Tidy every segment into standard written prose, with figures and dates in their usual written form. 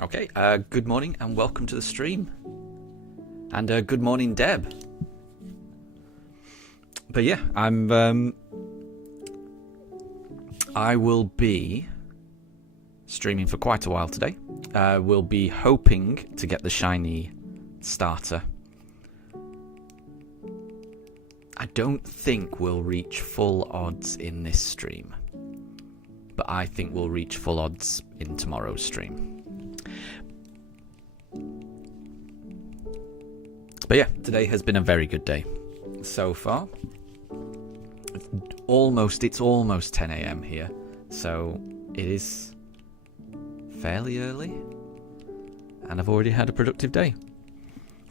Okay, good morning and welcome to the stream. And good morning, Deb. But yeah, I will be streaming for quite a while today. We'll be hoping to get the shiny starter. I don't think we'll reach full odds in this stream, but I think we'll reach full odds in tomorrow's stream. But yeah, today has been a very good day so far. It's almost 10 a.m. here, so it is fairly early, and I've already had a productive day.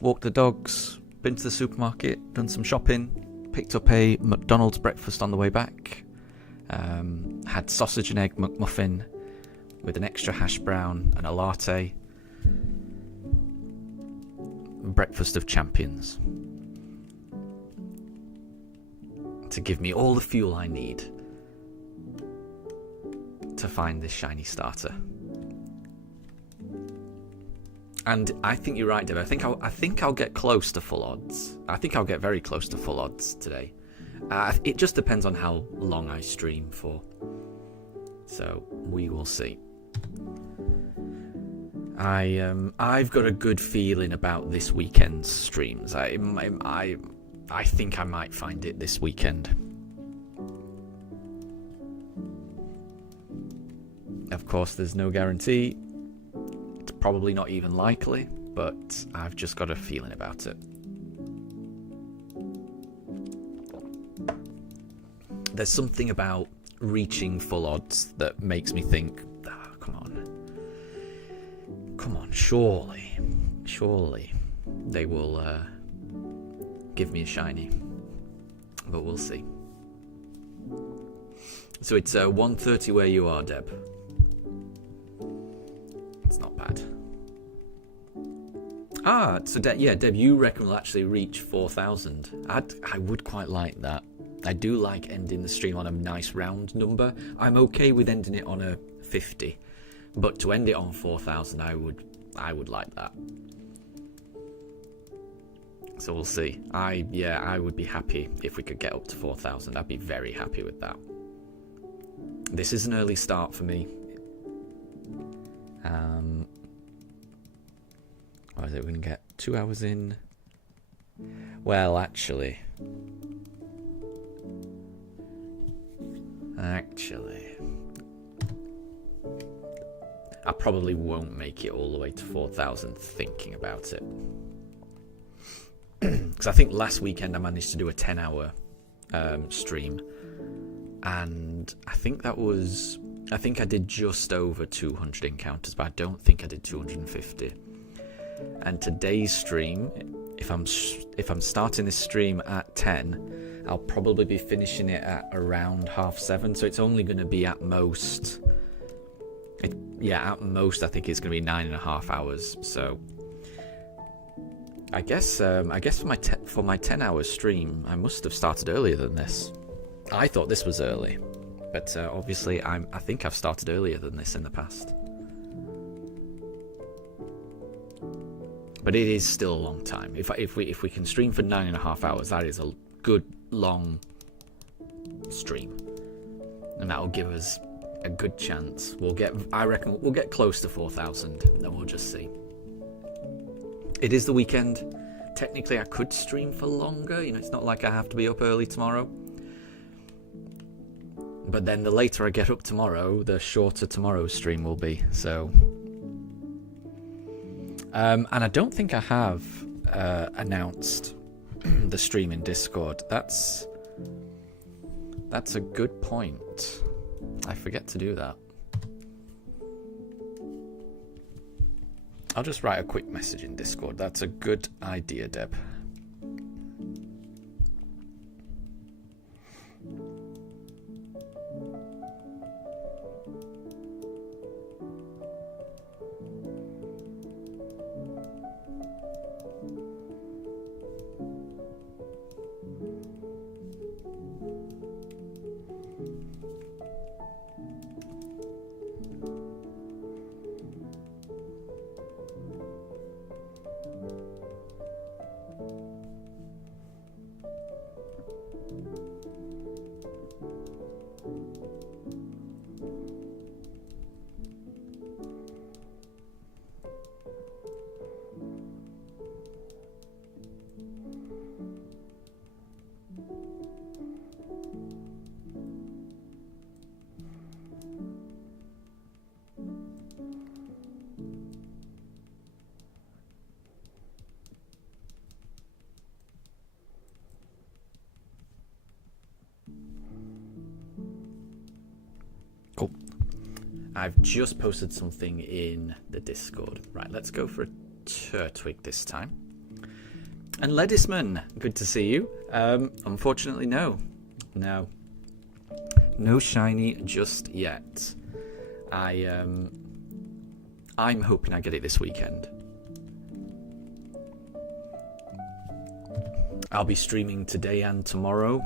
Walked the dogs, been to the supermarket, done some shopping, picked up a McDonald's breakfast on the way back, had sausage and egg McMuffin with an extra hash brown and a latte. Breakfast of champions to give me all the fuel I need to find this shiny starter. And I think you're right, Deb. I think I'll get close to full odds. I think I'll get very close to full odds today. It just depends on how long I stream for. So we will see. I've got a good feeling about this weekend's streams. I think I might find it this weekend. Of course, there's no guarantee. It's probably not even likely, but I've just got a feeling about it. There's something about reaching full odds that makes me think, come on, surely they will give me a shiny, but we'll see. So it's 1:30 where you are, Deb. It's not bad. So Deb, you reckon we'll actually reach 4,000? I would quite like that. I do like ending the stream on a nice round number. I'm okay with ending it on a 50. But to end it on 4,000, I would like that. So we'll see. I would be happy if we could get up to 4,000. I'd be very happy with that. This is an early start for me. What is it? We can get 2 hours in. Well, actually, I probably won't make it all the way to 4,000 thinking about it. Because I think last weekend I managed to do a 10-hour stream. And I think I did just over 200 encounters, but I don't think I did 250. And today's stream, if I'm starting this stream at 10, I'll probably be finishing it at around 7:30. So it's only going to be at most... at most I think it's going to be 9.5 hours. So I guess for my 10-hour stream, I must have started earlier than this. I thought this was early, but obviously I think I've started earlier than this in the past. But it is still a long time. If we can stream for 9.5 hours, that is a good long stream, and that will give us a good chance. I reckon we'll get close to 4,000, and then we'll just see. It is the weekend. Technically, I could stream for longer. It's not like I have to be up early tomorrow. But then the later I get up tomorrow, the shorter tomorrow's stream will be. So, and I don't think I have announced the stream in Discord. That's a good point. I forget to do that. I'll just write a quick message in Discord. That's a good idea, Deb. Cool. I've just posted something in the Discord. Right, let's go for a Turtwig this time. And Ledisman, good to see you. Unfortunately, no. No shiny just yet. I'm hoping I get it this weekend. I'll be streaming today and tomorrow,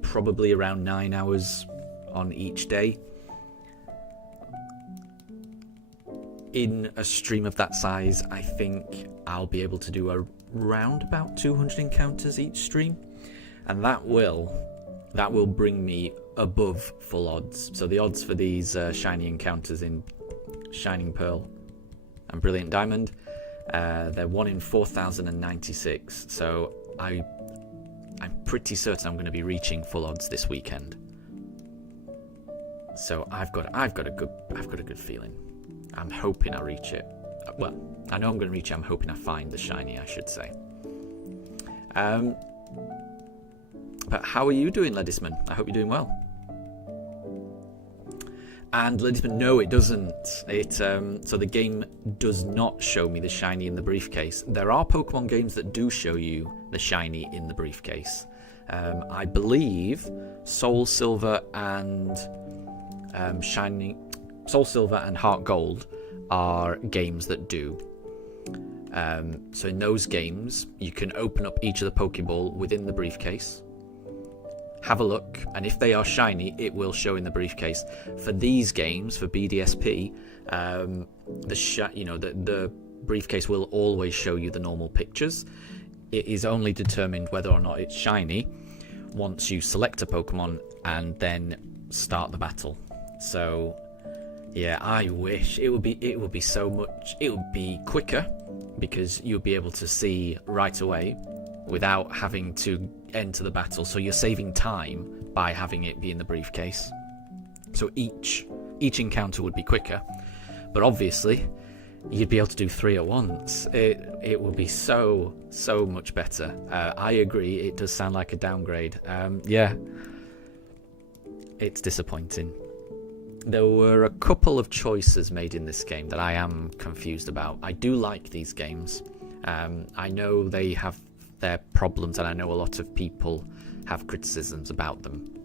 probably around 9 hours on each day. In a stream of that size, I think I'll be able to do around about 200 encounters each stream, and that will bring me above full odds. So the odds for these shiny encounters in Shining Pearl and Brilliant Diamond, they're 1 in 4,096. So I'm pretty certain I'm going to be reaching full odds this weekend. So I've got a good feeling. I'm hoping I reach it. Well, I know I'm going to reach it. I'm hoping I find the shiny, I should say. But how are you doing, Ledisman? I hope you're doing well. And Ledisman, no, it doesn't. So the game does not show me the shiny in the briefcase. There are Pokemon games that do show you the shiny in the briefcase. I believe Soul Silver and Soul Silver and Heart Gold are games that do. So in those games, you can open up each of the Pokeball within the briefcase, have a look, and if they are shiny, it will show in the briefcase. For these games, for BDSP, the briefcase will always show you the normal pictures. It is only determined whether or not it's shiny once you select a Pokemon and then start the battle. So yeah, I wish it would be so much. It would be quicker because you'll be able to see right away without having to enter the battle. So you're saving time by having it be in the briefcase. So each encounter would be quicker, but obviously you'd be able to do 3 at once. It would be so much better. I agree. It does sound like a downgrade. Yeah, it's disappointing. There were a couple of choices made in this game that I am confused about. I do like these games. I know they have their problems, and I know a lot of people have criticisms about them.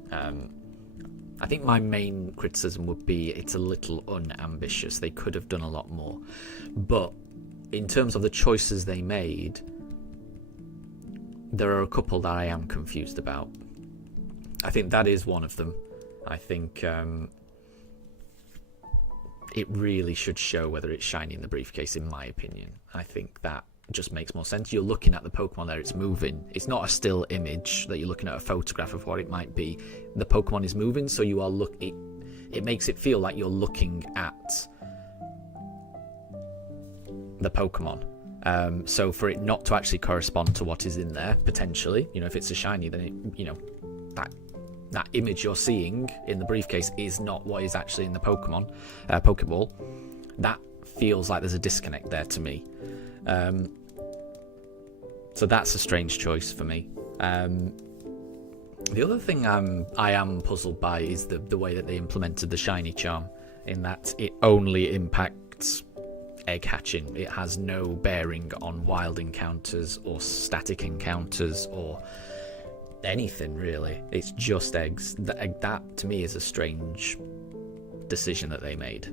I think my main criticism would be it's a little unambitious. They could have done a lot more. But in terms of the choices they made, there are a couple that I am confused about. I think that is one of them. I think it really should show whether it's shiny in the briefcase, in my opinion. I think that just makes more sense. You're looking at the Pokemon there, it's moving. It's not a still image that you're looking at a photograph of what it might be. The Pokemon is moving, so you are it makes it feel like you're looking at the Pokemon. So for it not to actually correspond to what is in there, potentially, if it's a shiny, then that image you're seeing in the briefcase is not what is actually in the Pokeball. That feels like there's a disconnect there to me. So that's a strange choice for me. The other thing I am puzzled by is the way that they implemented the shiny charm, in that it only impacts egg hatching. It has no bearing on wild encounters or static encounters or anything really. It's just eggs. That to me is a strange decision that they made,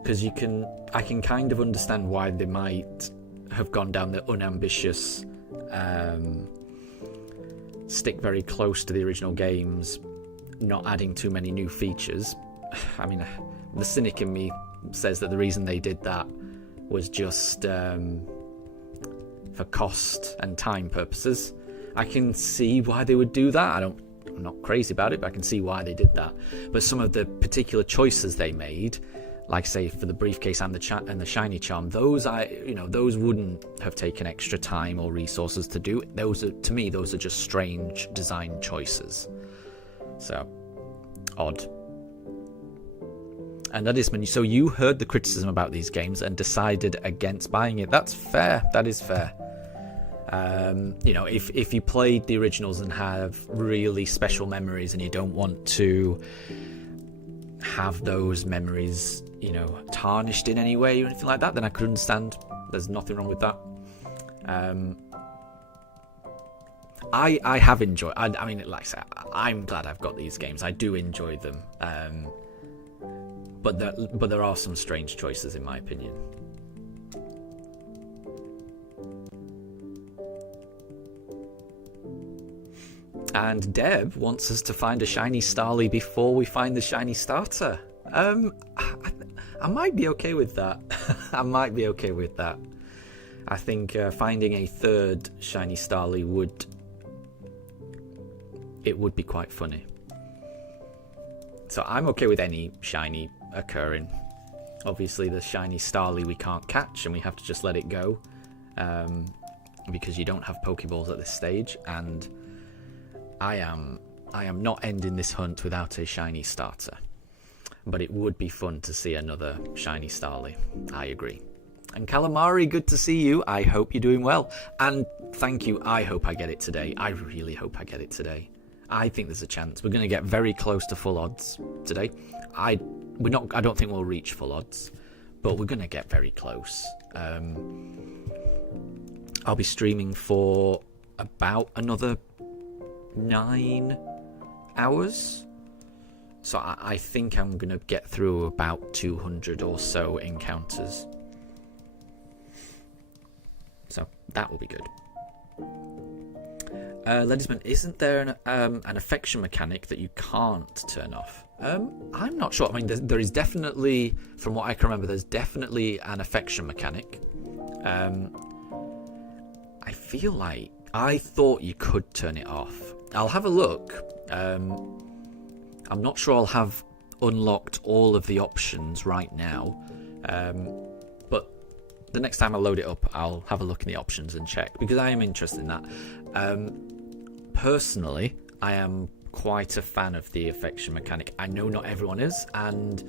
because I can kind of understand why they might have gone down the unambitious, stick very close to the original games, not adding too many new features. I mean, the cynic in me says that the reason they did that was just for cost and time purposes. I can see why they would do that. I'm not crazy about it, but I can see why they did that. But some of the particular choices they made, like say for the briefcase and the shiny charm, those wouldn't have taken extra time or resources to do. Those are just strange design choices. So odd. And that is, so you heard the criticism about these games and decided against buying it. That's fair. That is fair. You know, if you played the originals and have really special memories and you don't want to have those memories, you know, tarnished in any way or anything like that, then I could understand. There's nothing wrong with that. I have enjoyed. I mean, like I said, I'm glad I've got these games. I do enjoy them. But there are some strange choices, in my opinion. And Deb wants us to find a shiny Starly before we find the shiny starter. I might be okay with that. I might be okay with that. I think finding a third shiny Starly would be quite funny. So I'm okay with any shiny occurring. Obviously the shiny Starly we can't catch and we have to just let it go, because you don't have Pokeballs at this stage, and I am not ending this hunt without a shiny starter. But it would be fun to see another shiny Starly. I agree. And Calamari, good to see you. I hope you're doing well. And thank you. I hope I get it today. I really hope I get it today. I think there's a chance. We're going to get very close to full odds today. I don't think we'll reach full odds, but we're going to get very close. I'll be streaming for about another 9 hours. So I think I'm going to get through about 200 or so encounters. So that will be good. Ledisman, isn't there an affection mechanic that you can't turn off? I'm not sure. I mean, there is definitely, from what I can remember, there's definitely an affection mechanic. I feel like I thought you could turn it off. I'll have a look. I'm not sure I'll have unlocked all of the options right now, but the next time I load it up, I'll have a look in the options and check, because I am interested in that. Personally, I am quite a fan of the affection mechanic. I know not everyone is, and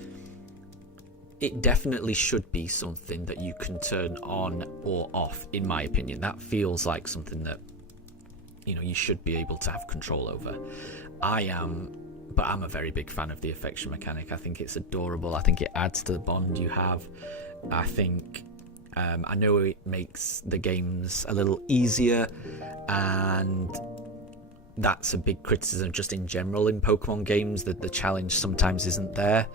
it definitely should be something that you can turn on or off, in my opinion. That feels like something that, you know, you should be able to have control over. But I'm a very big fan of the affection mechanic. I think it's adorable. I think it adds to the bond you have. I think, I know it makes the games a little easier, and that's a big criticism just in general in Pokemon games, that the challenge sometimes isn't there.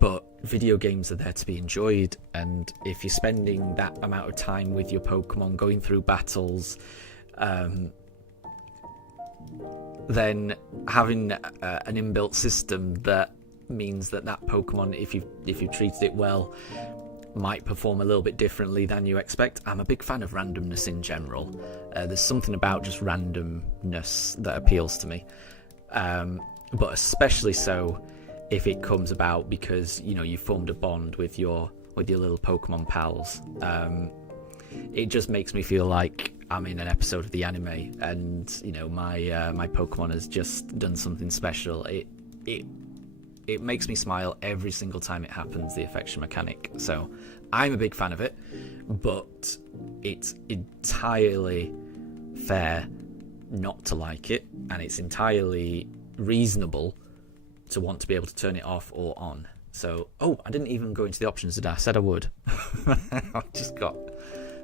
But video games are there to be enjoyed, and if you're spending that amount of time with your Pokemon going through battles, then having an inbuilt system that means that Pokemon, if you've treated it well, might perform a little bit differently than you expect. I'm a big fan of randomness in general. There's something about just randomness that appeals to me, but especially so if it comes about because, you know, you formed a bond with your little Pokemon pals. It just makes me feel like I'm in an episode of the anime, and, you know, my Pokemon has just done something special. It makes me smile every single time it happens, the affection mechanic. So I'm a big fan of it, but it's entirely fair not to like it, and it's entirely reasonable to want to be able to turn it off or on. So, I didn't even go into the options, did I? I said I would.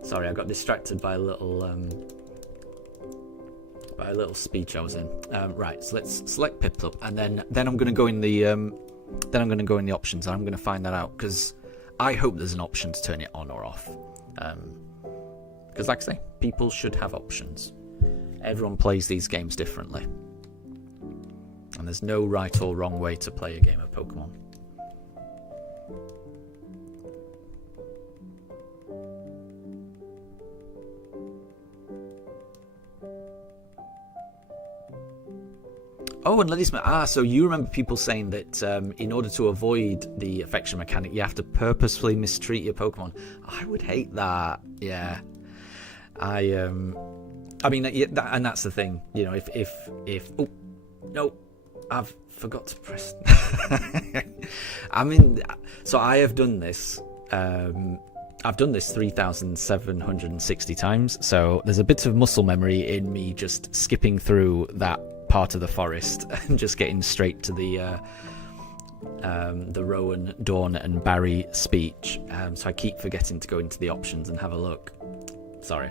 Sorry, I got distracted by a little speech I was in. Right, so let's select Piplup, and then I'm going to go in the options, and I'm going to find that out, because I hope there's an option to turn it on or off. Because, like I say, people should have options. Everyone plays these games differently, and there's no right or wrong way to play a game of Pokemon. Oh, and Ledisman, so you remember people saying that in order to avoid the affection mechanic, you have to purposefully mistreat your Pokemon. I would hate that. Yeah, I mean, and that's the thing. You know, if oh no, I've forgot to press. I mean, so I have done this I've done this 3,760 times, so there's a bit of muscle memory in me just skipping through that part of the forest and just getting straight to the Rowan, Dawn, and Barry speech. So I keep forgetting to go into the options and have a look. Sorry.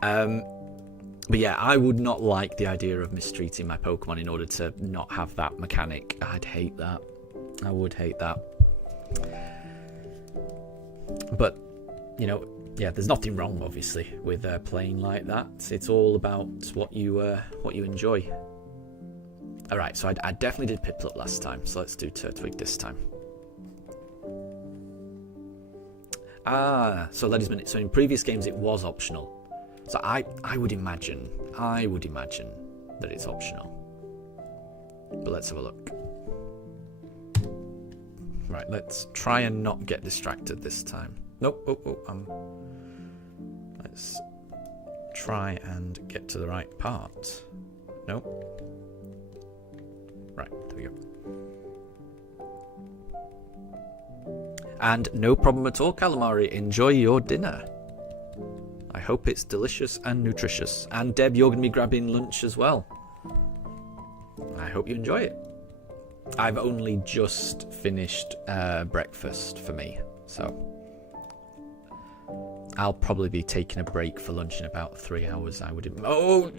But yeah, I would not like the idea of mistreating my Pokemon in order to not have that mechanic. I'd hate that. I would hate that. But, you know, yeah, there's nothing wrong, obviously, with playing like that. It's all about what you enjoy. All right, so I definitely did Piplup last time, so let's do Turtwig this time. So ladies and gentlemen, so in previous games it was optional. So I would imagine that it's optional. But let's have a look. Right, let's try and not get distracted this time. Nope. Let's try and get to the right part. Nope. Right, there we go. And no problem at all, Calamari. Enjoy your dinner. I hope it's delicious and nutritious. And Deb, you're going to be grabbing lunch as well. I hope you enjoy it. I've only just finished breakfast for me, so I'll probably be taking a break for lunch in about 3 hours. I would. Oh,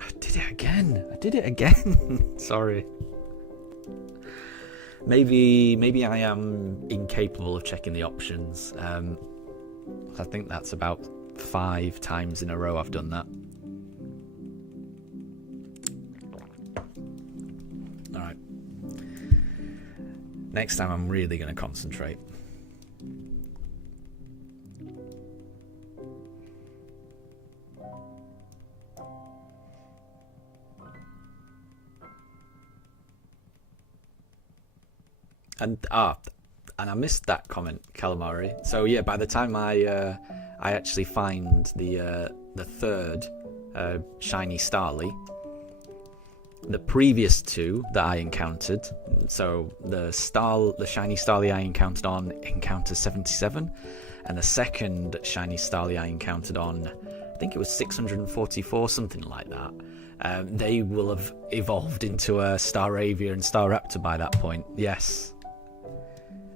I did it again. Sorry. Maybe I am incapable of checking the options. I think that's about 5 times in a row I've done that. Alright. Next time I'm really going to concentrate. And I missed that comment, Calamari. So yeah, by the time I actually find the third shiny Starly, the previous 2 that I encountered, so the shiny Starly I encountered on Encounter 77, and the second shiny Starly I encountered on, I think it was 644, something like that. They will have evolved into a Staravia and Staraptor by that point. Yes.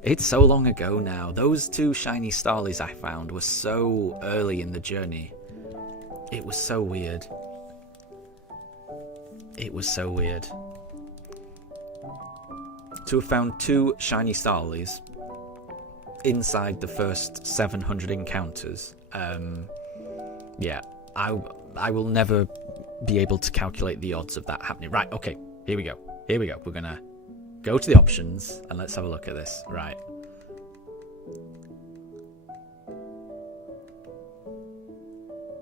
It's so long ago now. Those 2 shiny Starlies I found were so early in the journey. It was so weird. To have found 2 shiny Starlies inside the first 700 encounters. Yeah, I will never be able to calculate the odds of that happening. Right, okay, here we go. We're gonna go to the options and let's have a look at this. Right.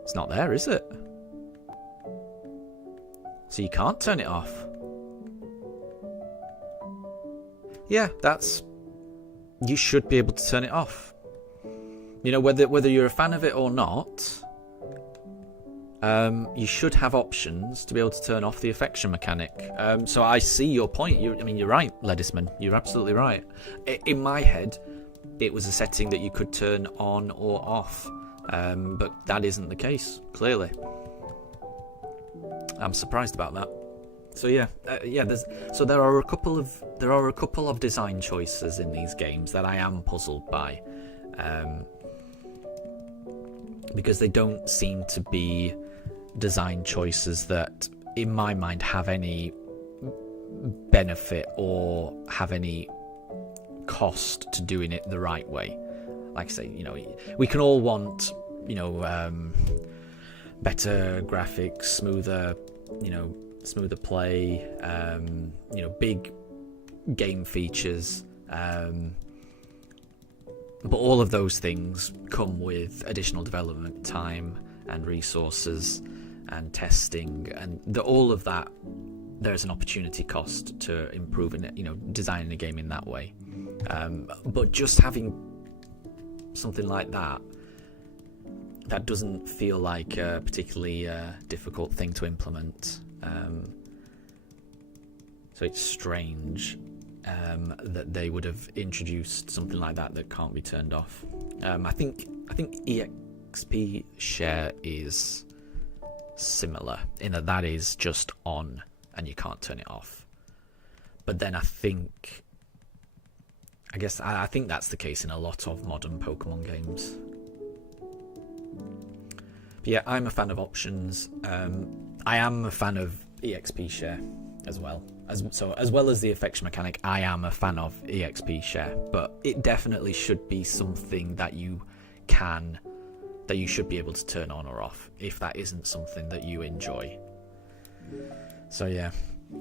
It's not there, is it? So you can't turn it off. Yeah, you should be able to turn it off. You know, whether you're a fan of it or not, you should have options to be able to turn off the affection mechanic. So I see your point. You're right, Ledisman. You're absolutely right. In my head, it was a setting that you could turn on or off, but that isn't the case. Clearly, I'm surprised about that. So yeah. There are a couple of design choices in these games that I am puzzled by, because they don't seem to be design choices that, in my mind, have any benefit or have any cost to doing it the right way. Like I say, we can all want, better graphics, smoother play, big game features, but all of those things come with additional development time and resources and testing, and all of that, there's an opportunity cost to improving it, designing a game in that way. But just having something like that doesn't feel like a particularly difficult thing to implement. So it's strange. that they would have introduced something like that can't be turned off. I think EXP share is similar in that is just on and you can't turn it off. But then I think that's the case in a lot of modern Pokemon games. But yeah, I'm a fan of options. I am a fan of EXP share as well. As well as the affection mechanic, I am a fan of EXP share. But it definitely should be something that you should be able to turn on or off if that isn't something that you enjoy. So yeah,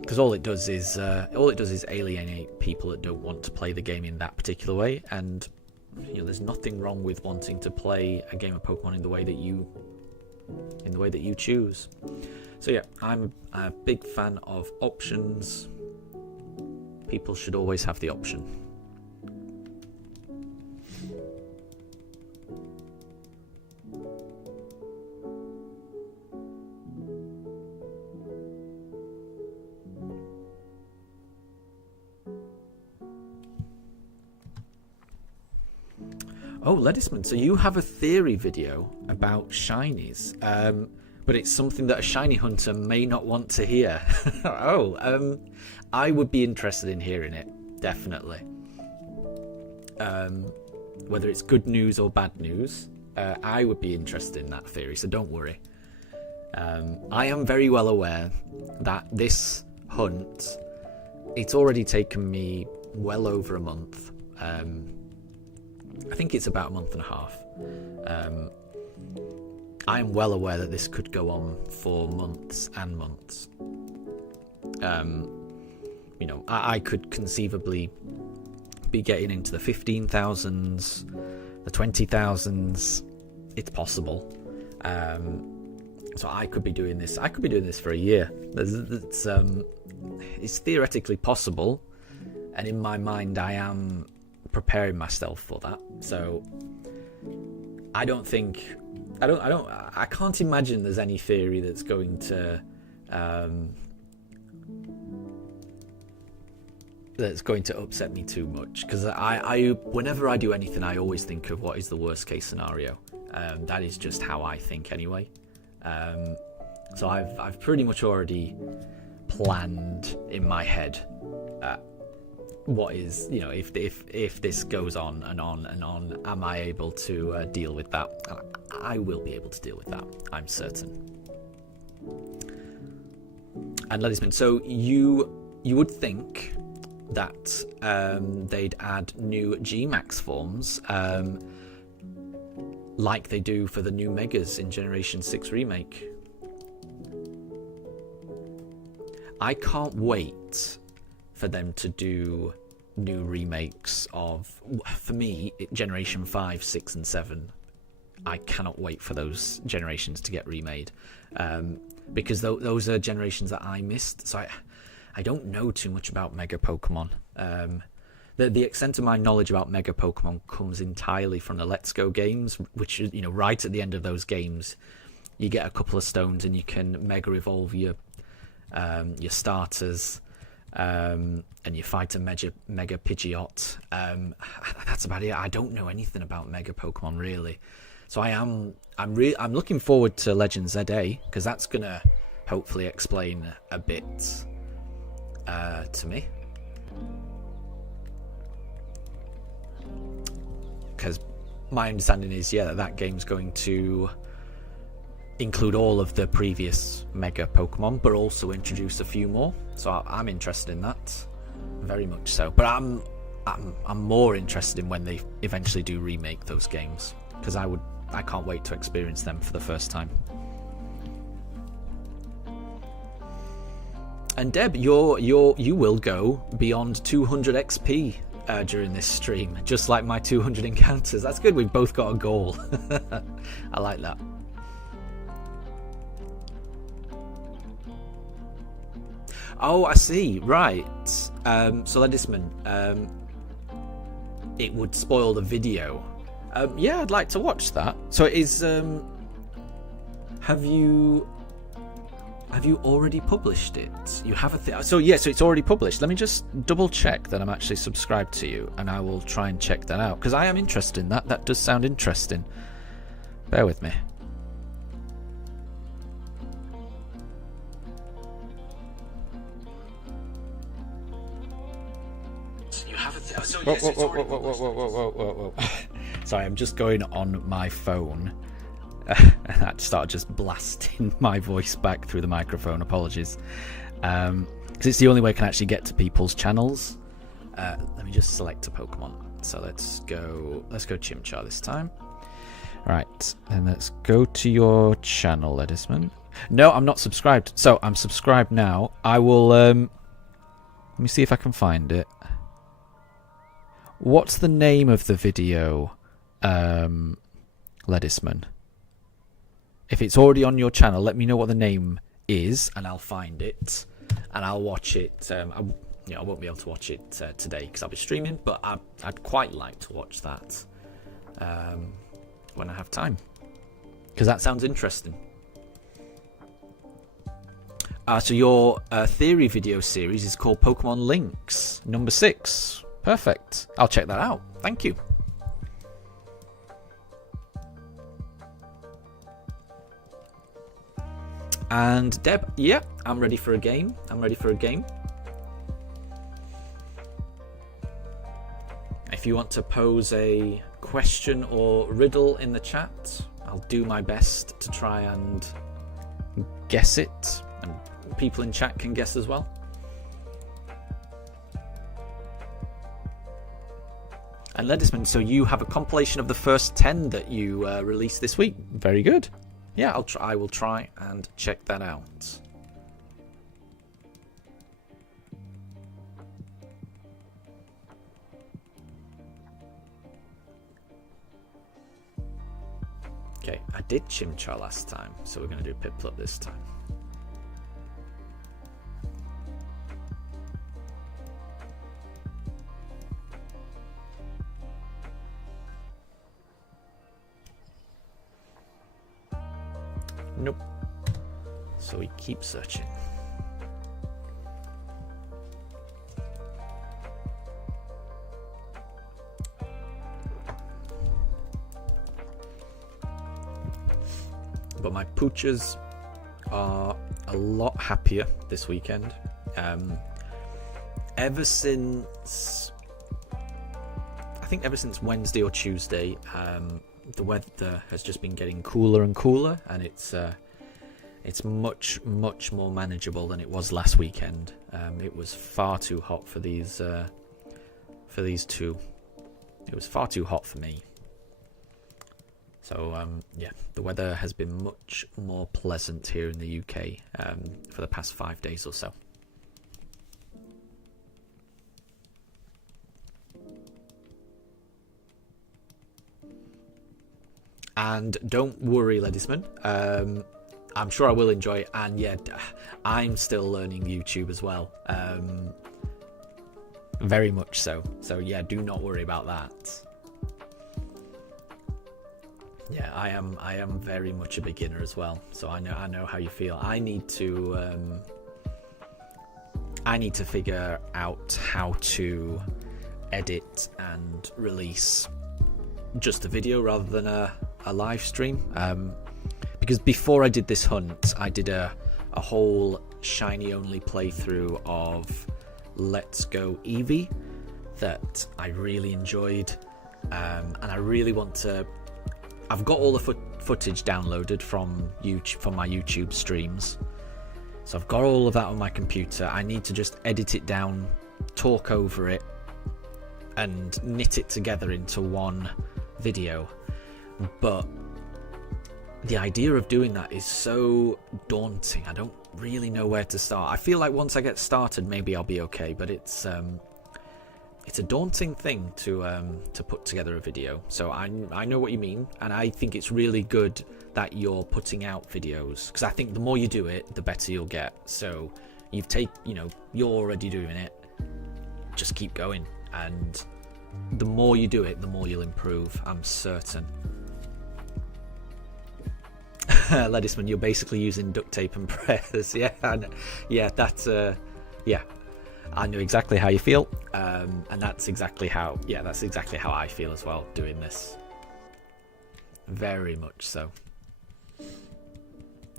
because all it does is alienate people that don't want to play the game in that particular way, and there's nothing wrong with wanting to play a game of Pokemon in the way that you choose. So yeah, I'm a big fan of options. People should always have the option. Oh, Ledisman, so you have a theory video about shinies, but it's something that a shiny hunter may not want to hear. I would be interested in hearing it, definitely. Whether it's good news or bad news, I would be interested in that theory, so don't worry. I am very well aware that this hunt, it's already taken me well over a month. I think it's about a month and a half. I'm well aware that this could go on for months and months. I could conceivably be getting into the 15,000s, the 20,000s. It's possible. So I could be doing this. I could be doing this for a year. It's theoretically possible, and in my mind, I am preparing myself for that. So I can't imagine there's any theory that's going to upset me too much, because I whenever I do anything, I always think of what is the worst case scenario. That is just how I think anyway. So I've pretty much already planned in my head what is, if this goes on and on and on, am I able to deal with that? I will be able to deal with that, I'm certain. And Ledisman, so you would think that they'd add new Gmax forms like they do for the new Megas in Generation 6 Remake. I can't wait for them to do new remakes of, for me, Generation 5, 6 and 7. I cannot wait for those generations to get remade, because those are generations that I missed. So I don't know too much about Mega Pokemon. The extent of my knowledge about Mega Pokemon comes entirely from the Let's Go games, which, right at the end of those games, you get a couple of stones and you can Mega Evolve your starters, and you fight a Mega Pidgeot. That's about it. I don't know anything about Mega Pokemon really, so I'm looking forward to Legends ZA, because that's gonna hopefully explain a bit to me. Because my understanding is, that game's going to include all of the previous Mega Pokemon, but also introduce a few more. So I'm interested in that, very much so. But I'm more interested in when they eventually do remake those games, because I can't wait to experience them for the first time. And Deb, you will go beyond 200 XP during this stream, just like my 200 encounters. That's good. We've both got a goal. I like that. Oh, I see. Right. So Ledisman, it would spoil the video. Yeah, I'd like to watch that. So it is. Have you Have you already published it? You have a so yeah, so it's already published. Let me just double check that I'm actually subscribed to you, and I will try and check that out because I am interested in that. That does sound interesting. Bear with me. You have a so yes, whoa. Sorry, I'm just going on my phone. And I started just blasting my voice back through the microphone. Apologies, because it's the only way I can actually get to people's channels. Let me just select a Pokemon. So let's go Chimchar this time. Right, and let's go to your channel, Edisman. No, I'm not subscribed. So I'm subscribed now. I will. Let me see if I can find it. What's the name of the video, Ledisman? If it's already on your channel, let me know what the name is, and I'll find it, and I'll watch it. I won't be able to watch it today because I'll be streaming, but I'd quite like to watch that when I have time, because that sounds interesting. So your theory video series is called Pokemon Links, number 6. Perfect. I'll check that out. Thank you. And Deb, yeah, I'm ready for a game. If you want to pose a question or riddle in the chat, I'll do my best to try and guess it. And people in chat can guess as well. And Ledisman, so you have a compilation of the first 10 that you released this week. Very good. Yeah, I will try and check that out. Okay, I did Chimchar last time, so we're going to do Piplup this time. Nope. So we keep searching. But my pooches are a lot happier this weekend. Ever since Wednesday or Tuesday, the weather has just been getting cooler and cooler, and it's much more manageable than it was last weekend. It was far too hot for these two. It was far too hot for me. So yeah, the weather has been much more pleasant here in the UK for the past 5 days or so. And don't worry, Ledisman. I'm sure I will enjoy it. And yeah, I'm still learning YouTube as well. Very much so. So yeah, do not worry about that. Yeah, I am very much a beginner as well. So I know how you feel. I need to figure out how to edit and release just a video rather than a live stream, because before I did this hunt, I did a whole shiny only playthrough of Let's Go Eevee that I really enjoyed, and I really want to. I've got all the footage downloaded from my YouTube streams, so I've got all of that on my computer. I need to just edit it down, talk over it, and knit it together into one video. But the idea of doing that is so daunting. I don't really know where to start. I feel like once I get started, maybe I'll be okay. But it's a daunting thing to put together a video. So I know what you mean, and I think it's really good that you're putting out videos, because I think the more you do it, the better you'll get. So you're already doing it. Just keep going, and the more you do it, the more you'll improve. I'm certain. Ledisman, you're basically using duct tape and prayers. Yeah, that's yeah. I know exactly how you feel, and that's exactly how I feel as well doing this. Very much so.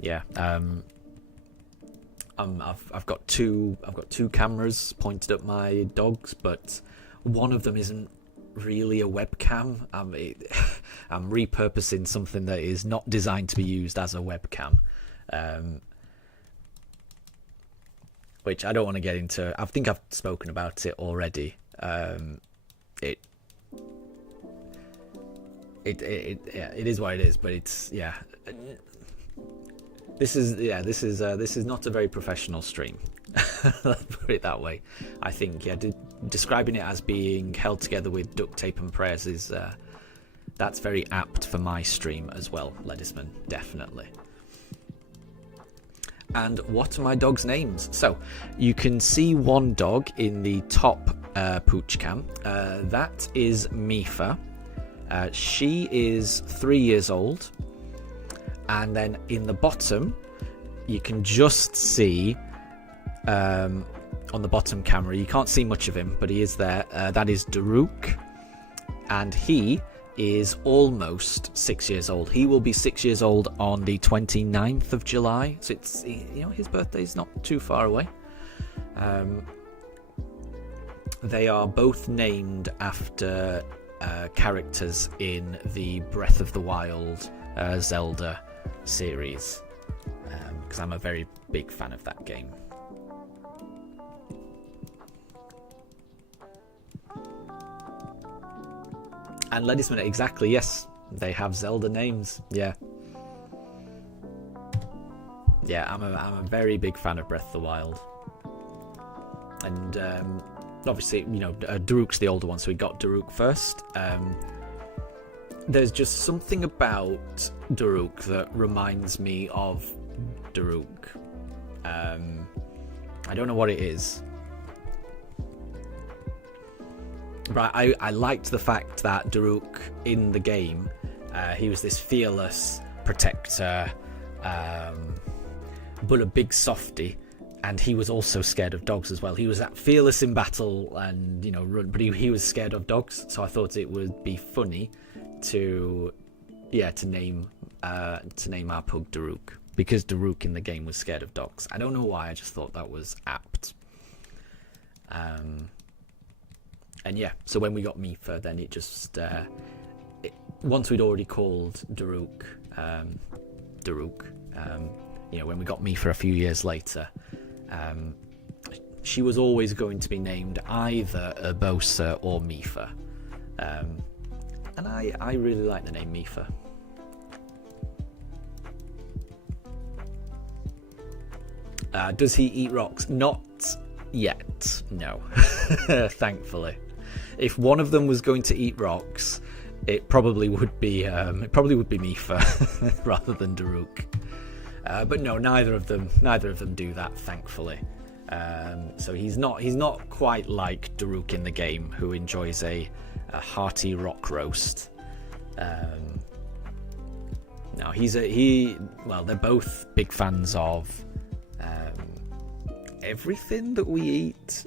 Yeah. I've got two cameras pointed at my dogs, but one of them isn't really a webcam. I'm repurposing something that is not designed to be used as a webcam, which I don't want to get into. I think I've spoken about it already. It is what it is, but it's This is not a very professional stream. Let's put it that way. I think describing it as being held together with duct tape and prayers is that's very apt for my stream as well, Ledisman, definitely. And what are my dogs' names? So you can see one dog in the top pooch cam. That is Mifa. She is 3 years old. And then in the bottom, you can just see on the bottom camera, you can't see much of him, but he is there. That is Daruk, and he is almost 6 years old. He will be 6 years old on the 29th of July, so it's, his birthday is not too far away. They are both named after characters in the Breath of the Wild Zelda series, because I'm a very big fan of that game. And Ledisman, exactly, yes, they have Zelda names. Yeah, I'm a very big fan of Breath of the Wild, and obviously, Daruk's the older one, so we got Daruk first. There's just something about Daruk that reminds me of Daruk. I don't know what it is. But I liked the fact that Daruk in the game, he was this fearless protector, but a big softy, and he was also scared of dogs as well. He was that fearless in battle and run, but he was scared of dogs. So I thought it would be funny to name our pug Daruk, because Daruk in the game was scared of dogs. I don't know why, I just thought that was apt. And yeah, so when we got Mifa, then it just once we'd already called Daruk, when we got Mifa a few years later, she was always going to be named either Urbosa or Mifa. And I really like the name Mifa. Does he eat rocks? Not yet, no. Thankfully. If one of them was going to eat rocks, it probably would be Mifa rather than Daruk. But no, neither of them do that, thankfully. So he's not quite like Daruk in the game, who enjoys a hearty rock roast. No, they're both big fans of everything that we eat.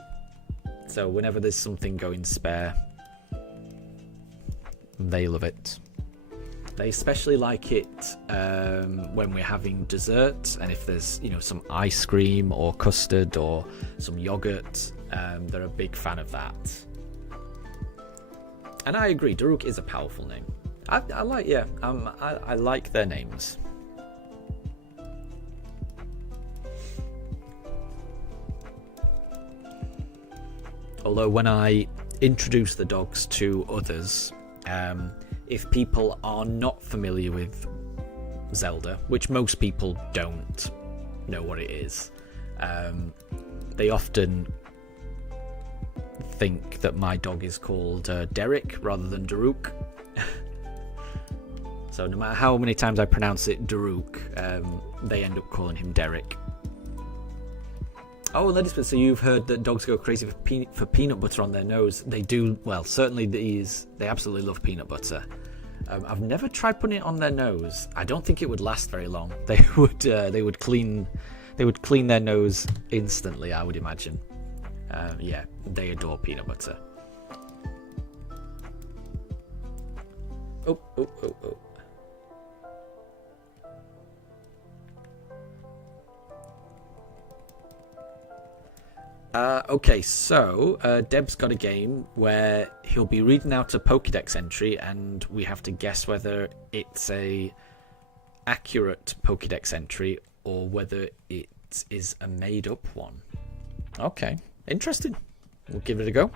So whenever there's something going spare, they love it. They especially like it when we're having dessert, and if there's some ice cream or custard or some yogurt, they're a big fan of that. And I agree, Daruk is a powerful name. I like their names. Although when I introduce the dogs to others, if people are not familiar with Zelda, which most people don't know what it is, they often think that my dog is called Derek rather than Daruk. So no matter how many times I pronounce it Daruk, they end up calling him Derek. Oh, Ledisman, so you've heard that dogs go crazy for peanut butter on their nose. They do, well, certainly they absolutely love peanut butter. I've never tried putting it on their nose. I don't think it would last very long. They would clean their nose instantly, I would imagine. Yeah, they adore peanut butter. Oh. Okay, so Deb's got a game where he'll be reading out a Pokédex entry, and we have to guess whether it's a accurate Pokédex entry or whether it is a made-up one. Okay, interesting. We'll give it a go.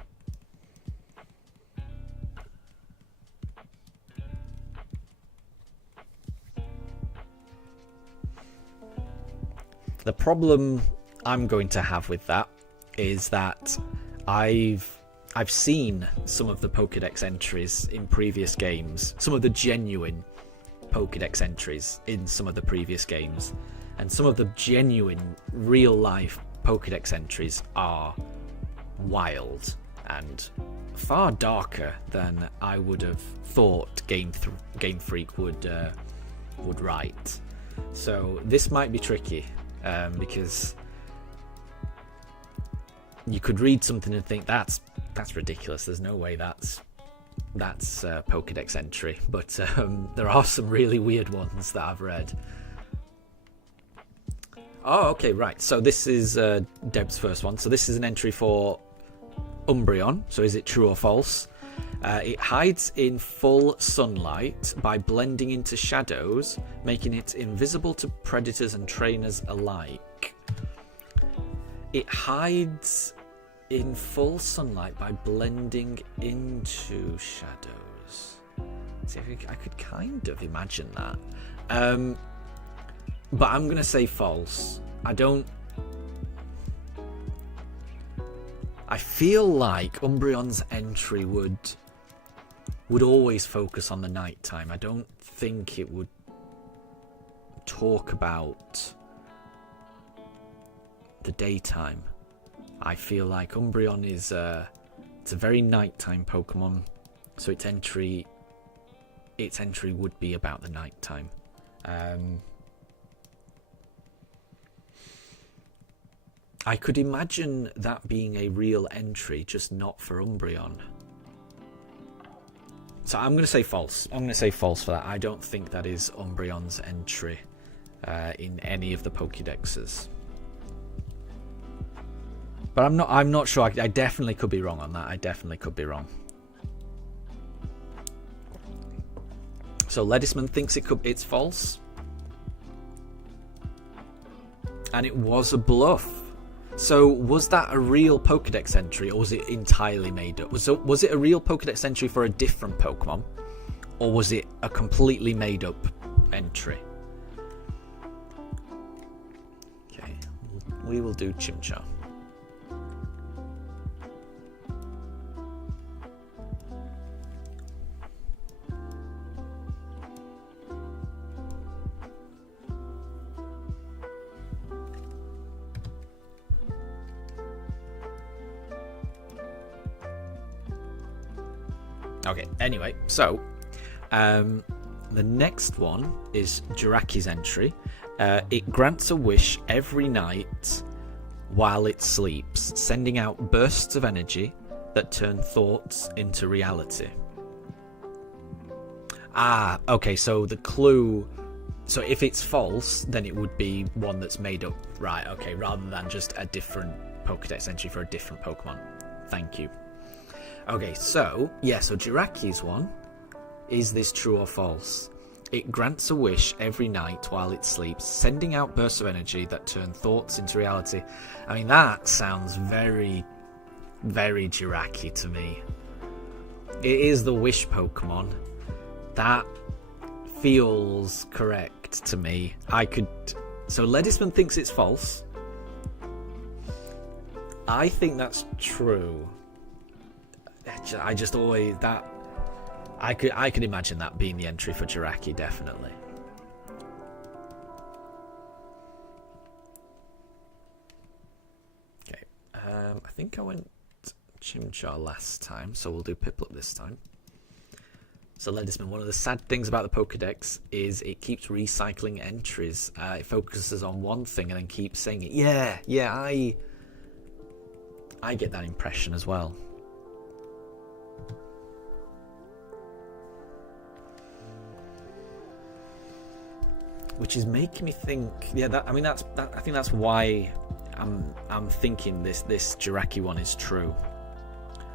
The problem I'm going to have with that is that I've seen some of the Pokédex entries in previous games, some of the genuine Pokédex entries in some of the previous games, and some of the genuine real-life Pokédex entries are wild and far darker than I would have thought Game Freak would write. So this might be tricky because you could read something and think that's ridiculous. There's no way that's a Pokédex entry. But there are some really weird ones that I've read. Oh, okay, right. So this is Deb's first one. So this is an entry for Umbreon. So is it true or false? It hides in full sunlight by blending into shadows, making it invisible to predators and trainers alike. It hides in full sunlight by blending into shadows. See, I could kind of imagine that. But I'm going to say false. I feel like Umbreon's entry would always focus on the nighttime. I don't think it would talk about the daytime. I feel like Umbreon is it's a very nighttime Pokemon, so its entry would be about the nighttime. I could imagine that being a real entry, just not for Umbreon. So I'm going to say false. I'm going to say false for that. I don't think that is Umbreon's entry in any of the Pokédexes. But I'm not sure. I definitely could be wrong on that. I definitely could be wrong. So Ledisman thinks it's false. And it was a bluff. So was that a real Pokédex entry, or was it entirely made up? Was it a real Pokédex entry for a different Pokemon, or was it a completely made up entry? Okay, we will do Chimchar. Okay, anyway, so the next one is Jiraki's entry. It grants a wish every night while it sleeps, sending out bursts of energy that turn thoughts into reality. Ah, okay, so the clue... So if it's false, then it would be one that's made up. Right, okay, rather than just a different Pokédex entry for a different Pokemon. Thank you. Okay, so, yeah, so Jiraki's one, is this true or false? It grants a wish every night while it sleeps, sending out bursts of energy that turn thoughts into reality. I mean, that sounds very, very Jiraki to me. It is the wish Pokemon. That feels correct to me. So Ledisman thinks it's false. I think that's true. I just always I could imagine that being the entry for Jiraki, definitely. Okay, I think I went Chimchar last time, so we'll do Piplup this time. So Ledisman, one of the sad things about the Pokedex is it keeps recycling entries. It focuses on one thing and then keeps saying it. Yeah, I get that impression as well. Which is making me think. Yeah, I think that's why I'm thinking this Jiraki one is true.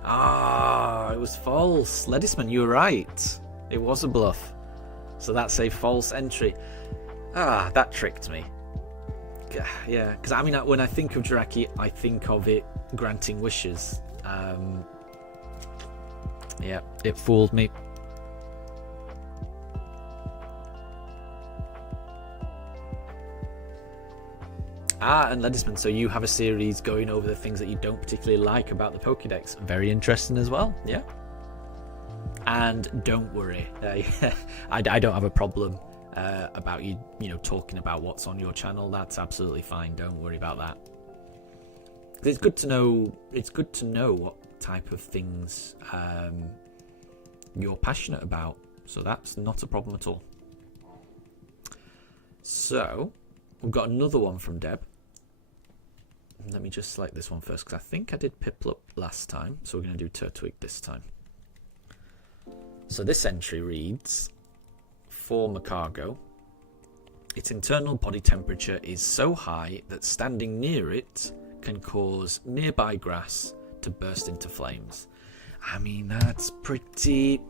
Ah, it was false. Ledisman, you were right. It was a bluff. So that's a false entry. Ah, that tricked me. Yeah, because I mean, when I think of Jiraki, I think of it granting wishes. Yeah, it fooled me. And Ledisman, so you have a series going over the things that you don't particularly like about the Pokédex. Very interesting as well, yeah. And don't worry, I don't have a problem about you talking about what's on your channel. That's absolutely fine. Don't worry about that. It's good to know. It's good to know what type of things you're passionate about. So that's not a problem at all. So we've got another one from Deb. Let me just select this one first, because I think I did Piplup last time, so we're going to do Turtwig this time. So this entry reads, for Macargo, its internal body temperature is so high that standing near it can cause nearby grass to burst into flames. I mean, that's pretty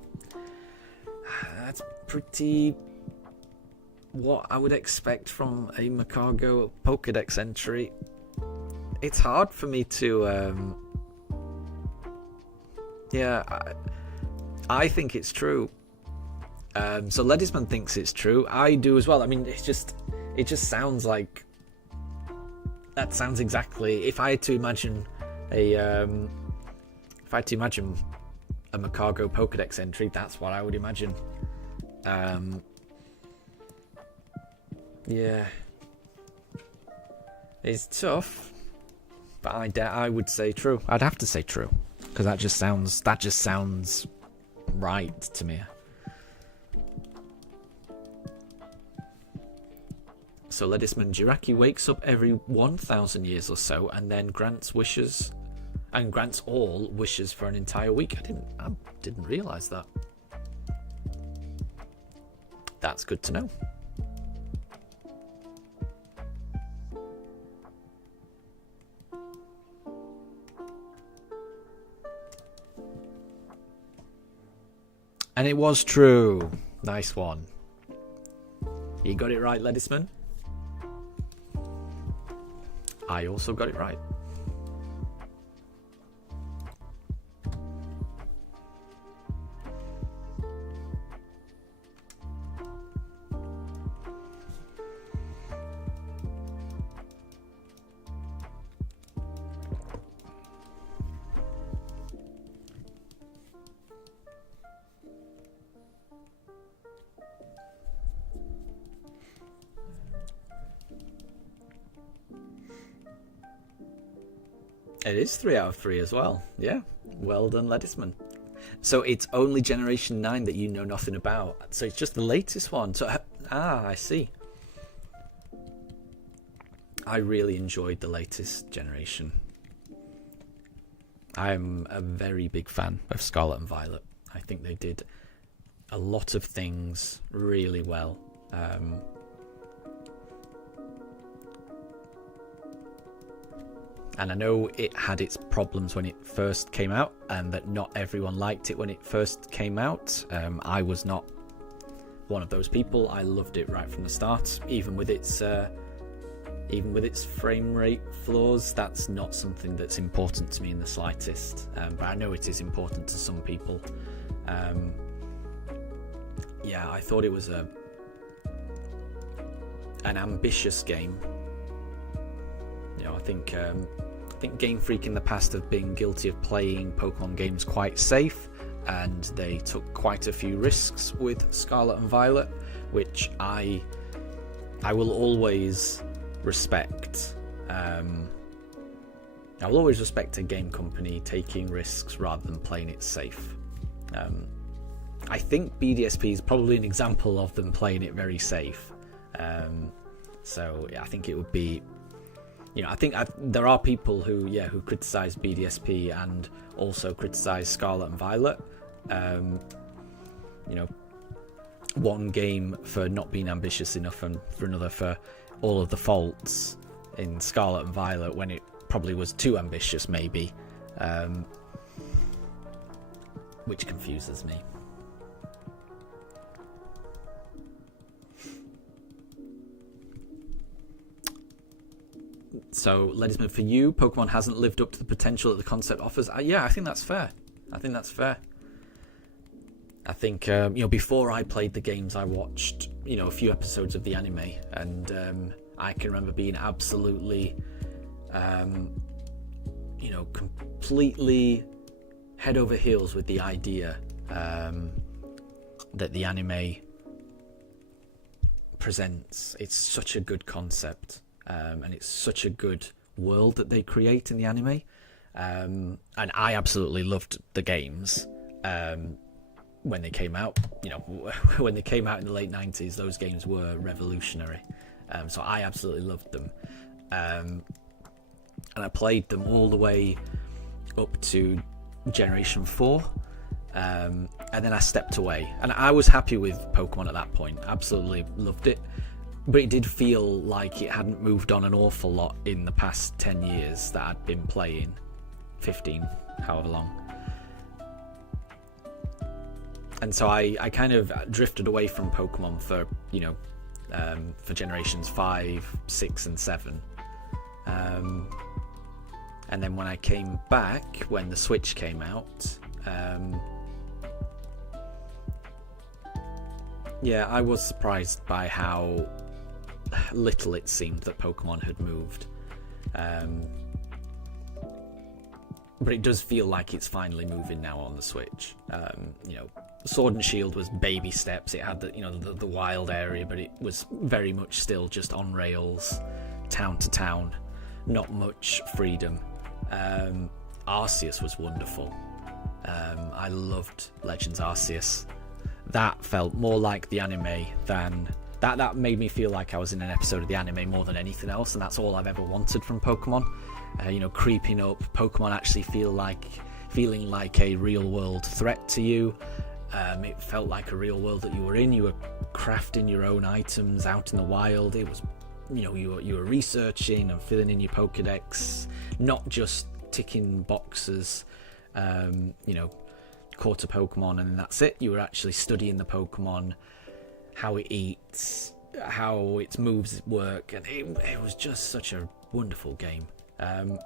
what I would expect from a Macargo Pokédex entry. It's hard for me to I think it's true. So Ledisman thinks it's true. I do as well. I mean, it just sounds like that sounds exactly. If I had to imagine a Macargo Pokédex entry, that's what I would imagine. Yeah, it's tough, but I would say true. I'd have to say true, because that just sounds right to me. So Ledisman, Jiraki wakes up every 1,000 years or so and then grants all wishes for an entire week. I didn't realise that. That's good to know. And it was true. Nice one. You got it right, Ledisman. I also got it right. It is 3 out of 3 as well. Yeah, well done, Ledisman. So it's only Generation 9 that you know nothing about. So it's just the latest one. So I see. I really enjoyed the latest generation. I'm a very big fan of Scarlet and Violet. I think they did a lot of things really well. And I know it had its problems when it first came out, and that not everyone liked it when it first came out. I was not one of those people. I loved it right from the start, even with its frame rate flaws. That's not something that's important to me in the slightest. But I know it is important to some people. Yeah, I thought it was an ambitious game. You know, I think Game Freak in the past have been guilty of playing Pokemon games quite safe, and they took quite a few risks with Scarlet and Violet, which I will always respect. I will always respect a game company taking risks rather than playing it safe. I think BDSP is probably an example of them playing it very safe. So I think it would be, I think there are people who criticize BDSP and also criticize Scarlet and Violet. One game for not being ambitious enough, and for another for all of the faults in Scarlet and Violet when it probably was too ambitious, maybe, which confuses me. So, Ledisman, for you, Pokemon hasn't lived up to the potential that the concept offers. I think that's fair. I think, before I played the games, I watched, a few episodes of the anime, and I can remember being absolutely, completely head over heels with the idea that the anime presents. It's such a good concept. And it's such a good world that they create in the anime. And I absolutely loved the games when they came out. When they came out in the late 90s, those games were revolutionary. So I absolutely loved them. And I played them all the way up to Generation 4. And then I stepped away. And I was happy with Pokemon at that point. Absolutely loved it. But it did feel like it hadn't moved on an awful lot in the past 10 years that I'd been playing. 15, however long. And so I kind of drifted away from Pokemon for generations 5, 6, and 7. And then when I came back, when the Switch came out, I was surprised by how little it seemed that Pokemon had moved. But it does feel like it's finally moving now on the Switch. Sword and Shield was baby steps. It had the wild area, but it was very much still just on rails, town to town, not much freedom. Arceus was wonderful. I loved Legends Arceus. That felt more like the anime than that made me feel like I was in an episode of the anime more than anything else, and that's all I've ever wanted from Pokemon. Creeping up, Pokemon actually feeling like a real world threat to you. It felt like a real world that you were in. You were crafting your own items out in the wild. It was, you were researching and filling in your Pokedex, not just ticking boxes. Caught a Pokemon and that's it. You were actually studying the Pokemon, how it eats, how its moves work, and it was just such a wonderful game. And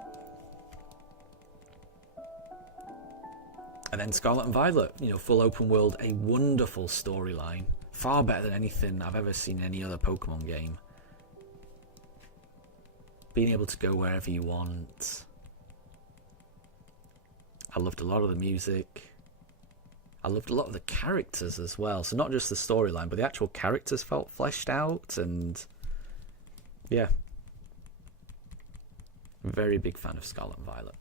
then Scarlet and Violet, full open world, a wonderful storyline, far better than anything I've ever seen in any other Pokemon game. Being able to go wherever you want. I loved a lot of the music. I loved a lot of the characters as well. So not just the storyline, but the actual characters felt fleshed out, and yeah. Very big fan of Scarlet and Violet.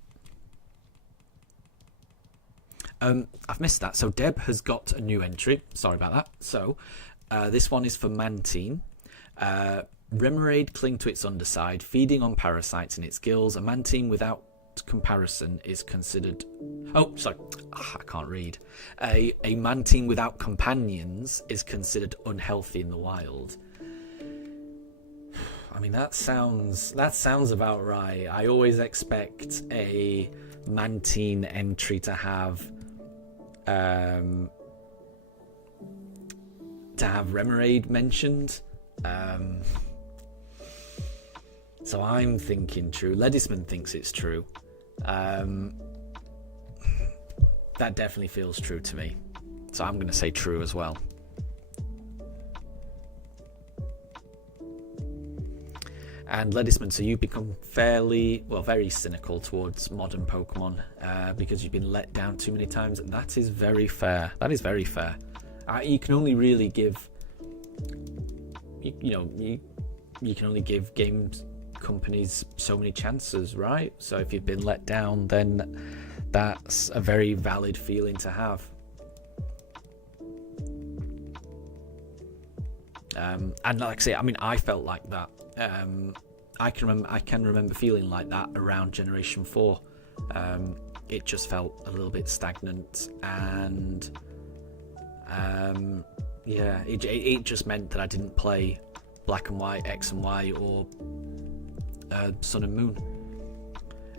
I've missed that. So Deb has got a new entry. Sorry about that. So this one is for Mantine. Remoraid cling to its underside, feeding on parasites in its gills. A Mantine without comparison is considered... Oh, sorry. I can't read. A Mantine without companions is considered unhealthy in the wild. I mean, that sounds about right. I always expect a Mantine entry to have Remoraid mentioned. So I'm thinking true. Ledisman thinks it's true. That definitely feels true to me. So I'm going to say true as well. And Ledisman, so you've become very cynical towards modern Pokemon because you've been let down too many times. That is very fair. That is very fair. You can only really give, you can only give games companies so many chances, right? So if you've been let down, then that's a very valid feeling to have. And like I say, I mean, I felt like that. I can remember feeling like that around Generation 4. It just felt a little bit stagnant, and it just meant that I didn't play Black and White, X and Y, or Sun and Moon.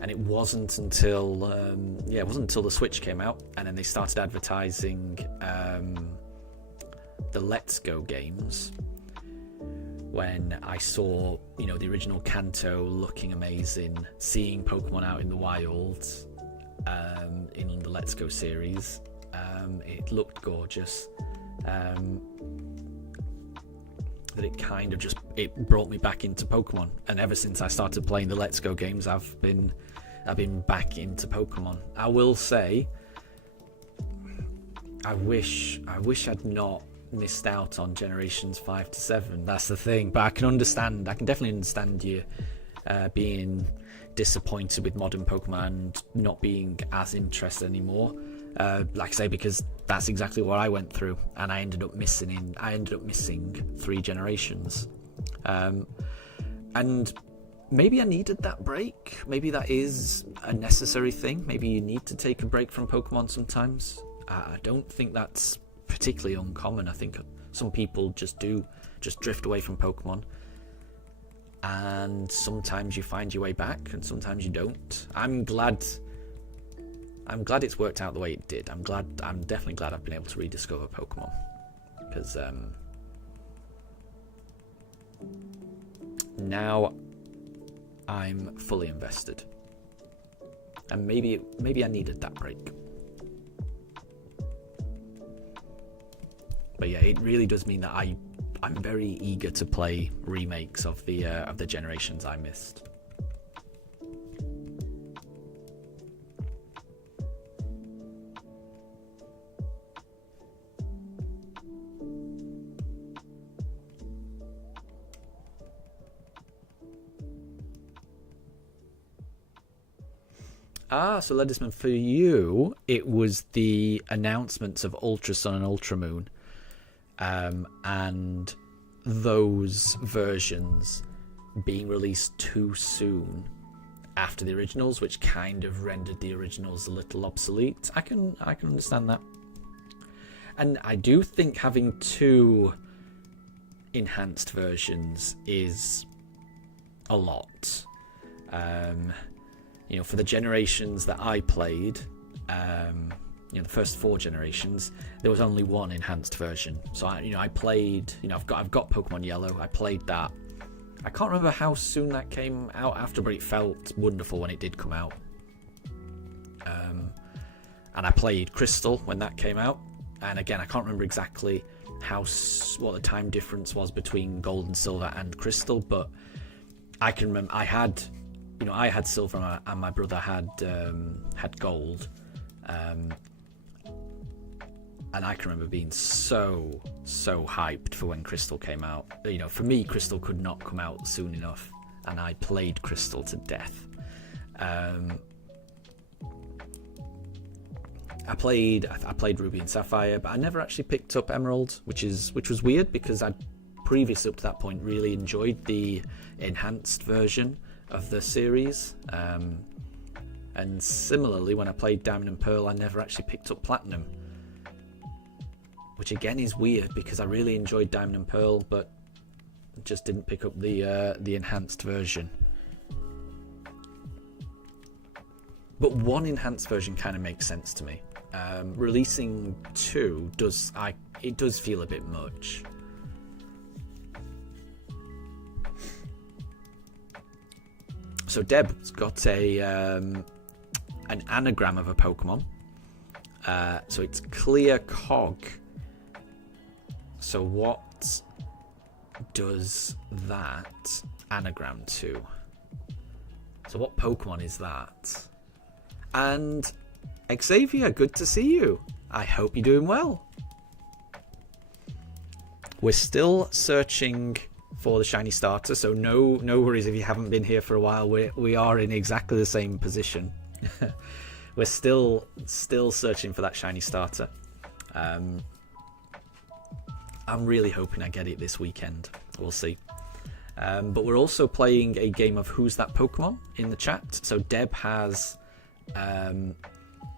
And it wasn't until the Switch came out, and then they started advertising the Let's Go games, when I saw, the original Kanto looking amazing, seeing Pokemon out in the wild, in the Let's Go series. It looked gorgeous. That it kind of it brought me back into Pokemon, and ever since I started playing the Let's Go games, I've been back into Pokemon. I will say, I wish I'd not missed out on generations 5 to 7. That's the thing. But I can definitely understand you being disappointed with modern Pokemon and not being as interested anymore. Like I say, because that's exactly what I went through, and I ended up missing 3 generations. And maybe I needed that break. Maybe that is a necessary thing. Maybe you need to take a break from Pokemon sometimes. I don't think that's particularly uncommon. I think some people just drift away from Pokemon, and sometimes you find your way back and sometimes you don't. I'm glad it's worked out the way it did. I'm definitely glad I've been able to rediscover Pokemon, because now I'm fully invested, and maybe I needed that break. But yeah, it really does mean that I'm very eager to play remakes of the generations I missed. So Ledisman, for you, it was the announcements of Ultra Sun and Ultra Moon, and those versions being released too soon after the originals, which kind of rendered the originals a little obsolete. I can understand that, and I do think having 2 enhanced versions is a lot. For the generations that I played, the first 4 generations, there was only 1 enhanced version. So I played, I've got Pokemon Yellow. I played that. I can't remember how soon that came out after, but it felt wonderful when it did come out. And I played Crystal when that came out. And again, I can't remember exactly what the time difference was between Gold and Silver and Crystal, but I can remember I had Silver and my brother had Gold, and I can remember being so hyped for when Crystal came out. For me, Crystal could not come out soon enough, and I played Crystal to death. I played Ruby and Sapphire, but I never actually picked up Emerald, which was weird, because I'd previously up to that point really enjoyed the enhanced version of the series. And similarly, when I played Diamond and Pearl, I never actually picked up Platinum, which again is weird, because I really enjoyed Diamond and Pearl, but just didn't pick up the enhanced version. But 1 enhanced version kind of makes sense to me. Releasing 2 does feel a bit much. So Deb's got an anagram of a Pokemon. So it's Clear Cog. So what does that anagram to? So what Pokemon is that? And Xavier, good to see you. I hope you're doing well. We're still searching for the shiny starter, so no worries if you haven't been here for a while. We are in exactly the same position. We're still searching for that shiny starter. I'm really hoping I get it this weekend. We'll see. But we're also playing a game of Who's That Pokemon in the chat. So Deb has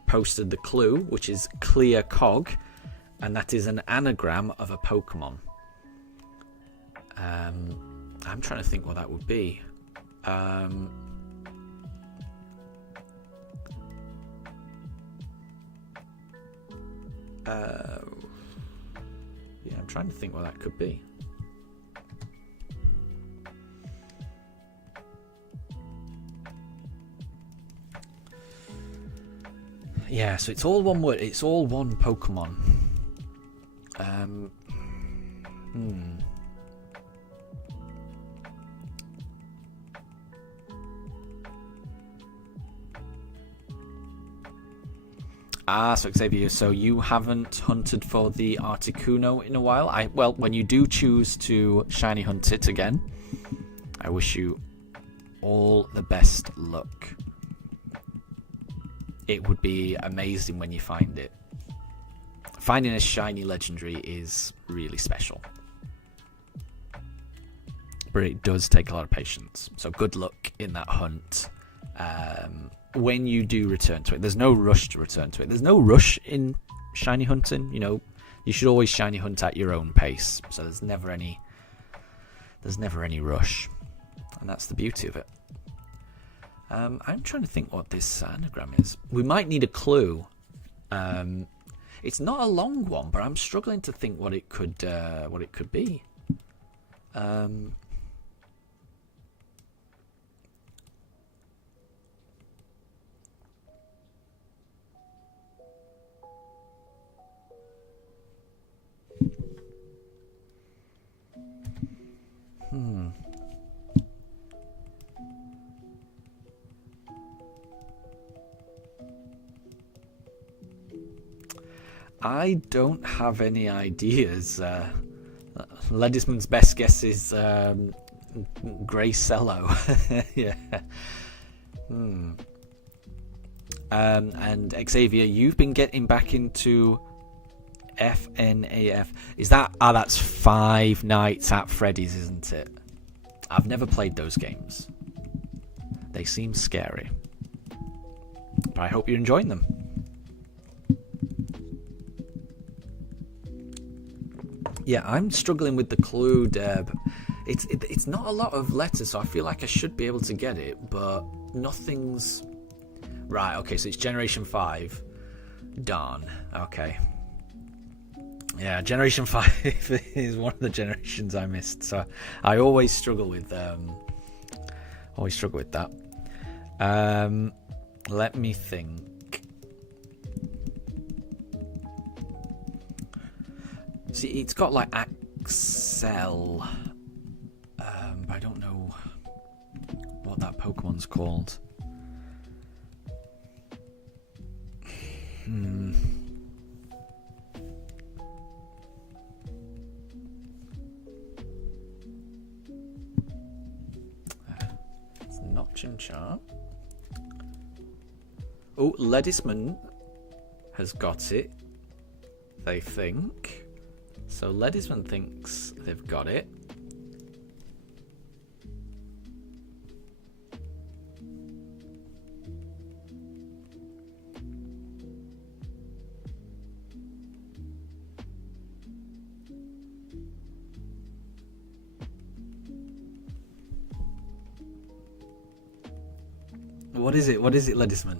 posted the clue, which is Clear Cog, and that is an anagram of a Pokemon. I'm trying to think what that would be. Yeah, I'm trying to think what that could be. Yeah, so it's all one word. It's all one Pokemon. So Xavier, so you haven't hunted for the Articuno in a while? Well, when you do choose to shiny hunt it again, I wish you all the best luck. It would be amazing when you find it. Finding a shiny legendary is really special. But it does take a lot of patience. So good luck in that hunt. When you do return to it, there's no rush to return to it. There's no rush in shiny hunting. You know, you should always shiny hunt at your own pace. So there's never any rush. And that's the beauty of it. I'm trying to think what this anagram is. We might need a clue. It's not a long one, but I'm struggling to think what it could be. I don't have any ideas. Ledisman's best guess is Greycello. Yeah. And Xavier, you've been getting back into FNAF. Is that? That's Five Nights at Freddy's, isn't it? I've never played those games. They seem scary. But I hope you're enjoying them. Yeah, I'm struggling with the clue, Deb. It's not a lot of letters, so I feel like I should be able to get it, but nothing's... Right, okay, so it's Generation 5. Darn, okay. Yeah, Generation 5 is one of the generations I missed, so I always struggle with that. Let me think. See, it's got like Axel, but I don't know what that Pokemon's called. It's not Chimchar. Oh, Ledisman has got it, they think. So Ledisman thinks they've got it. What is it? What is it, Ledisman?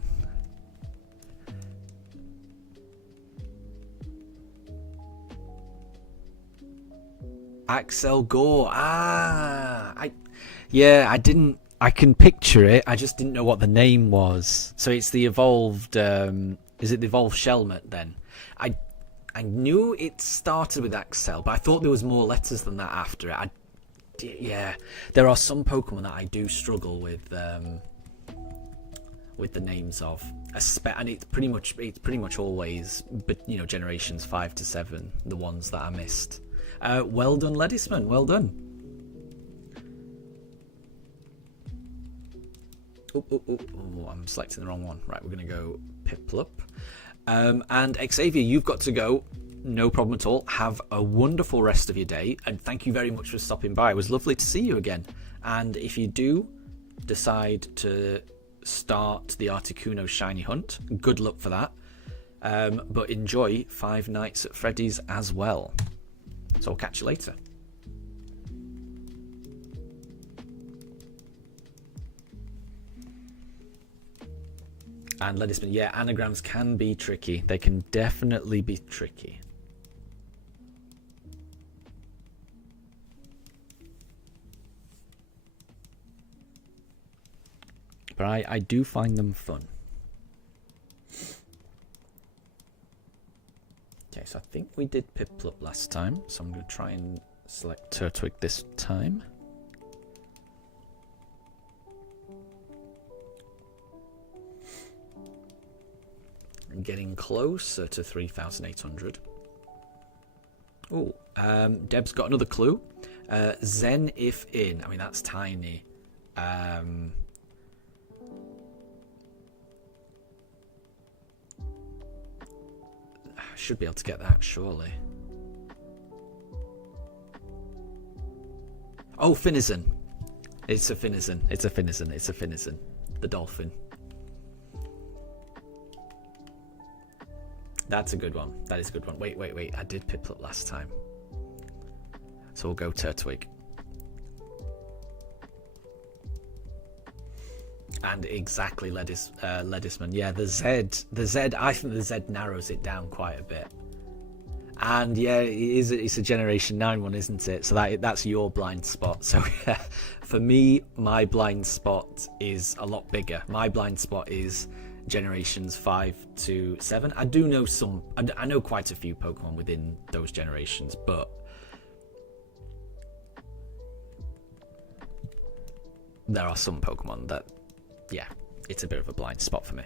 Axel Gore. I can picture it. I just didn't know what the name was. So it's the evolved. Is it the evolved Shelmet then? I knew it started with Axel, but I thought there was more letters than that after it. There are some Pokemon that I do struggle with the names of, and it's pretty much always, but generations 5 to 7, the ones that I missed. Well done, Ledisman. Well done. Oh, I'm selecting the wrong one. Right, we're going to go Piplup. And Xavier, you've got to go no problem at all. Have a wonderful rest of your day, and thank you very much for stopping by. It was lovely to see you again. And if you do decide to start the Articuno shiny hunt, good luck for that. But enjoy Five Nights at Freddy's as well. So I'll catch you later. And Ledisman, yeah, anagrams can be tricky. They can definitely be tricky. But I do find them fun. Okay, so I think we did Piplup last time, so I'm going to try and select Turtwig this time. I'm getting closer to 3,800. Oh, Deb's got another clue. Zen if in. I mean, that's tiny. Should be able to get that, surely. Oh, Finizen. It's a Finizen. It's a Finizen. It's a Finizen. The dolphin. That's a good one. That is a good one. Wait. I did Piplup last time. So we'll go Turtwig. And exactly Ledisman. Yeah, the Z, I think the Z narrows it down quite a bit. And yeah, it's a Generation 9 one, isn't it? So that's your blind spot. So yeah, for me, my blind spot is a lot bigger. My blind spot is Generations 5 to 7. I do know I know quite a few Pokemon within those generations, but there are some Pokemon that, yeah, it's a bit of a blind spot for me.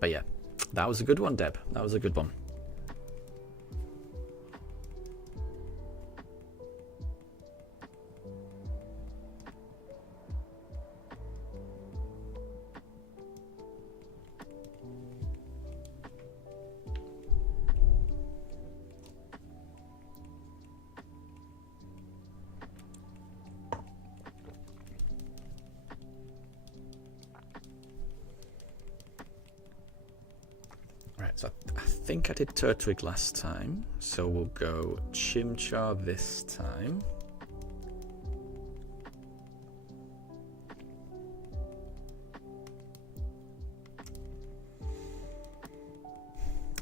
But yeah, that was a good one, Deb. That was a good one. So I think I did Turtwig last time, so we'll go Chimchar this time.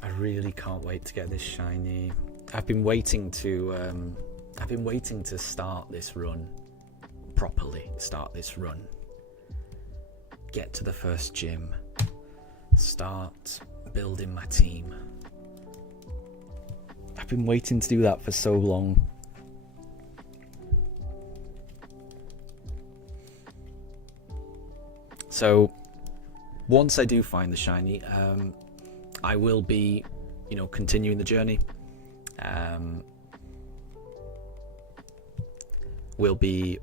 I really can't wait to get this shiny. I've been waiting to start this run properly. Get to the first gym. Start building my team. I've been waiting to do that for so long. So once I do find the shiny, I will be, continuing the journey. We'll be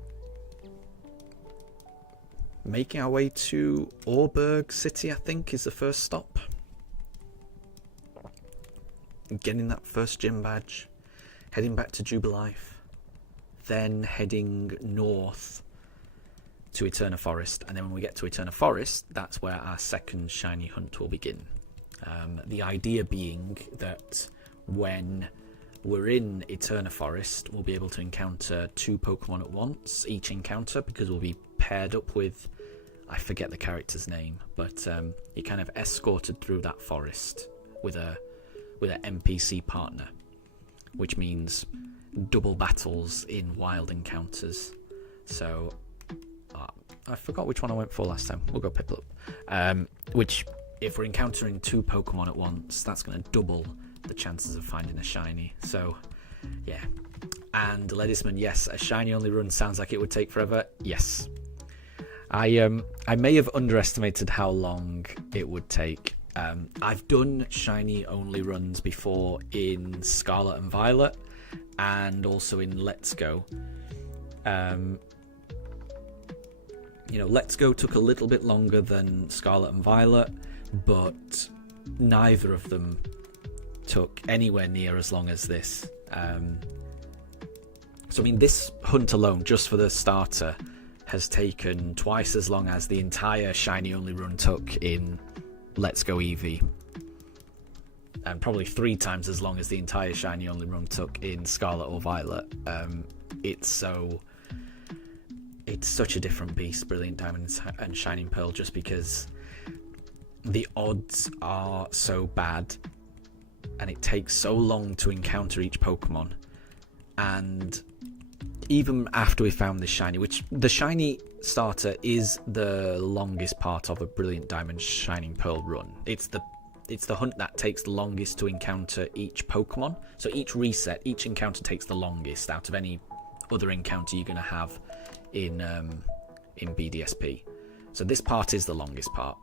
making our way to Auberg City, I think, is the first stop. Getting that first gym badge, heading back to Jubilife, then heading north to Eterna Forest, and then when we get to Eterna Forest, that's where our second shiny hunt will begin. The idea being that when we're in Eterna Forest, we'll be able to encounter 2 Pokemon at once, each encounter, because we'll be paired up with, I forget the character's name, but you're kind of escorted through that forest with an NPC partner, which means double battles in wild encounters. So I forgot which one I went for last time. We'll go Piplup. Which, if we're encountering 2 Pokemon at once, that's going to double the chances of finding a shiny. So yeah. And Ledisman, yes, a shiny only run sounds like it would take forever. Yes. I may have underestimated how long it would take. I've done shiny only runs before in Scarlet and Violet, and also in Let's Go. Let's Go took a little bit longer than Scarlet and Violet, but neither of them took anywhere near as long as this. So this hunt alone, just for the starter, has taken twice as long as the entire Shiny Only run took in Let's Go Eevee. And probably 3 times as long as the entire Shiny Only run took in Scarlet or Violet. It's such a different beast, Brilliant Diamond and Shining Pearl, just because the odds are so bad and it takes so long to encounter each Pokemon. And even after we found the shiny, which the shiny starter is the longest part of a Brilliant Diamond Shining Pearl run. It's the hunt that takes the longest to encounter each Pokemon. So each reset, each encounter takes the longest out of any other encounter you're going to have in BDSP. So this part is the longest part,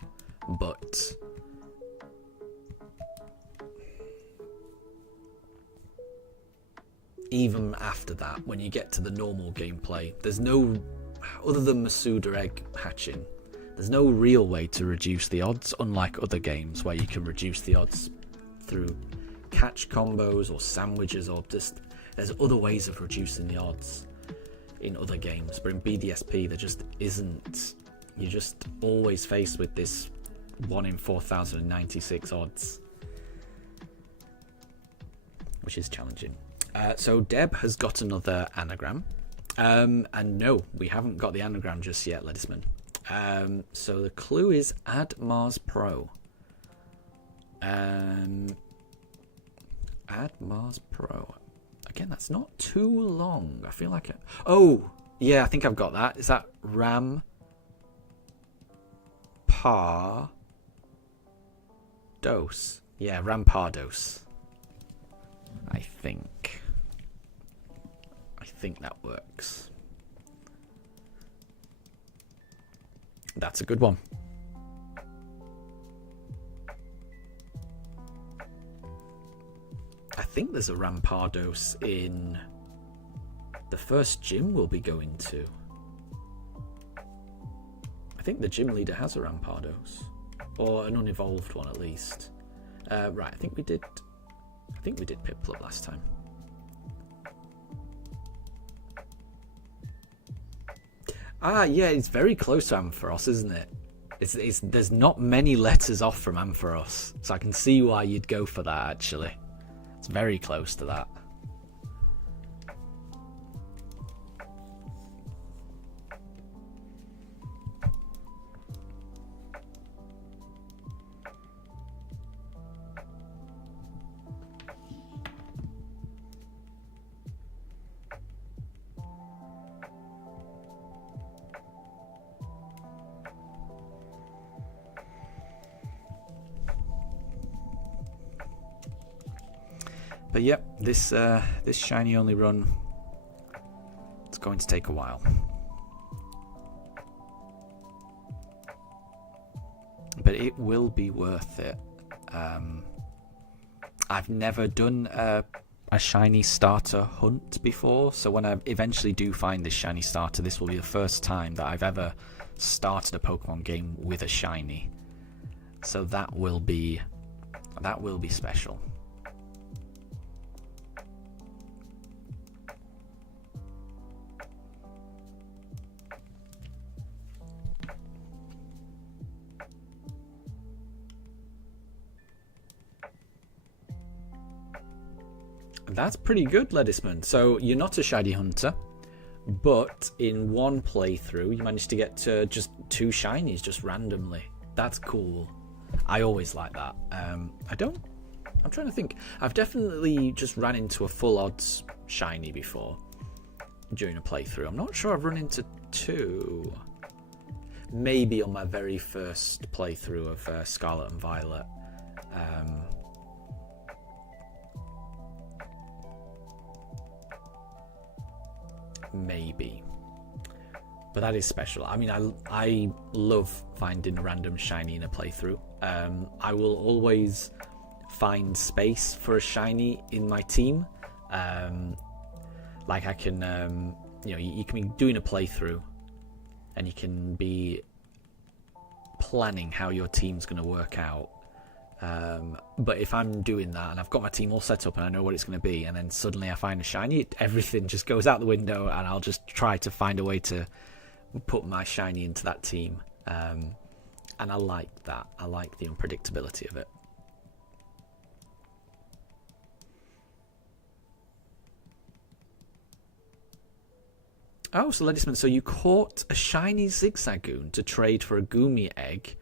but even after that, when you get to the normal gameplay, there's no, other than Masuda egg hatching, there's no real way to reduce the odds, unlike other games where you can reduce the odds through catch combos or sandwiches, or just, there's other ways of reducing the odds in other games. But in BDSP, there just isn't. You're just always faced with this 1 in 4,096 odds, which is challenging. So Deb has got another anagram. And no, we haven't got the anagram just yet, Ledisman. So the clue is add Mars Pro. Add Mars Pro. Again, that's not too long. I feel like it. Oh, yeah, I think I've got that. Is that Rampardos? Yeah, Rampardos. I think that works. That's a good one. I think there's a Rampardos in the first gym we'll be going to. I think the gym leader has a Rampardos, or an unevolved one at least. Right, I think we did Piplup last time. Ah, yeah, it's very close to Ampharos, isn't it? There's not many letters off from Ampharos, so I can see why you'd go for that, actually. It's very close to that. But yep, this shiny only run, it's going to take a while. But it will be worth it. I've never done a shiny starter hunt before, so when I eventually do find this shiny starter, this will be the first time that I've ever started a Pokemon game with a shiny. So that will be special. That's pretty good, Ledisman. So you're not a shiny hunter, but in one playthrough you managed to get to just 2 shinies just randomly. That's cool. I always like that. I'm trying to think. I've definitely just ran into a full odds shiny before during a playthrough. I'm not sure I've run into 2. Maybe on my very first playthrough of Scarlet and Violet. Maybe, but that is special. I mean, I love finding a random shiny in a playthrough. I will always find space for a shiny in my team. Like I can, you can be doing a playthrough and you can be planning how your team's going to work out. But if I'm doing that and I've got my team all set up and I know what it's going to be, and then suddenly I find a shiny, everything just goes out the window, and I'll just try to find a way to put my shiny into that team. And I like that. I like the unpredictability of it. Oh, so Ledisman, so you caught a shiny Zigzagoon to trade for a Goomy egg,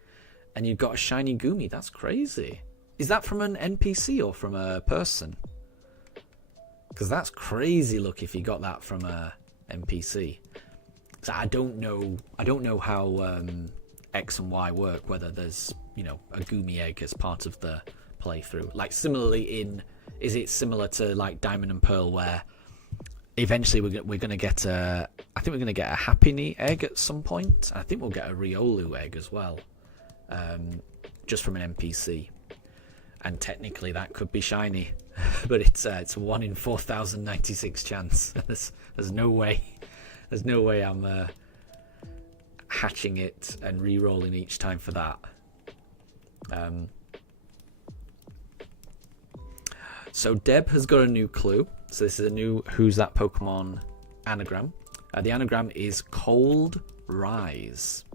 and you got a shiny Goomy. That's crazy. Is that from an NPC or from a person? Because that's crazy. Look, if you got that from a NPC. So I don't know how X and Y work. Whether there's a Goomy egg as part of the playthrough. Like similarly is it similar to like Diamond and Pearl where eventually we're going to get I think we're going to get a Happiny egg at some point. I think we'll get a Riolu egg as well. Just from an NPC, and technically that could be shiny, but it's a 1 in 4,096 chance. There's no way I'm hatching it and re-rolling each time for that. So Deb has got a new clue. So this is a new Who's That Pokemon anagram. The anagram is Cold Rise.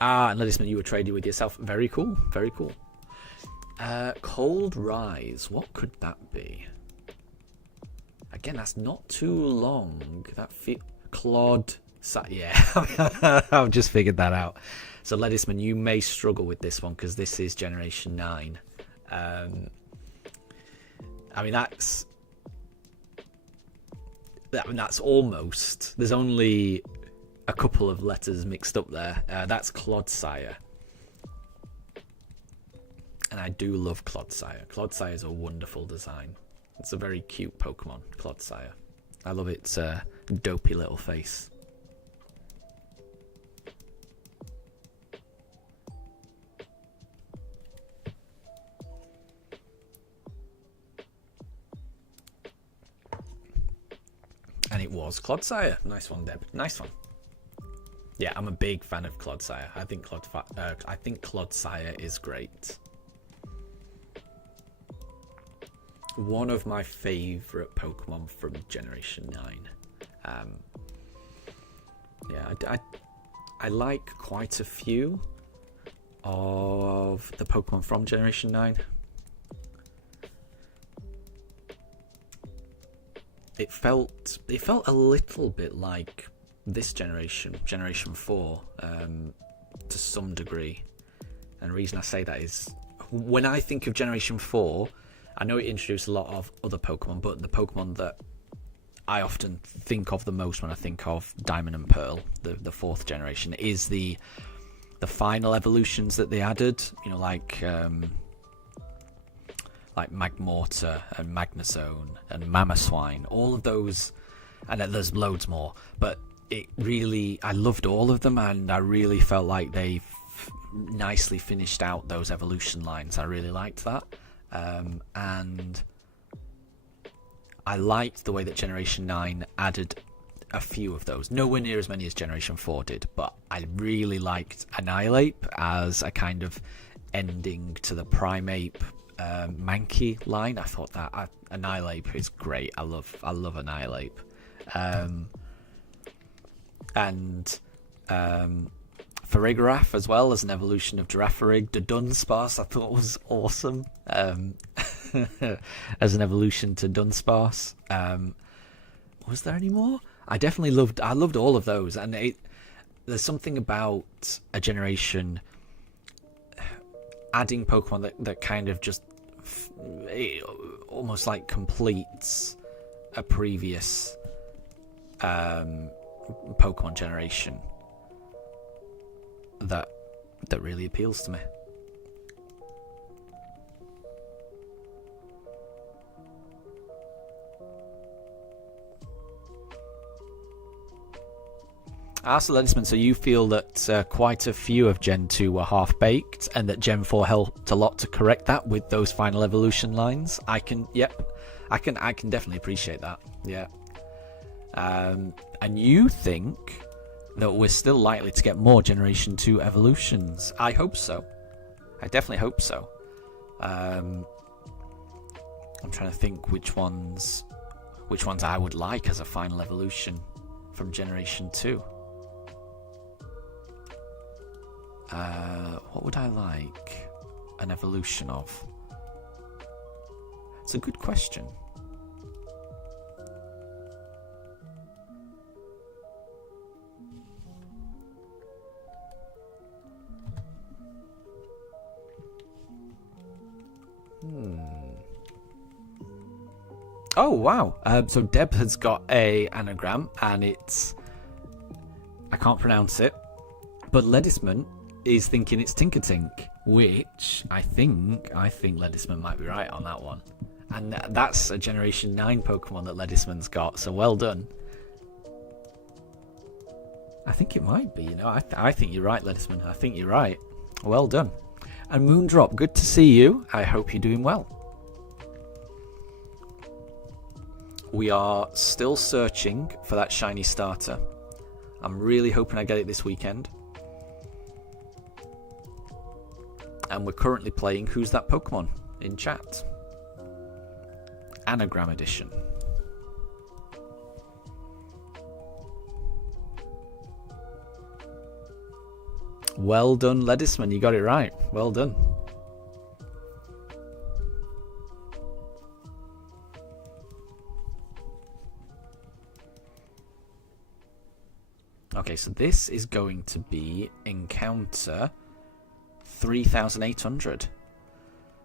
And Ledisman, you were trading with yourself. Very cool. Very cool. Cold Rise. What could that be? Again, that's not too long. Clod. Yeah, I've just figured that out. So Ledisman, you may struggle with this one because this is Generation 9. I mean, that's almost. There's only a couple of letters mixed up there. That's Clodsire. And I do love Clodsire. Clodsire is a wonderful design. It's a very cute Pokemon, Clodsire. I love its dopey little face. And it was Clodsire. Nice one, Deb. Nice one. Yeah, I'm a big fan of Clodsire. I think Clodsire is great. One of my favourite Pokemon from Generation 9. Yeah, I like quite a few of the Pokemon from Generation 9. It felt a little bit like this generation 4, to some degree. And the reason I say that is when I think of Generation 4, I know it introduced a lot of other Pokemon, but the Pokemon that I often think of the most when I think of Diamond and Pearl, the fourth generation, is the final evolutions that they added. Like Magmortar and Magnezone and Mamoswine, all of those, and there's loads more. But I loved all of them, and I really felt like they nicely finished out those evolution lines. I really liked that. And I liked the way that Generation 9 added a few of those. Nowhere near as many as Generation 4 did, but I really liked Annihilape as a kind of ending to the Primeape Mankey line. I thought that Annihilape is great. I love Annihilape. And Farigiraf as well as an evolution of Girafarig. The Dunsparce I thought was awesome as an evolution to Dunsparce. Was there any more? I loved all of those, and there's something about a generation adding Pokemon that kind of just almost like completes a previous Pokemon generation that really appeals to me. So you feel that quite a few of Gen 2 were half-baked and that Gen 4 helped a lot to correct that with those final evolution lines? I can definitely appreciate that. Yeah. And you think that we're still likely to get more Generation 2 evolutions? I hope so. I definitely hope so. I'm trying to think which ones I would like as a final evolution from Generation 2. What would I like an evolution of? It's a good question. Oh wow! So Deb has got a anagram, and it's, I can't pronounce it, but Ledisman is thinking it's Tinkertink, which I think Ledisman might be right on that one, and that's a Generation 9 Pokemon that Ledisman's got. So well done. I think it might be. You know, I think you're right, Ledisman. I think you're right. Well done. And Moondrop, good to see you. I hope you're doing well. We are still searching for that shiny starter. I'm really hoping I get it this weekend. And we're currently playing Who's That Pokemon in chat. Anagram edition. Well done, Ledisman. You got it right. Well done. Okay, so this is going to be encounter 3,800.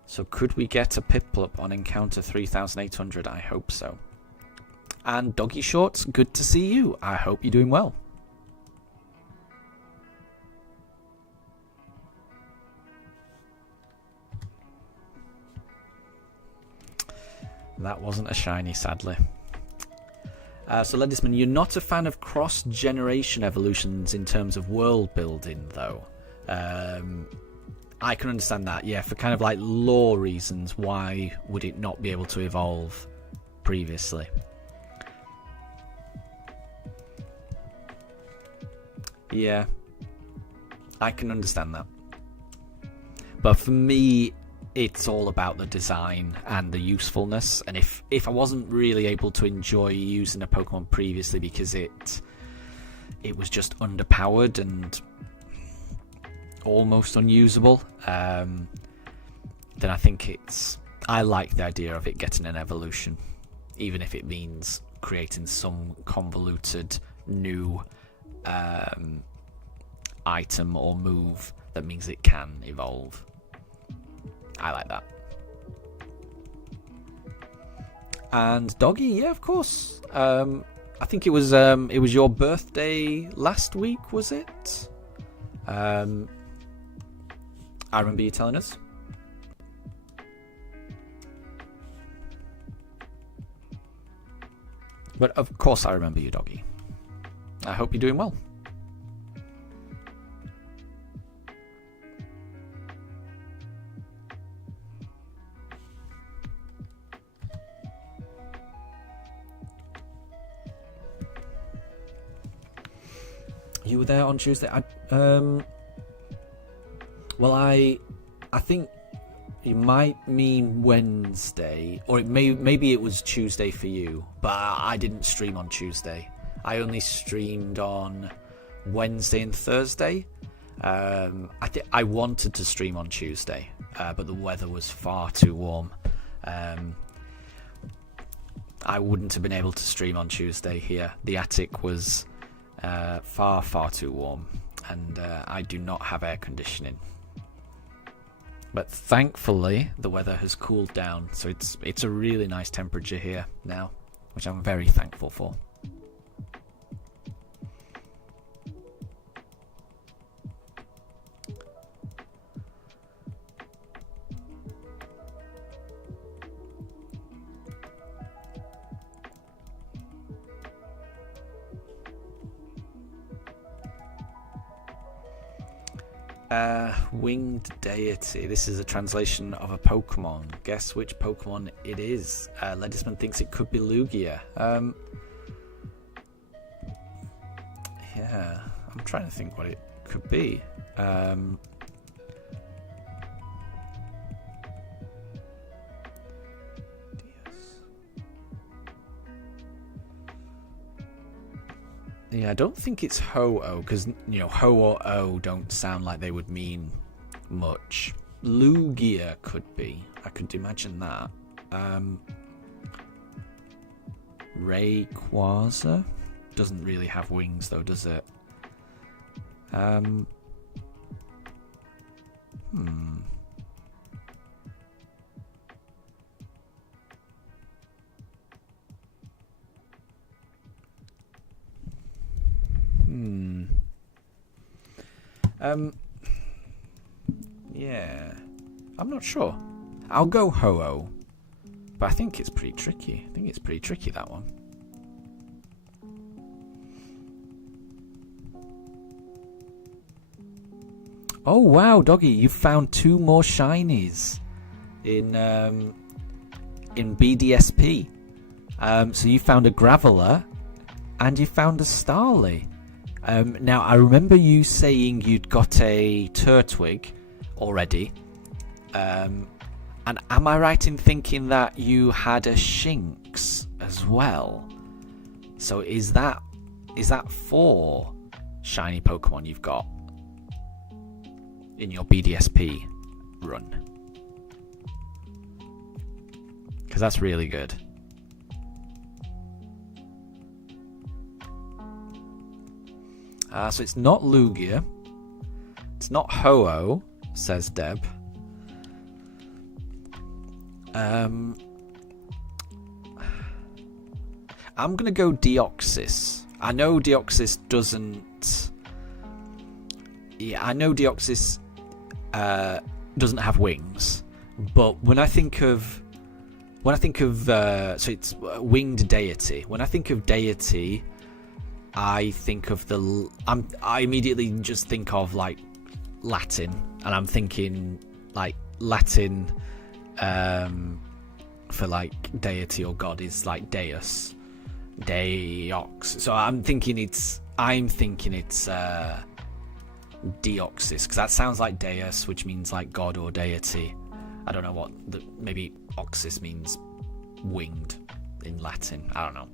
So could we get a Piplup on encounter 3,800? I hope so. And Doggy Shorts, good to see you. I hope you're doing well. That wasn't a shiny, sadly. So Ledisman, you're not a fan of cross-generation evolutions in terms of world building, though. I can understand that, yeah, for kind of like lore reasons. Why would it not be able to evolve previously? Yeah, I can understand that. But for me, it's all about the design and the usefulness. And if I wasn't really able to enjoy using a Pokemon previously because it was just underpowered and almost unusable, then I think I like the idea of it getting an evolution, even if it means creating some convoluted new item or move that means it can evolve. I like that. And Doggy, yeah, of course. I think it was your birthday last week, was it? I remember you telling us. But of course I remember you, Doggy. I hope you're doing well. You were there on Tuesday. Well, I think you might mean Wednesday, or maybe it was Tuesday for you. But I didn't stream on Tuesday. I only streamed on Wednesday and Thursday. I wanted to stream on Tuesday, but the weather was far too warm. I wouldn't have been able to stream on Tuesday here. The attic was far too warm, and I do not have air conditioning. But thankfully the weather has cooled down, so it's a really nice temperature here now, which I'm very thankful for. Winged deity. This is a translation of a Pokemon. Guess which Pokemon it is. Ledisman thinks it could be Lugia. Yeah, I'm trying to think what it could be. Yeah, I don't think it's Ho-Oh, because, Ho or O don't sound like they would mean much. Lugia could be. I could imagine that. Rayquaza? Doesn't really have wings, though, does it? Yeah. I'm not sure. I'll go Ho-Oh. But I think it's pretty tricky. That one. Oh, wow, Doggy, you found 2 more shinies in BDSP. So you found a Graveler and you found a Starly. Now, I remember you saying you'd got a Turtwig already. And am I right in thinking that you had a Shinx as well? So is that 4 shiny Pokemon you've got in your BDSP run? Because that's really good. So it's not Lugia. It's not Ho-Oh, says Deb. I'm going to go Deoxys. I know Deoxys doesn't... Yeah, I know Deoxys doesn't have wings. But when I think of... so it's winged deity. When I think of deity, I think of I immediately just think of, like, Latin. And I'm thinking, like, Latin... for like deity or god is like Deus, Deox. So I'm thinking it's Deoxys, because that sounds like Deus, which means like god or deity. I don't know what maybe Oxys means winged in Latin. I don't know.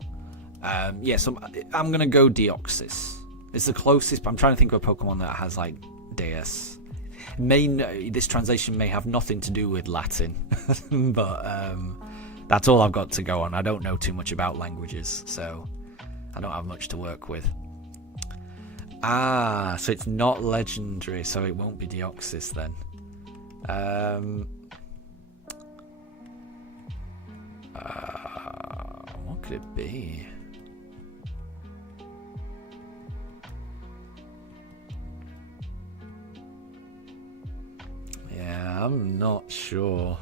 Yeah, so I'm gonna go Deoxys. It's the closest, but I'm trying to think of a Pokemon that has like Deus. This translation may have nothing to do with Latin, but that's all I've got to go on. I don't know too much about languages, so I don't have much to work with. So it's not legendary, so it won't be Deoxys then. What could it be? Yeah, I'm not sure.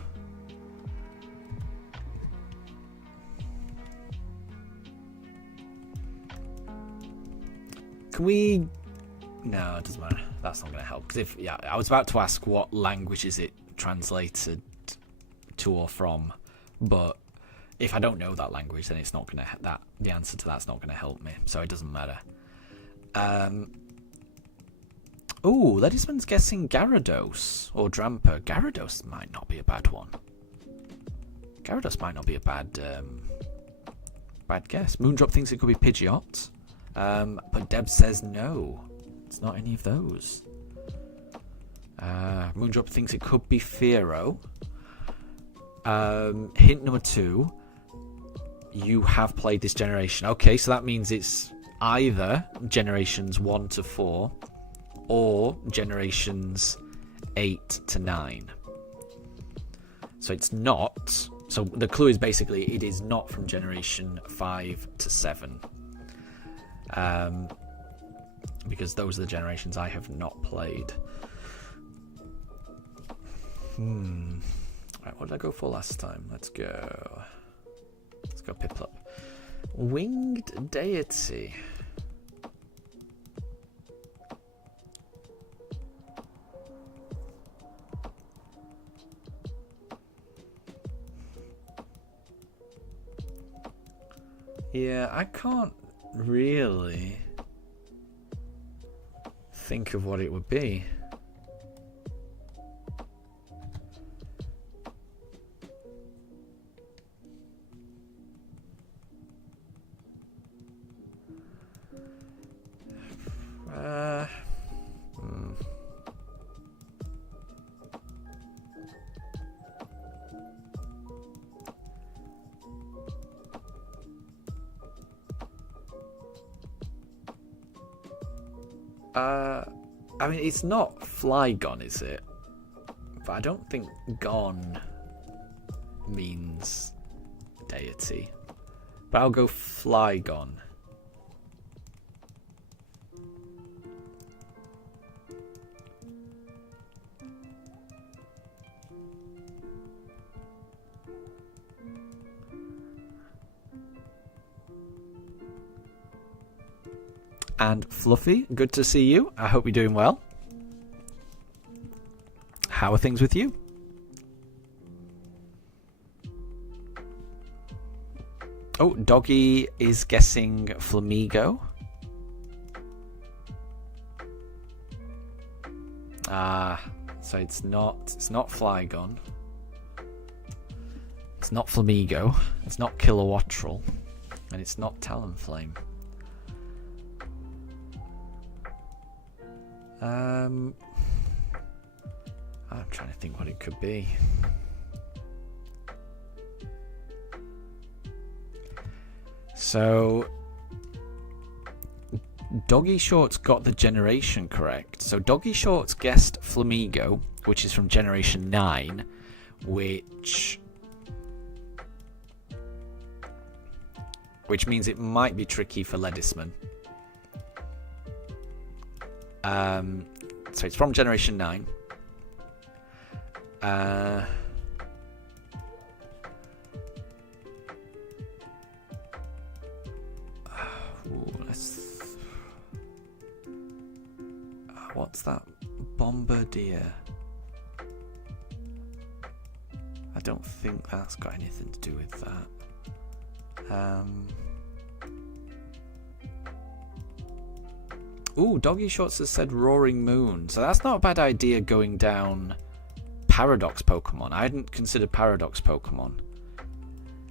Can we... No, it doesn't matter. That's not going to help. Because I was about to ask what language is it translated to or from, but if I don't know that language, then it's not going to... the answer to that's not going to help me, so it doesn't matter. Oh, Ledisman's guessing Gyarados or Drampa. Gyarados might not be a bad one. Gyarados might not be a bad guess. Moondrop thinks it could be Pidgeot. But Deb says no. It's not any of those. Moondrop thinks it could be Fearow. Hint number 2. You have played this generation. Okay, so that means it's either generations 1 to 4 or generations 8 to 9. So it's not. So the clue is basically it is not from generation 5 to 7. Because those are the generations I have not played. Right, what did I go for last time? Let's go Piplup. Winged deity. Yeah, I can't really think of what it would be. I mean, it's not Flygon, is it? But I don't think Gon means deity. But I'll go Flygon. And Fluffy, good to see you. I hope you're doing well. How are things with you? Oh, Doggy is guessing Flamigo. So it's not Flygon. It's not Flamigo. It's not Kilowattrel. And it's not Talonflame. I'm trying to think what it could be. So Doggy Shorts got the generation correct. So Doggy Shorts guessed Flamigo, which is from Generation 9, which means it might be tricky for Ledisman. So it's from Generation 9. What's that? Bombardier. I don't think that's got anything to do with that. Ooh, Doggy Shorts has said Roaring Moon. So that's not a bad idea going down Paradox Pokemon. I hadn't considered Paradox Pokemon.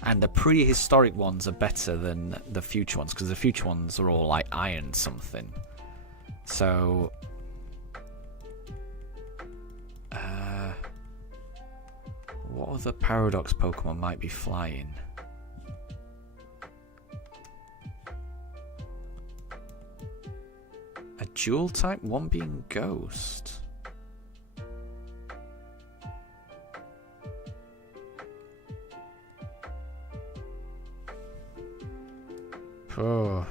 And the prehistoric ones are better than the future ones, because the future ones are all like iron something. So what other Paradox Pokemon might be flying? A dual type, one being Ghost. Oh.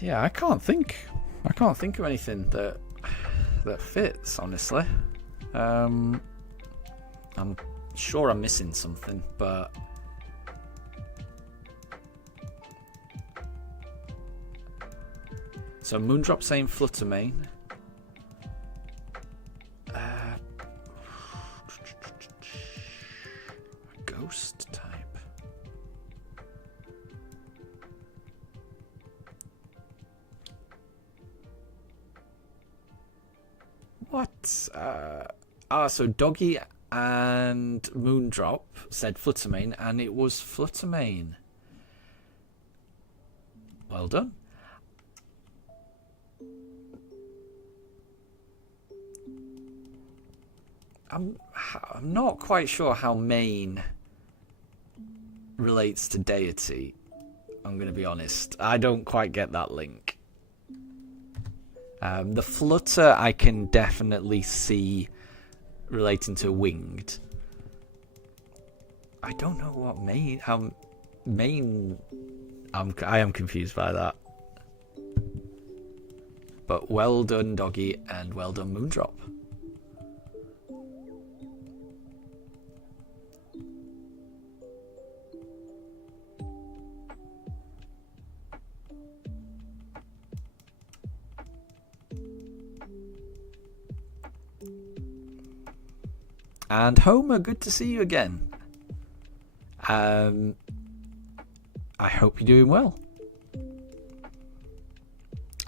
Yeah, I can't think of anything that fits, honestly. I'm sure I'm missing something, but so Moondrop saying Fluttermane. Ghost type. What? So Doggy and Moondrop said Fluttermane, and it was Fluttermane. Well done. I'm not quite sure how Mane relates to deity. I'm going to be honest. I don't quite get that link. The flutter I can definitely see relating to winged. I don't know what I am confused by that. But well done, Doggy, and well done, Moondrop. And Homer, good to see you again. I hope you're doing well.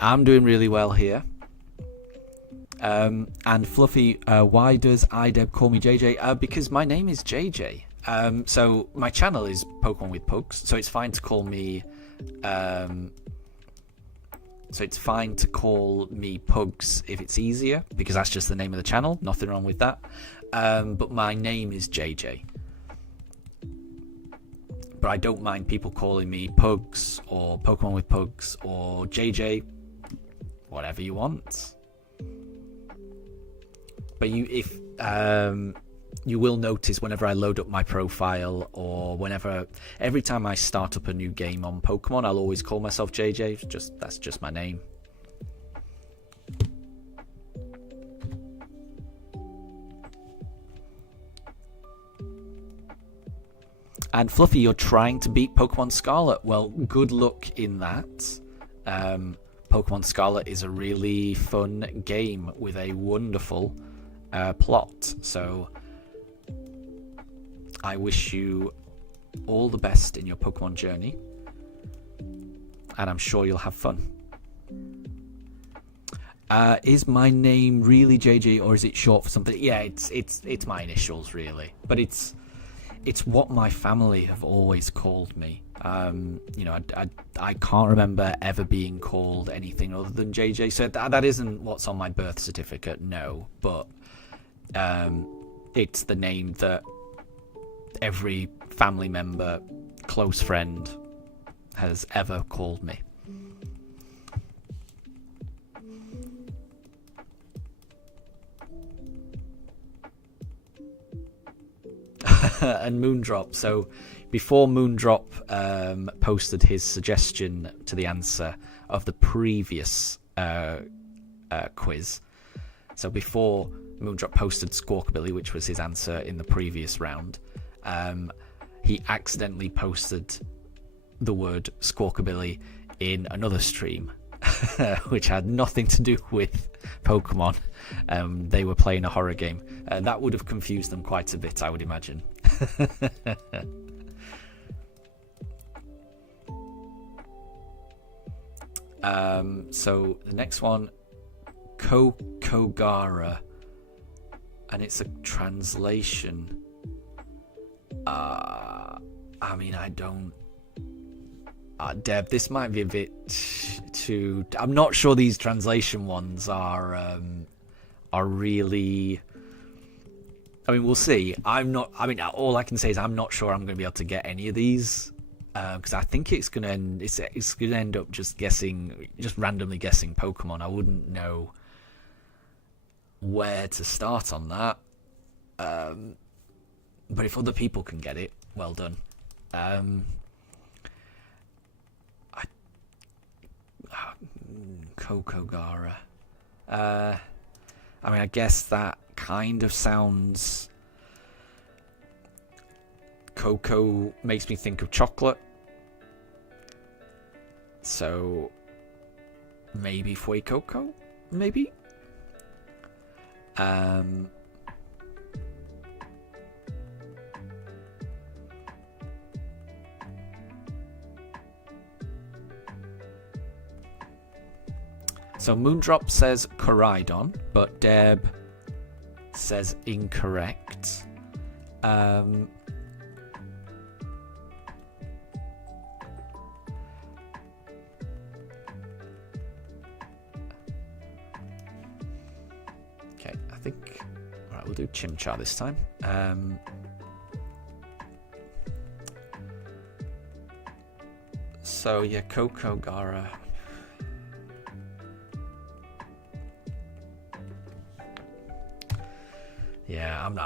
I'm doing really well here. And Fluffy, why does iDeb call me JJ? Because my name is JJ. So my channel is Pokemon with Pugs, so it's fine to call me. Pugs if it's easier, because that's just the name of the channel. Nothing wrong with that. But my name is JJ. But I don't mind people calling me Pugs or Pokemon with Pugs or JJ, whatever you want. But you will notice whenever I load up my profile or every time I start up a new game on Pokemon, I'll always call myself JJ. That's just my name. And Fluffy, you're trying to beat Pokemon Scarlet. Well, good luck in that. Pokemon Scarlet is a really fun game with a wonderful plot. So I wish you all the best in your Pokemon journey. And I'm sure you'll have fun. Is my name really JJ or is it short for something? Yeah, it's my initials really. But it's what my family have always called me. I can't remember ever being called anything other than JJ. So that isn't what's on my birth certificate, no. But it's the name that every family member, close friend, has ever called me. And Moondrop. So before Moondrop posted his suggestion to the answer of the previous quiz, so before Moondrop posted Squawkabilly, which was his answer in the previous round, he accidentally posted the word Squawkabilly in another stream, which had nothing to do with Pokemon. They were playing a horror game. That would have confused them quite a bit, I would imagine. So the next one, Kokogara, and it's a translation. I don't. Deb, this might be a bit too. I'm not sure these translation ones are really. We'll see. All I can say is I'm not sure I'm going to be able to get any of these because I think it's going to end. It's going to end up just randomly guessing Pokemon. I wouldn't know where to start on that. But if other people can get it, well done. Kokogara. I guess that kind of sounds. Cocoa makes me think of chocolate. So maybe Fuecoco? Maybe? So Moondrop says Koraidon, but Deb says incorrect. Okay, I think. Alright, we'll do Chimchar this time. So yeah, Kokogara. Yeah, I'm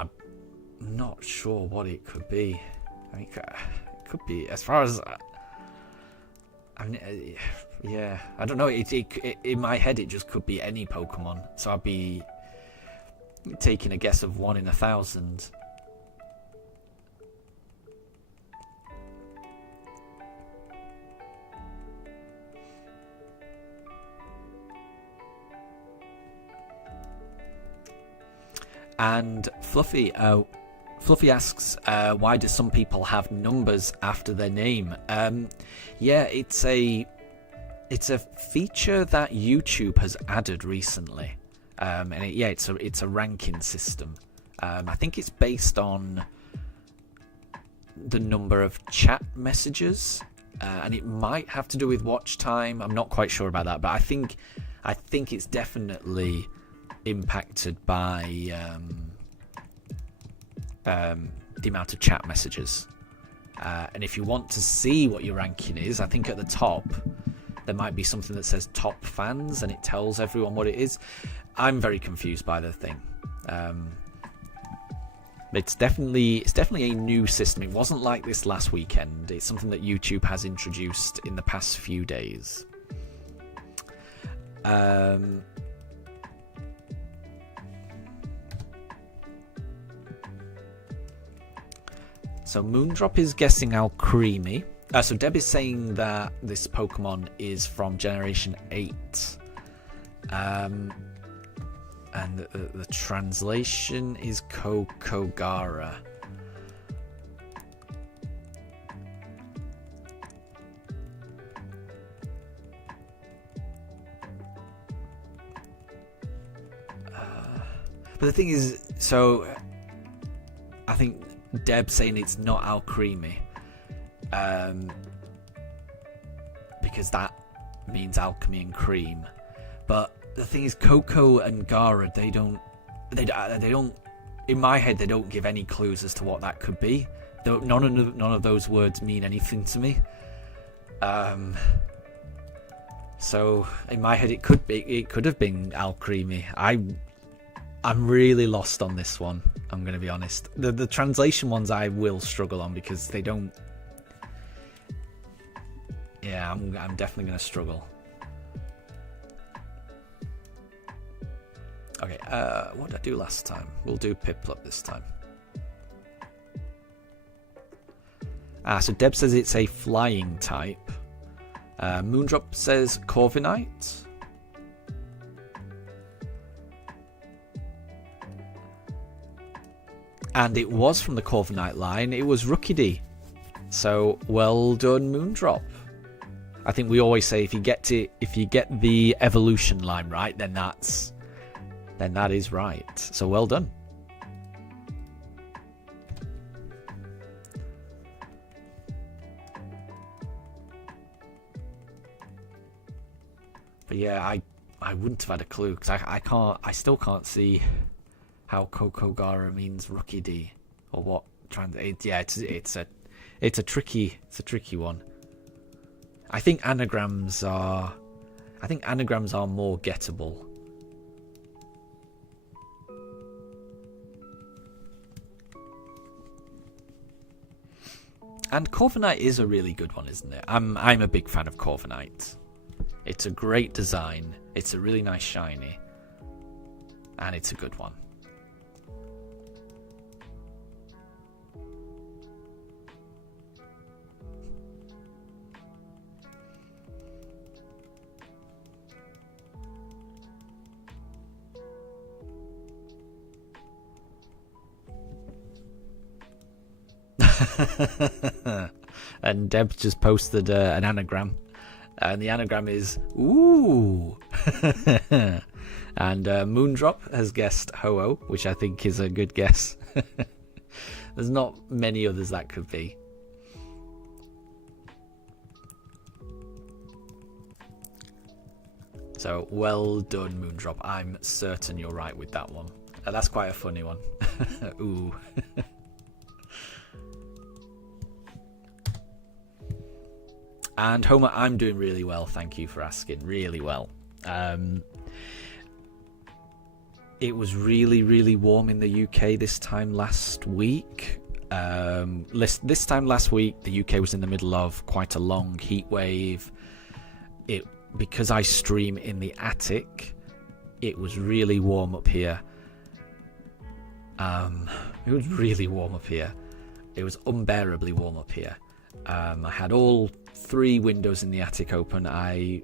not sure what it could be. I mean, it could be, as far as... I mean, yeah, I don't know. It in my head, it just could be any Pokemon. So I'd be taking a guess of 1 in 1,000. And Fluffy asks, why do some people have numbers after their name? Yeah, it's a feature that YouTube has added recently, and it's a ranking system. I think it's based on the number of chat messages, and it might have to do with watch time. I'm not quite sure about that, but I think it's definitely impacted by the amount of chat messages. And if you want to see what your ranking is, I think at the top there might be something that says top fans, and it tells everyone what it is. I'm very confused by the thing. It's definitely a new system. It wasn't like this last weekend. It's something that YouTube has introduced in the past few days. So Moondrop is guessing Alcremie. So Deb is saying that this Pokemon is from Generation 8. And the translation is Kokogara. But the thing is, so I think Deb saying it's not Alcremie, because that means alchemy and cream. But the thing is, Coco and Gara, they don't. In my head, they don't give any clues as to what that could be. None of those words mean anything to me. So in my head, it could have been Alcremie. I'm really lost on this one. I'm going to be honest. The translation ones I will struggle on because they don't. Yeah, I'm definitely going to struggle. Okay, what did I do last time? We'll do Piplup this time. So Deb says it's a flying type. Moondrop says Corviknight. And it was from the Corviknight line. It was Rookidee. So well done, Moondrop. I think we always say if you get the evolution line right, then that is right. So well done. But yeah, I wouldn't have had a clue because I still can't see how Kokogara means Rookidee or what. It's a tricky one. I think anagrams are more gettable. And Corviknight is a really good one, isn't it? I'm a big fan of Corviknight. It's a great design. It's a really nice shiny, and it's a good one. And Deb just posted an anagram, and the anagram is ooh. And Moondrop has guessed Ho-Oh, which I think is a good guess. There's not many others that could be. So well done, Moondrop. I'm certain you're right with that one. That's quite a funny one. Ooh. And Homer, I'm doing really well. Thank you for asking. Really well. it was really, really warm in the UK this time last week. This time last week, the UK was in the middle of quite a long heat wave. Because I stream in the attic, it was really warm up here. It was really warm up here. It was unbearably warm up here. I had all 3 windows in the attic open. I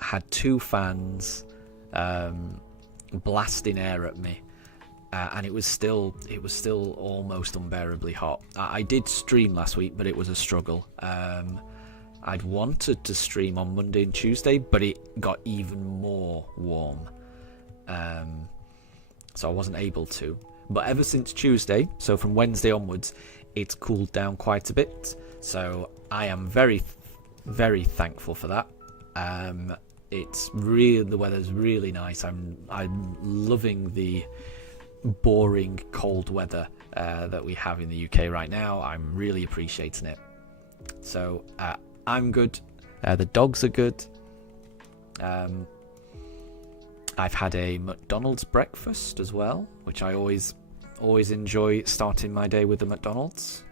had 2 fans blasting air at me, and it was still almost unbearably hot. I did stream last week, but it was a struggle. I'd wanted to stream on Monday and Tuesday, but it got even more warm, so I wasn't able to. But ever since Tuesday, so from Wednesday onwards, it's cooled down quite a bit. So I am very, very thankful for that. The weather's really nice. I'm loving the boring cold weather that we have in the UK right now. I'm really appreciating it. So I'm good. The dogs are good. I've had a McDonald's breakfast as well, which I always enjoy starting my day with the McDonald's.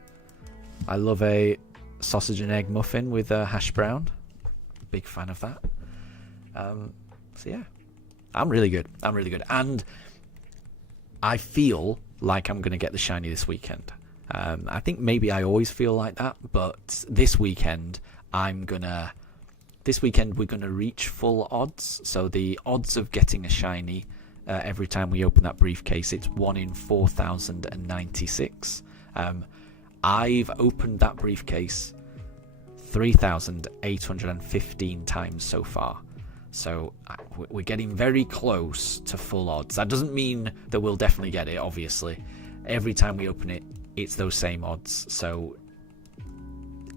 I love a sausage and egg muffin with a hash brown. Big fan of that. So yeah, I'm really good. And I feel like I'm going to get the shiny this weekend. I think maybe I always feel like that, but this weekend we're going to reach full odds. So the odds of getting a shiny every time we open that briefcase, it's 1 in 4,096. I've opened that briefcase 3,815 times so far. So we're getting very close to full odds. That doesn't mean that we'll definitely get it, obviously. Every time we open it, it's those same odds. So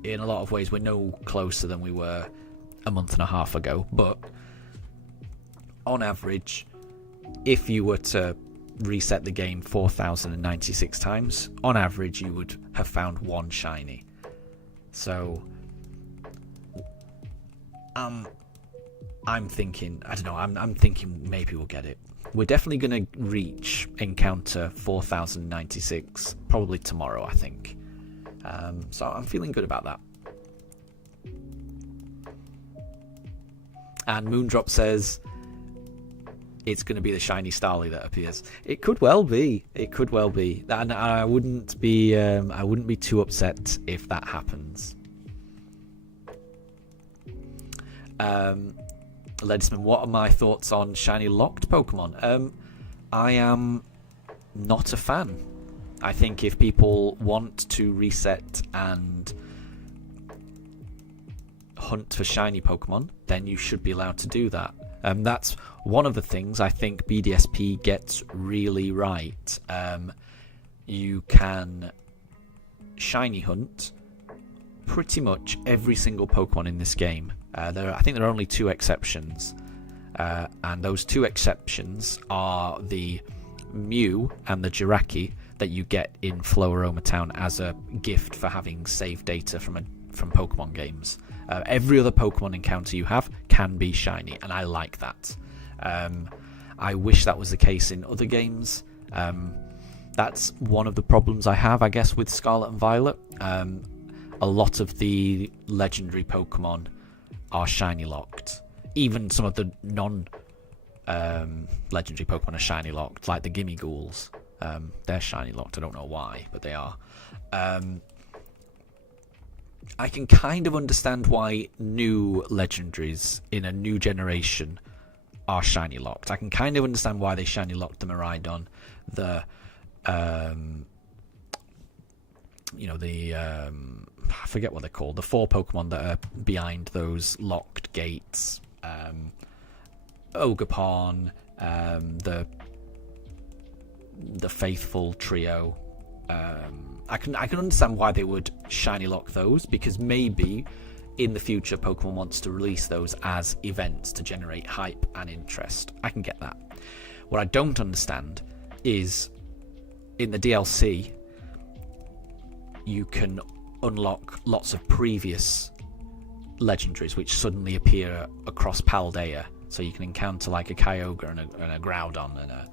in a lot of ways, we're no closer than we were a month and a half ago. But on average, if you were to reset the game 4,096 times, on average, you would have found 1 shiny. So I'm thinking, I don't know, I'm thinking maybe we'll get it. We're definitely going to reach encounter 4,096 probably tomorrow, I think. So I'm feeling good about that. And Moondrop says it's going to be the shiny Starly that appears. It could well be. And I wouldn't be too upset if that happens. Ledisman, what are my thoughts on shiny locked Pokemon? I am not a fan. I think if people want to reset and hunt for shiny Pokemon, then you should be allowed to do that. That's one of the things I think BDSP gets really right. You can shiny hunt pretty much every single Pokemon in this game. I think there are only 2 exceptions, and those 2 exceptions are the Mew and the Jirachi that you get in Floaroma Town as a gift for having saved data from Pokemon games. Every other Pokemon encounter you have can be shiny, and I like that. I wish that was the case in other games. That's one of the problems I have, I guess, with Scarlet and Violet. A lot of the legendary Pokemon are shiny locked. Even some of the non-legendary Pokemon are shiny locked, like the Gimme Ghouls. They're shiny locked. I don't know why, but they are. I can kind of understand why new legendaries in a new generation are shiny locked. I can kind of understand why they shiny locked the Miraidon, I forget what they're called, the 4 Pokemon that are behind those locked gates. Ogerpon, the faithful trio. I can understand why they would shiny lock those, because maybe in the future Pokemon wants to release those as events to generate hype and interest. I can get that. What I don't understand is in the DLC you can unlock lots of previous legendaries which suddenly appear across Paldea. So you can encounter like a Kyogre and a Groudon and a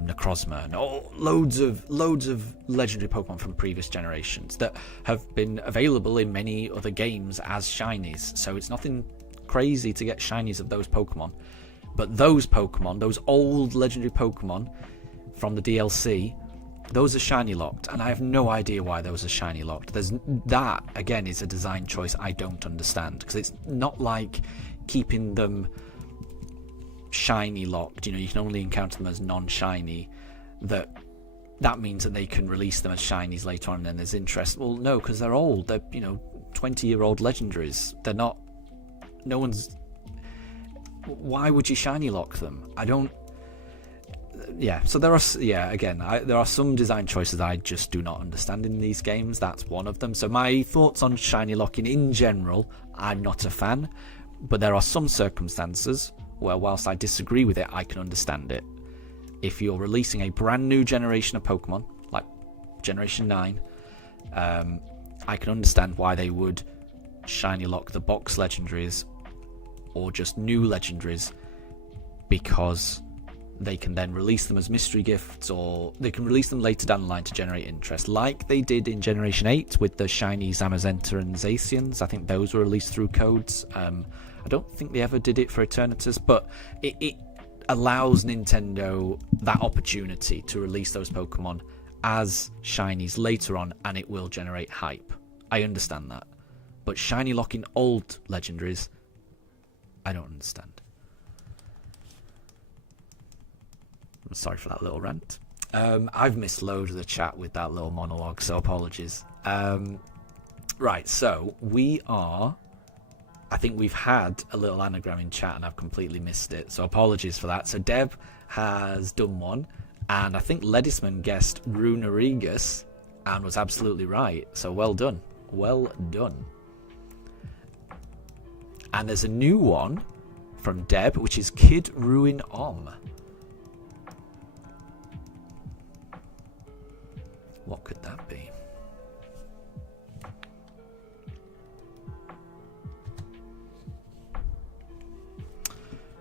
Necrozma and loads of legendary Pokemon from previous generations that have been available in many other games as shinies. So it's nothing crazy to get shinies of those Pokemon. But those Pokemon, those old legendary Pokemon from the DLC, those are shiny locked, and I have no idea why those are shiny locked. That again is a design choice I don't understand, because it's not like keeping them shiny locked, you can only encounter them as non-shiny, that means that they can release them as shinies later on and then there's interest. Well, no, because they're old. They're 20-year-old legendaries. They're not, no one's, why would you shiny lock them? I don't, so there are some design choices I just do not understand in these games. That's one of them. So my thoughts on shiny locking in general, I'm not a fan, but there are some circumstances where, whilst I disagree with it, I can understand it. If you're releasing a brand new generation of Pokemon, like Generation 9, I can understand why they would shiny lock the box legendaries or just new legendaries, because they can then release them as mystery gifts, or they can release them later down the line to generate interest, like they did in Generation 8 with the shiny Zamazenta and Zacians. I think those were released through codes. I don't think they ever did it for Eternatus, but it allows Nintendo that opportunity to release those Pokemon as shinies later on, and it will generate hype. I understand that. But shiny locking old legendaries, I don't understand. I'm sorry for that little rant. I've missed loads of the chat with that little monologue, so apologies. Right, so I think we've had a little anagram in chat and I've completely missed it, so apologies for that. So Deb has done one, and I think Ledisman guessed Runerigus and was absolutely right, so well done. Well done. And there's a new one from Deb, which is Kid Ruin Om. What could that be?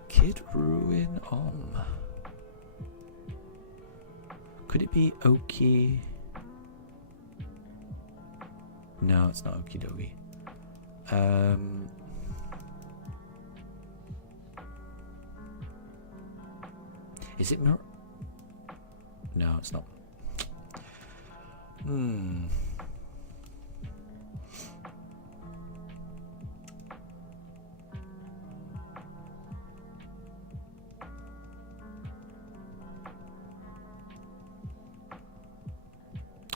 Kid Ruin Om. Could it be Oki? No, it's not Okie Dokie. Is it No, it's not.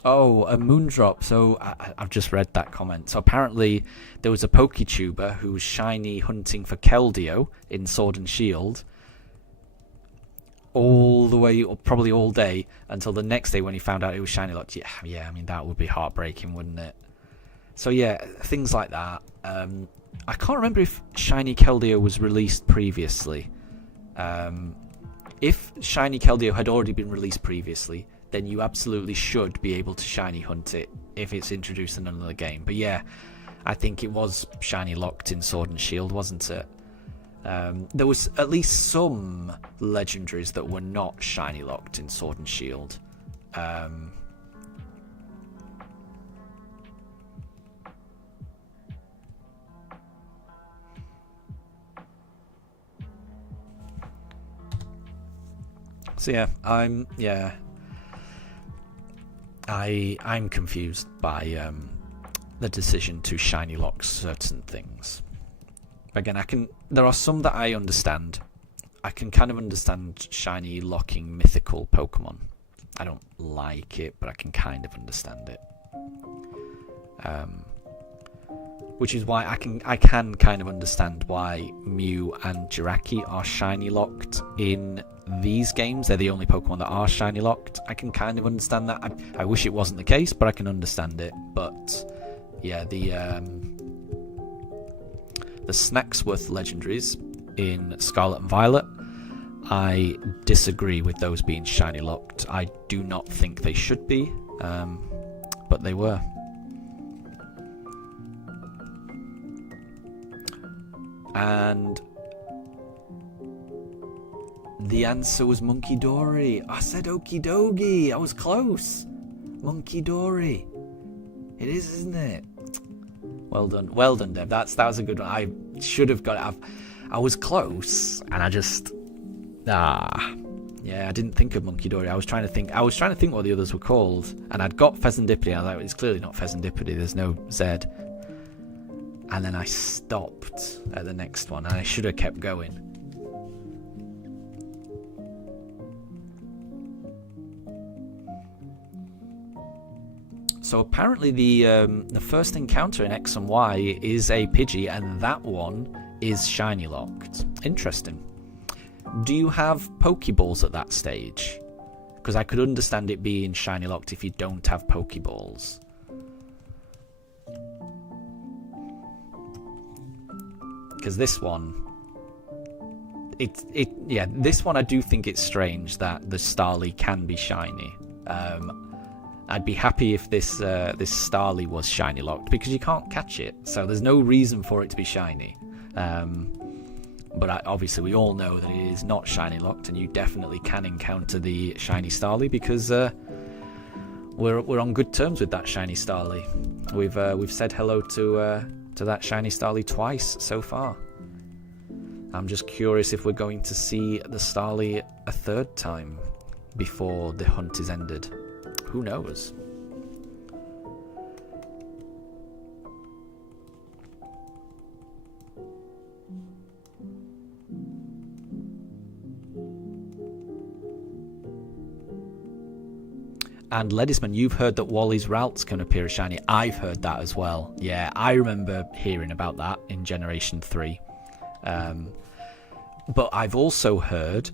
Oh, a Moondrop. So I've just read that comment. So apparently there was a Poketuber who was shiny hunting for Keldeo in Sword and Shield all the way, or probably all day, until the next day when he found out it was shiny locked. Yeah, I mean, that would be heartbreaking, wouldn't it? So yeah, things like that. I can't remember if shiny Keldeo was released previously. If shiny Keldeo had already been released previously, then you absolutely should be able to shiny hunt it if it's introduced in another game. But yeah, I think it was shiny locked in Sword and Shield, wasn't it? There was at least some legendaries that were not shiny locked in Sword and Shield. So yeah, I'm confused by the decision to shiny lock certain things. But again, there are some that I understand. I can kind of understand shiny locking mythical Pokemon. I don't like it, but I can kind of understand it. Which is why I can kind of understand why Mew and Jirachi are shiny locked in these games. They're the only Pokemon that are shiny locked. I can kind of understand that. I wish it wasn't the case, but I can understand it. But yeah, the Snacksworth legendaries in Scarlet and Violet, I disagree with those being shiny locked. I do not think they should be, but they were. And The answer was Monkey Dory. I said Okie Dogie. I was close. Monkey Dory. It is, isn't it? Well done, Deb. That was a good one. I should have got it. I was close, and I just yeah, I didn't think of Monkey Dory. I was trying to think what the others were called, and I'd got Pheasantipity. I was like, it's clearly not Pheasantipity. There's no Z. And then I stopped at the next one, and I should have kept going. So apparently the first encounter in X and Y is a Pidgey, and that one is shiny locked. Interesting. Do you have Pokeballs at that stage? Because I could understand it being shiny locked if you don't have Pokeballs. Because this one, this one I do think it's strange that the Starly can be shiny. I'd be happy if this Starly was shiny locked, because you can't catch it, so there's no reason for it to be shiny. But obviously we all know that it is not shiny locked, and you definitely can encounter the shiny Starly, because we're on good terms with that shiny Starly. We've said hello to that shiny Starly twice so far. I'm just curious if we're going to see the Starly a third time before the hunt is ended. Who knows? And Ledisman, you've heard that Wally's routes can appear as shiny. I've heard that as well. Yeah, I remember hearing about that in Generation 3. But I've also heard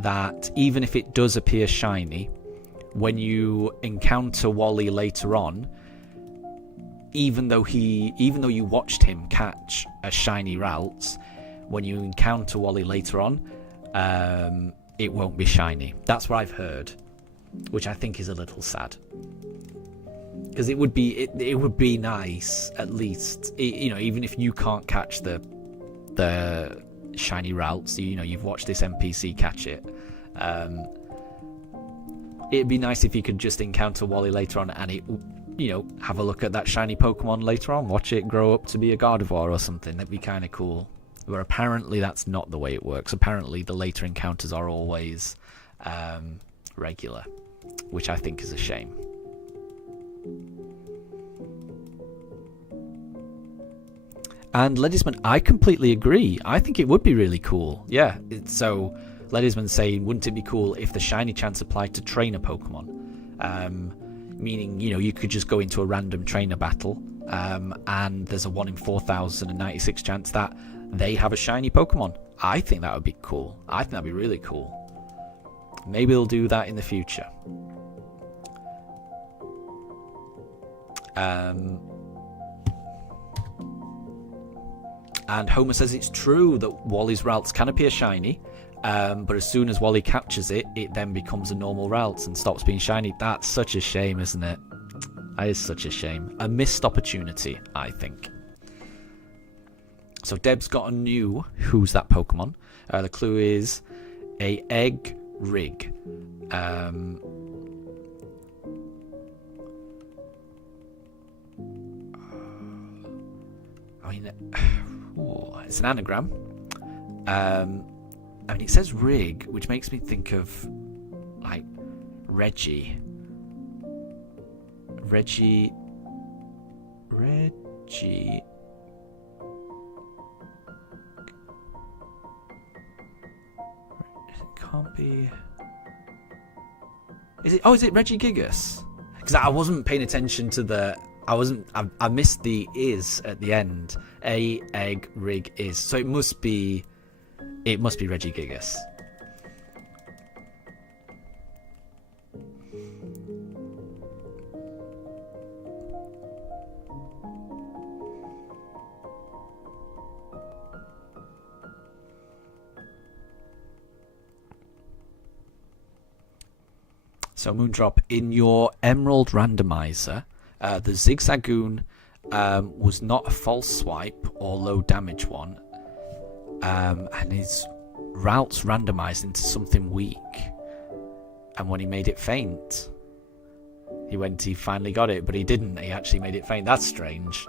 that even if it does appear shiny, when you encounter Wally later on, even though you watched him catch a shiny route, when you encounter Wally later on, it won't be shiny. That's what I've heard, which I think is a little sad, because it would be nice, at least, even if you can't catch the shiny routes, you've watched this NPC catch it. It'd be nice if you could just encounter Wally later on and have a look at that shiny Pokemon later on, watch it grow up to be a Gardevoir or something. That'd be kind of cool. But apparently that's not the way it works. Apparently the later encounters are always regular, which I think is a shame. And Ledisman, I completely agree. I think it would be really cool. Yeah, so Ledisman saying, wouldn't it be cool if the shiny chance applied to trainer Pokemon? Meaning, you could just go into a random trainer battle, and there's a 1 in 4,096 chance that they have a shiny Pokemon. I think that would be cool. I think that'd be really cool. Maybe they'll do that in the future. And Homer says it's true that Wally's routes can appear shiny, but as soon as Wally catches it, it then becomes a normal route and stops being shiny. That's such a shame, isn't it? That is such a shame. A missed opportunity, I think. So Deb's got a new Who's That Pokemon. The clue is a egg rig. It's an anagram. It says rig, which makes me think of like Reggie. It can't be. Is it Reggie Gigas? Because I wasn't paying attention to the. I missed the is at the end. A egg rig is. So it must be Reggie Gigas. So Moondrop, in your Emerald Randomizer, the Zigzagoon was not a false swipe or low damage one, and is Ralts randomized into something weak. And when he made it faint, he finally got it, but he didn't. He actually made it faint. That's strange.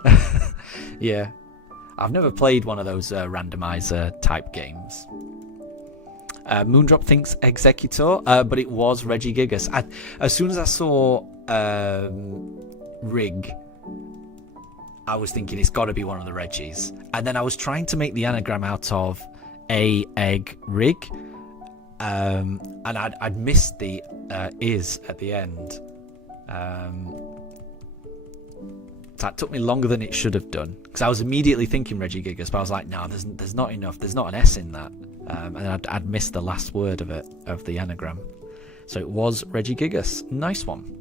Yeah. I've never played one of those randomizer type games. Moondrop thinks Executor, but it was Regigigas. As soon as I saw Rig, I was thinking it's got to be one of the Reggies. And then I was trying to make the anagram out of A, Egg, Rig. And I'd missed the is at the end. That took me longer than it should have done, because I was immediately thinking Regigigas, but I was like, no, there's not enough. There's not an S in that. And I'd missed the last word of the anagram. So it was Regigigas. Nice one.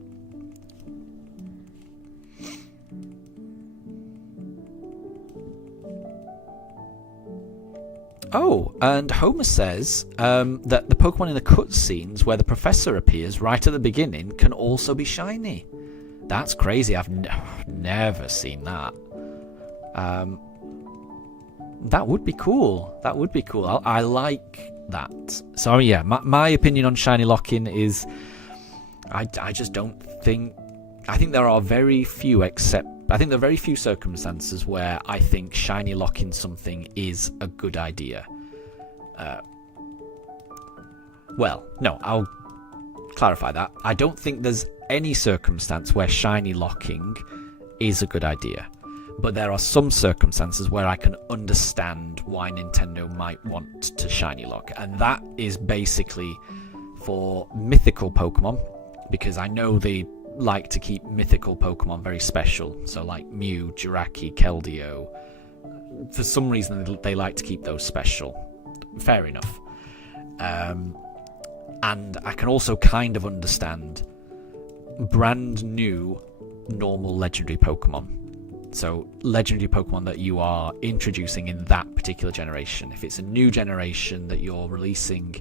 Oh, and Homer says that the Pokemon in the cutscenes where the professor appears right at the beginning can also be shiny. That's crazy. I've never seen that. That would be cool. That would be cool. I like that. So yeah, my opinion on shiny lock-in is I just don't think... I think there are very few circumstances where I think shiny lock-in something is a good idea. Well, no, I'll clarify that. I don't think there's any circumstance where shiny locking is a good idea. But there are some circumstances where I can understand why Nintendo might want to shiny lock. And that is basically for mythical Pokemon, because I know they like to keep mythical Pokemon very special. So like Mew, Jirachi, Keldeo. For some reason they like to keep those special. Fair enough. And I can also kind of understand brand new normal legendary Pokemon. So legendary Pokemon that you are introducing in that particular generation. If it's a new generation that you're releasing,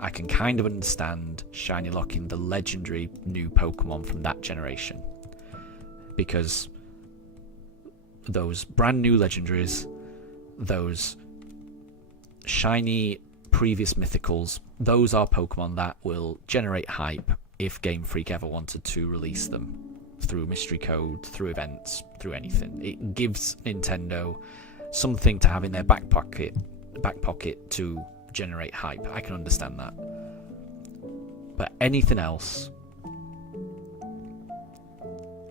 I can kind of understand shiny locking the legendary new Pokemon from that generation. Because those brand new legendaries, those shiny previous mythicals, those are Pokemon that will generate hype if Game Freak ever wanted to release them. Through mystery code, through events, through anything. It gives Nintendo something to have in their back pocket to generate hype. I can understand that. But anything else,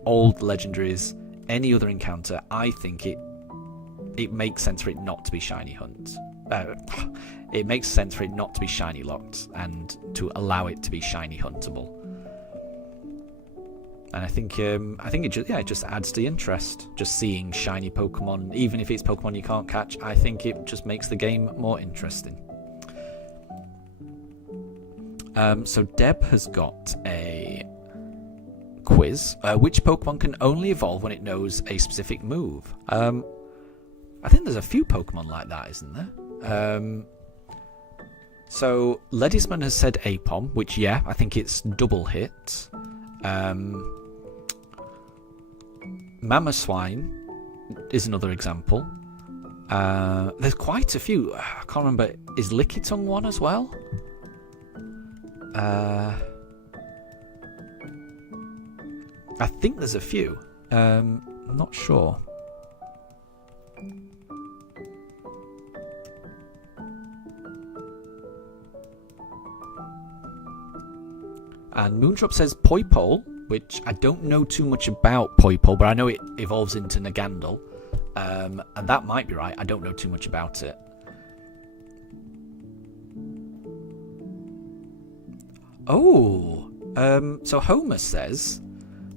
old legendaries, any other encounter, I think it makes sense for it not to be shiny hunt. It makes sense for it not to be shiny locked and to allow it to be shiny huntable. And I think it just adds to the interest. Just seeing shiny Pokemon, even if it's Pokemon you can't catch, I think it just makes the game more interesting. So Deb has got a quiz. Which Pokemon can only evolve when it knows a specific move? I think there's a few Pokemon like that, isn't there? So Ledisman has said Apom, which I think it's double hit. Mamoswine is another example. There's quite a few. I can't remember. Is Lickitung one as well? I think there's a few. I'm not sure. And Moondrop says Poipole, which I don't know too much about Poipole, but I know it evolves into Nagandal. And that might be right. I don't know too much about it. Oh, so Homer says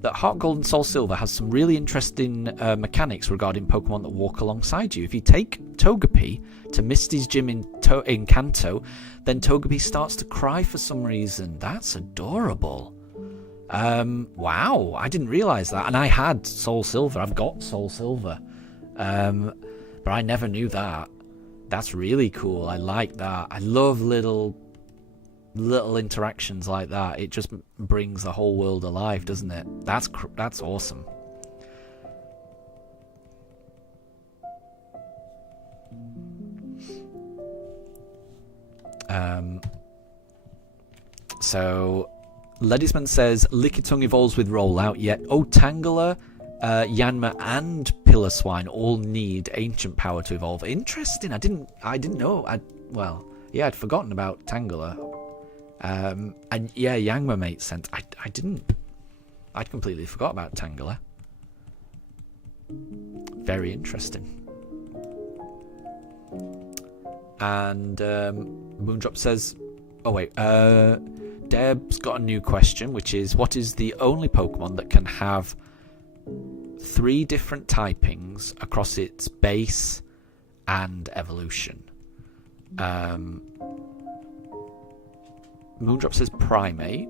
that Heart Gold and Soul Silver has some really interesting mechanics regarding Pokemon that walk alongside you. If you take Togepi to Misty's gym in Kanto, then Togepi starts to cry for some reason. That's adorable. Wow, I didn't realise that. And I had Soul Silver. I've got Soul Silver. But I never knew that. That's really cool. I like that. I love little interactions like that. It just brings the whole world alive, doesn't it? That's awesome. So, Ledisman says Lickitung evolves with rollout, yet Tangela, Yanma, and Pillar-Swine all need ancient power to evolve. Interesting. I didn't know. I'd forgotten about Tangela. And yeah, Yanma makes sense. I'd completely forgot about Tangela. Very interesting. And Moondrop says, Deb's got a new question, which is, what is the only Pokemon that can have 3 different typings across its base and evolution? Moondrop says Primeape.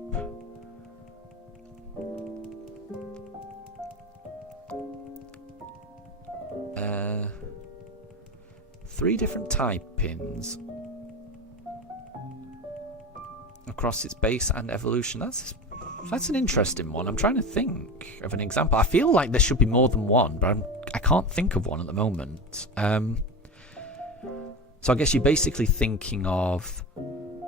3 different typings across its base and evolution. That's an interesting one. I'm trying to think of an example. I feel like there should be more than one, but I can't think of one at the moment. So I guess you're basically thinking of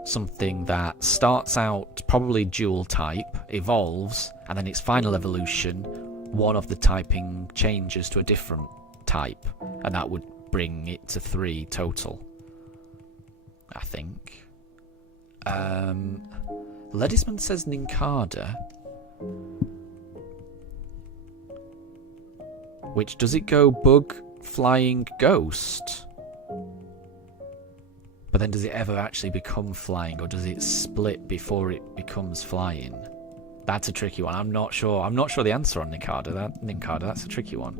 something that starts out probably dual type, evolves, and then its final evolution, one of the typing changes to a different type, and that would bring it to 3 total, I think. Ledisman says Nincada. Which, does it go bug, flying, ghost? But then does it ever actually become flying, or does it split before it becomes flying? That's a tricky one. I'm not sure the answer on Nincada. That's a tricky one.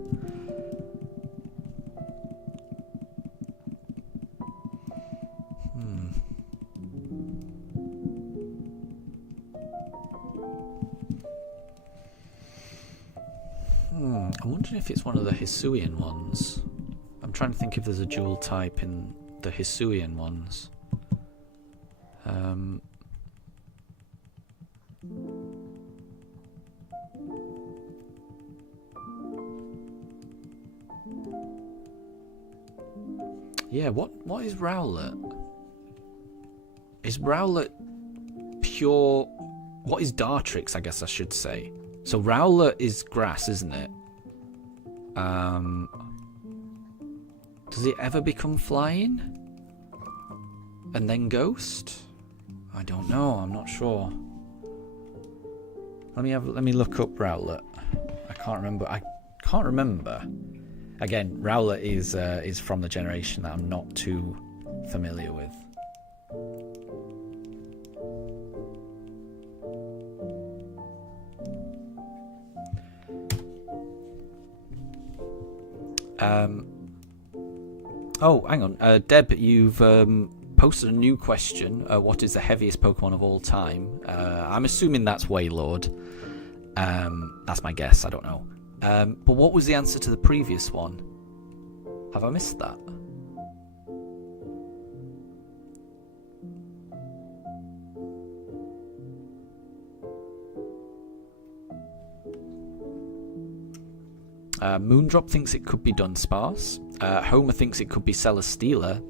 I'm wondering if it's one of the Hisuian ones. I'm trying to think if there's a dual type in the Hisuian ones. Yeah, what is Rowlet? Is Rowlet pure... What is Dartrix, I guess I should say. So Rowlet is grass, isn't it? Does it ever become flying? And then ghost? I don't know, I'm not sure. Let me look up Rowlet. I can't remember. Again, Rowlet is from the generation that I'm not too familiar with. Hang on. Deb, you've posted a new question. What is the heaviest Pokemon of all time? I'm assuming that's Wailord. That's my guess, I don't know. But what was the answer to the previous one? Have I missed that? Moondrop thinks it could be Dunsparce. Homer thinks it could be Celesteela.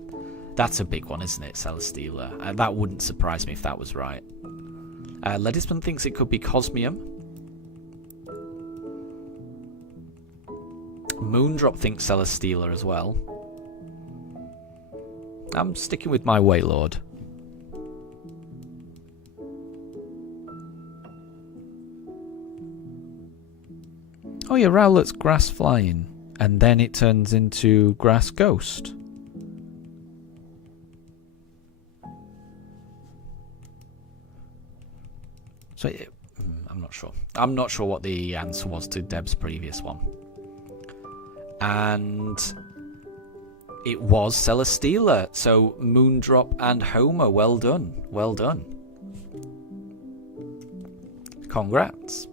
That's a big one, isn't it, Celesteela? That wouldn't surprise me if that was right. Ledisman thinks it could be Cosmium. Moondrop thinks Celesteela as well. I'm sticking with my Wailord. Oh yeah, Rowlet's grass flying, and then it turns into grass ghost. So I'm not sure. I'm not sure what the answer was to Deb's previous one. And it was Celesteela. So Moondrop and Homer, well done. Well done. Congrats.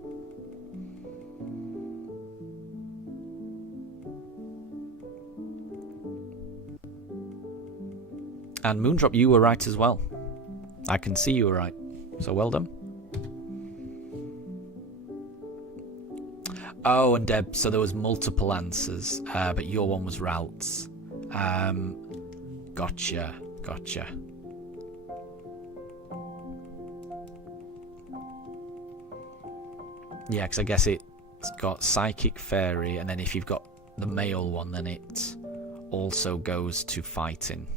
And Moondrop, you were right as well. I can see you were right. So well done. Oh, and Deb, so there was multiple answers, but your one was Ralts. Gotcha. Yeah, because I guess it's got Psychic Fairy, and then if you've got the male one, then it also goes to fighting.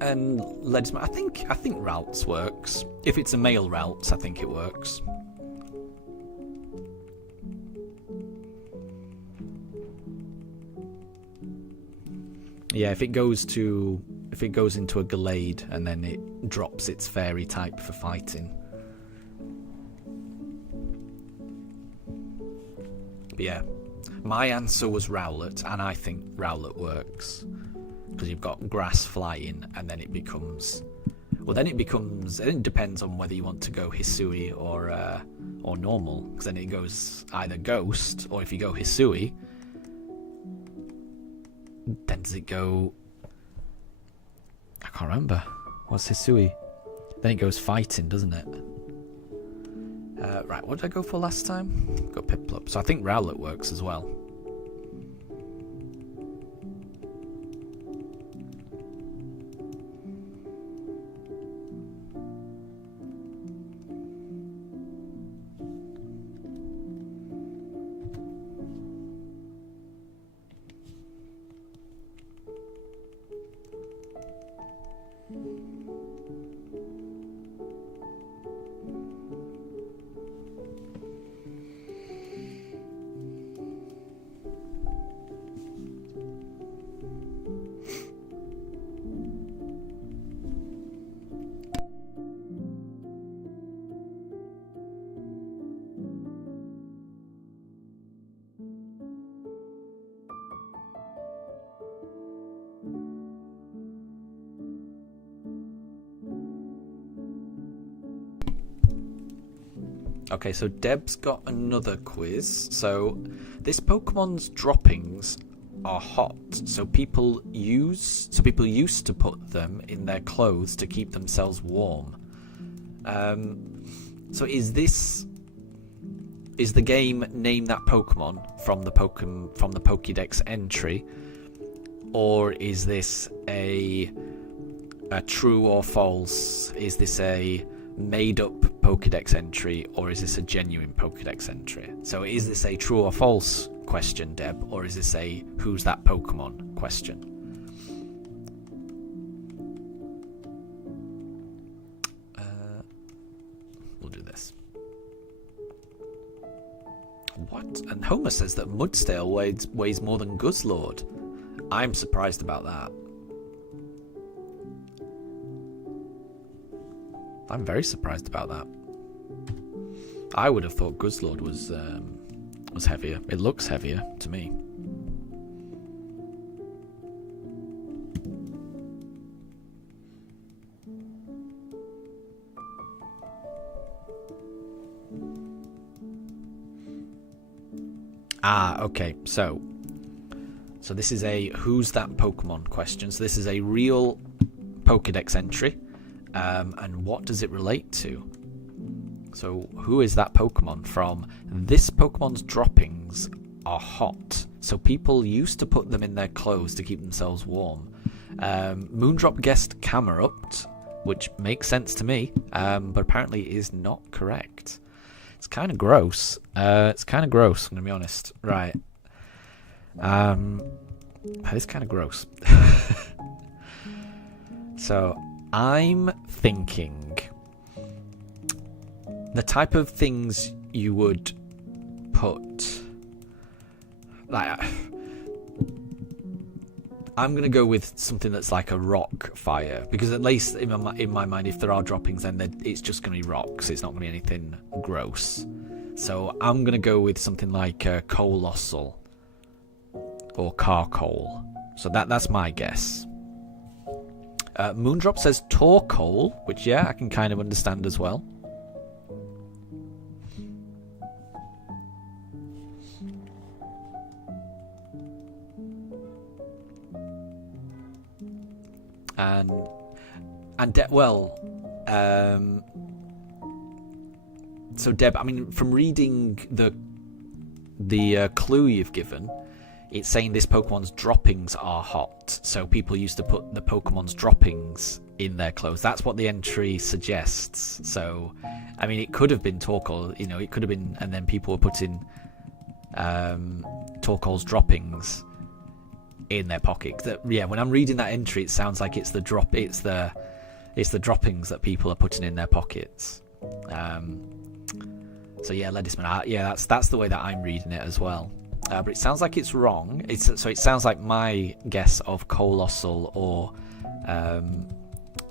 And Ledsman, I think Ralts works. If it's a male Ralts, I think it works. Yeah, if it goes into a Glade and then it drops its fairy type for fighting. But yeah, my answer was Rowlet, and I think Rowlet works. Because you've got grass flying, and then it becomes... Well, then it becomes... It depends on whether you want to go Hisui or normal. Because then it goes either Ghost, or if you go Hisui, then does it go... I can't remember. What's Hisui? Then it goes Fighting, doesn't it? Right, what did I go for last time? Got Piplup. So I think Rowlet works as well. Okay, so Deb's got another quiz. So this Pokemon's droppings are hot. So people used to put them in their clothes to keep themselves warm. So is the game Name That Pokemon from the Pokédex entry, or is this a true or false? Is this a made up Pokédex entry, or is this a genuine Pokédex entry? So is this a true or false question, Deb, or is this a who's that Pokemon question? We'll do this. What? And Homer says that Mudstale weighs more than Guzzlord. I'm surprised about that. I'm very surprised about that. I would have thought Guzzlord was heavier. It looks heavier to me. Okay. So this is a who's that Pokemon question. So this is a real Pokédex entry. And what does it relate to? So who is that Pokemon from? This Pokemon's droppings are hot. So people used to put them in their clothes to keep themselves warm. Moondrop guessed Camerupt, which makes sense to me, but apparently is not correct. It's kind of gross. I'm going to be honest. Right. That is kind of gross. So I'm thinking the type of things you would put, like, I'm going to go with something that's like a rock fire, because at least in my mind, if there are droppings, then it's just going to be rocks. It's not going to be anything gross. So I'm going to go with something like Colossal or Carcoal. So that's my guess. Moondrop says Torkoal, which, yeah, I can kind of understand as well. And so Deb, I mean, from reading the clue you've given, it's saying this Pokemon's droppings are hot. So people used to put the Pokemon's droppings in their clothes. That's what the entry suggests. So, I mean, it could have been Torkoal, you know, it could have been, and then people were putting Torkoal's droppings in their pocket. Yeah, when I'm reading that entry, it sounds like it's the droppings that people are putting in their pockets. So yeah, Ledesman. Yeah, that's the way that I'm reading it as well. But it sounds like it's wrong. It sounds like my guess of Colossal or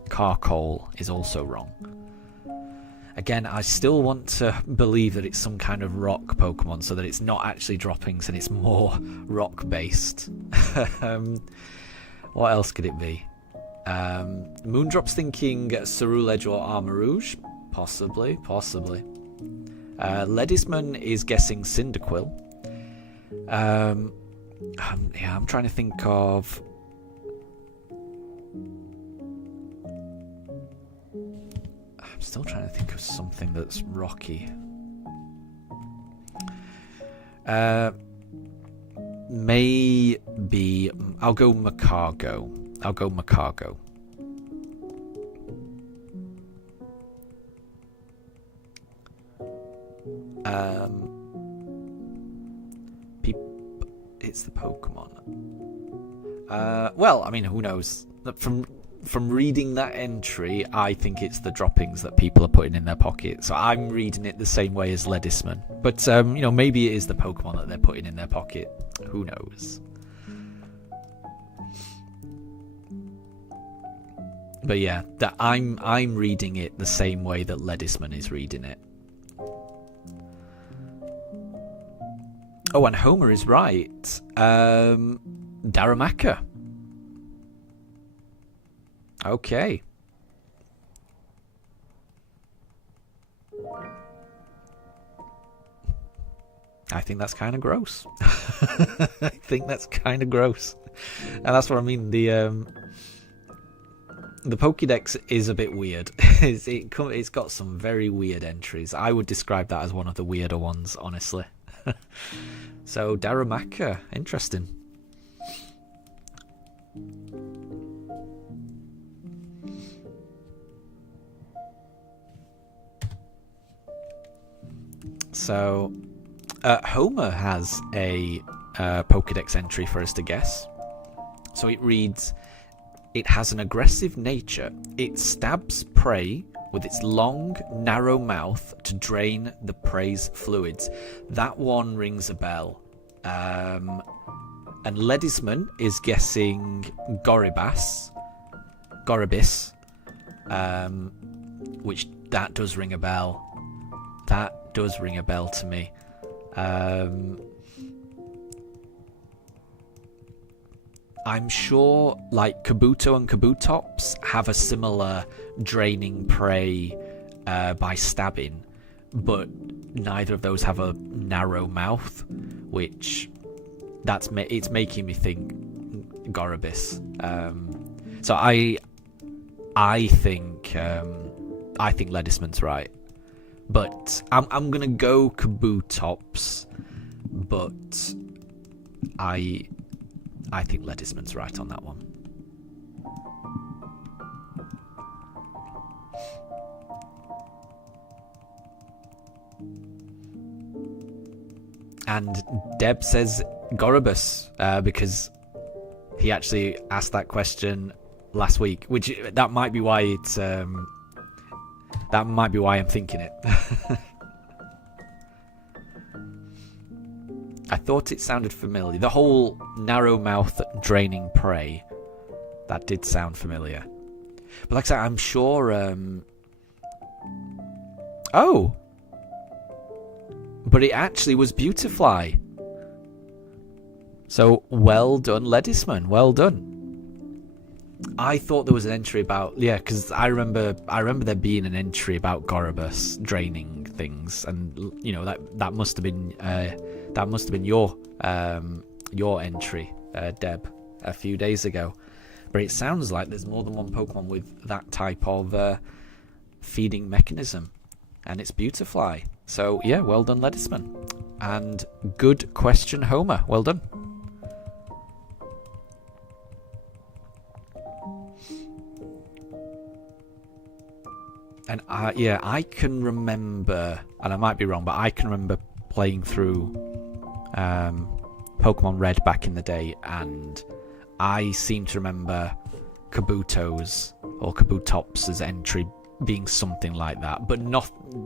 Carcoal is also wrong. Again, I still want to believe that it's some kind of rock Pokemon, so that it's not actually droppings and it's more rock based. What else could it be? Moondrop's thinking Ceruledge or Armarouge. Possibly. Ledesman is guessing Cyndaquil. I'm trying to think of... I'm still trying to think of something that's rocky. Maybe... I'll go Macargo. It's the Pokemon. Well, I mean, who knows? From reading that entry, I think it's the droppings that people are putting in their pocket. So I'm reading it the same way as Ledesman. But maybe it is the Pokemon that they're putting in their pocket. Who knows? But yeah, that I'm reading it the same way that Ledesman is reading it. Oh, and Homer is right. Darumaka. Okay. I think that's kind of gross. I think that's kind of gross. And that's what I mean. The Pokédex is a bit weird. It's got some very weird entries. I would describe that as one of the weirder ones, honestly. So Darumaka, interesting. So Homer has a Pokédex entry for us to guess. So it reads, it has an aggressive nature. It stabs prey with its long, narrow mouth to drain the prey's fluids. That one rings a bell. And Ledesman is guessing Goribas, which that does ring a bell. That does ring a bell to me. I'm sure like Kabuto and Kabutops have a similar draining prey by stabbing, but neither of those have a narrow mouth, which it's making me think Goribas. So I think Ledesman's right, but I'm gonna go Kabutops, but I think Ledesman's right on that one. And Deb says Goribas because he actually asked that question last week, which that might be why it's that might be why I'm thinking it. I thought it sounded familiar. The whole narrow mouth draining prey, that did sound familiar. But like I said, I'm sure... Oh! But it actually was Beautifly. So, well done, Ledesman. Well done. I thought there was an entry about... Yeah, because I remember there being an entry about Goribas draining things. And, you know, that must have been... That must have been your entry, Deb, a few days ago. But it sounds like there's more than one Pokemon with that type of feeding mechanism. And it's Beautifly. So, yeah, well done, Ledisman. And good question, Homer. Well done. And I can remember, and I might be wrong, but I can remember playing through Pokemon Red back in the day, and I seem to remember Kabuto's or Kabutops' entry being something like that, but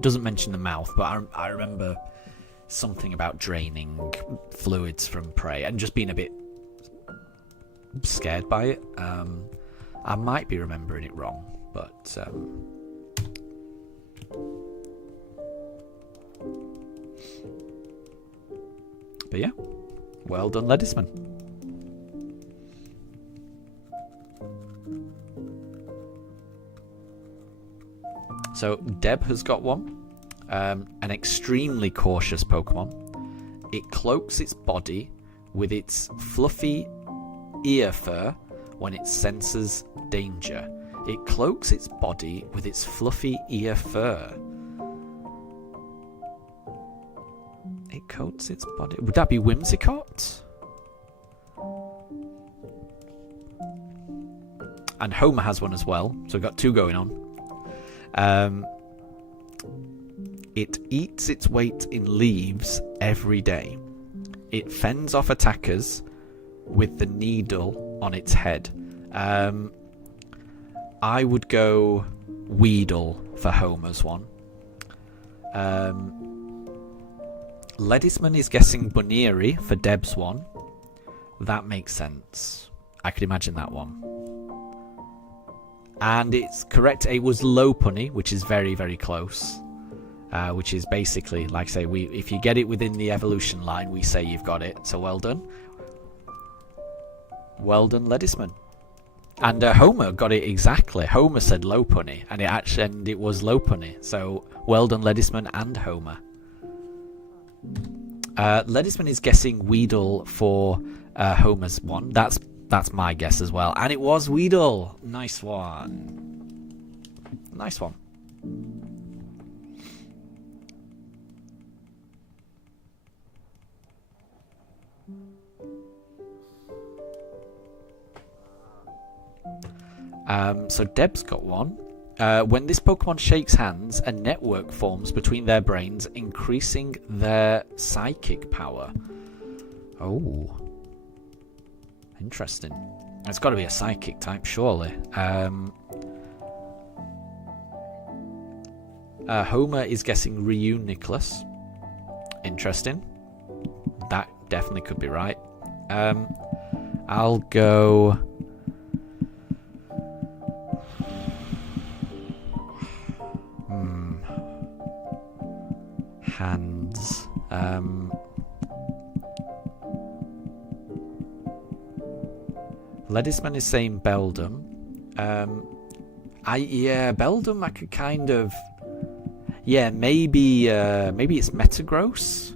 doesn't mention the mouth. But I remember something about draining fluids from prey and just being a bit scared by it. I might be remembering it wrong, but yeah, well done, Ledisman. So Deb has got one. An extremely cautious Pokemon. It cloaks its body with its fluffy ear fur when it senses danger. It cloaks its body with its fluffy ear fur. It coats its body. Would that be Whimsicott? And Homer has one as well, so we've got two going on. It eats its weight in leaves every day. It fends off attackers with the needle on its head. I would go Weedle for Homer's one. Ledisman is guessing Bunnery for Deb's one. That makes sense. I could imagine that one. And it's correct. It was Lopunny, which is very, very close. Which is basically, like I say, if you get it within the evolution line, we say you've got it. So well done. Well done, Ledisman. And Homer got it exactly. Homer said Lopunny, and it was Lopunny. So well done, Ledisman and Homer. Ledisman is guessing Weedle for Homer's one. That's my guess as well. And it was Weedle. Nice one. Nice one. So Deb's got one. When this Pokemon shakes hands, a network forms between their brains, increasing their psychic power. Oh. Interesting. It's got to be a psychic type, surely. Homer is guessing Reuniclus. Interesting. That definitely could be right. I'll go... Hands. Ledisman is saying Beldum. Beldum I could kind of... Yeah, maybe it's Metagross?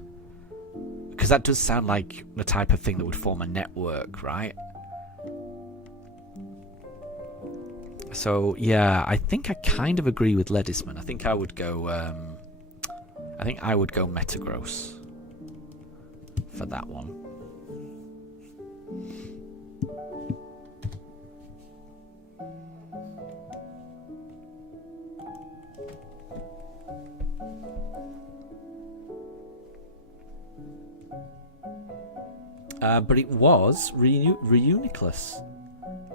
Because that does sound like the type of thing that would form a network, right? So, yeah, I think I kind of agree with Ledisman. I think I would go Metagross for that one. But it was Reuniclus.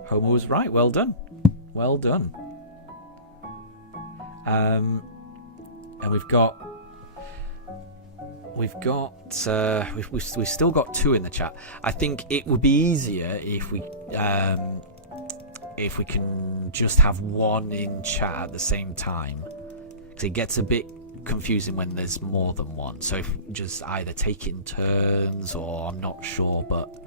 Homer was right. Well done. Well done. And we've still got two in the chat. I think it would be easier if we can just have one in chat at the same time, because it gets a bit confusing when there's more than one. So if just either take it in turns, or I'm not sure, but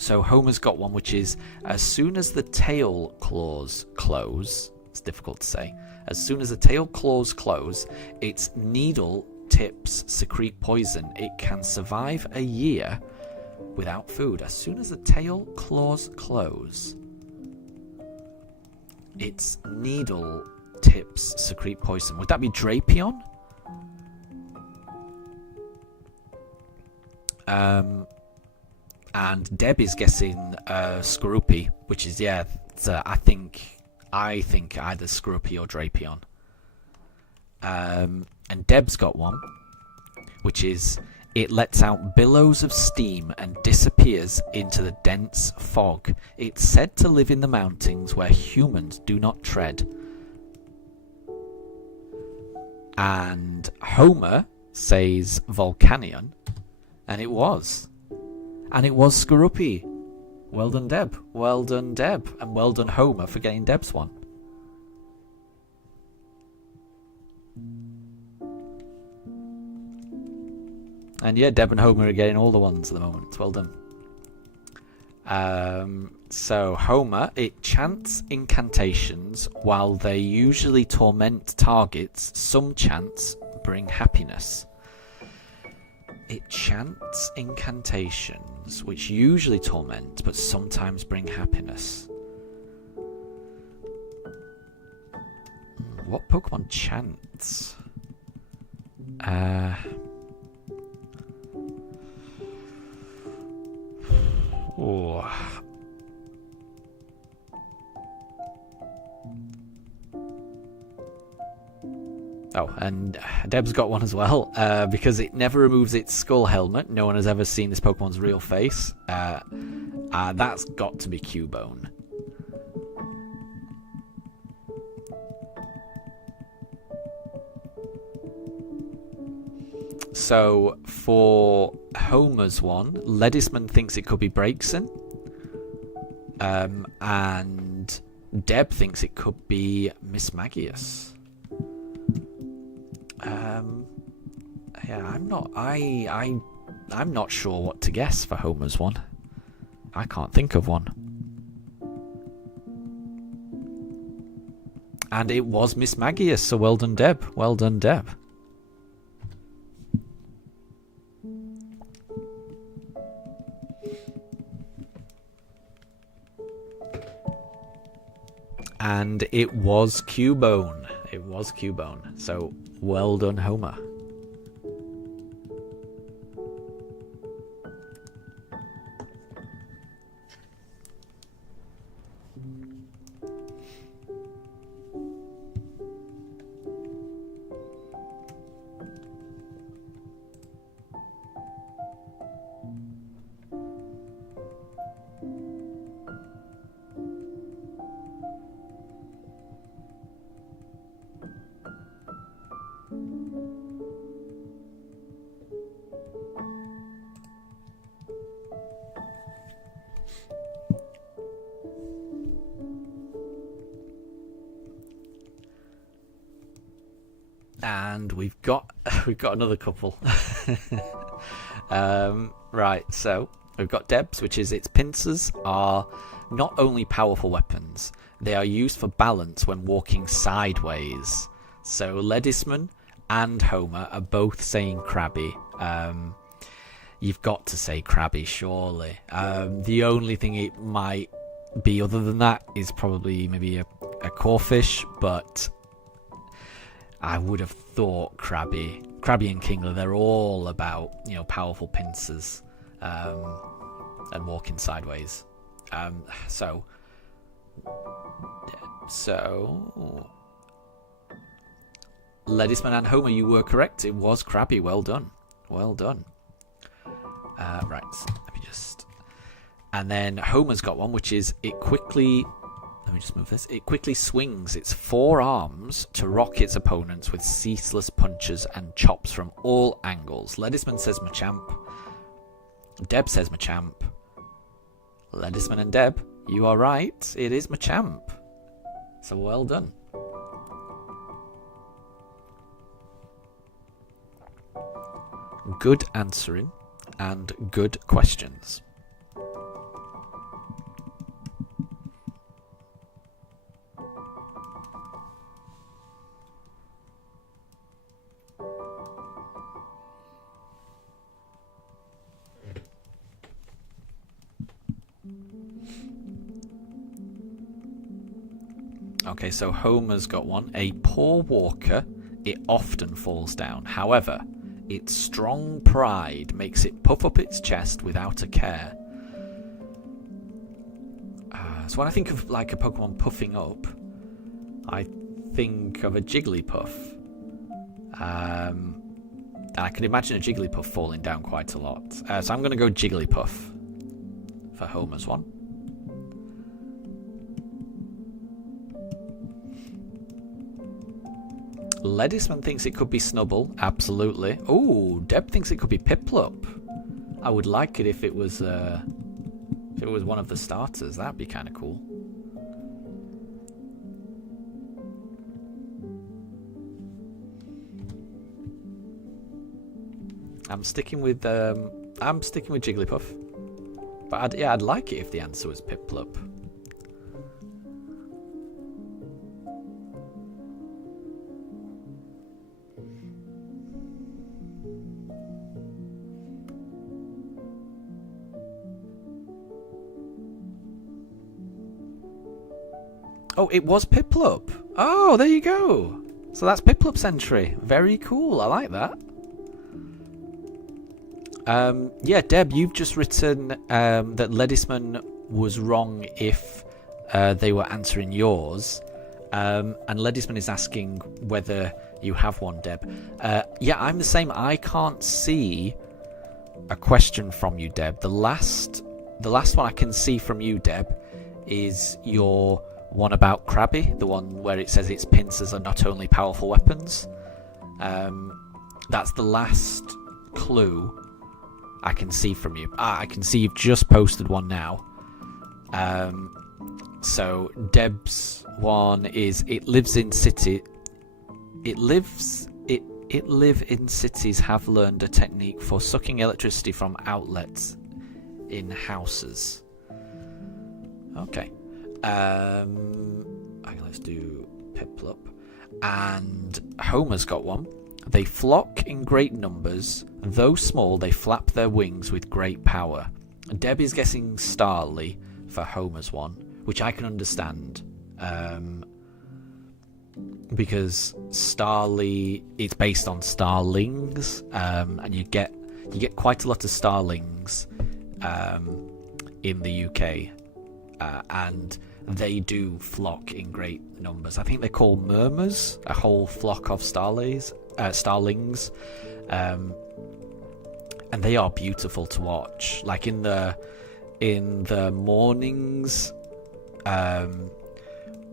so Homer's got one, which is as soon as the tail claws close. It's difficult to say. As soon as the tail claws close, its needle tips secrete poison. It can survive a year without food. As soon as the tail claws close. its needle tips secrete poison. Would that be Drapion? And Deb is guessing Skorupi, which is I think either Skorupi or Drapion. And Deb's got one, which is it lets out billows of steam and disappears into the dense fog. It's said to live in the mountains where humans do not tread. And Homer says Volcanion, and it was. And it was Skorupi. Well done, Deb. Well done, Deb. And well done, Homer, for getting Deb's one. And yeah, Deb and Homer are getting all the ones at the moment. Well done. So, Homer, it chants incantations while they usually torment targets. Some chants bring happiness. It chants incantations which usually torment but sometimes bring happiness. What Pokemon chants? Oh, and Deb's got one as well, because it never removes its skull helmet. No one has ever seen this Pokemon's real face. That's got to be Cubone. So, for Homer's one, Ledisman thinks it could be Braixen. And Deb thinks it could be Miss Magius. I'm not sure what to guess for Homer's one. I can't think of one. And it was Miss Magius, so well done, Deb. Well done, Deb. And it was Cubone. It was Cubone. So, well done, Homer. And we've got another couple. Right, so we've got Deb's, which is its pincers are not only powerful weapons, they are used for balance when walking sideways. So Ledisman and Homer are both saying Krabby. You've got to say Krabby, surely. The only thing it might be other than that is probably maybe a Corphish, but I would have thought Krabby and Kingler, they're all about, powerful pincers and walking sideways. So Ledisman and Homer, you were correct. It was Krabby. Well done. Well done. Right, so let me just... And then Homer's got one, which is it quickly... Let me just move this. It quickly swings its four arms to rock its opponents with ceaseless punches and chops from all angles. Ledisman says Machamp. Deb says Machamp. Ledisman and Deb, you are right. It is Machamp. So well done. Good answering and good questions. Okay, so Homer's got one. A poor walker, it often falls down. However, its strong pride makes it puff up its chest without a care. So when I think of like a Pokemon puffing up, I think of a Jigglypuff. And I can imagine a Jigglypuff falling down quite a lot. So I'm going to go Jigglypuff for Homer's one. Ledisman thinks it could be Snubbull. Absolutely. Oh, Deb thinks it could be Piplup. I would like it if it was one of the starters. That'd be kind of cool. I'm sticking with Jigglypuff. But I'd like it if the answer was Piplup. Oh, it was Piplup. Oh, there you go. So that's Piplup's entry. Very cool. I like that. Yeah, Deb, you've just written that Ledisman was wrong if they were answering yours. And Ledisman is asking whether you have one, Deb. Yeah, I'm the same. I can't see a question from you, Deb. The last one I can see from you, Deb, is your one about Krabby, the one where it says its pincers are not only powerful weapons. That's the last clue I can see from you. I can see you've just posted one now. So Deb's one is it lives in city. It live in cities have learned a technique for sucking electricity from outlets in houses. Okay. Let's do Piplup. And Homer's got one. They flock in great numbers. Though small, they flap their wings with great power. Deb is guessing Starly for Homer's one, which I can understand. Because Starly, it's based on starlings, and you get quite a lot of starlings in the UK, and they do flock in great numbers. I think they're called murmurs, a whole flock of starlings, and they are beautiful to watch. Like in the mornings,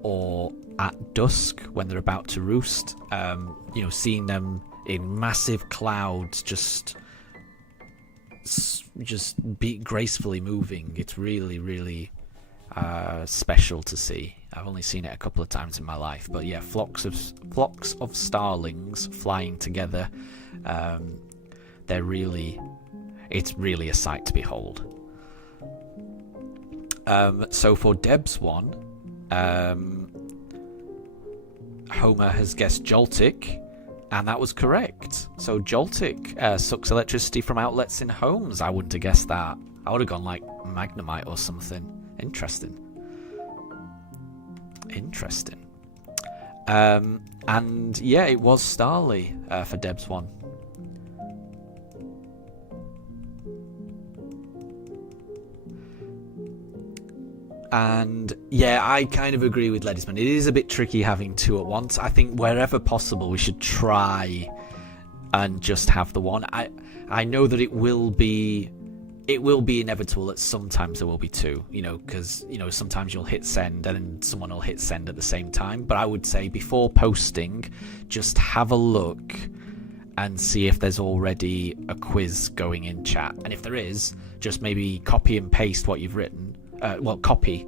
or at dusk when they're about to roost, seeing them in massive clouds just be gracefully moving. It's really, really special to see. I've only seen it a couple of times in my life, but yeah, flocks of starlings flying together. It's really a sight to behold. So for Deb's one, Homer has guessed Joltik, and that was correct. So Joltik sucks electricity from outlets in homes. I wouldn't have guessed that. I would have gone like Magnemite or something. Interesting. And yeah, it was Starly for Deb's one. And yeah, I kind of agree with Ledisman. It is a bit tricky having two at once. I think wherever possible we should try and just have the one. I know that it will be inevitable that sometimes there will be two, because sometimes you'll hit send and then someone will hit send at the same time. But I would say before posting, just have a look and see if there's already a quiz going in chat. And if there is, just maybe copy and paste what you've written. Copy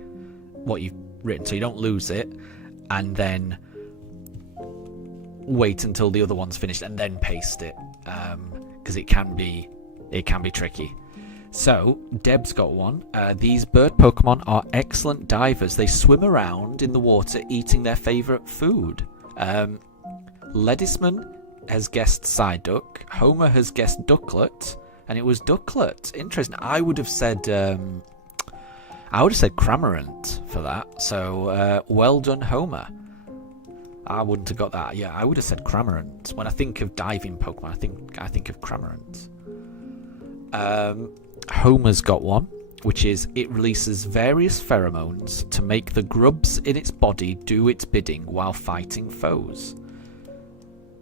what you've written so you don't lose it, and then wait until the other one's finished and then paste it, because it can be tricky. So Deb's got one. These bird Pokemon are excellent divers. They swim around in the water eating their favourite food. Ledisman has guessed Psyduck. Homer has guessed Ducklet, and it was Ducklet. Interesting. I would have said I would have said Cramorant for that. So well done, Homer. I wouldn't have got that. Yeah, I would have said Cramorant. When I think of diving Pokemon, I think of Cramorant. Homer's got one, which is it releases various pheromones to make the grubs in its body do its bidding while fighting foes.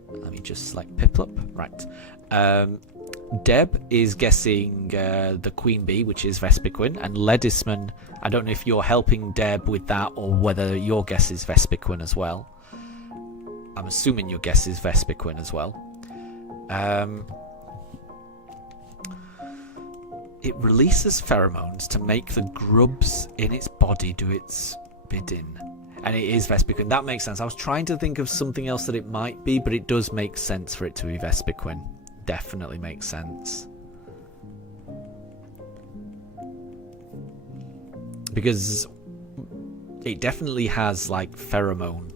Let me just select Piplup. Right. Deb is guessing the Queen Bee, which is Vespiquen, and Ledisman, I don't know if you're helping Deb with that or whether your guess is Vespiquen as well. I'm assuming your guess is Vespiquen as well. It releases pheromones to make the grubs in its body do its bidding. And it is Vespiquen. That makes sense. I was trying to think of something else that it might be, but it does make sense for it to be Vespiquen. Definitely makes sense. Because it definitely has like pheromone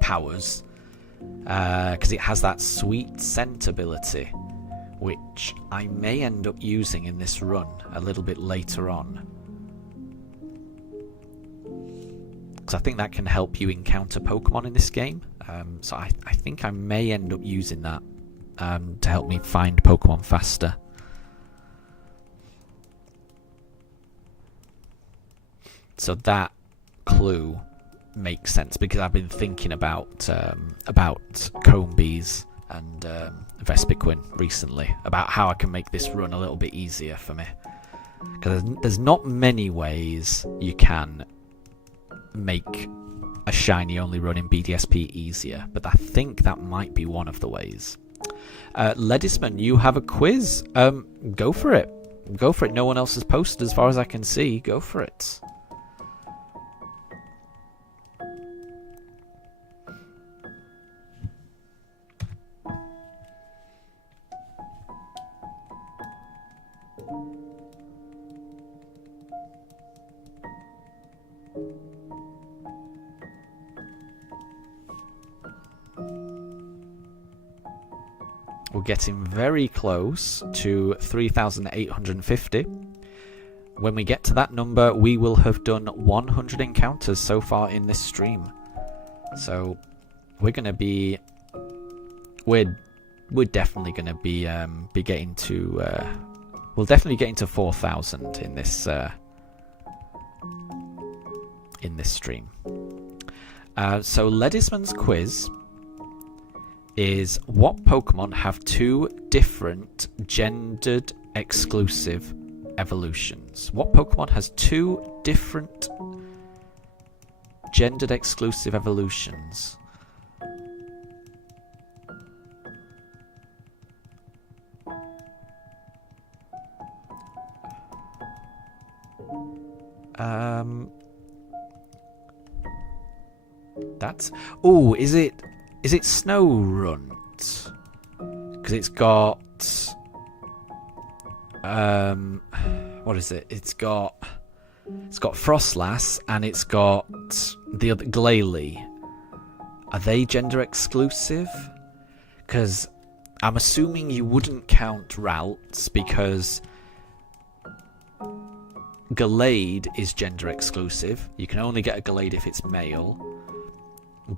powers. Because it has that sweet scent ability, which I may end up using in this run a little bit later on. Because I think that can help you encounter Pokemon in this game. So I think I may end up using that to help me find Pokemon faster. So that clue makes sense because I've been thinking about Combis and Vespiquen recently, about how I can make this run a little bit easier for me. Because there's not many ways you can make a shiny only run in BDSP easier, but I think that might be one of the ways. Ledisman, you have a quiz. Go for it. Go for it. No one else has posted as far as I can see. Go for it. We're getting very close to 3,850. When we get to that number, we will have done 100 encounters so far in this stream. So we're going to be... We're definitely going to be getting to... we'll definitely get into 4,000 in this stream. So Ledisman's quiz is what Pokemon have two different gendered exclusive evolutions? What Pokemon has two different gendered exclusive evolutions? That's... Oh, is it Snorunt? Because it's got... what is it? It's got Frostlass and it's got the other Glalie. Are they gender exclusive? Because I'm assuming you wouldn't count Ralts because Gallade is gender exclusive. You can only get a Gallade if it's male.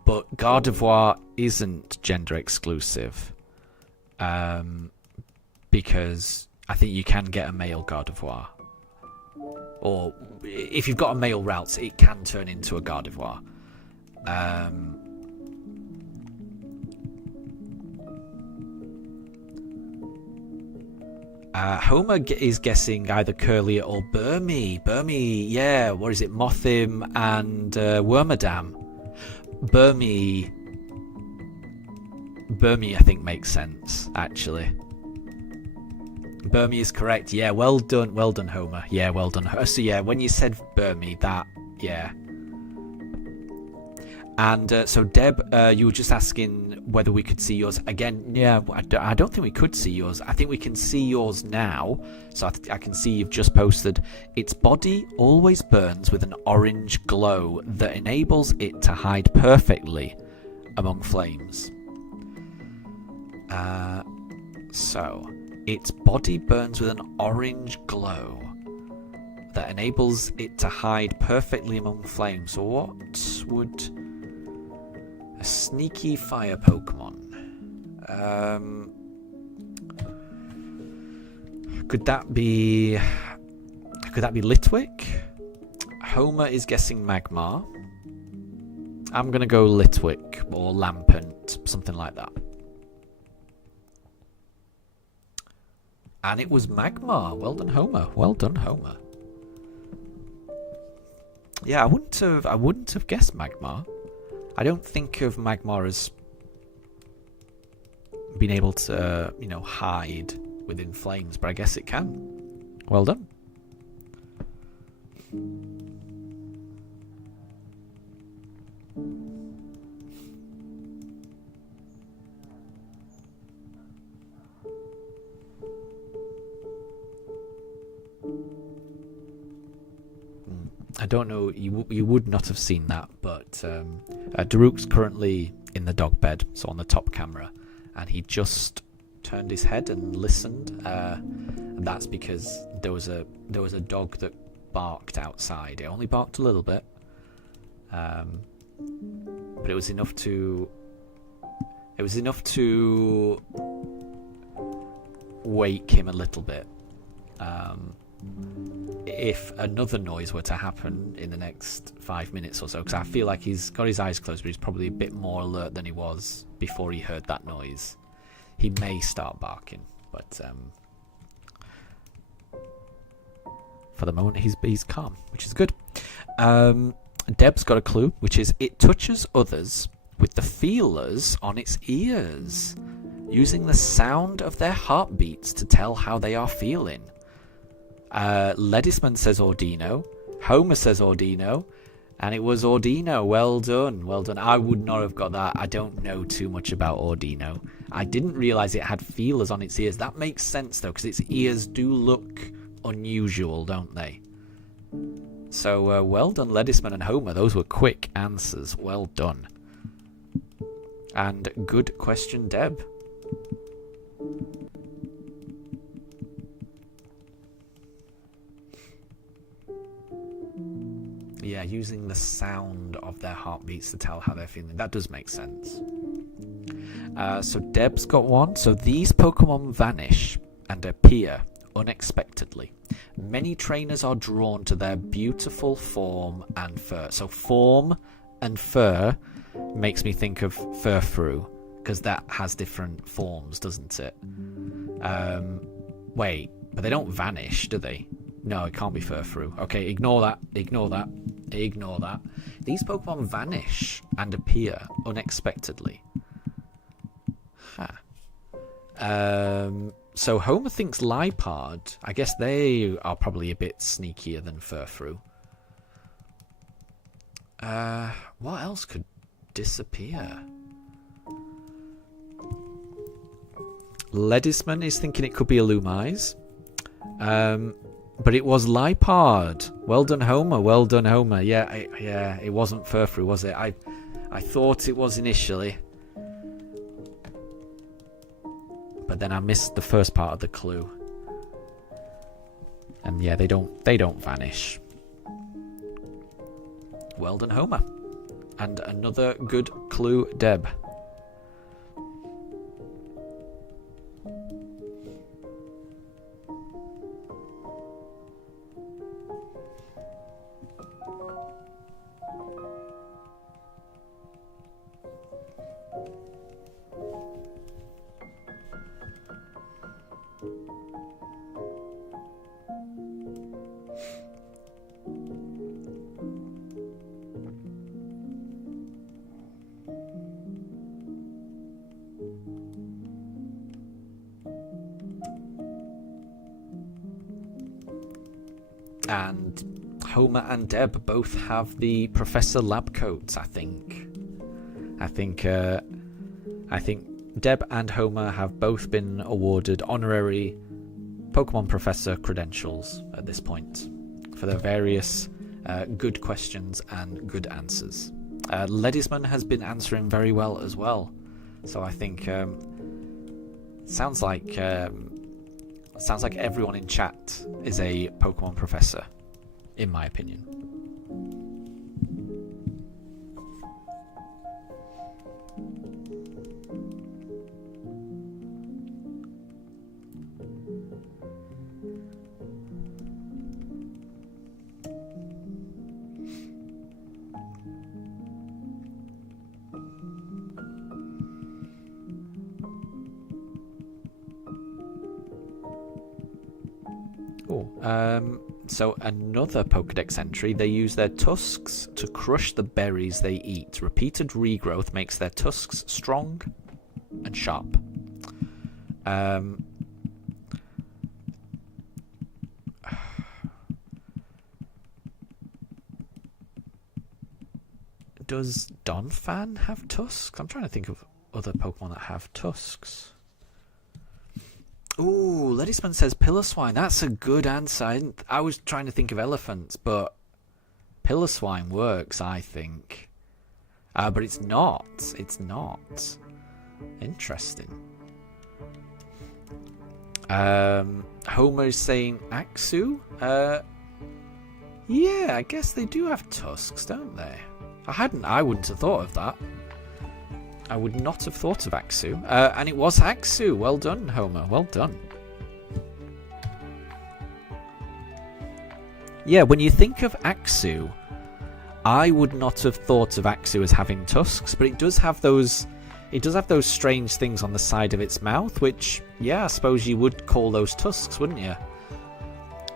But Gardevoir isn't gender exclusive. Because I think you can get a male Gardevoir. Or if you've got a male Ralts, it can turn into a Gardevoir. Homer is guessing either Curlier or Burmy. Burmy, yeah, what is it? Mothim and Wormadam. Burmy, I think, makes sense, actually. Burmy is correct. Yeah, well done, Homer. Yeah, well done. So yeah, when you said Burmy, that, yeah. And so Deb, you were just asking whether we could see yours. Again, yeah, I don't think we could see yours. I think we can see yours now. So I can see you've just posted. Its body always burns with an orange glow that enables it to hide perfectly among flames. So its body burns with an orange glow. that enables it to hide perfectly among flames. So what would a sneaky fire Pokemon? Could that be Litwick? Homer is guessing Magmar. I'm gonna go Litwick or Lampent, something like that. And it was Magmar. Well done, Homer. Well done, Homer. Yeah, I wouldn't have guessed Magmar. I don't think of Magmar as being able to, hide within flames, but I guess it can. Well done. I don't know, you would not have seen that, but Daruk's currently in the dog bed, so on the top camera, and he just turned his head and listened, and that's because there was a dog that barked outside. It only barked a little bit, but it was enough to wake him a little bit. If another noise were to happen in the next 5 minutes or so, because I feel like he's got his eyes closed, but he's probably a bit more alert than he was before he heard that noise, he may start barking. But for the moment, he's calm, which is good. Deb's got a clue, which is it touches others with the feelers on its ears, using the sound of their heartbeats to tell how they are feeling. Ledisman says Ordino. Homer says Ordino. And it was Ordino. Well done. Well done. I would not have got that. I don't know too much about Ordino. I didn't realise it had feelers on its ears. That makes sense, though, because its ears do look unusual, don't they? So, well done, Ledisman and Homer. Those were quick answers. Well done. And good question, Deb. Yeah, using the sound of their heartbeats to tell how they're feeling. That does make sense. So Deb's got one. So these Pokemon vanish and appear unexpectedly. Many trainers are drawn to their beautiful form and fur. So form and fur makes me think of Furfrou, because that has different forms, doesn't it? Wait, but they don't vanish, do they? No, it can't be Furfrou. Okay, ignore that. These Pokemon vanish and appear unexpectedly. So Homer thinks Liepard. I guess they are probably a bit sneakier than Furfrou. What else could disappear? Ledisman is thinking it could be a Lumise. But it was Liepard. Well done, Homer. Well done, Homer. Yeah, it wasn't Furfrou, was it? I thought it was initially. But then I missed the first part of the clue. And yeah, they don't vanish. Well done, Homer. And another good clue, Deb. And Homer and Deb both have the Professor Lab coats, I think. I think Deb and Homer have both been awarded honorary Pokemon Professor credentials at this point for their various good questions and good answers. Ledisman has been answering very well as well. So I think sounds like everyone in chat is a Pokemon Professor. in my opinion. So another Pokédex entry, they use their tusks to crush the berries they eat. Repeated regrowth makes their tusks strong and sharp. Does Donphan have tusks? I'm trying to think of other Pokemon that have tusks. Ooh, Ledisman says Piloswine. That's a good answer. I was trying to think of elephants, but Piloswine works, I think. But it's not. It's not. Interesting. Homer's saying Axu. Yeah, I guess they do have tusks, don't they? I wouldn't have thought of that. I would not have thought of Axu. And it was Axu. Well done, Homer. Well done. Yeah, when you think of Axu, I would not have thought of Axu as having tusks, but it does have those strange things on the side of its mouth, which, yeah, I suppose you would call those tusks, wouldn't you?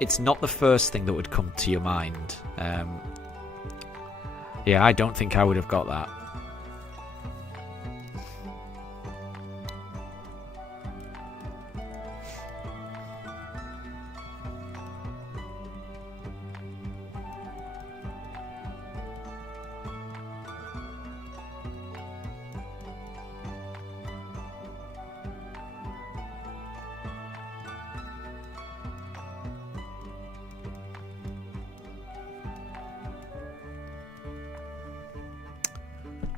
It's not the first thing that would come to your mind. Yeah, I don't think I would have got that.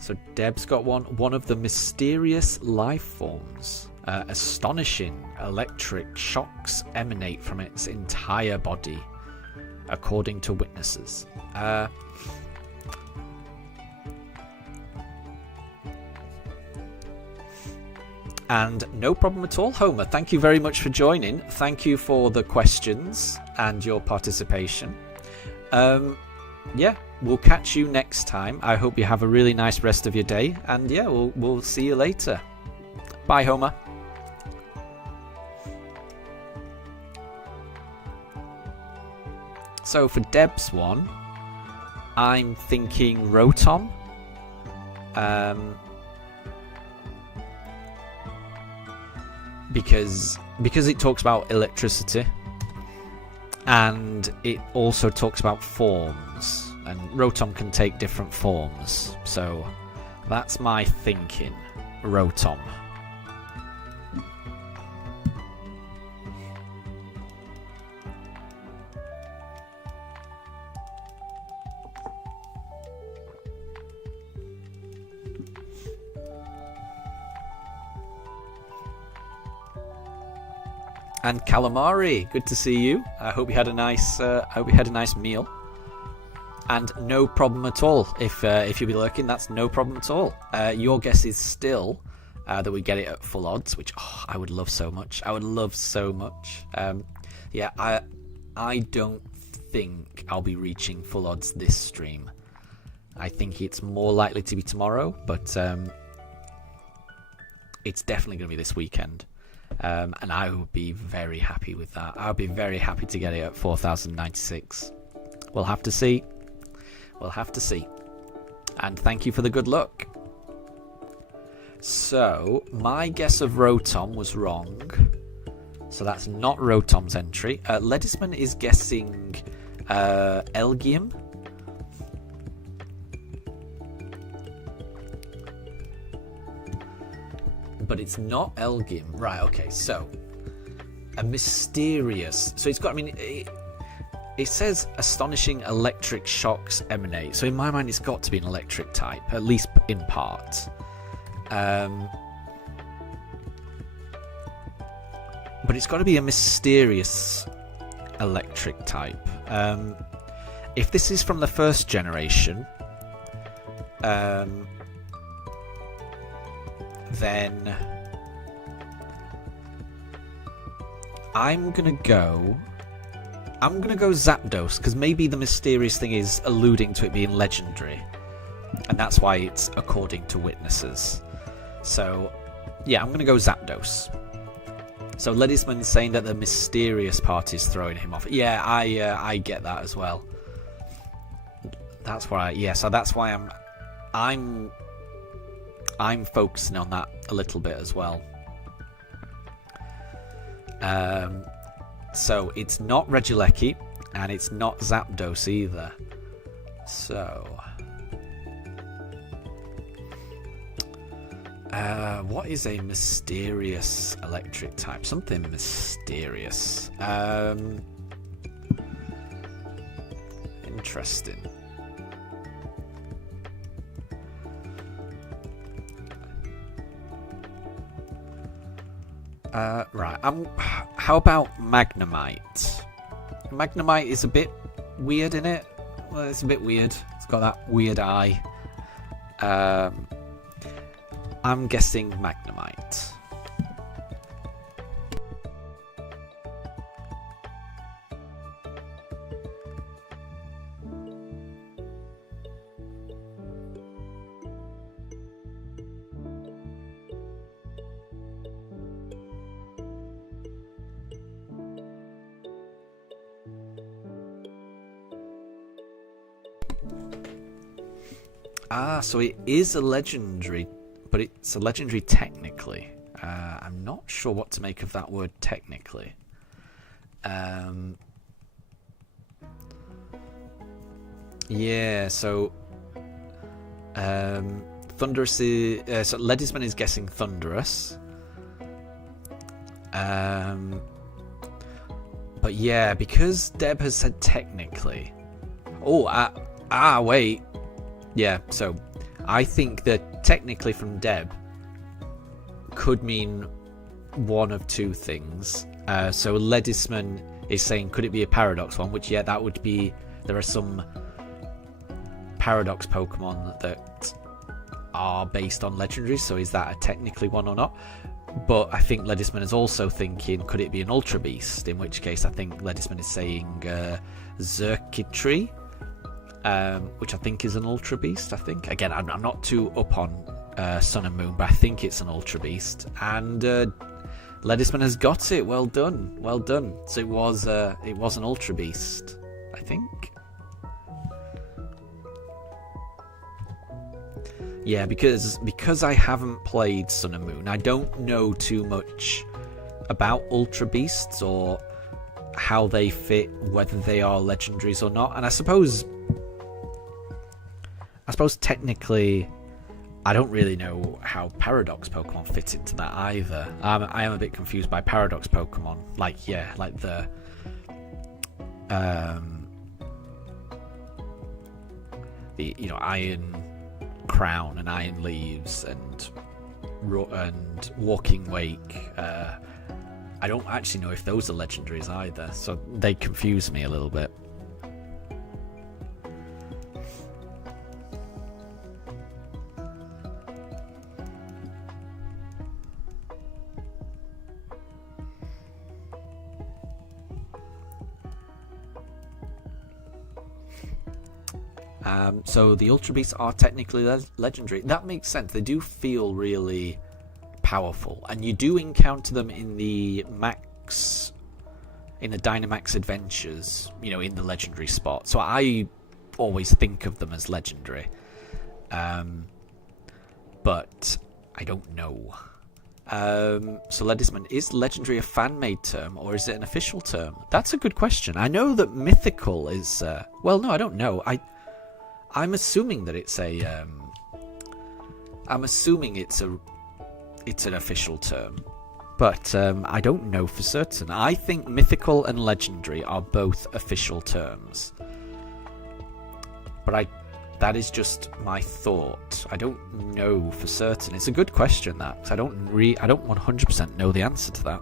So Deb's got one of the mysterious life forms. Astonishing electric shocks emanate from its entire body, according to witnesses. And no problem at all, Homer. Thank you very much for joining. Thank you for the questions and your participation. Yeah, we'll catch you next time. I hope you have a really nice rest of your day. And yeah, we'll see you later. Bye, Homer. So for Deb's one, I'm thinking Rotom. Because it talks about electricity. And it also talks about forms. And Rotom can take different forms. So that's my thinking. Rotom. And Calamari, good to see you. I hope you had a nice meal. And no problem at all. If you'll be lurking, that's no problem at all. Your guess is still that we get it at full odds, which I would love so much. I would love so much. Yeah, I don't think I'll be reaching full odds this stream. I think it's more likely to be tomorrow, but it's definitely going to be this weekend. And I would be very happy with that. I would be very happy to get it at 4,096. We'll have to see. We'll have to see. And thank you for the good luck. So, my guess of Rotom was wrong. So that's not Rotom's entry. Ledisman is guessing Elgium. But it's not Elgium. Right, okay, so a mysterious... So it's got, I mean, it says astonishing electric shocks emanate. So in my mind, it's got to be an electric type, at least in part. But it's got to be a mysterious electric type. if this is from the first generation, then I'm gonna go Zapdos, because maybe the mysterious thing is alluding to it being legendary, and that's why it's according to witnesses. So yeah, I'm gonna go Zapdos. So Ledisman's saying that the mysterious part is throwing him off. Yeah, I get that as well. That's why. Yeah, so that's why I'm focusing on that a little bit as well. So it's not Regieleki, and it's not Zapdos either. So what is a mysterious electric type? Something mysterious. Interesting. Right. How about Magnemite? Magnemite is a bit weird, isn't it? Well, it's a bit weird. It's got that weird eye. I'm guessing Magnemite. So it is a legendary, but it's a legendary technically. I'm not sure what to make of that word technically. Yeah, so Thundurus is so Ledisman is guessing Thundurus. But yeah, because Deb has said technically. Oh, wait. Yeah, so I think that technically from Deb could mean one of two things. So Ledisman is saying, could it be a Paradox one? Which, yeah, that would be... There are some Paradox Pokemon that are based on legendaries, so is that a technically one or not? But I think Ledisman is also thinking, could it be an Ultra Beast? In which case, I think Ledisman is saying Xurkitree. Which I think is an Ultra Beast, I think. Again, I'm not too up on Sun and Moon, but I think it's an Ultra Beast. And Ledisman has got it. Well done. Well done. So it was an Ultra Beast, I think. Yeah, because I haven't played Sun and Moon, I don't know too much about Ultra Beasts or how they fit, whether they are legendaries or not. And I suppose technically, I don't really know how Paradox Pokemon fit into that either. I am a bit confused by Paradox Pokemon. Like the Iron Crown and Iron Leaves and Walking Wake. I don't actually know if those are legendaries either, so they confuse me a little bit. So the Ultra Beasts are technically legendary. That makes sense. They do feel really powerful, and you do encounter them in the Dynamax adventures, in the legendary spot. So I always think of them as legendary, but I don't know. So Ledisman, is legendary a fan-made term or is it an official term? That's a good question. I know that mythical is well, no, I don't know. I'm assuming that it's a it's an official term, but I don't know for certain. I think mythical and legendary are both official terms, but that is just my thought. I don't know for certain. It's a good question, that, 'cause I don't 100% know the answer to that.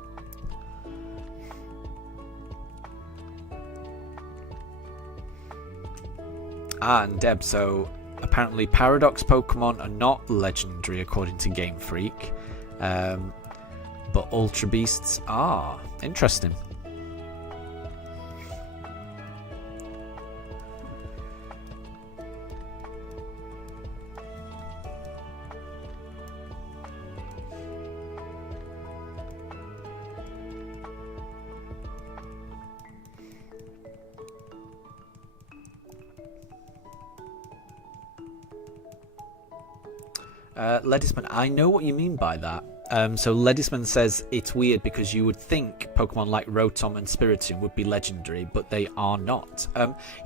And Deb, so apparently Paradox Pokemon are not legendary according to Game Freak, but Ultra Beasts are. Interesting. Ledisman, I know what you mean by that. So Ledisman says it's weird because you would think Pokemon like Rotom and Spiritomb would be legendary, but they are not.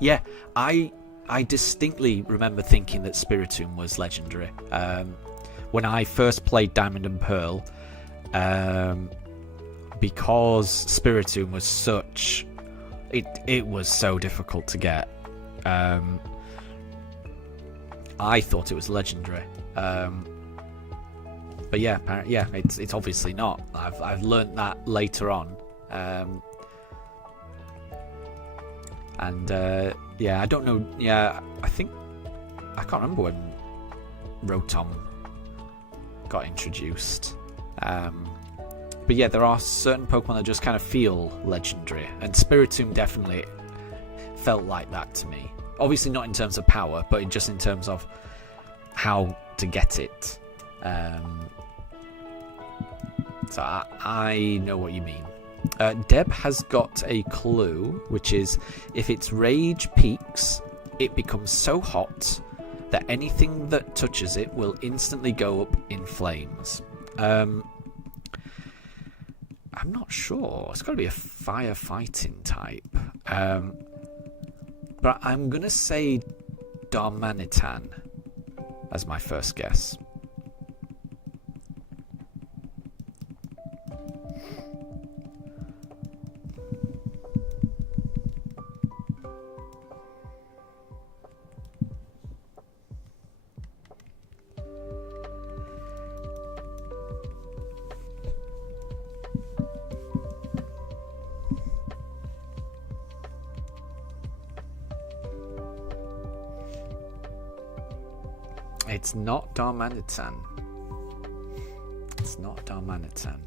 Yeah, I distinctly remember thinking that Spiritomb was legendary. When I first played Diamond and Pearl, because Spiritomb was such... It was so difficult to get. I thought it was legendary. But yeah, it's obviously not. I've learned that later on, and yeah, I don't know. Yeah, I can't remember when Rotom got introduced. But yeah, there are certain Pokemon that just kind of feel legendary, and Spiritomb definitely felt like that to me. Obviously not in terms of power, but just in terms of how to get it. So I know what you mean. Deb has got a clue, which is if its rage peaks, it becomes so hot that anything that touches it will instantly go up in flames. I'm not sure. It's got to be a firefighting type. But I'm going to say Darmanitan as my first guess. It's not Darmanitan. It's not Darmanitan.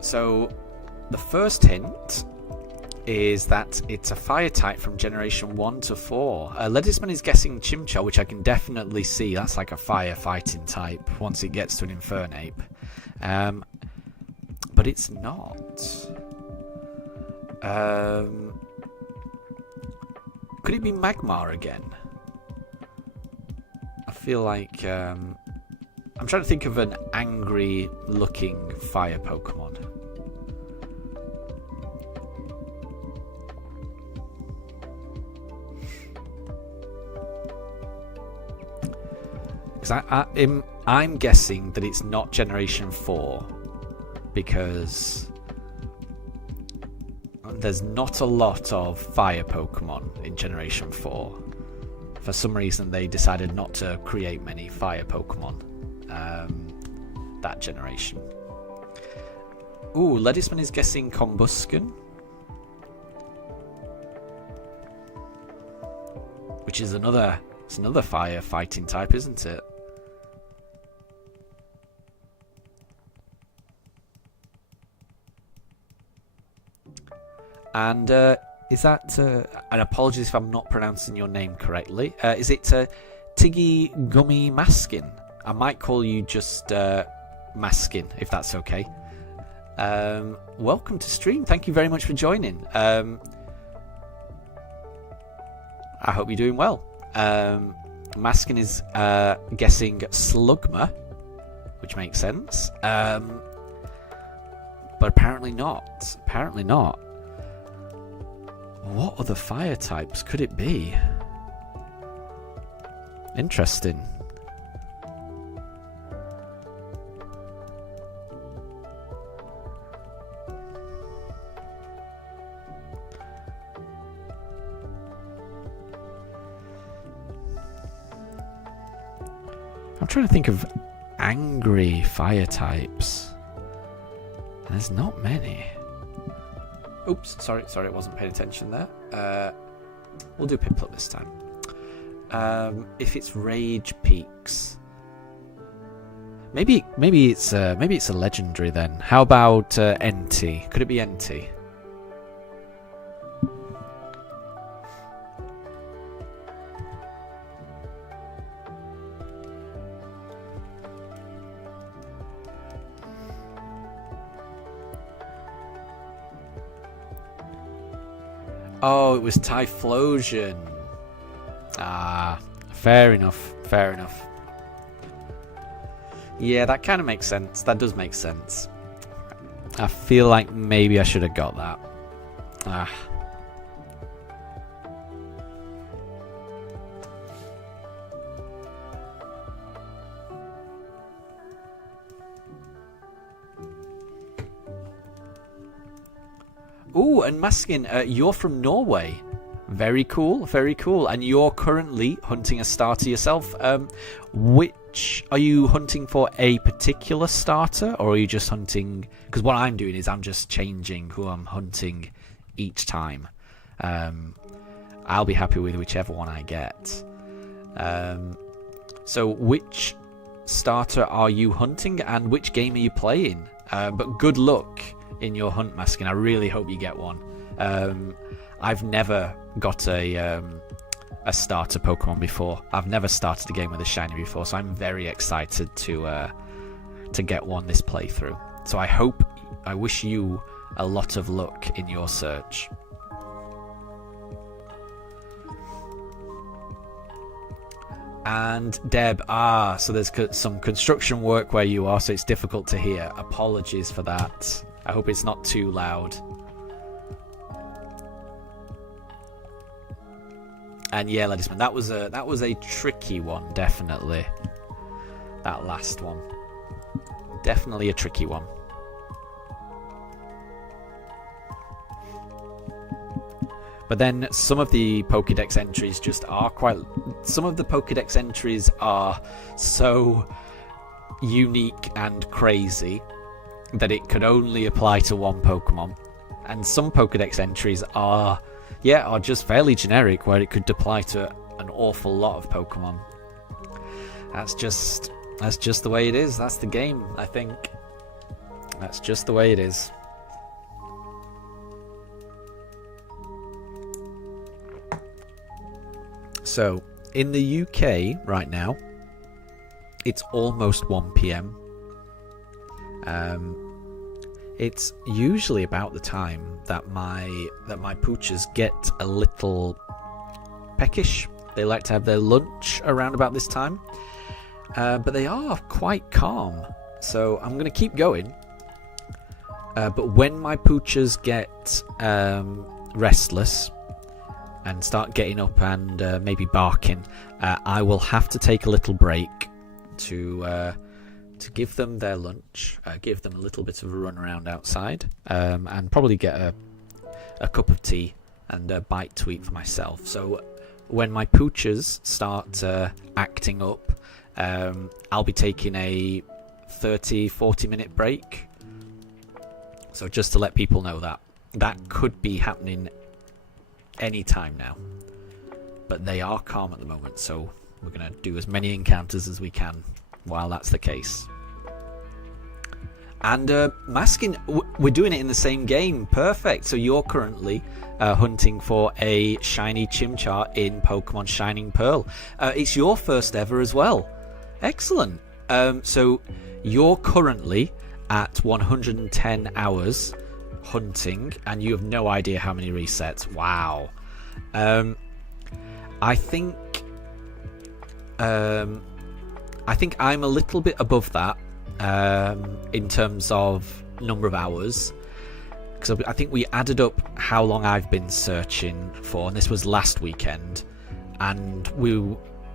So, the first hint is that it's a fire type from generation 1 to 4. Ledisman is guessing Chimchar, which I can definitely see. That's like a fire fighting type once it gets to an Infernape. But it's not. Could it be Magmar again? I feel like... I'm trying to think of an angry looking fire Pokemon. I'm guessing that it's not Generation 4 because there's not a lot of fire Pokemon in Generation 4. For some reason they decided not to create many fire Pokemon that generation. Ooh, Ledisman is guessing Combusken, which is another fire fighting type, isn't it? And is that, and apologies if I'm not pronouncing your name correctly, is it Tiggy Gummy Maskin? I might call you just Maskin, if that's okay. Welcome to stream. Thank you very much for joining. I hope you're doing well. Maskin is guessing Slugma, which makes sense. But apparently not. Apparently not. What other fire types could it be? Interesting. I'm trying to think of angry fire types. There's not many. Oops, sorry, I wasn't paying attention there. We'll do Piplup this time. If it's Rage Peaks, maybe it's a legendary then. How about NT? Could it be NT? Oh, it was Typhlosion. Ah, fair enough. Fair enough. Yeah, that kind of makes sense. That does make sense. I feel like maybe I should have got that. Ah. Ooh, and Maskin, you're from Norway. Very cool, very cool. And you're currently hunting a starter yourself. Which are you hunting for, a particular starter, or are you just hunting? Because what I'm doing is I'm just changing who I'm hunting each time. I'll be happy with whichever one I get. So which starter are you hunting, and which game are you playing? But good luck in your hunt, Maskin. I really hope you get one. I've never got a starter Pokemon before. I've never started a game with a shiny before, so I'm very excited to get one this playthrough. So I wish you a lot of luck in your search. And Deb, so there's some construction work where you are, so it's difficult to hear. Apologies for that. I hope it's not too loud. And yeah, ladies and gentlemen, that was a tricky one, definitely. That last one, definitely a tricky one. But then some of the Pokédex entries some of the Pokédex entries are so unique and crazy that it could only apply to one Pokemon. And some Pokédex entries are just fairly generic, where it could apply to an awful lot of Pokemon. That's just the way it is. That's the game, I think. That's just the way it is. So, in the UK right now, it's almost 1 PM. It's usually about the time that my pooches get a little peckish. They like to have their lunch around about this time, but they are quite calm. So I'm going to keep going. But when my pooches get restless and start getting up and maybe barking, I will have to take a little break to give them their lunch, give them a little bit of a run around outside, and probably get a cup of tea and a bite to eat for myself. So when my pooches start acting up, I'll be taking a 30-40 minute break. So just to let people know that could be happening any time now. But they are calm at the moment, so we're going to do as many encounters as we can while that's the case. And Maskin, we're doing it in the same game. Perfect. So you're currently hunting for a shiny Chimchar in Pokemon Shining Pearl. It's your first ever as well. Excellent. So you're currently at 110 hours hunting, and you have no idea how many resets. Wow. I think I'm a little bit above that. in terms of number of hours, because I think we added up how long I've been searching for, and this was last weekend, and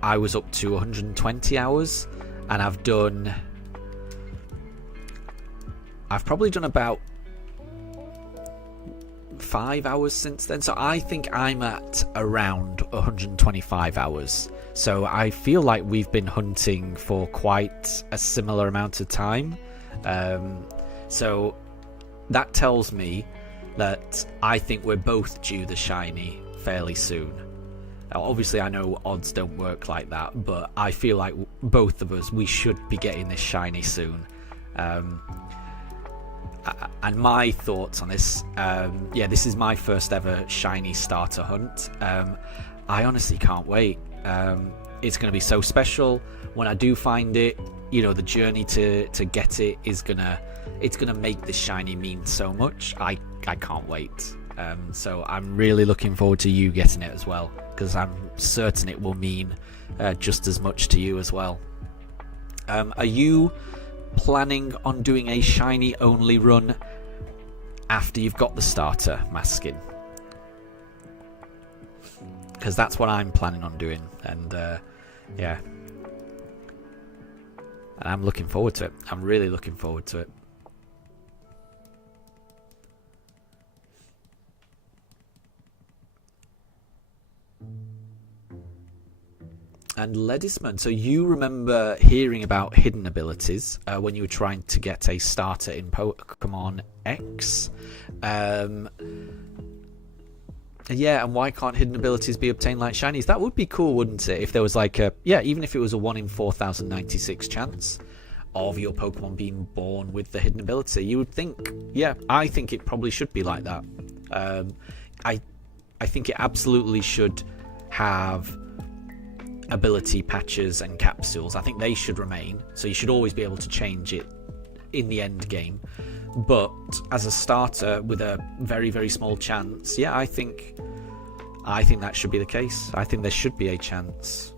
I was up to 120 hours, and I've probably done about 5 hours since then, so I think I'm at around 125 hours. So I feel like we've been hunting for quite a similar amount of time. So that tells me that I think we're both due the shiny fairly soon. Now, obviously, I know odds don't work like that, but I feel like both of us, we should be getting this shiny soon. And my thoughts on this, this is my first ever shiny starter hunt. I honestly can't wait. It's going to be so special when I do find it. You know, the journey to get it it's gonna make this shiny mean so much. I can't wait. So I'm really looking forward to you getting it as well, because I'm certain it will mean just as much to you as well. Are you planning on doing a shiny only run after you've got the starter, Maskin? Because that's what I'm planning on doing, and and I'm looking forward to it. I'm really looking forward to it. And Ledisman, so you remember hearing about hidden abilities when you were trying to get a starter in Pokemon X. Yeah, and why can't hidden abilities be obtained like shinies? That would be cool, wouldn't it? If there was like even if it was a 1 in 4,096 chance of your Pokemon being born with the hidden ability, you would think, I think it probably should be like that. I think it absolutely should have ability patches and capsules. I think they should remain, so you should always be able to change it in the end game. But as a starter with a very, very small chance, I think that should be the case. I think there should be a chance.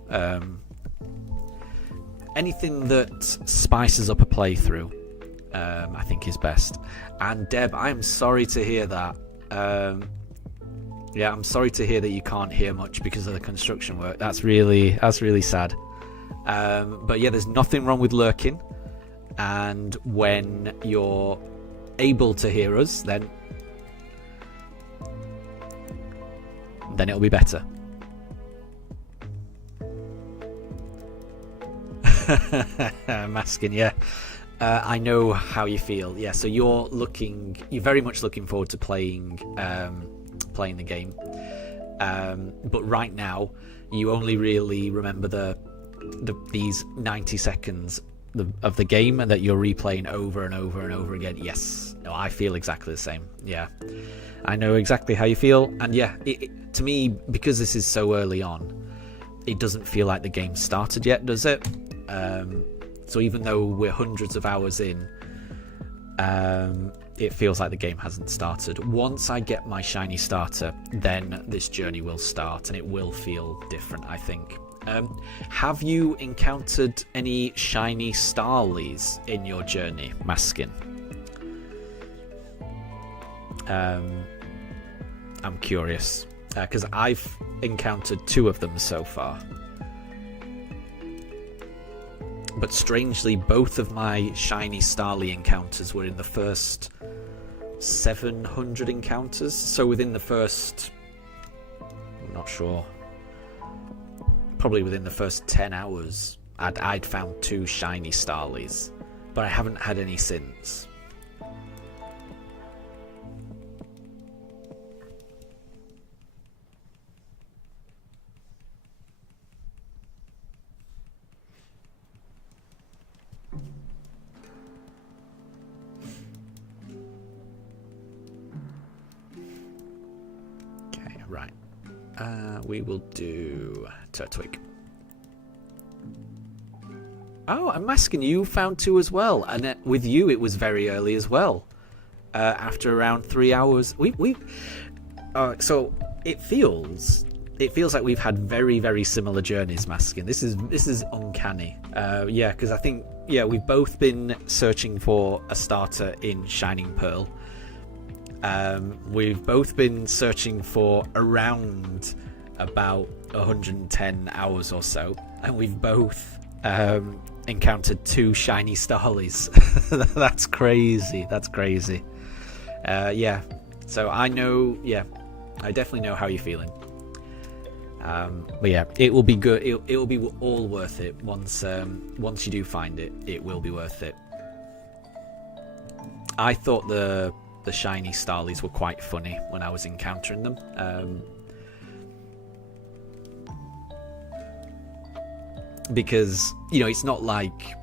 Anything that spices up a playthrough, I think is best. And Deb, I'm sorry to hear that. I'm sorry to hear that you can't hear much because of the construction work. That's really sad. But there's nothing wrong with lurking, and when you're able to hear us, then it'll be better. Masking, I know how you feel. So you're very much looking forward to playing the game, but right now you only really remember these 90 seconds of the game, and that you're replaying over and over and over again. I feel exactly the same. I know exactly how you feel, and to me, because this is so early on, it doesn't feel like the game started yet, does it? So even though we're hundreds of hours in, it feels like the game hasn't started. Once I get my shiny starter, then this journey will start, and it will feel different, I think. Have you encountered any shiny Starlies in your journey, Maskin? I'm curious, because I've encountered 2 of them so far. But strangely, both of my shiny Starly encounters were in the first 700 encounters. So within the first, I'm not sure, probably within the first 10 hours, I'd found 2 shiny Starlies. But I haven't had any since. Right. We will do Turtwig. Oh, I'm asking you found 2 as well, and with you it was very early as well. After around 3 hours, so it feels it feels like we've had very, very similar journeys, Maskin. This is uncanny. Yeah, because I think we've both been searching for a starter in Shining Pearl. We've both been searching for around about 110 hours or so, and we've both encountered 2 shiny starlies. That's crazy. That's crazy. Yeah. So I know. Yeah, I definitely know how you're feeling. But yeah, it will be good. It will be all worth it once you do find it. It will be worth it. I thought the shiny starlies were quite funny when I was encountering them. Because it's not like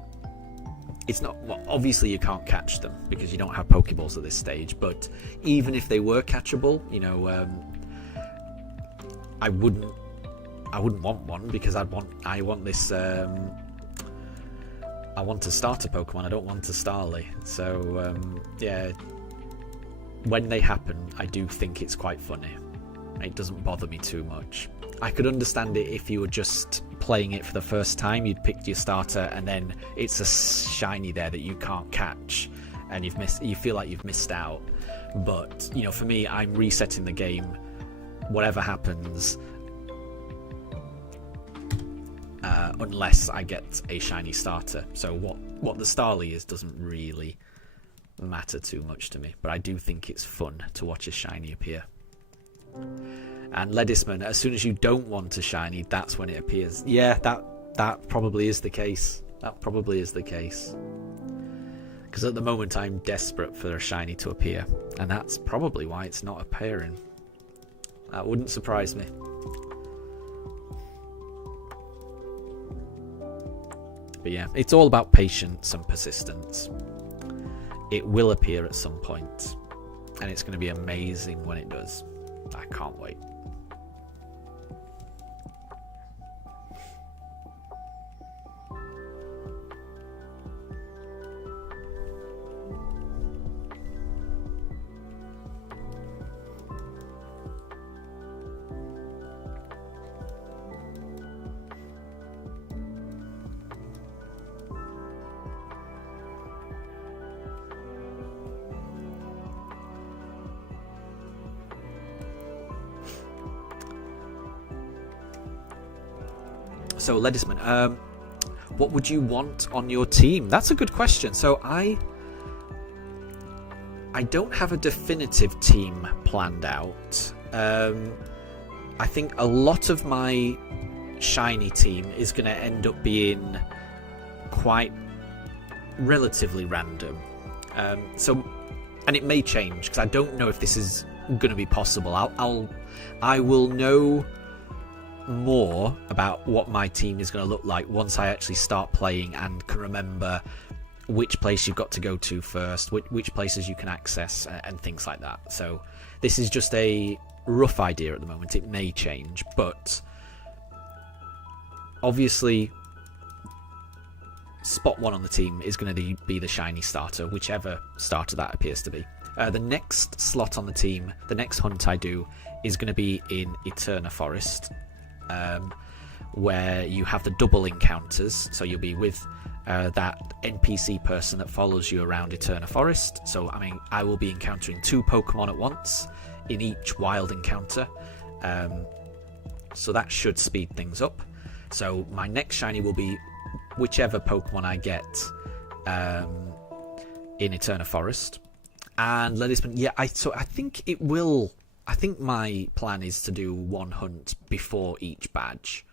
well, obviously you can't catch them because you don't have Pokeballs at this stage. But even if they were catchable, I wouldn't want one because I want this. I want to start a Pokemon. I don't want a Starly. So yeah, when they happen, I do think it's quite funny. It doesn't bother me too much. I could understand it if you were just playing it for the first time. You'd picked your starter, and then it's a shiny there that you can't catch, and you feel like you've missed out. But for me, I'm resetting the game. Whatever happens. Unless I get a shiny starter. So what the Starly is doesn't really matter too much to me. But I do think it's fun to watch a shiny appear. And Ledisman, as soon as you don't want a shiny, that's when it appears. Yeah, that probably is the case. That probably is the case. Because at the moment I'm desperate for a shiny to appear. And that's probably why it's not appearing. That wouldn't surprise me. But yeah, it's all about patience and persistence. It will appear at some point, and it's going to be amazing when it does. I can't wait. So, Ledisman, what would you want on your team? That's a good question. So, I don't have a definitive team planned out. I think a lot of my shiny team is going to end up being quite relatively random. And it may change because I don't know if this is going to be possible. I will know more about what my team is going to look like once I actually start playing and can remember which place you've got to go to first, which places you can access, and things like that. So this is just a rough idea at the moment. It may change, but obviously spot 1 on the team is going to be the shiny starter, whichever starter that appears to be. The next slot on the team, the next hunt I do, is going to be in Eterna Forest, where you have the double encounters. So you'll be with that NPC person that follows you around Eterna Forest. So I will be encountering 2 Pokemon at once in each wild encounter. So that should speed things up. So my next shiny will be whichever Pokemon I get in Eterna Forest. And Ledisman, yeah, I think it will. I think my plan is to do 1 hunt before each badge.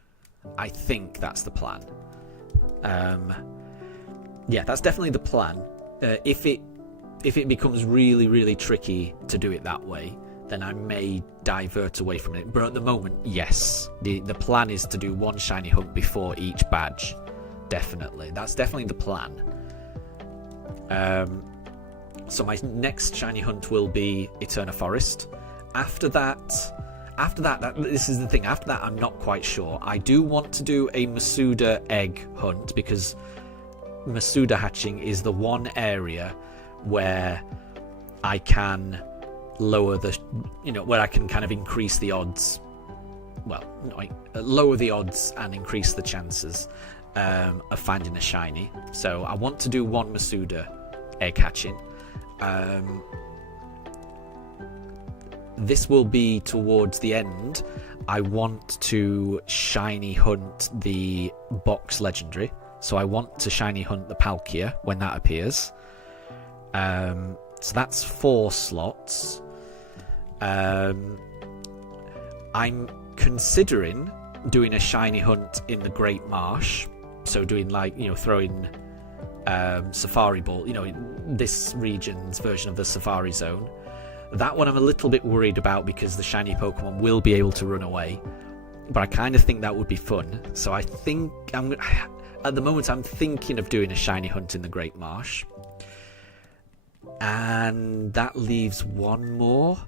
I think that's the plan. Yeah, that's definitely the plan. If it becomes really, really tricky to do it that way, then I may divert away from it. But at the moment, yes, the plan is to do 1 shiny hunt before each badge. Definitely, that's definitely the plan. So my next shiny hunt will be Eterna Forest. After that, this is the thing. After that, I'm not quite sure. I do want to do a Masuda egg hunt because Masuda hatching is the one area where I can lower where I can kind of increase the odds lower the odds and increase the chances of finding a shiny. So I want to do one Masuda egg hatching. This will be towards the end. I want to shiny hunt the box legendary. So I want to shiny hunt the Palkia when that appears. So that's 4 slots. I'm considering doing a shiny hunt in the Great Marsh. So doing throwing Safari Ball, this region's version of the Safari Zone. That one I'm a little bit worried about because the shiny Pokemon will be able to run away. But I kind of think that would be fun. So I think at the moment I'm thinking of doing a shiny hunt in the Great Marsh. And that leaves one more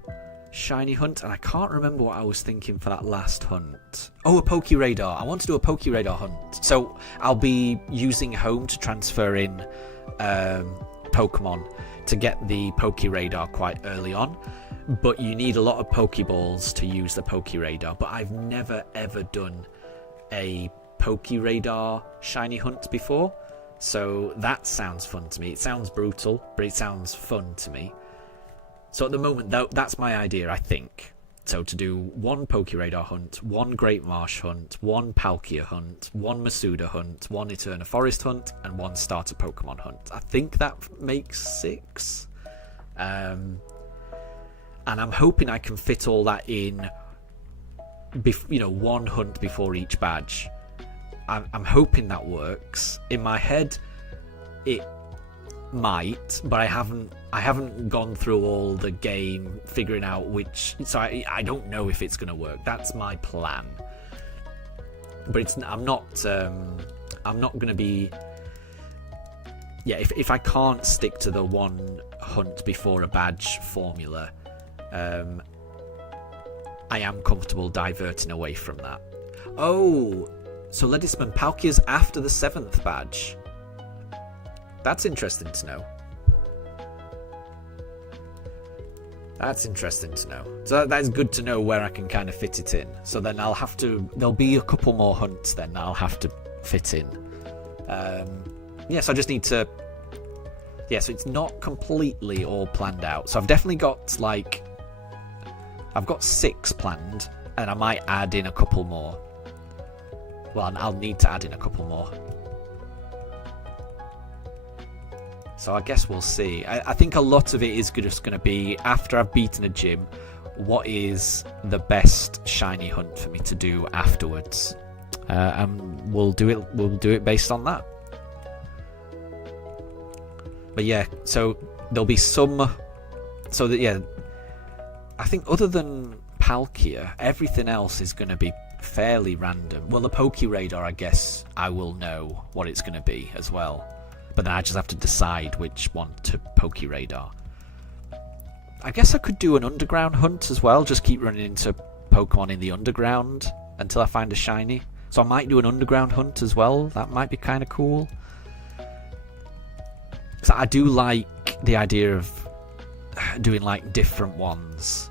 shiny hunt. And I can't remember what I was thinking for that last hunt. Oh, a Poke Radar. I want to do a Poke Radar hunt. So I'll be using home to transfer in Pokemon to get the Poke Radar quite early on, but you need a lot of Pokeballs to use the Poke Radar. But I've never ever done a Poke Radar shiny hunt before, so that sounds fun to me. It sounds brutal, but it sounds fun to me. So at the moment, that's my idea, I think. So to do one Poke Radar hunt, one Great Marsh hunt, one Palkia hunt, one Masuda hunt, one Eterna Forest hunt, and one Starter Pokemon hunt. I think that makes 6. And I'm hoping I can fit all that in, one hunt before each badge. I'm hoping that works. In my head, it might, but I haven't gone through all the game figuring out which, so I don't know if it's going to work. That's my plan, but I'm not going to be, if I can't stick to the one hunt before a badge formula, I am comfortable diverting away from that. Oh, so Ledisman, Palkia's after the 7th badge. That's interesting to know. So that's good to know where I can kind of fit it in. So then there'll be a couple more hunts then I'll have to fit in. So I just need to, so it's not completely all planned out. So I've definitely got I've got 6 planned, and I might add in a couple more. Well, I'll need to add in a couple more. So I guess we'll see. I think a lot of it is just going to be, after I've beaten a gym, what is the best shiny hunt for me to do afterwards, and we'll do it based on that. But so there'll be some. So that I think other than Palkia, everything else is going to be fairly random. Well, the Poke Radar, I guess I will know what it's going to be as well. But then I just have to decide which one to Poke Radar. I guess I could do an underground hunt as well. Just keep running into Pokemon in the underground until I find a shiny. So I might do an underground hunt as well. That might be kind of cool. So I do like the idea of doing different ones.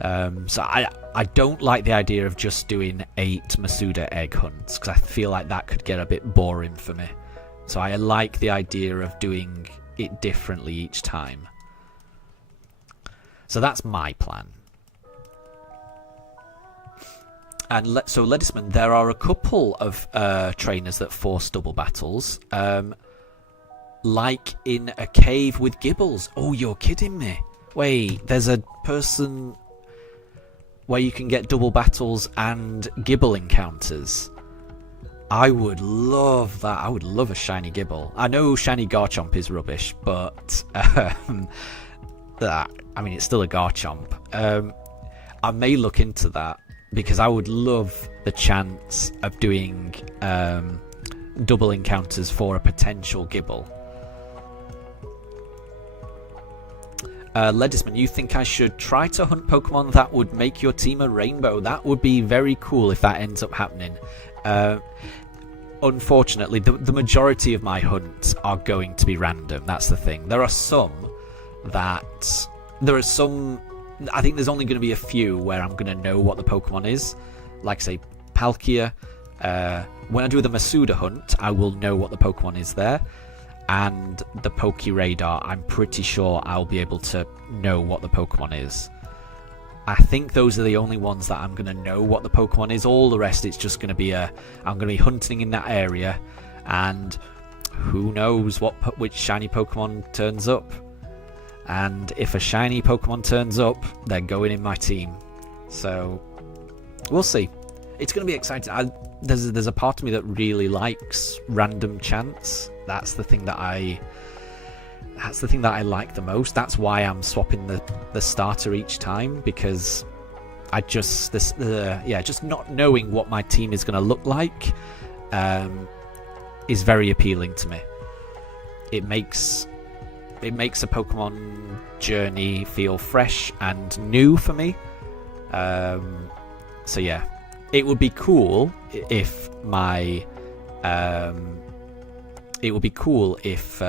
So I don't like the idea of just doing 8 Masuda egg hunts, because I feel like that could get a bit boring for me. So I like the idea of doing it differently each time. So that's my plan. And so Ledisman, there are a couple of trainers that force double battles. Like in a cave with Gibbles. Oh, you're kidding me. Wait, there's a person where you can get double battles and Gibble encounters. I would love that. I would love a shiny Gibble. I know shiny Garchomp is rubbish, but it's still a Garchomp. I may look into that, because I would love the chance of doing double encounters for a potential Gibble. Ledisman, you think I should try to hunt Pokemon that would make your team a rainbow? That would be very cool if that ends up happening. Unfortunately, the majority of my hunts are going to be random. That's the thing. There are some, I think there's only going to be a few where I'm going to know what the Pokemon is. like I say, Palkia. When I do the Masuda hunt, I will know what the Pokemon is there. And the Poke Radar, I'm pretty sure I'll be able to know what the Pokemon is. I think those are the only ones that I'm going to know what the Pokemon is. All the rest, it's just going to be I'm going to be hunting in that area, and who knows which shiny Pokemon turns up. And if a shiny Pokemon turns up, they're going in my team. So we'll see. It's going to be exciting. There's a part of me that really likes random chance. That's the thing that I like the most. That's why I'm swapping the starter each time, because I just just not knowing what my team is going to look like is very appealing to me. It makes a Pokemon journey feel fresh and new for me. So yeah, it would be cool if my if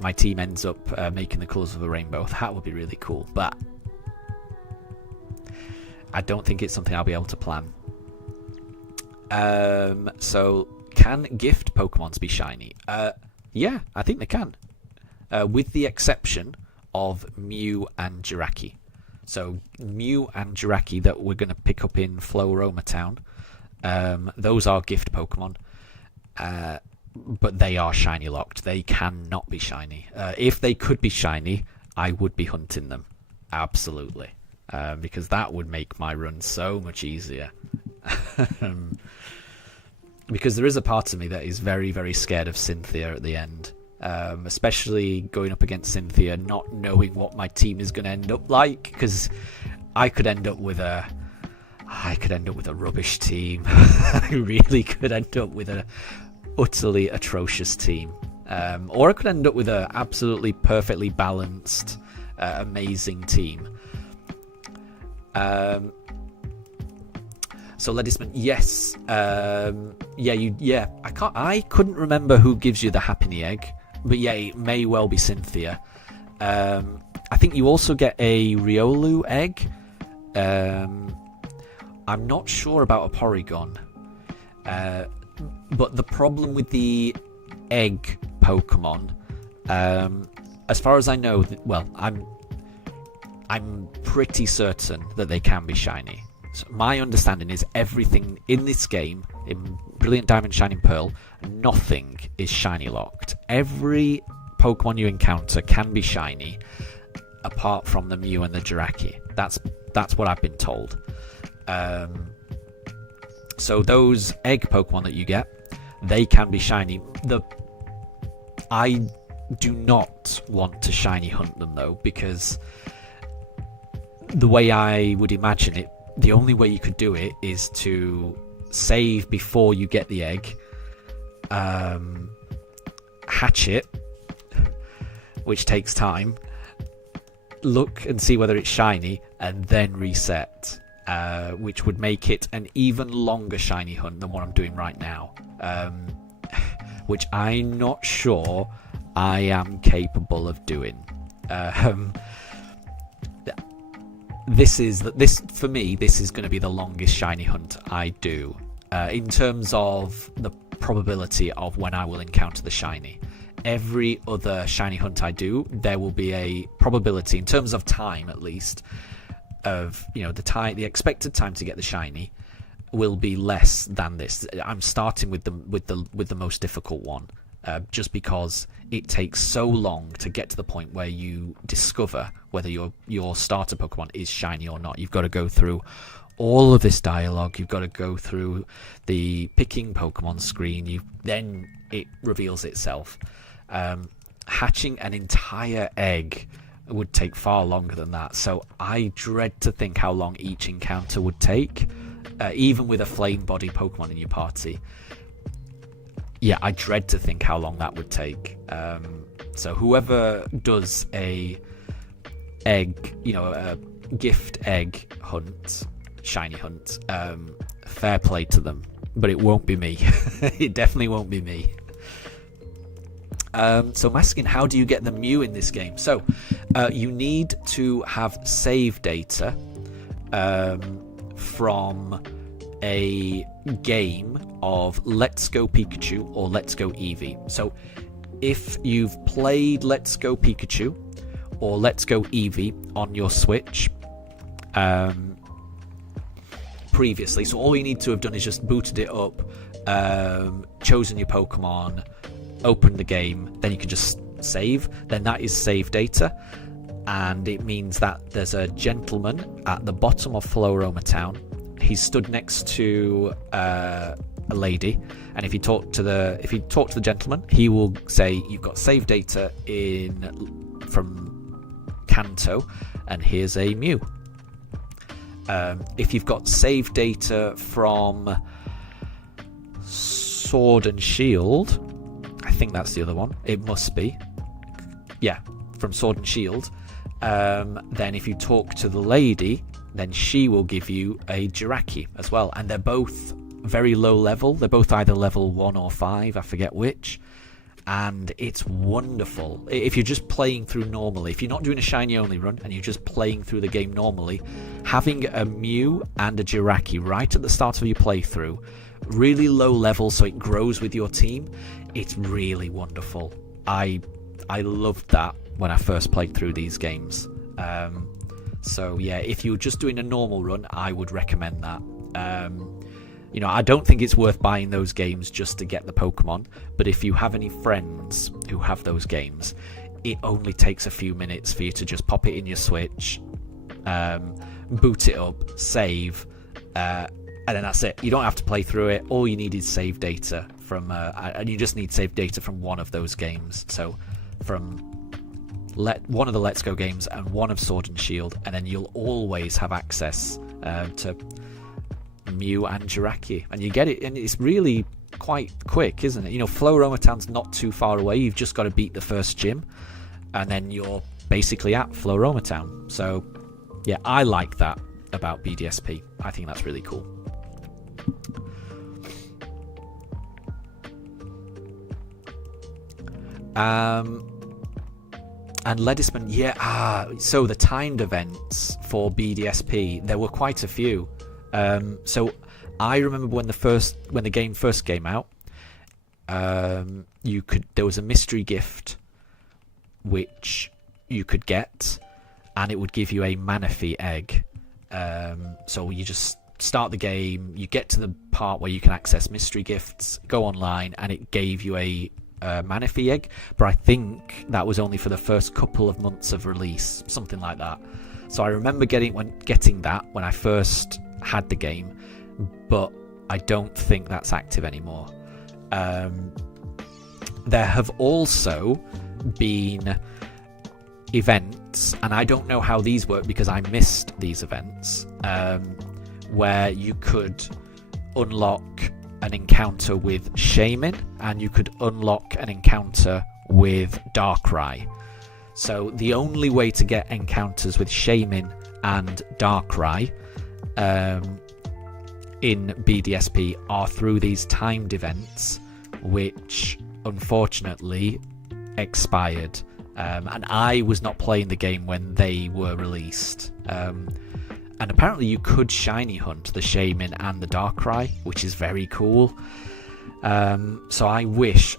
my team ends up making the colours of a rainbow. That would be really cool, but I don't think it's something I'll be able to plan. So, can gift Pokemons be shiny? Yeah, I think they can, with the exception of Mew and Jirachi. So, Mew and Jirachi that we're going to pick up in Floroma Town, those are gift Pokemon. But they are shiny locked. They cannot be shiny. If they could be shiny, I would be hunting them. Absolutely. Because that would make my run so much easier. Because there is a part of me that is very, very scared of Cynthia at the end. Especially going up against Cynthia, not knowing what my team is going to end up like. Because I could end up with a rubbish team. I really could end up with a utterly atrocious team, or I could end up with an absolutely perfectly balanced, amazing team. So Ledisman, yes, I couldn't remember who gives you the Happiny egg, but yeah, it may well be Cynthia. I think you also get a Riolu egg. I'm not sure about a Porygon. But the problem with the egg Pokemon, as far as I know, I'm pretty certain that they can be shiny. So my understanding is everything in this game, in Brilliant Diamond Shining Pearl, nothing is shiny locked. Every Pokemon you encounter can be shiny, apart from the Mew and the Jirachi. That's what I've been told. So those egg Pokemon that you get, they can be shiny. I do not want to shiny hunt them though, because the way I would imagine it, the only way you could do it is to save before you get the egg, hatch it, which takes time, look and see whether it's shiny, and then reset. Which would make it an even longer shiny hunt than what I'm doing right now, which I'm not sure I am capable of doing. This for me. This is going to be the longest shiny hunt I do, in terms of the probability of when I will encounter the shiny. Every other shiny hunt I do, there will be a probability, in terms of time at least, of the expected time to get the shiny will be less than this. I'm starting with the most difficult one, just because it takes so long to get to the point where you discover whether your starter Pokemon is shiny or not. You've got to go through all of this dialogue. You've got to go through the picking Pokemon screen. Then it reveals itself. Hatching an entire egg would take far longer than that, so I dread to think how long each encounter would take, even with a flame body Pokemon in your party. Yeah, I dread to think how long that would take. So whoever does a gift egg hunt, shiny hunt, fair play to them, but it won't be me. It definitely won't be me. So Maskin, how do you get the Mew in this game? So you need to have save data from a game of Let's Go Pikachu or Let's Go Eevee. So if you've played Let's Go Pikachu or Let's Go Eevee on your Switch previously, so all you need to have done is just booted it up, chosen your Pokemon, opened the game, then you can just save, then that is save data. And it means that there's a gentleman at the bottom of Floroma Town. He's stood next to a lady, and if you talk to the gentleman, he will say you've got save data from Kanto, and here's a Mew. If you've got save data from Sword and Shield, I think that's the other one. It must be. Yeah, from Sword and Shield. Then if you talk to the lady, then she will give you a Jiraki as well. And they're both very low level. They're both either level 1 or 5, I forget which. And it's wonderful. If you're just playing through normally, if you're not doing a shiny only run and you're just playing through the game normally, having a Mew and a Jiraki right at the start of your playthrough, really low level so it grows with your team, it's really wonderful. I loved that when I first played through these games. So yeah, if you're just doing a normal run, I would recommend that. I don't think it's worth buying those games just to get the Pokemon, but if you have any friends who have those games, it only takes a few minutes for you to just pop it in your Switch, boot it up, save, and then that's it. You don't have to play through it. All you need is save data from, and you just need save data from one of those games. So from one of the Let's Go games and one of Sword and Shield, and then you'll always have access to Mew and Jiraki, and you get it, and it's really quite quick, isn't it? Floroma Town's not too far away. You've just got to beat the first gym, and then you're basically at Floroma Town. So yeah, I like that about BDSP. I think that's really cool. And Ledisman, so the timed events for BDSP, there were quite a few. So I remember when the game first came out, there was a mystery gift which you could get, and it would give you a Manaphy egg. So you just start the game, you get to the part where you can access mystery gifts, go online, and it gave you a Manaphy egg, but I think that was only for the first couple of months of release, something like that. So I remember getting that when I first had the game, but I don't think that's active anymore. There have also been events, and I don't know how these work because I missed these events, where you could unlock an encounter with Shaymin, and you could unlock an encounter with Darkrai. So the only way to get encounters with Shaymin and Darkrai in BDSP are through these timed events, which unfortunately expired. And I was not playing the game when they were released. And apparently you could shiny hunt the Shaymin and the Darkrai, which is very cool. So I wish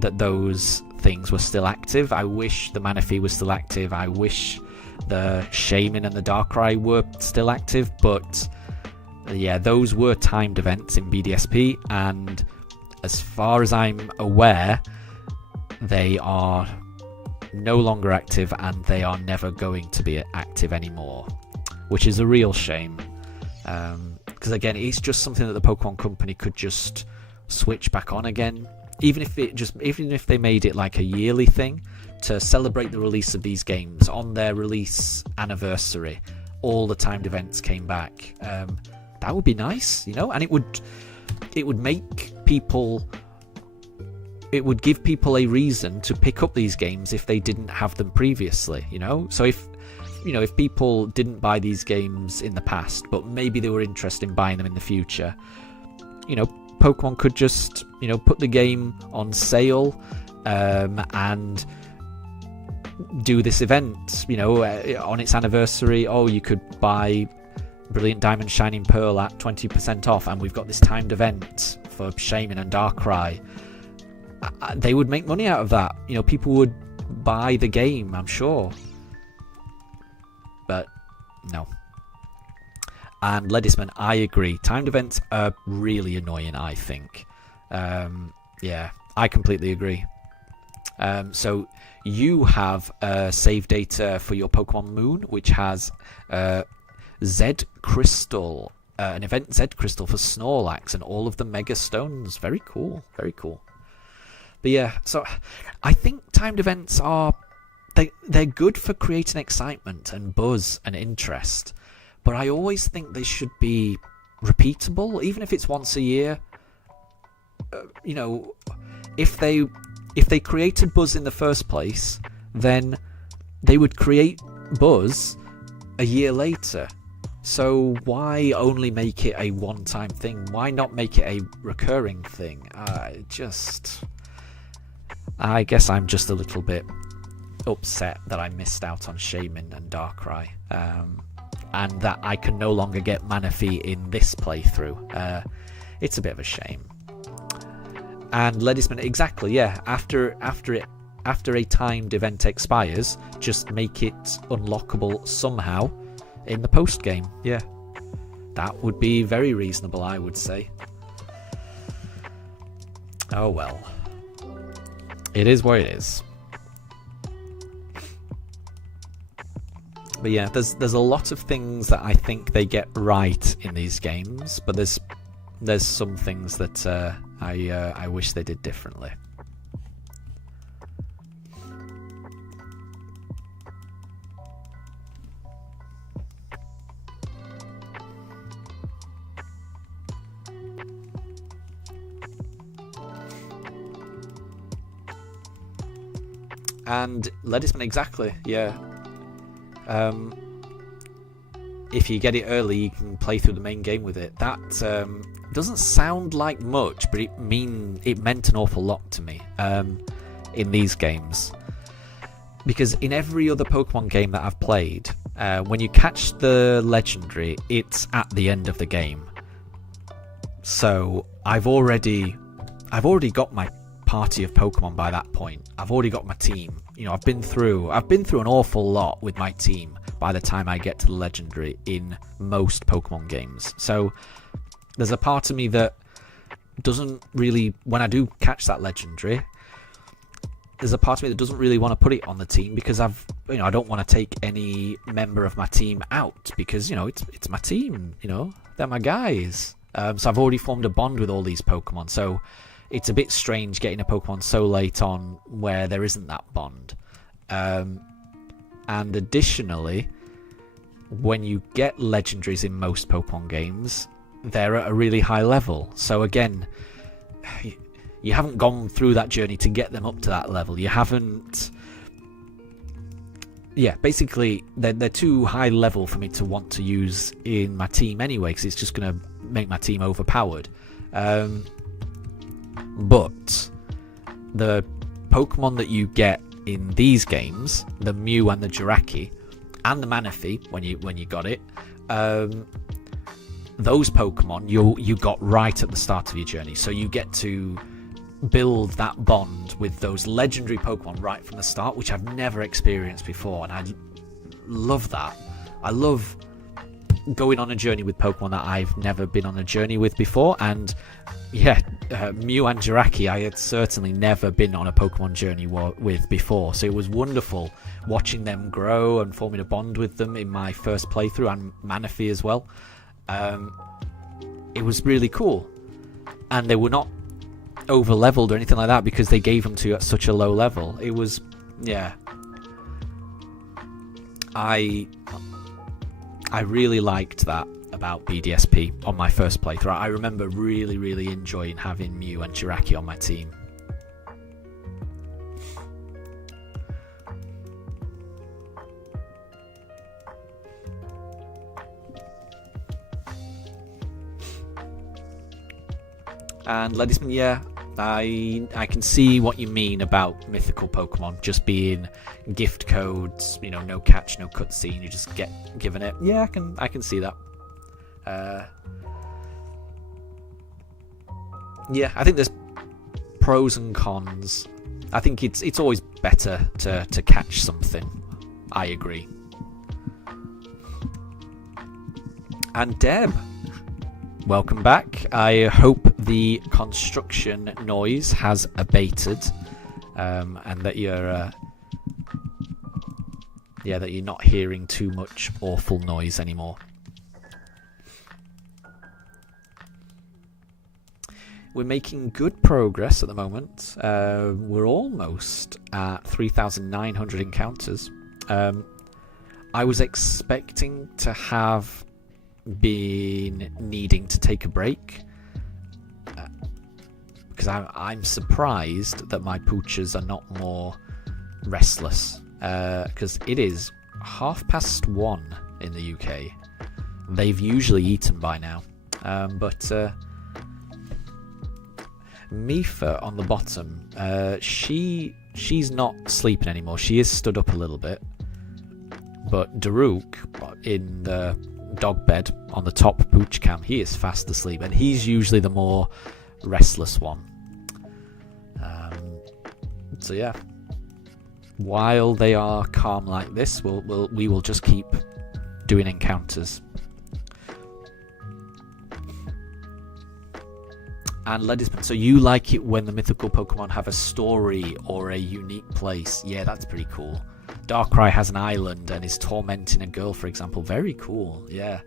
that those things were still active. I wish the Manaphy was still active. I wish the Shaymin and the Darkrai were still active. But yeah, those were timed events in BDSP, and as far as I'm aware, they are no longer active, and they are never going to be active anymore, which is a real shame. Because again, it's just something that the Pokemon Company could just switch back on again, even if they made it like a yearly thing to celebrate the release of these games. On their release anniversary, all the timed events came back. That would be nice, and it would make people. It would give people a reason to pick up these games if they didn't have them previously. So if people didn't buy these games in the past, but maybe they were interested in buying them in the future, Pokemon could just, put the game on sale, and do this event, on its anniversary. Oh, you could buy Brilliant Diamond Shining Pearl at 20% off, and we've got this timed event for Shaman and Darkrai, they would make money out of that. You know, people would buy the game, I'm sure. But no. And Ledisman, I agree. Timed events are really annoying, I think. Yeah, I completely agree. So you have save data for your Pokemon Moon, which has Z Crystal, an event Z Crystal for Snorlax and all of the Mega Stones. Very cool, very cool. But yeah, so I think timed events are they're good for creating excitement and buzz and interest, but I always think they should be repeatable, even if it's once a year. You know, if they created buzz in the first place, then they would create buzz a year later. So why only make it a one-time thing? Why not make it a recurring thing? I guess I'm just a little bit upset that I missed out on Shaman and Darkrai, and that I can no longer get Manaphy in this playthrough. It's a bit of a shame. And Ledisman, exactly, yeah. After a timed event expires, just make it unlockable somehow in the post game. Yeah, that would be very reasonable, I would say. Oh well. It is what it is. But yeah, there's a lot of things that I think they get right in these games, but there's some things that I wish they did differently. And Ledisman, exactly, yeah. If you get it early, you can play through the main game with it. That doesn't sound like much, but it meant an awful lot to me in these games. Because in every other Pokemon game that I've played, when you catch the legendary, it's at the end of the game. So I've already got my party of Pokemon by that point. I've already got my team. You know, I've been through an awful lot with my team by the time I get to the legendary in most Pokemon games. So there's a part of me that doesn't really, when I do catch that legendary, there's a part of me that doesn't really want to put it on the team, because I don't want to take any member of my team out, because, you know, it's my team, you know, they're my guys. So I've already formed a bond with all these Pokemon, so it's a bit strange getting a Pokemon so late on where there isn't that bond. And additionally, when you get legendaries in most Pokemon games, they're at a really high level. So again, you haven't gone through that journey to get them up to that level. You haven't... Yeah, basically, they're too high level for me to want to use in my team anyway, because it's just going to make my team overpowered. But the Pokemon that you get in these games, the Mew and the Jirachi, and the Manaphy, when you got it, those Pokemon you got right at the start of your journey. So you get to build that bond with those legendary Pokemon right from the start, which I've never experienced before, and I love that. I love going on a journey with Pokemon that I've never been on a journey with before, and yeah, Mew and Jirachi I had certainly never been on a Pokemon journey with before, so it was wonderful watching them grow and forming a bond with them in my first playthrough, and Manaphy as well. It was really cool, and they were not over leveled or anything like that, because they gave them to you at such a low level. It was, yeah, I really liked that about BDSP on my first playthrough. I remember really, really enjoying having Mew and Jirachi on my team. And Ledisman, yeah, I can see what you mean about mythical Pokemon just being gift codes, you know, no catch, no cutscene, you just get given it. Yeah, I can see that. Yeah, I think there's pros and cons. I think it's always better to catch something. I agree. And Deb, welcome back. I hope the construction noise has abated, and that you're that you're not hearing too much awful noise anymore. We're making good progress at the moment. We're almost at 3,900 encounters. I was expecting to have been needing to take a break, because I'm surprised that my poochers are not more restless, because it is 1:30 in the UK. They've usually eaten by now, but Mifa on the bottom, she's not sleeping anymore. She is stood up a little bit, but Daruk in the dog bed on the top pooch cam, he is fast asleep, and he's usually the more restless one. So yeah, while they are calm like this, we will just keep doing encounters. And Ledisman, so you like it when the mythical Pokemon have a story or a unique place? Yeah, that's pretty cool. Darkrai has an island and is tormenting a girl, for example. Very cool. Yeah.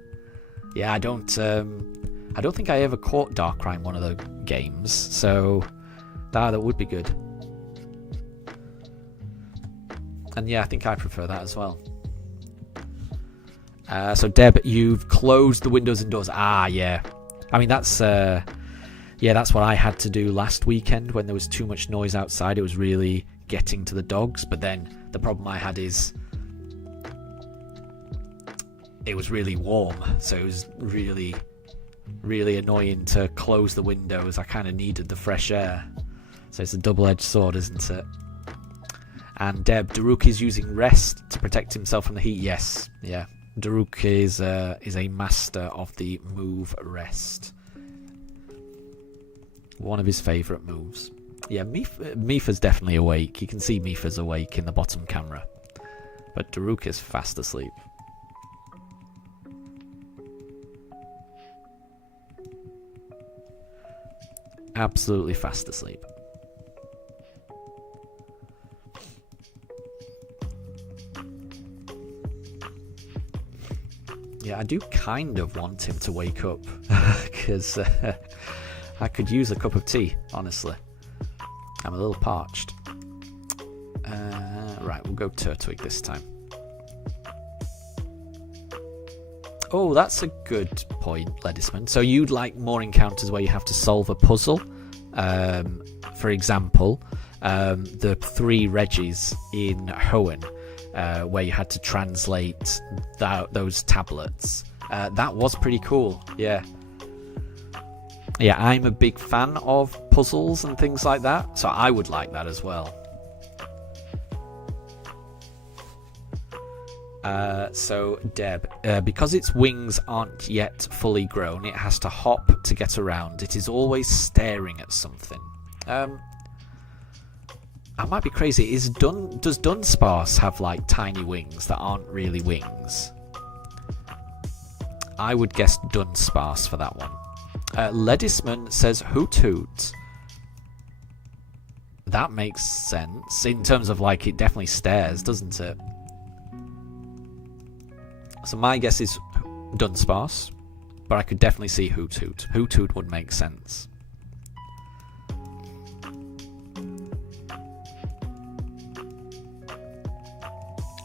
I don't think I ever caught Darkrai in one of the games, so that would be good. And yeah, I think I prefer that as well. So Deb, you've closed the windows and doors. Yeah. I mean, that's what I had to do last weekend when there was too much noise outside. It was really getting to the dogs, but then the problem I had is it was really warm, so it was really, really annoying to close the windows. I kind of needed the fresh air, so it's a double-edged sword, isn't it? And Deb, Daruk is using rest to protect himself from the heat. Yes, yeah. Daruk is a master of the move rest. One of his favourite moves. Yeah, Mifa's definitely awake. You can see Mifa's awake in the bottom camera. But Daruk is fast asleep. Absolutely fast asleep. Yeah, I do kind of want him to wake up, because I could use a cup of tea, honestly. I'm a little parched. Right, we'll go Turtwig this time. Oh, that's a good point, Ledisman. So you'd like more encounters where you have to solve a puzzle? For example, the 3 Reggies in Hoenn, where you had to translate those tablets. That was pretty cool, yeah. Yeah, I'm a big fan of puzzles and things like that, so I would like that as well. So, Deb, because its wings aren't yet fully grown, it has to hop to get around. It is always staring at something. I might be crazy. Does Dunsparce have, like, tiny wings that aren't really wings? I would guess Dunsparce for that one. Ledisman says Hoot Hoot. That makes sense. In terms of, like, it definitely stares, doesn't it? So my guess is Dunsparce, but I could definitely see Hoot Hoot. Hoot Hoot would make sense.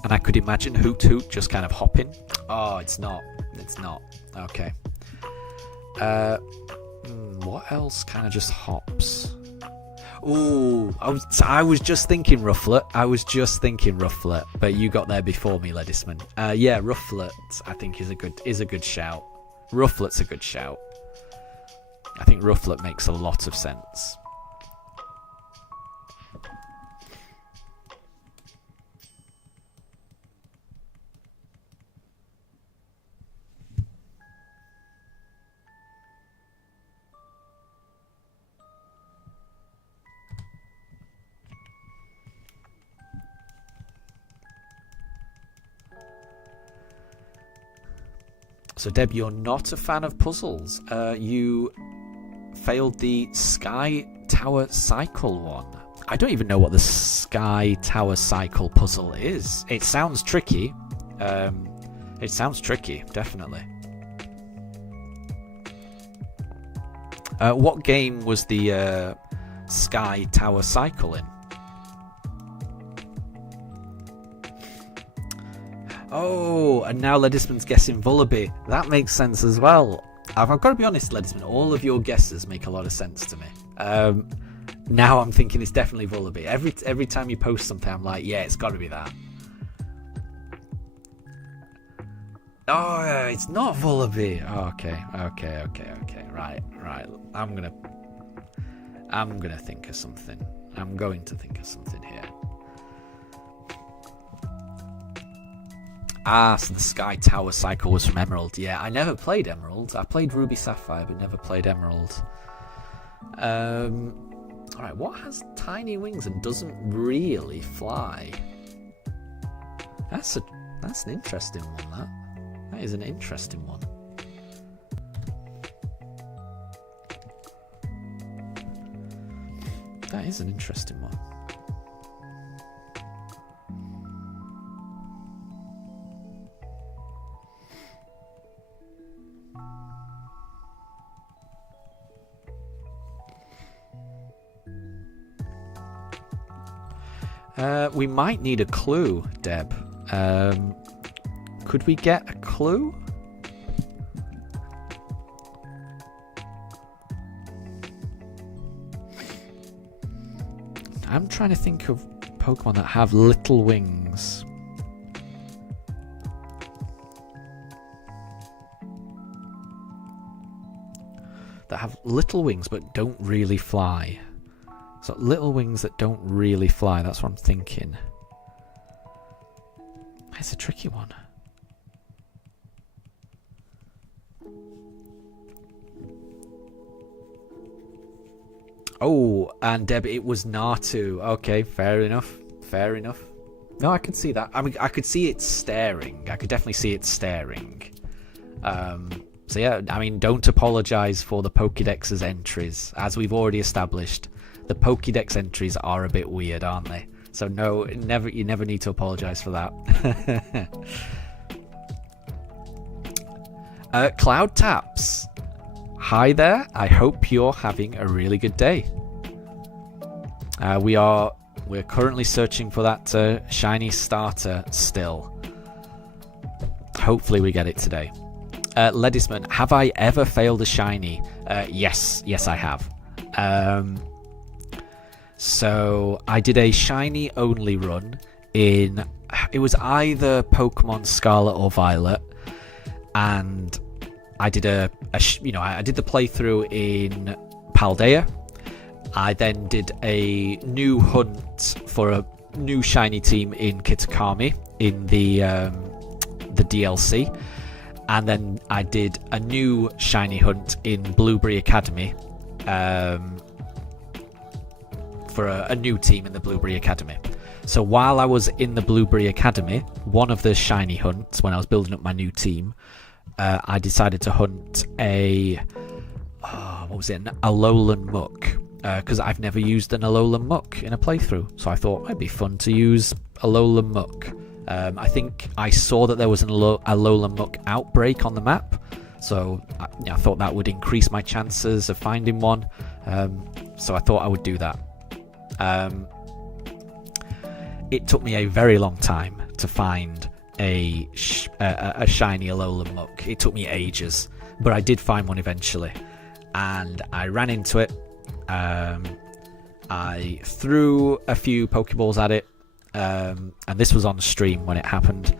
And I could imagine Hoot Hoot just kind of hopping. Oh, it's not. It's not. Okay. What else kind of just hops? Ooh, I was just thinking Rufflet. But you got there before me, Ledisman. Yeah, Rufflet, I think is a good shout. Rufflet's a good shout. I think Rufflet makes a lot of sense. So, Deb, you're not a fan of puzzles. You failed the Sky Tower Cycle one. I don't even know what the Sky Tower Cycle puzzle is. It sounds tricky. Definitely. What game was the Sky Tower Cycle in? Oh, and now Ledisman's guessing Vullaby. That makes sense as well. I've got to be honest, Ledisman, all of your guesses make a lot of sense to me. Now I'm thinking it's definitely Vullaby. Every time you post something, I'm like, yeah, it's got to be that. Oh, it's not Vullaby. Oh, okay. Right. I'm gonna think of something. I'm going to think of something here. So the Sky Tower Cycle was from Emerald. Yeah, I never played Emerald. I played Ruby Sapphire, but never played Emerald. Alright, what has tiny wings and doesn't really fly? That's an interesting one, that is an interesting one. That is an interesting one. We might need a clue, Deb. Could we get a clue? I'm trying to think of Pokemon that have little wings. That have little wings but don't really fly. So little wings that don't really fly, that's what I'm thinking. It's a tricky one. Oh, and Deb, it was Natu. Okay, fair enough. No, I can see that. I mean, I could see it staring. I could definitely see it staring. So yeah, I mean, don't apologise for the Pokédex's entries. As we've already established, the Pokédex entries are a bit weird, aren't they? So no, you never need to apologise for that. Cloud Taps. Hi there. I hope you're having a really good day. We're currently searching for that shiny starter still. Hopefully we get it today. Ledisman, have I ever failed a shiny? Yes, I have. So I did a shiny only run in. It was either Pokemon Scarlet or Violet, and I did I did the playthrough in Paldea. I then did a new hunt for a new shiny team in Kitakami in the DLC, and then I did a new shiny hunt in Blueberry Academy for a new team in the Blueberry Academy. So while I was in the Blueberry Academy, one of the shiny hunts, when I was building up my new team, I decided to hunt a Alolan Muck, because I've never used an Alolan Muck in a playthrough, so I thought it'd be fun to use Alolan Muck. I think I saw that there was an Alolan Muck outbreak on the map, so I thought that would increase my chances of finding one, so I thought I would do that. It took me a very long time to find a shiny Alolan Muck. It took me ages, but I did find one eventually, and I ran into it. I threw a few Pokeballs at it, and this was on stream when it happened,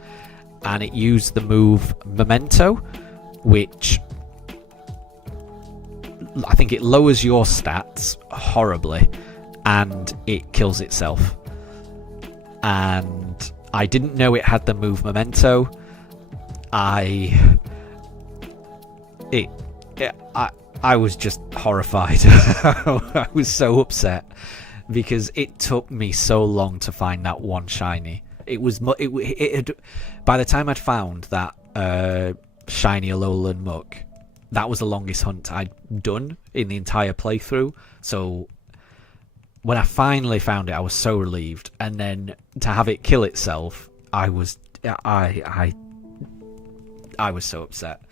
and it used the move Memento, which I think it lowers your stats horribly, and it kills itself. And I didn't know it had the move Memento. I was just horrified. I was so upset because it took me so long to find that one shiny. It had, by the time I'd found that shiny Alolan Muck, that was the longest hunt I'd done in the entire playthrough. So when I finally found it, I was so relieved. And then to have it kill itself, I was so upset.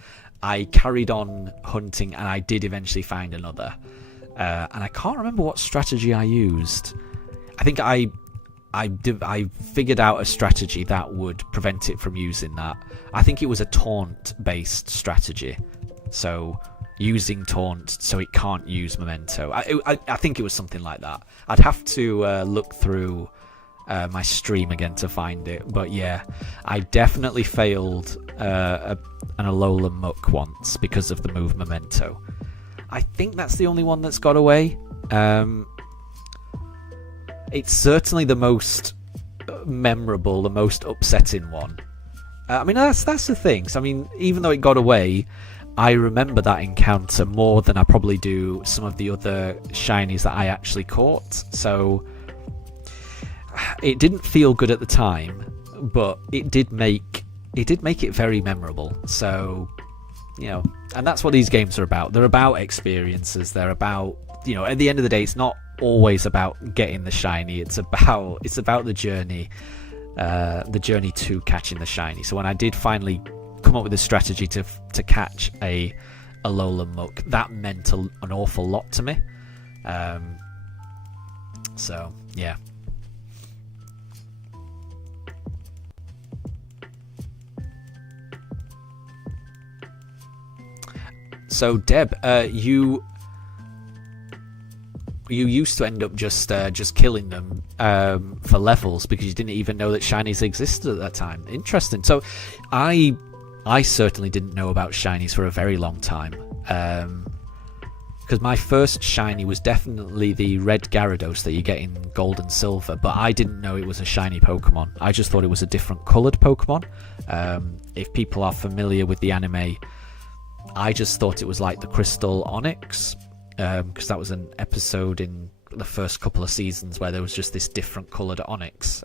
I carried on hunting, and I did eventually find another. And I can't remember what strategy I used. I think I figured out a strategy that would prevent it from using that. I think it was a taunt-based strategy. So using taunt so it can't use memento. I think it was something like that. I'd have to look through my stream again to find it. But yeah, I definitely failed an Alolan Muck once because of the move memento. I think that's the only one that's got away. It's certainly the most memorable, the most upsetting one. I mean, that's the thing. So, I mean, even though it got away, I remember that encounter more than I probably do some of the other shinies that I actually caught. So it didn't feel good at the time, but it did make it very memorable. So, you know, and that's what these games are about. They're about experiences. They're about, you know, at the end of the day, it's not always about getting the shiny. It's about the journey to catching the shiny. So when I did finally come up with a strategy to catch a Alolan Muck, that meant an awful lot to me. So yeah. So Deb, you used to end up just killing them for levels because you didn't even know that shinies existed at that time. Interesting. So I certainly didn't know about shinies for a very long time, because my first shiny was definitely the red Gyarados that you get in Gold and Silver, but I didn't know it was a shiny Pokemon. I just thought it was a different coloured Pokemon. If people are familiar with the anime, I just thought it was like the Crystal Onyx, because that was an episode in the first couple of seasons where there was just this different coloured Onyx.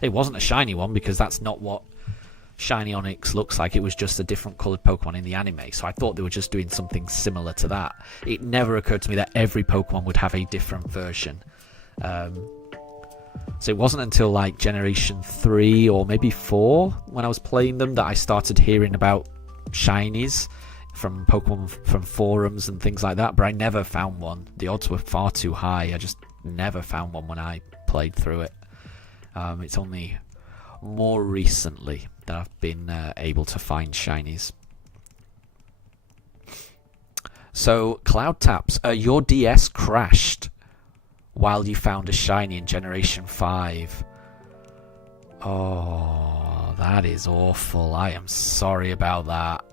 It wasn't a shiny one because that's not what shiny Onyx looks like. It was just a different coloured Pokemon in the anime, so I thought they were just doing something similar to that. It never occurred to me that every Pokemon would have a different version. So it wasn't until like Generation 3 or maybe 4 when I was playing them that I started hearing about shinies from Pokemon, from forums and things like that, but I never found one. The odds were far too high. I just never found one when I played through it. It's only more recently that I've been able to find shinies. So Cloud Taps, your DS crashed while you found a shiny in Generation 5. Oh, that is awful. I am sorry about that.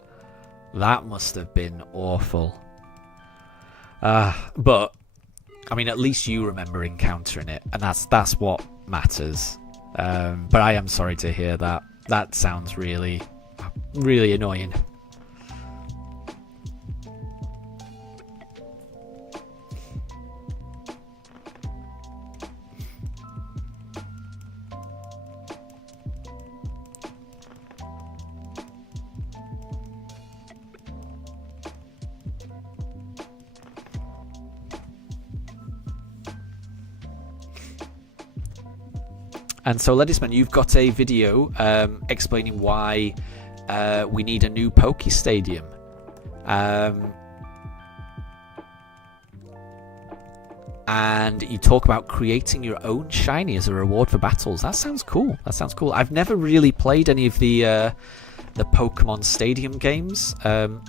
That must have been awful. But I mean, at least you remember encountering it, and that's what matters. But I am sorry to hear that. That sounds really, really annoying. And so, Ledisman, you've got a video explaining why we need a new Poke Stadium. And you talk about creating your own shiny as a reward for battles. That sounds cool. That sounds cool. I've never really played any of the Pokemon Stadium games. The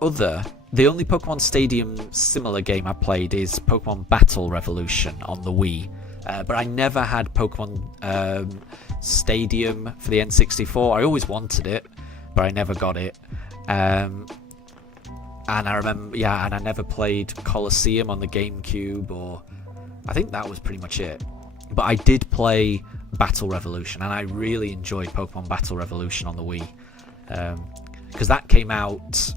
only Pokemon Stadium similar game I played is Pokemon Battle Revolution on the Wii. But I never had Pokemon Stadium for the N64. I always wanted it, but I never got it. And I remember, and I never played Colosseum on the GameCube, or I think that was pretty much it. But I did play Battle Revolution, and I really enjoyed Pokemon Battle Revolution on the Wii, because that came out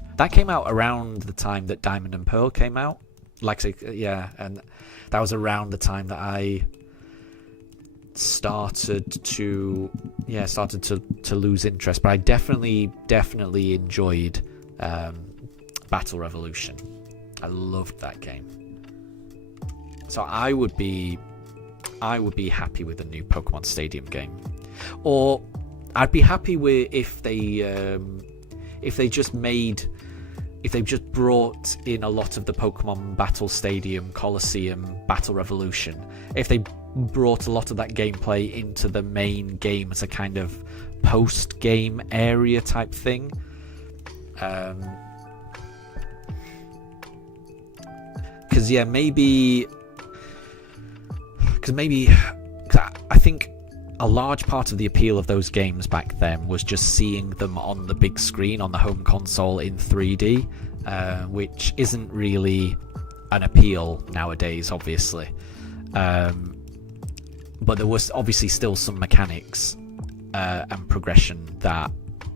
around the time that Diamond and Pearl came out. And that was around the time that I started to lose interest. But I definitely enjoyed Battle Revolution. I loved that game. So I would be happy with a new Pokemon Stadium game, or I'd be happy with if they just brought in a lot of the Pokemon Battle Stadium, Coliseum, Battle Revolution. If they brought a lot of that gameplay into the main game as a kind of post-game area type thing. Because I think a large part of the appeal of those games back then was just seeing them on the big screen on the home console in 3D, which isn't really an appeal nowadays, obviously. But there was obviously still some mechanics and progression that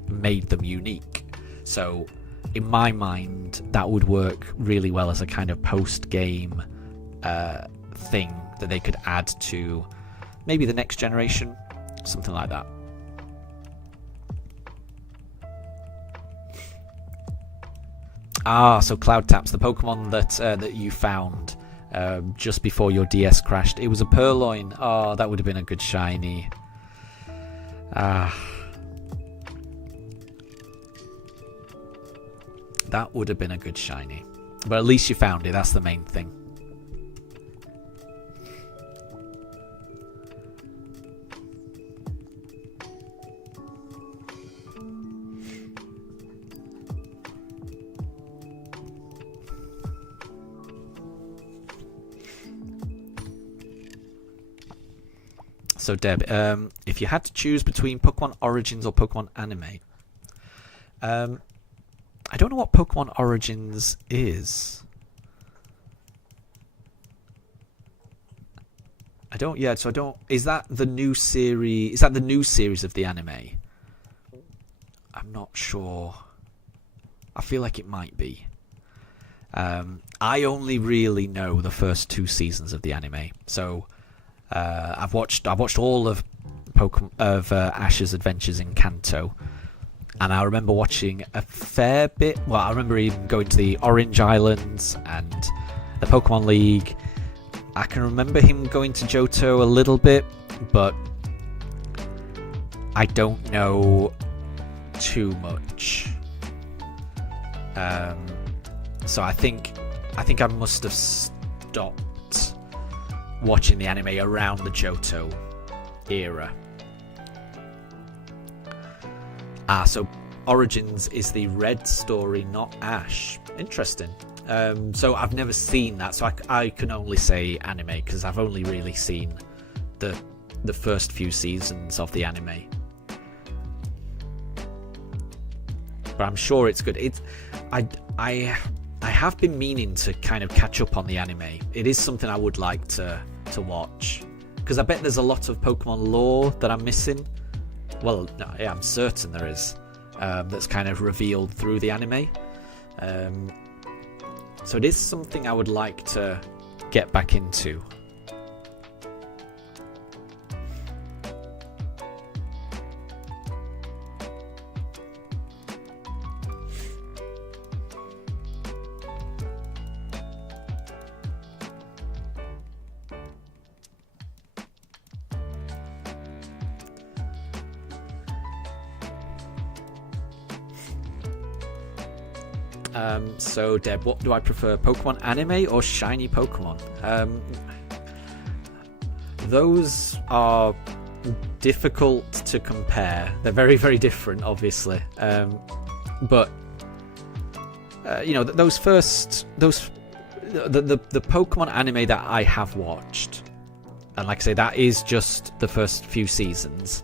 made them unique. So in my mind, that would work really well as a kind of post-game thing that they could add to maybe the next generation, something like that. So Cloud Taps, the Pokemon that you found just before your DS crashed. It was a Purloin. Oh, that would have been a good shiny. That would have been a good shiny. But at least you found it, that's the main thing. So Deb, if you had to choose between Pokemon Origins or Pokemon Anime, I don't know what Pokemon Origins is. Is that the new series? Is that the new series of the anime? I'm not sure. I feel like it might be. I only really know the first 2 seasons of the anime, so I've watched all of Ash's Adventures in Kanto, and I remember watching a fair bit. Well, I remember even going to the Orange Islands and the Pokemon League. I can remember him going to Johto a little bit, but I don't know too much. So I think I must have stopped watching the anime around the Johto era. So Origins is the Red story, not Ash. Interesting. So I've never seen that, so I can only say anime because I've only really seen the first few seasons of the anime. But I'm sure it's good. I have been meaning to kind of catch up on the anime. It is something I would like to watch, because I bet there's a lot of Pokemon lore that I'm missing. Well, no, yeah, I'm certain there is. That's kind of revealed through the anime. So it is something I would like to get back into. So Deb, what do I prefer, Pokemon anime or shiny Pokemon? Those are difficult to compare. They're very, very different, obviously. But you know, the Pokemon anime that I have watched, and like I say, that is just the first few seasons.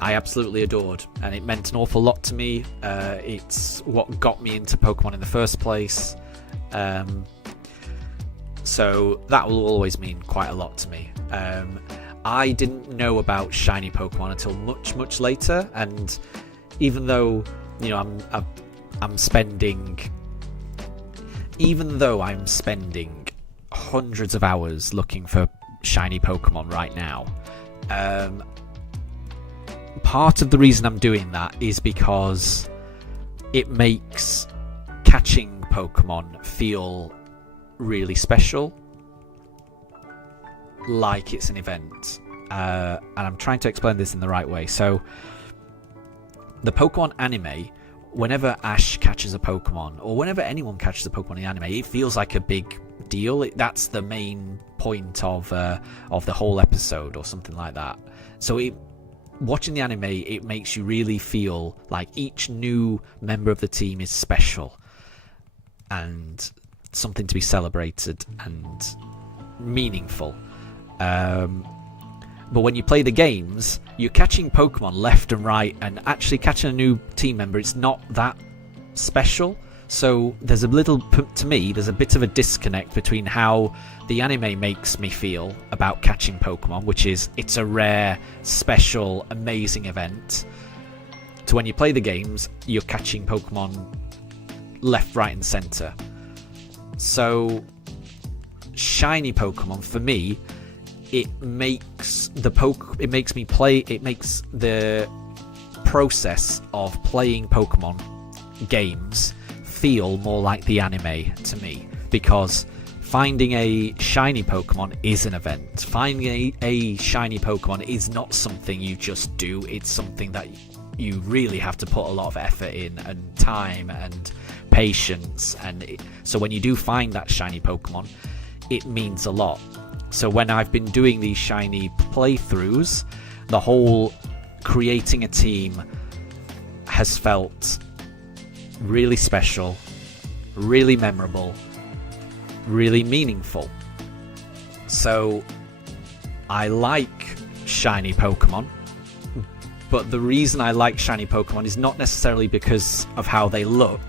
I absolutely adored, and it meant an awful lot to me. It's what got me into Pokemon in the first place. So that will always mean quite a lot to me. I didn't know about shiny Pokemon until much, much later, and even though, you know, I'm spending hundreds of hours looking for shiny Pokemon right now. Part of the reason I'm doing that is because it makes catching Pokemon feel really special, like it's an event. And I'm trying to explain this in the right way. So the Pokemon anime, whenever Ash catches a Pokemon, or whenever anyone catches a Pokemon in anime, it feels like a big deal. That's the main point of the whole episode, or something like that. So watching the anime, it makes you really feel like each new member of the team is special and something to be celebrated and meaningful. But when you play the games, you're catching Pokemon left and right, and actually catching a new team member, it's not that special. So there's a bit of a disconnect between how the anime makes me feel about catching Pokemon, which is it's a rare, special, amazing event, to when you play the games, you're catching Pokemon left, right, and center. So shiny Pokemon, for me, it makes the process of playing Pokemon games feel more like the anime to me, because finding a shiny Pokemon is an event. Finding a shiny Pokemon is not something you just do. It's something that you really have to put a lot of effort in, and time and patience, so when you do find that shiny Pokemon, it means a lot. So when I've been doing these shiny playthroughs, the whole creating a team has felt really special, really memorable, really meaningful. So I like shiny Pokemon, but the reason I like shiny Pokemon is not necessarily because of how they look.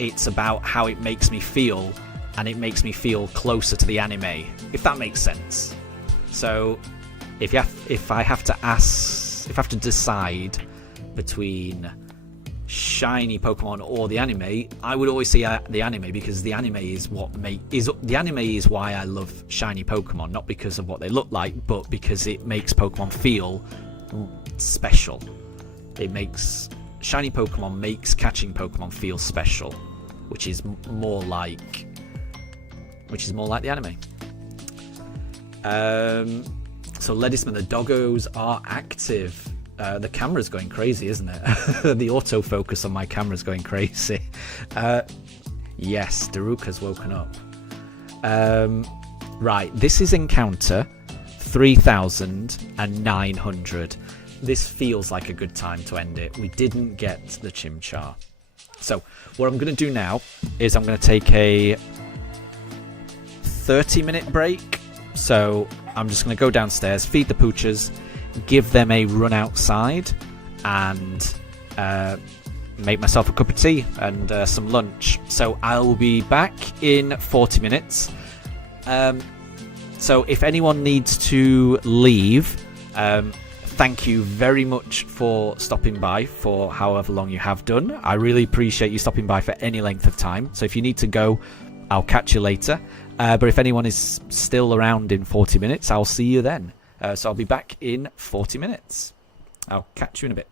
It's about how it makes me feel, and it makes me feel closer to the anime, if that makes sense. So if I have to decide between shiny Pokemon or the anime, I would always say the anime, because the anime is why I love shiny Pokemon, not because of what they look like, but because it makes Pokemon feel special. Shiny Pokemon makes catching Pokemon feel special, which is more like the anime. So Ledisman, the doggos are active. The camera's going crazy, isn't it? The autofocus on my camera's going crazy. Yes, Daruk has woken up. Right, this is encounter 3,900. This feels like a good time to end it. We didn't get the Chimchar. So what I'm going to do now is I'm going to take a 30-minute break. So I'm just going to go downstairs, feed the poochers, give them a run outside, and make myself a cup of tea and some lunch. So I'll be back in 40 minutes. So if anyone needs to leave, thank you very much for stopping by for however long you have done. I really appreciate you stopping by for any length of time. So if you need to go, I'll catch you later. But if anyone is still around in 40 minutes, I'll see you then. So I'll be back in 40 minutes. I'll catch you in a bit.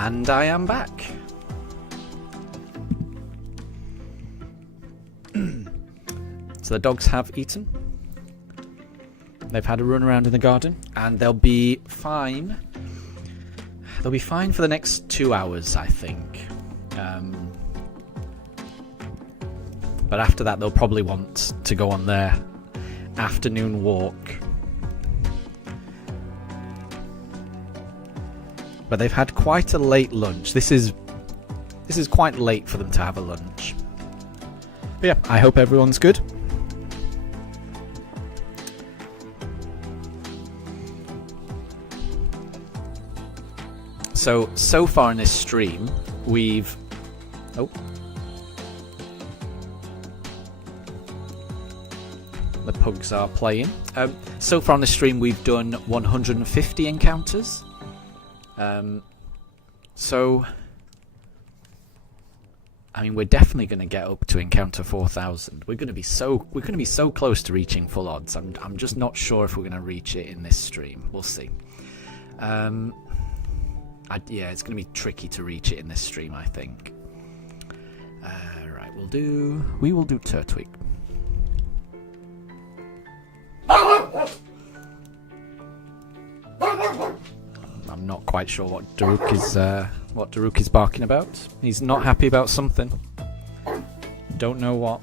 And I am back. So the dogs have eaten. They've had a run around in the garden, and they'll be fine. They'll be fine for the next 2 hours, I think. But after that, they'll probably want to go on their afternoon walk. But they've had quite a late lunch. This is quite late for them to have a lunch. But yeah, I hope everyone's good. So far in this stream, we've... Oh. The pugs are playing. So far on the stream, we've done 150 encounters. So... I mean, we're definitely going to get up to encounter 4,000. We're going to be so close to reaching full odds. I'm just not sure if we're going to reach it in this stream. We'll see. Yeah, it's going to be tricky to reach it in this stream, I think. Right, we will do Turtwig. I'm not quite sure what Daruk is barking about. He's not happy about something. Don't know what.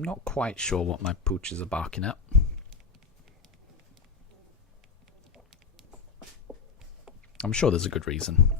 I'm not quite sure what my pooches are barking at. I'm sure there's a good reason.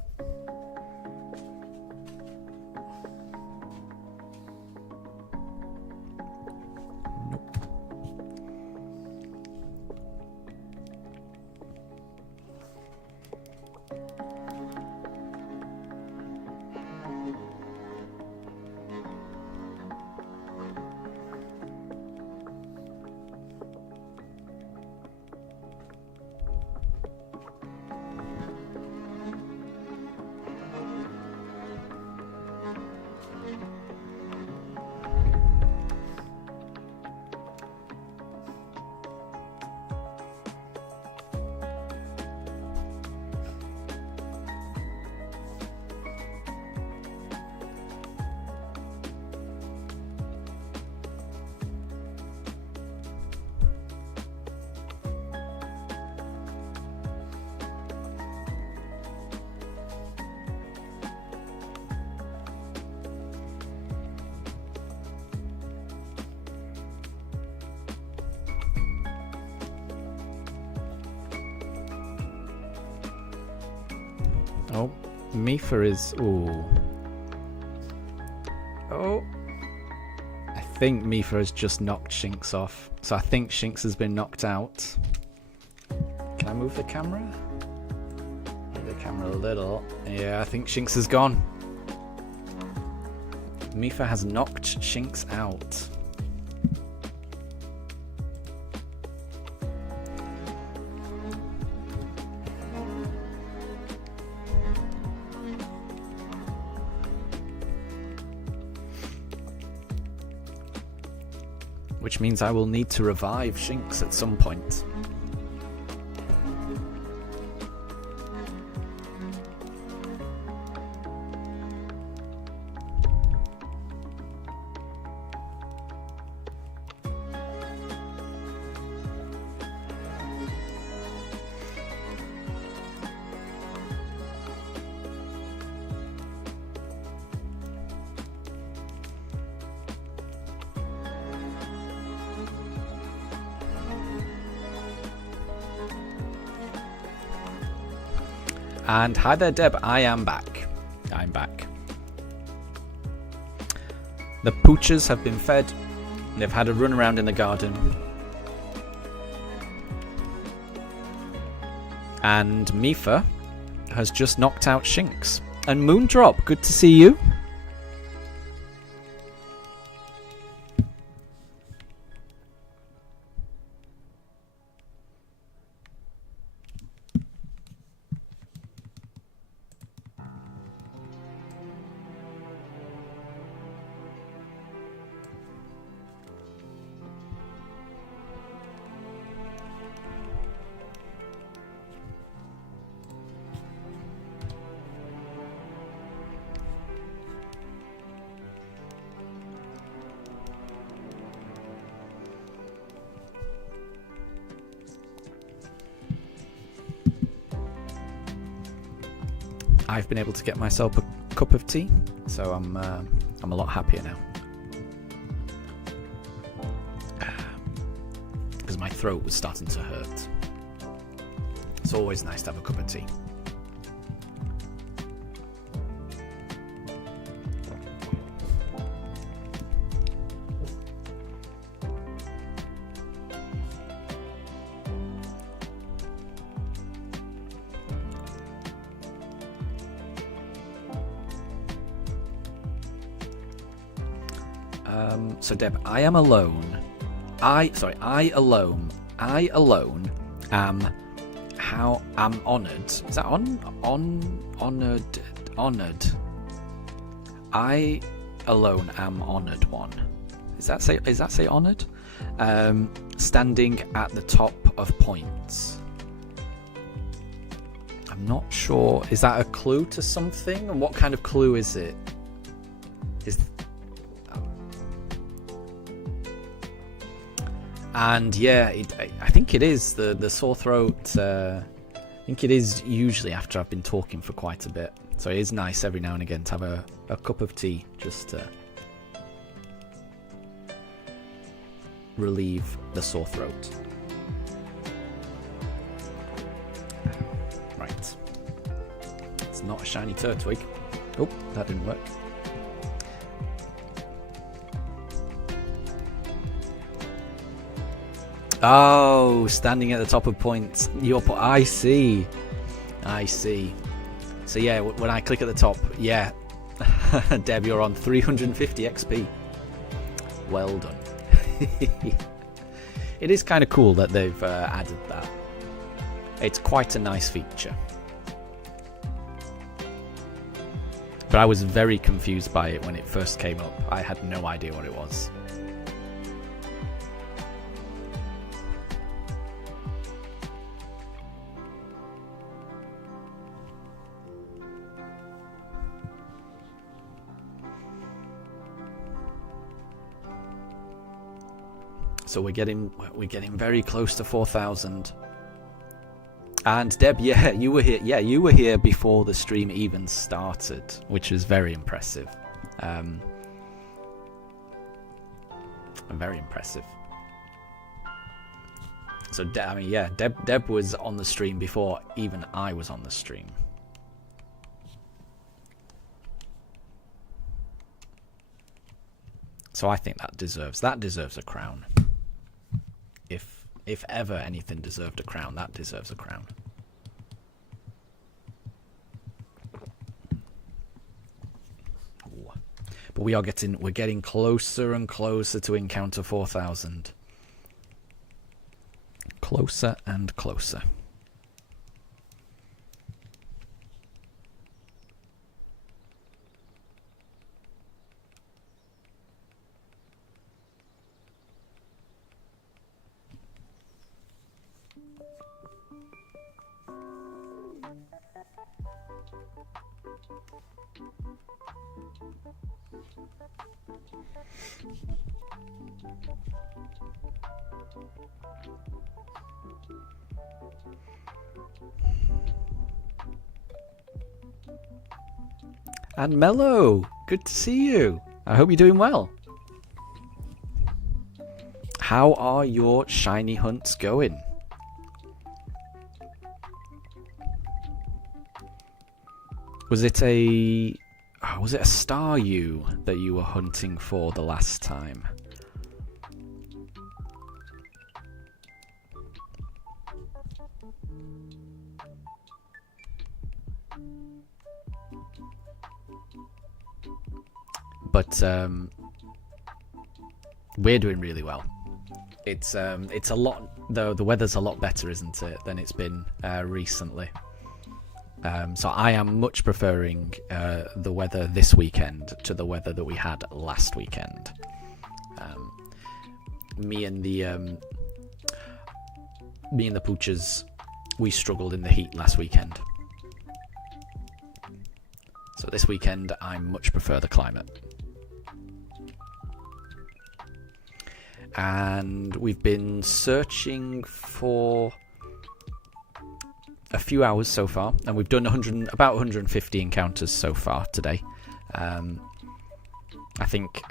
Oh, Mifa is... Ooh. Oh. I think Mifa has just knocked Shinx off. So I think Shinx has been knocked out. Can I move the camera? Move the camera a little. Yeah, I think Shinx is gone. Mifa has knocked Shinx out. Which means I will need to revive Shinx at some point. And hi there, Deb. I am back. I'm back. The pooches have been fed. They've had a run around in the garden. And Mifa has just knocked out Shinx. And Moondrop, good to see you. I've been able to get myself a cup of tea, so I'm a lot happier now. Because my throat was starting to hurt. It's always nice to have a cup of tea. So Deb, I am alone. I alone am honoured. Is that honoured? I alone am honoured one. Is that say honoured? Standing at the top of points. I'm not sure. Is that a clue to something? And what kind of clue is it? And yeah, I think it is the sore throat. I think it is usually after I've been talking for quite a bit. So it is nice every now and again to have a cup of tea. Just relieve the sore throat. Right. It's not a shiny Turtwig. Oh, that didn't work. Oh, standing at the top of points. I see. I see. So yeah, when I click at the top, yeah. Deb, you're on 350 XP. Well done. It is kind of cool that they've added that. It's quite a nice feature. But I was very confused by it when it first came up. I had no idea what it was. So we're getting very close to 4,000. And Deb, yeah, you were here. Yeah, you were here before the stream even started, which was very impressive. Very impressive. So I mean, yeah, Deb was on the stream before even I was on the stream. So I think that deserves a crown. If ever anything deserved a crown, that deserves a crown. Ooh. But we're getting closer and closer to encounter 4,000. Closer and closer. And Mello, good to see you. I hope you're doing well. How are your shiny hunts going? Was it a Staryu that you were hunting for the last time? But we're doing really well. It's a lot, though. The weather's a lot better, isn't it, than it's been recently. So I am much preferring the weather this weekend to the weather that we had last weekend. Me and the poochers, we struggled in the heat last weekend. So this weekend, I much prefer the climate. And we've been searching for a few hours so far, and we've done about 150 encounters so far today. I think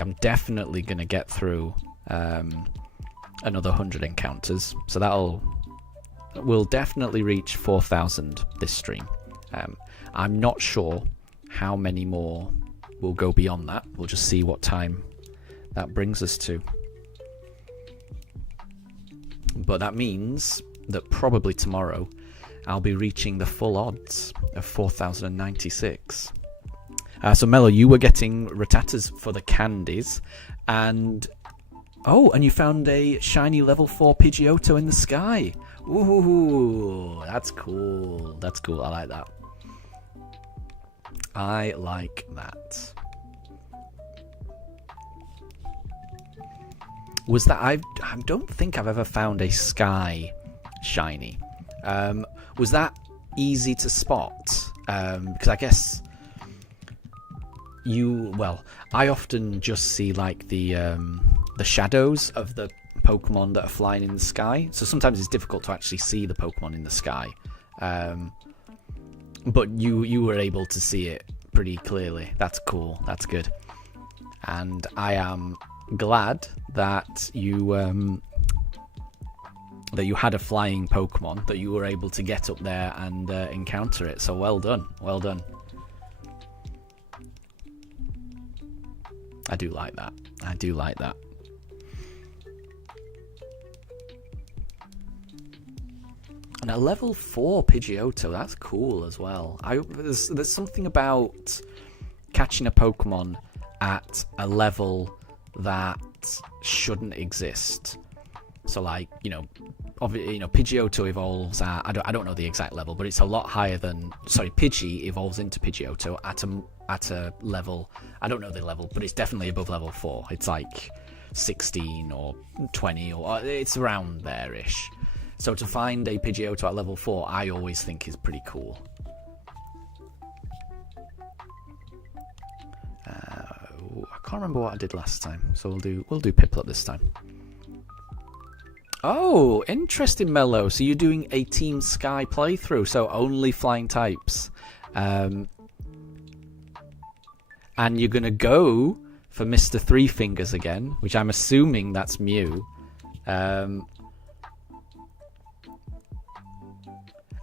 I'm definitely going to get through another 100 encounters, so we'll definitely reach 4,000 this stream. I'm not sure how many more will go beyond that. We'll just see what time that brings us to. But that means that probably tomorrow I'll be reaching the full odds of 4,096. So Mello, you were getting Rattatas for the candies, and you found a shiny level 4 Pidgeotto in the sky. Ooh, that's cool. That's cool. I like that. I like that. Was that I don't think I've ever found a sky shiny. Was that easy to spot? Because I guess I often just see like the shadows of the Pokemon that are flying in the sky. So sometimes it's difficult to actually see the Pokemon in the sky. But you were able to see it pretty clearly. That's cool. That's good. And I am glad that you had a flying Pokemon, that you were able to get up there and encounter it. So well done, well done. I do like that. I do like that. And a level 4 Pidgeotto, that's cool as well. There's something about catching a Pokemon at a level that shouldn't exist. So, like, Pidgeotto evolves at, I don't know the exact level, but it's a lot higher than, Pidgey evolves into Pidgeotto at a level, I don't know the level, but it's definitely above level 4. It's like 16 or 20, or it's around there-ish. So to find a Pidgeotto at level 4, I always think is pretty cool. I can't remember what I did last time, so we'll do Piplup this time. Oh, interesting, Mello. So you're doing a Team Sky playthrough, so only flying types. And you're going to go for Mr. Three Fingers again, which I'm assuming that's Mew.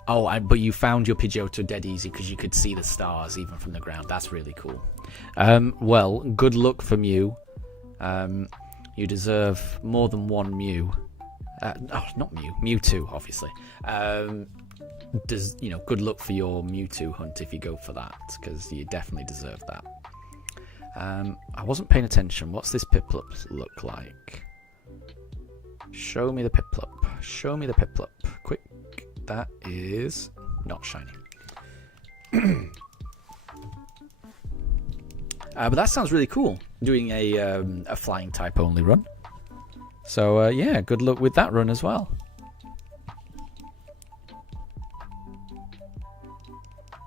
But you found your Pidgeotto dead easy because you could see the stars even from the ground. That's really cool. Well, good luck for Mew. You deserve more than one Mew. Not Mew. Mewtwo, obviously. Good luck for your Mewtwo hunt if you go for that, because you definitely deserve that. I wasn't paying attention. What's this Piplup look like? Show me the Piplup. Show me the Piplup. Quick. That is not shiny. But that sounds really cool, doing a flying type only run. So yeah, good luck with that run as well.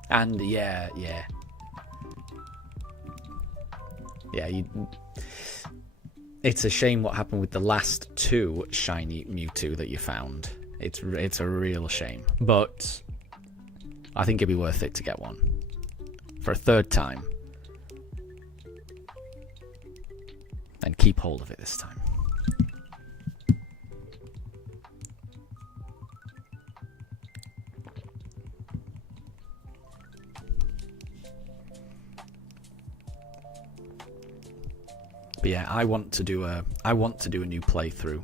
And yeah. It's a shame what happened with the last 2 shiny Mewtwo that you found. It's a real shame, but I think it'd be worth it to get one for a 3rd time and keep hold of it this time. But yeah, I want to do a new playthrough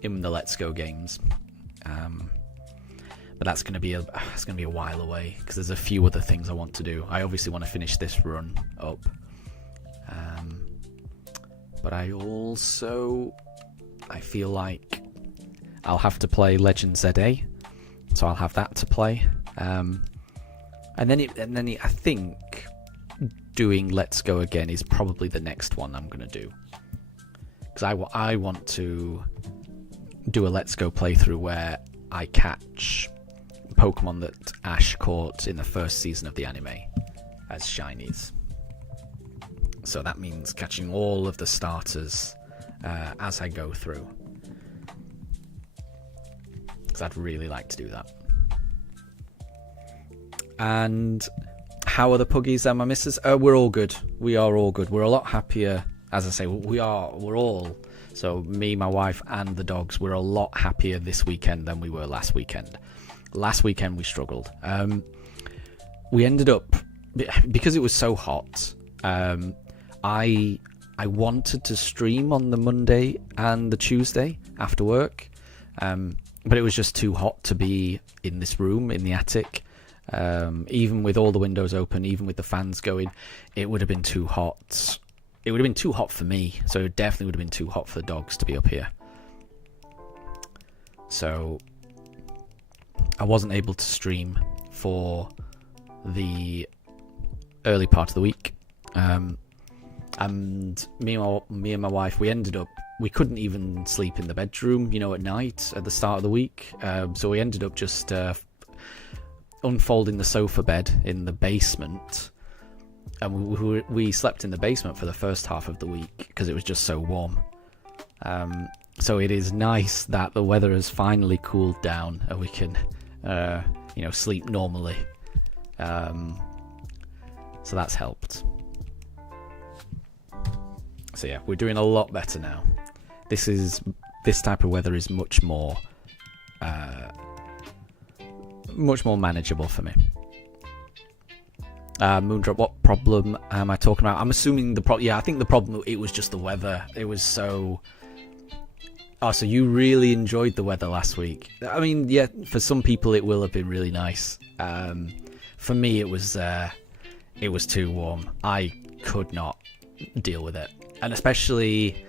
in the Let's Go games, but that's going to be a while away because there's a few other things I want to do. I obviously want to finish this run up, but I feel like I'll have to play Legend ZA, so I'll have that to play, and then I think doing Let's Go again is probably the next one I'm going to do, because I want to do a Let's Go playthrough where I catch Pokemon that Ash caught in the first season of the anime as shinies. So that means catching all of the starters as I go through, because I'd really like to do that. And how are the puggies and my missus? We're all good. We are all good. We're a lot happier. As I say, we're all. So me, my wife, and the dogs, we're a lot happier this weekend than we were last weekend. Last weekend we struggled. We ended up, because it was so hot, I wanted to stream on the Monday and the Tuesday after work, but it was just too hot to be in this room in the attic. Even with all the windows open, even with the fans going, it would have been too hot. It would have been too hot for me, so it definitely would have been too hot for the dogs to be up here. So I wasn't able to stream for the early part of the week. And me and my wife, we couldn't even sleep in the bedroom, at night at the start of the week. So we ended up just unfolding the sofa bed in the basement. And we slept in the basement for the first half of the week because it was just so warm. So it is nice that the weather has finally cooled down and we can, sleep normally. So that's helped. So yeah, we're doing a lot better now. This type of weather is much more manageable for me. Moondrop, what problem am I talking about? I'm assuming the problem. Yeah, I think the problem, it was just the weather. It was so. Oh, so you really enjoyed the weather last week? I mean, yeah, for some people it will have been really nice. For me, it was too warm. I could not deal with it, and especially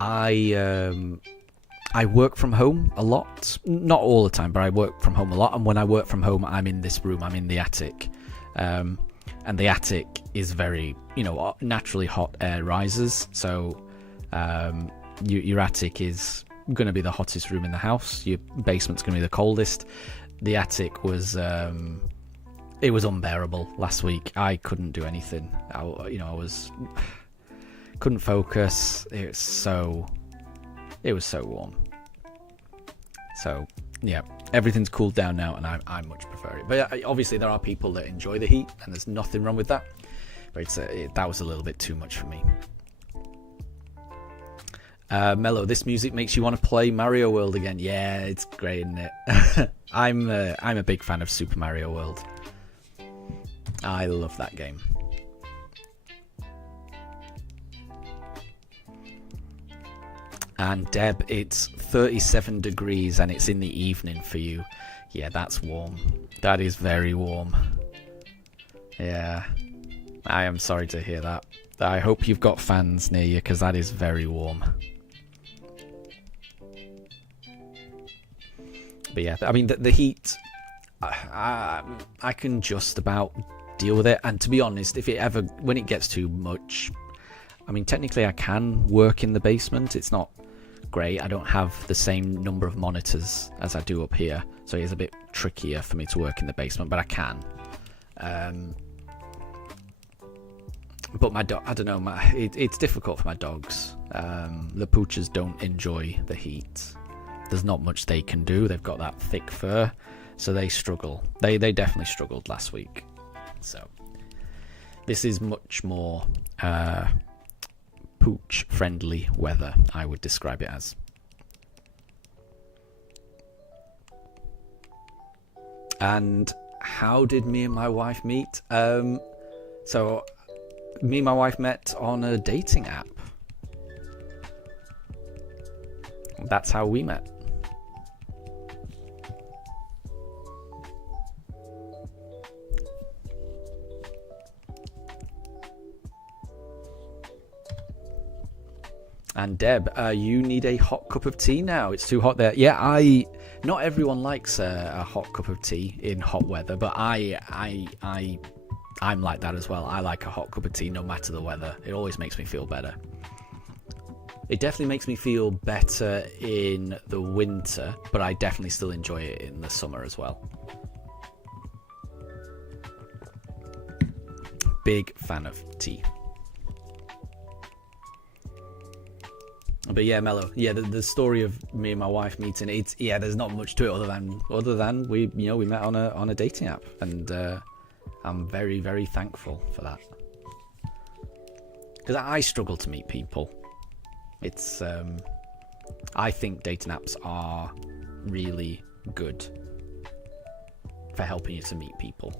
I work from home a lot. Not all the time, but I work from home a lot. And when I work from home, I'm in this room. I'm in the attic, and the attic is very, naturally hot air rises. So. Your attic is going to be the hottest room in the house. Your basement's going to be the coldest. The attic was it was unbearable last week. I couldn't do anything. I couldn't focus. It was so warm. So yeah, everything's cooled down now, and I much prefer it. But obviously there are people that enjoy the heat, and there's nothing wrong with that. But that was a little bit too much for me. Mello, this music makes you want to play Mario World again. Yeah, it's great, isn't it? I'm a big fan of Super Mario World. I love that game. And Deb, it's 37 degrees and it's in the evening for you. Yeah, that's warm. That is very warm. Yeah, I am sorry to hear that. I hope you've got fans near you, because that is very warm. But yeah, I mean, the heat, I can just about deal with it. And to be honest, when it gets too much, I mean, technically I can work in the basement. It's not great. I don't have the same number of monitors as I do up here, so it's a bit trickier for me to work in the basement, but I can. But my dog, I don't know, it's difficult for my dogs. The poochers don't enjoy the heat. There's not much they can do. They've got that thick fur, so they struggle. They definitely struggled last week. So this is much more pooch-friendly weather, I would describe it as. And how did me and my wife meet? So me and my wife met on a dating app. That's how we met. And Deb, you need a hot cup of tea now. It's too hot there. Yeah, not everyone likes a hot cup of tea in hot weather, but I'm like that as well. I like a hot cup of tea no matter the weather. It always makes me feel better. It definitely makes me feel better in the winter, but I definitely still enjoy it in the summer as well. Big fan of tea. But yeah, Mello. Yeah, the story of me and my wife meeting. There's not much to it other than we met on a dating app, and I'm very, very thankful for that, because I struggle to meet people. It's I think dating apps are really good for helping you to meet people.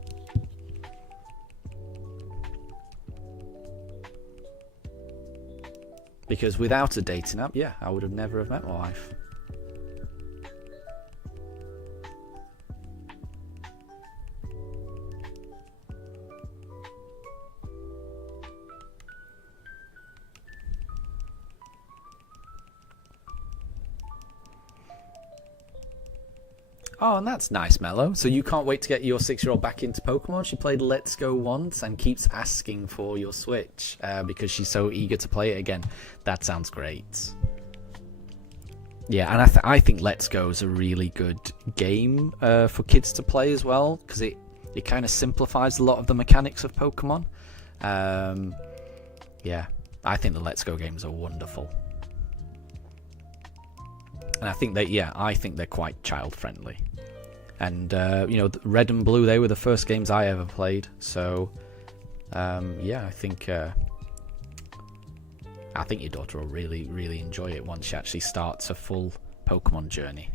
Because without a dating app, I would have never have met my wife. Oh, and that's nice, Mello. So you can't wait to get your 6-year-old back into Pokemon? She played Let's Go once and keeps asking for your Switch because she's so eager to play it again. That sounds great. Yeah, and I think Let's Go is a really good game for kids to play as well, because it kind of simplifies a lot of the mechanics of Pokemon. Yeah, I think the Let's Go games are wonderful. And I think they're quite child friendly. And Red and Blue, they were the first games I ever played. So I think I think your daughter will really, really enjoy it once she actually starts a full Pokemon journey.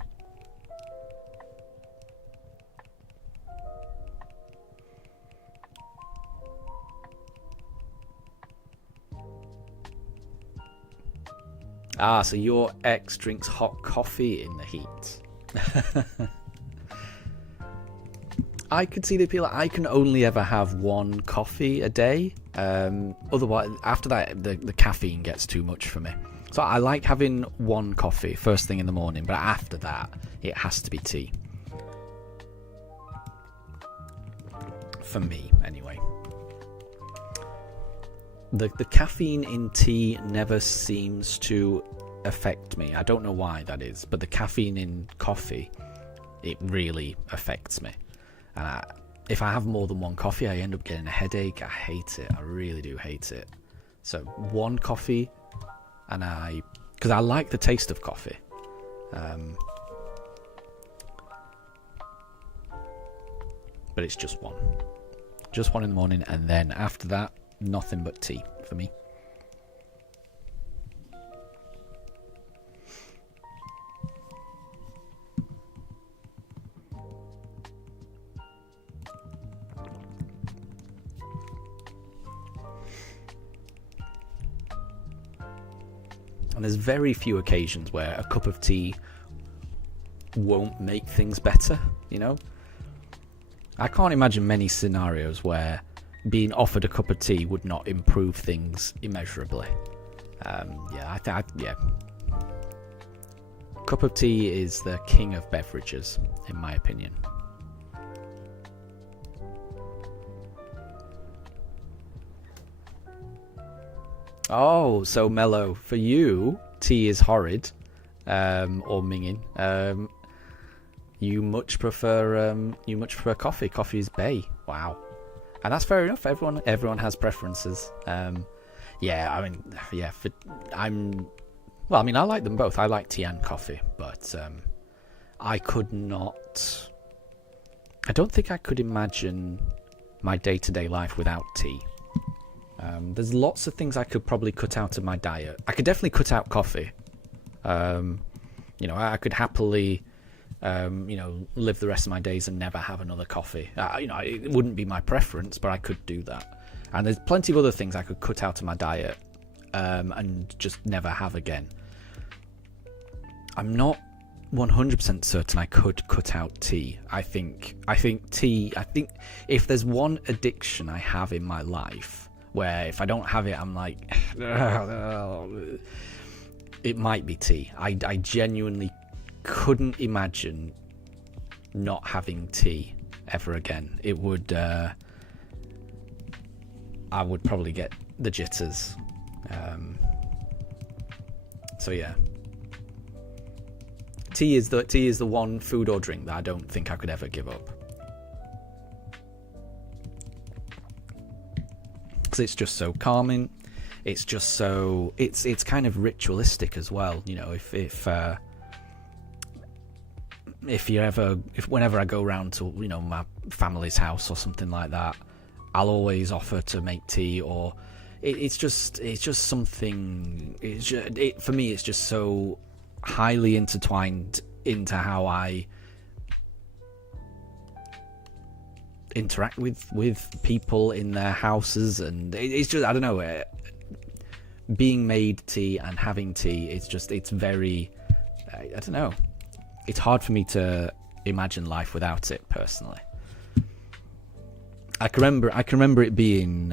Ah, so your ex drinks hot coffee in the heat. I could see the appeal. I can only ever have one coffee a day. Otherwise, after that, the caffeine gets too much for me. So I like having one coffee first thing in the morning, but after that, it has to be tea. For me, anyway. The caffeine in tea never seems to affect me. I don't know why that is, but the caffeine in coffee, it really affects me. And if I have more than one coffee, I end up getting a headache. I hate it. I really do hate it. So one coffee, and because I like the taste of coffee. But it's just one. Just one in the morning, and then after that, nothing but tea for me. And there's very few occasions where a cup of tea won't make things better, you know? I can't imagine many scenarios where being offered a cup of tea would not improve things immeasurably. Yeah. Cup of tea is the king of beverages, in my opinion. Oh, so Mellow, for you, tea is horrid, or minging. You much prefer coffee. Coffee is bae. Wow, and that's fair enough. Everyone has preferences. I like them both. I like tea and coffee, but I don't think I could imagine my day-to-day life without tea. There's lots of things I could probably cut out of my diet. I could definitely cut out coffee. I could happily, live the rest of my days and never have another coffee. It wouldn't be my preference, but I could do that. And there's plenty of other things I could cut out of my diet and just never have again. I'm not 100% certain I could cut out tea. I think if there's one addiction I have in my life, where if I don't have it, I'm like, it might be tea. I genuinely couldn't imagine not having tea ever again. It would, I would probably get the jitters. So yeah, tea is the one food or drink that I don't think I could ever give up. It's just so calming. It's just so it's kind of ritualistic as well. You know, whenever I go round to my family's house or something like that, I'll always offer to make tea. Or it's just something. For me, it's just so highly intertwined into how I interact with people in their houses, and it's just, I don't know, being made tea and having tea, it's very, I don't know, it's hard for me to imagine life without it personally. I can remember it being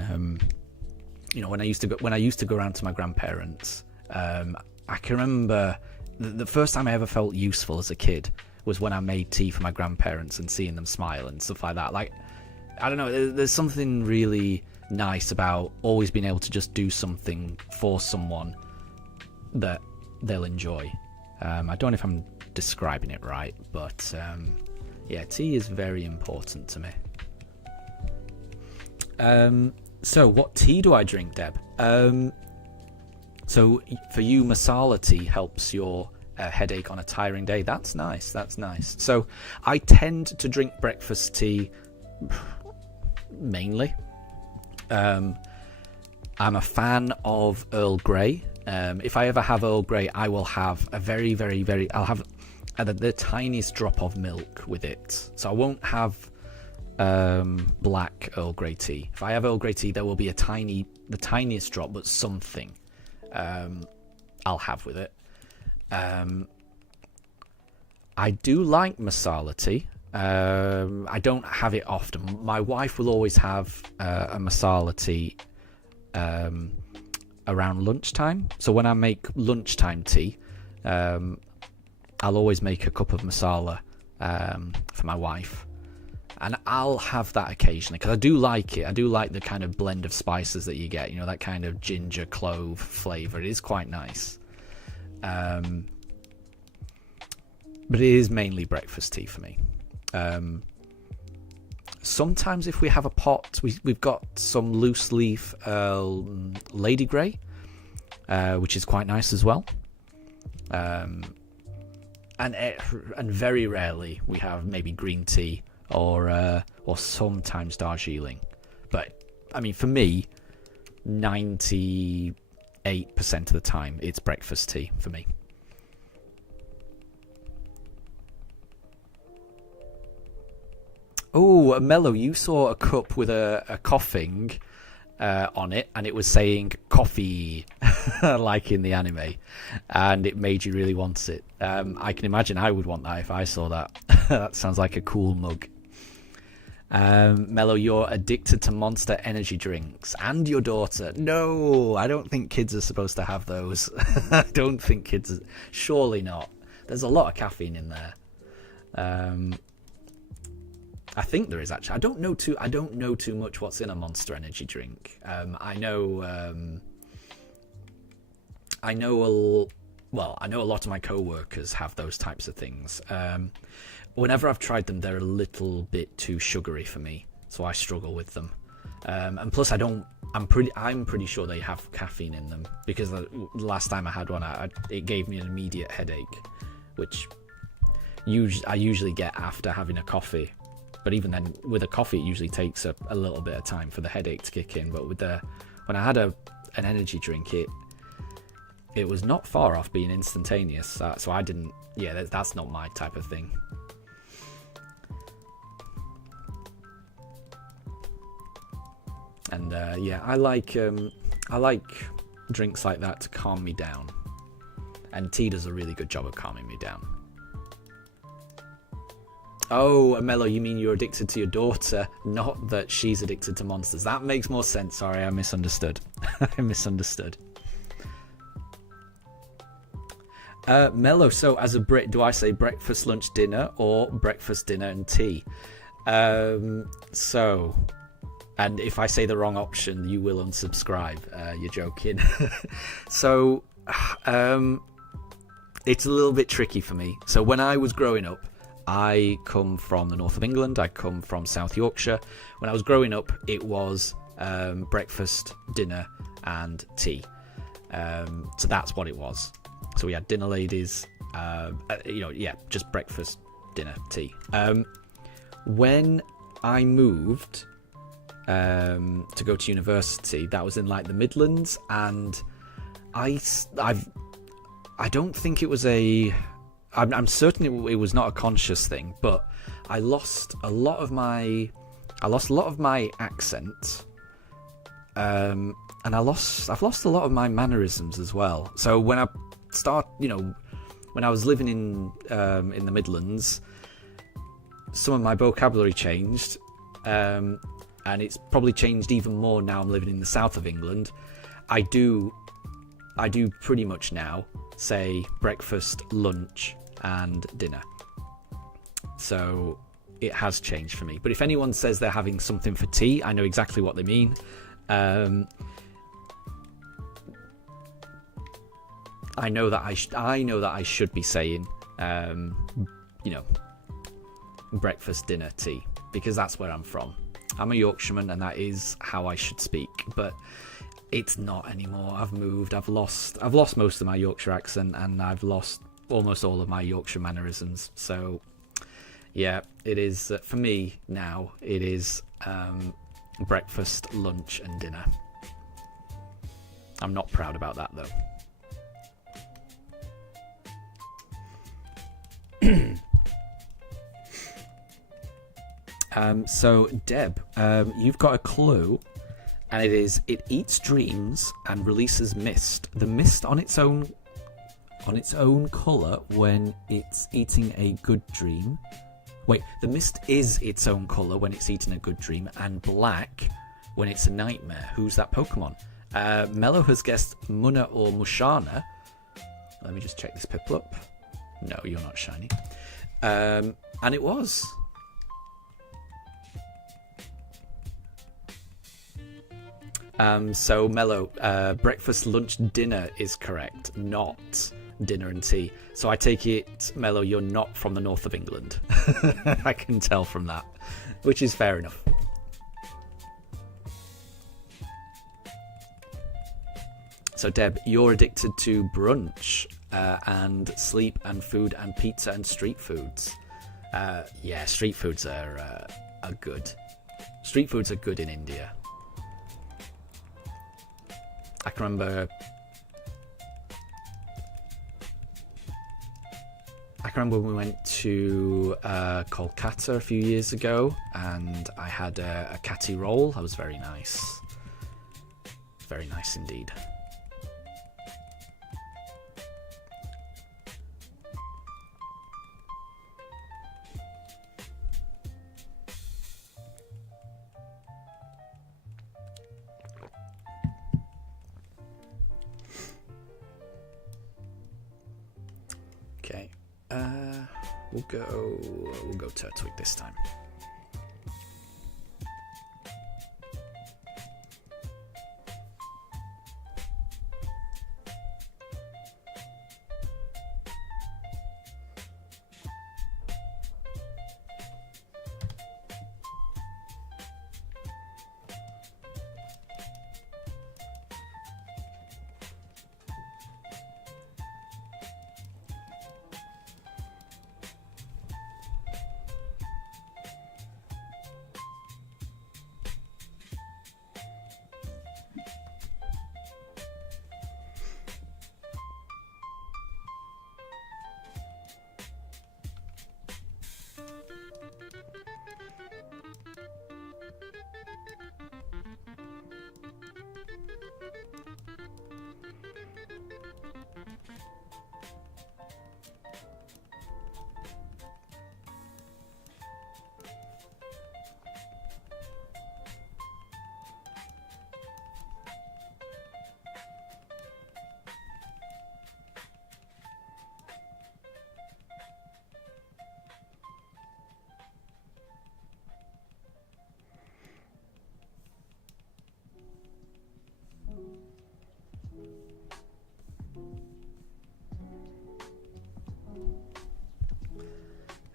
when I used to go around to my grandparents. I can remember the first time I ever felt useful as a kid was when I made tea for my grandparents and seeing them smile and stuff like that. Like, I don't know, there's something really nice about always being able to just do something for someone that they'll enjoy. I don't know if I'm describing it right, but yeah, tea is very important to me. So what tea do I drink, Deb? So for you, masala tea helps your headache on a tiring day. That's nice. So I tend to drink breakfast tea mainly. I'm a fan of Earl Grey If I ever have Earl Grey, I will have a very, very, very... I'll have the tiniest drop of milk with it. So I won't have black Earl Grey tea. If I have Earl Grey tea, there will be the tiniest drop, but something I'll have with it. I do like masala tea. I don't have it often. My wife will always have a masala tea around lunchtime. So when I make lunchtime tea, I'll always make a cup of masala for my wife. And I'll have that occasionally because I do like it. I do like the kind of blend of spices that you get. You know, that kind of ginger clove flavour. It is quite nice. But it is mainly breakfast tea for me. Sometimes if we have a pot, we've got some loose leaf Lady Grey, which is quite nice as well. And very rarely we have maybe green tea or sometimes Darjeeling. But I mean, for me, 98% of the time it's breakfast tea for me. Oh, Mello, you saw a cup with a coughing on it, and it was saying coffee, like in the anime, and it made you really want it. I can imagine I would want that if I saw that. That sounds like a cool mug. Mello, you're addicted to Monster energy drinks, and your daughter. No, I don't think kids are supposed to have those. I don't think kids are... Surely not. There's a lot of caffeine in there. I think there is actually. I don't know too much what's in a Monster energy drink. I know a lot of my co-workers have those types of things. Whenever I've tried them, they're a little bit too sugary for me, so I struggle with them. And plus, I'm pretty sure they have caffeine in them because the last time I had one, it gave me an immediate headache, which I usually get after having a coffee. But even then, with a coffee, it usually takes a little bit of time for the headache to kick in. But when I had an energy drink, it was not far off being instantaneous. So I didn't. Yeah, that's not my type of thing. And yeah, I like drinks like that to calm me down. And tea does a really good job of calming me down. Oh, Mello, you mean you're addicted to your daughter, not that she's addicted to monsters. That makes more sense. Sorry, I misunderstood. I misunderstood. Mello, so as a Brit, do I say breakfast, lunch, dinner, or breakfast, dinner, and tea? So, and if I say the wrong option, you will unsubscribe. You're joking. So, it's a little bit tricky for me. So when I was growing up, I come from the north of England. I come from South Yorkshire. When I was growing up, it was breakfast, dinner, and tea. So that's what it was. So we had dinner ladies, just breakfast, dinner, tea. When I moved to go to university, that was in like the Midlands, and I don't think it was I'm certain it was not a conscious thing, but I lost a lot of my accent, and I've lost a lot of my mannerisms as well. So when I was living in the Midlands, some of my vocabulary changed, and it's probably changed even more now I'm living in the south of England. I do pretty much now say breakfast, lunch, and dinner. So it has changed for me. But if anyone says they're having something for tea, I know exactly what they mean. I know that I should be saying, breakfast, dinner, tea, because that's where I'm from. I'm a Yorkshireman, and that is how I should speak. But it's not anymore. I've moved. I've lost most of my Yorkshire accent, and I've lost almost all of my Yorkshire mannerisms. So yeah, it is for me now. It is breakfast, lunch, and dinner. I'm not proud about that though. So Deb, you've got a clue, and it eats dreams and releases mist. The mist on its own colour when it's eating a good dream. Wait, the mist is its own colour when it's eating a good dream, and black when it's a nightmare. Who's that Pokemon? Mello has guessed Munna or Mushana. Let me just check this Piplup. No, you're not shiny. And it was. So Mello, breakfast, lunch, dinner is correct, not dinner and tea. So I take it, Mello, you're not from the north of England. I can tell from that, which is fair enough. So Deb, you're addicted to brunch and sleep and food and pizza and street foods. Yeah, street foods are good. Street foods are good in India. I can remember when we went to Kolkata a few years ago, and I had a catty roll. That was very nice. Very nice indeed. Okay, we'll go Turtwig this time.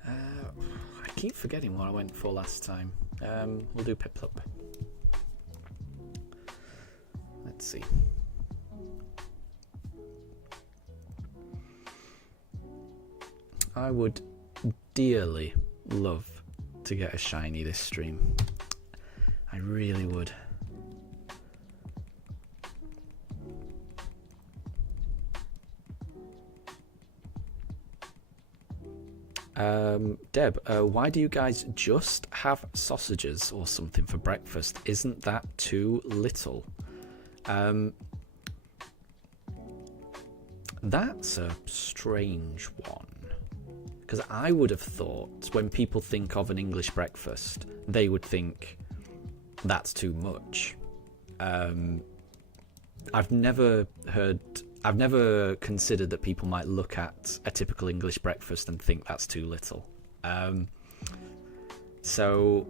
I keep forgetting what I went for last time. We'll do Piplup. Let's see. I would dearly love to get a shiny this stream. I really would. Deb, why do you guys just have sausages or something for breakfast? Isn't that too little? That's a strange one. Because I would have thought when people think of an English breakfast, they would think that's too much. I've never considered that people might look at a typical English breakfast and think that's too little. So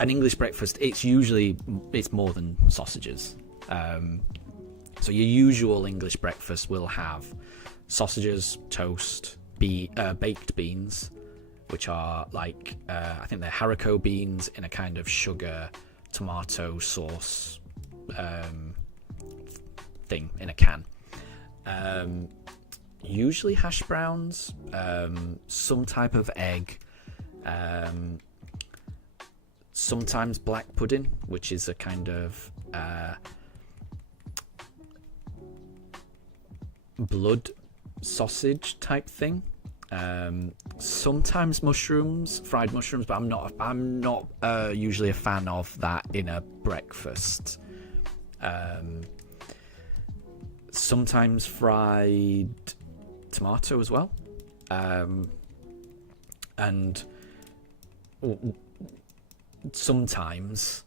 an English breakfast, it's more than sausages. So your usual English breakfast will have sausages, toast, baked beans, which are like, I think they're haricot beans in a kind of sugar tomato sauce thing in a can. Usually hash browns, some type of egg, sometimes black pudding, which is a kind of blood sausage type thing. Sometimes mushrooms, fried mushrooms, but I'm not usually a fan of that in a breakfast. Sometimes fried tomato as well, and sometimes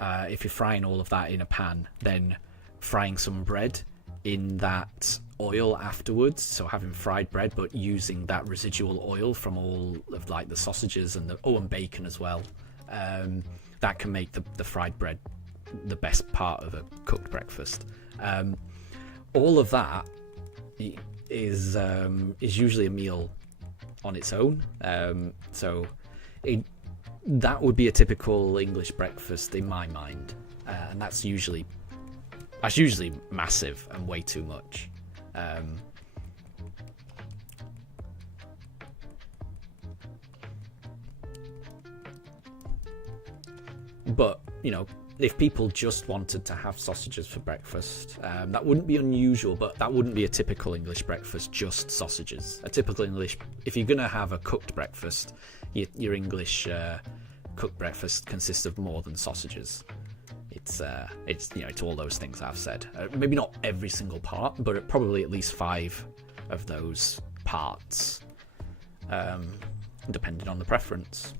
if you're frying all of that in a pan, then frying some bread in that oil afterwards, so having fried bread but using that residual oil from all of like the sausages and and bacon as well, that can make the fried bread the best part of a cooked breakfast. All of that is usually a meal on its own, so that would be a typical English breakfast in my mind, and that's usually massive and way too much. But if people just wanted to have sausages for breakfast, that wouldn't be unusual, but that wouldn't be a typical English breakfast, just sausages. A typical English, if you're going to have a cooked breakfast, your English cooked breakfast consists of more than sausages. It's all those things I've said. Maybe not every single part, but probably at least 5 of those parts, depending on the preference.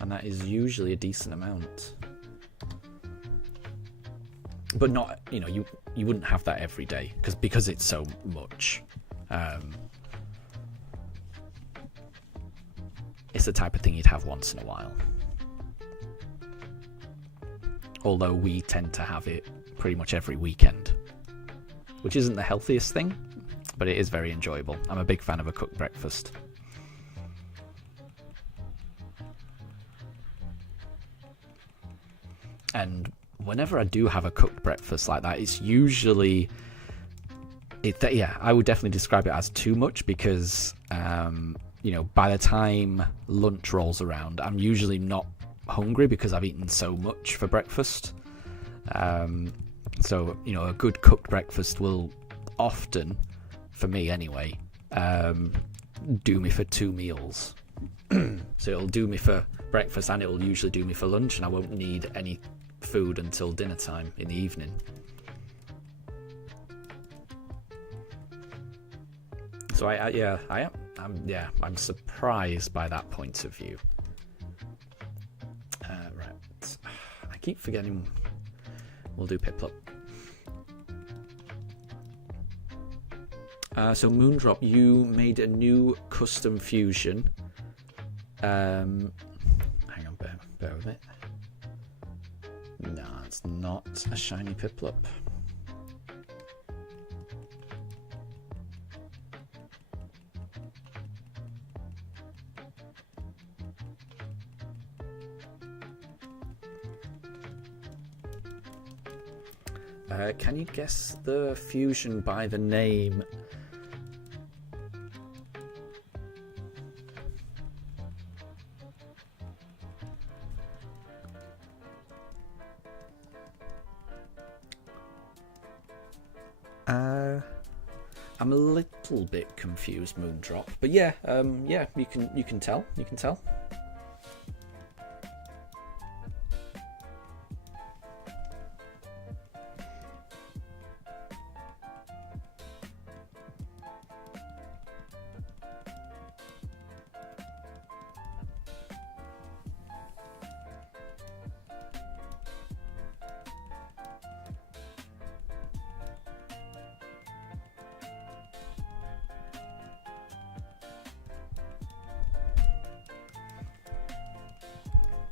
And that is usually a decent amount. But not, you wouldn't have that every day because it's so much. It's the type of thing you'd have once in a while. Although we tend to have it pretty much every weekend, which isn't the healthiest thing, but it is very enjoyable. I'm a big fan of a cooked breakfast. And whenever I do have a cooked breakfast like that, it's usually I would definitely describe it as too much because by the time lunch rolls around, I'm usually not hungry because I've eaten so much for breakfast. So a good cooked breakfast will often, for me anyway, do me for 2 meals. So it'll do me for breakfast and it'll usually do me for lunch, and I won't need any food until dinner time in the evening. So I'm surprised by that point of view. Right, I keep forgetting. We'll do Piplup. So Moondrop, you made a new custom fusion. Hang on, bear with it. No, it's not a shiny Piplup. Can you guess the fusion by the name? I'm a little bit confused, Moondrop, but you can tell.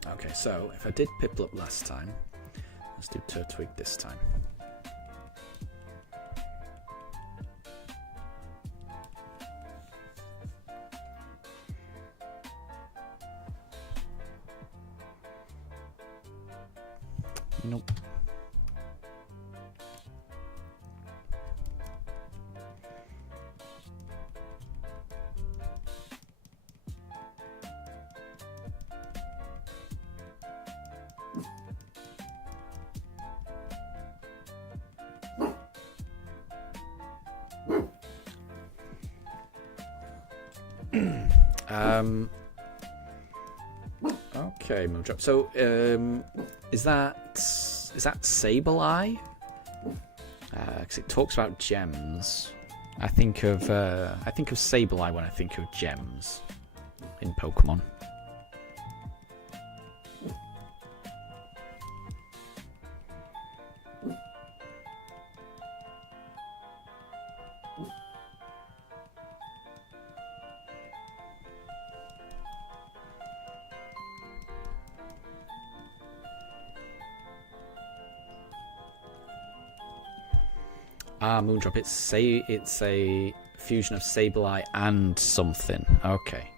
Okay, so if I did Piplup last time, let's do Turtwig this time. Nope. Okay, Moondrop. So, is that Sableye? Because it talks about gems. I think of Sableye when I think of gems in Pokemon. Moondrop. It's a fusion of Sableye and something. Okay.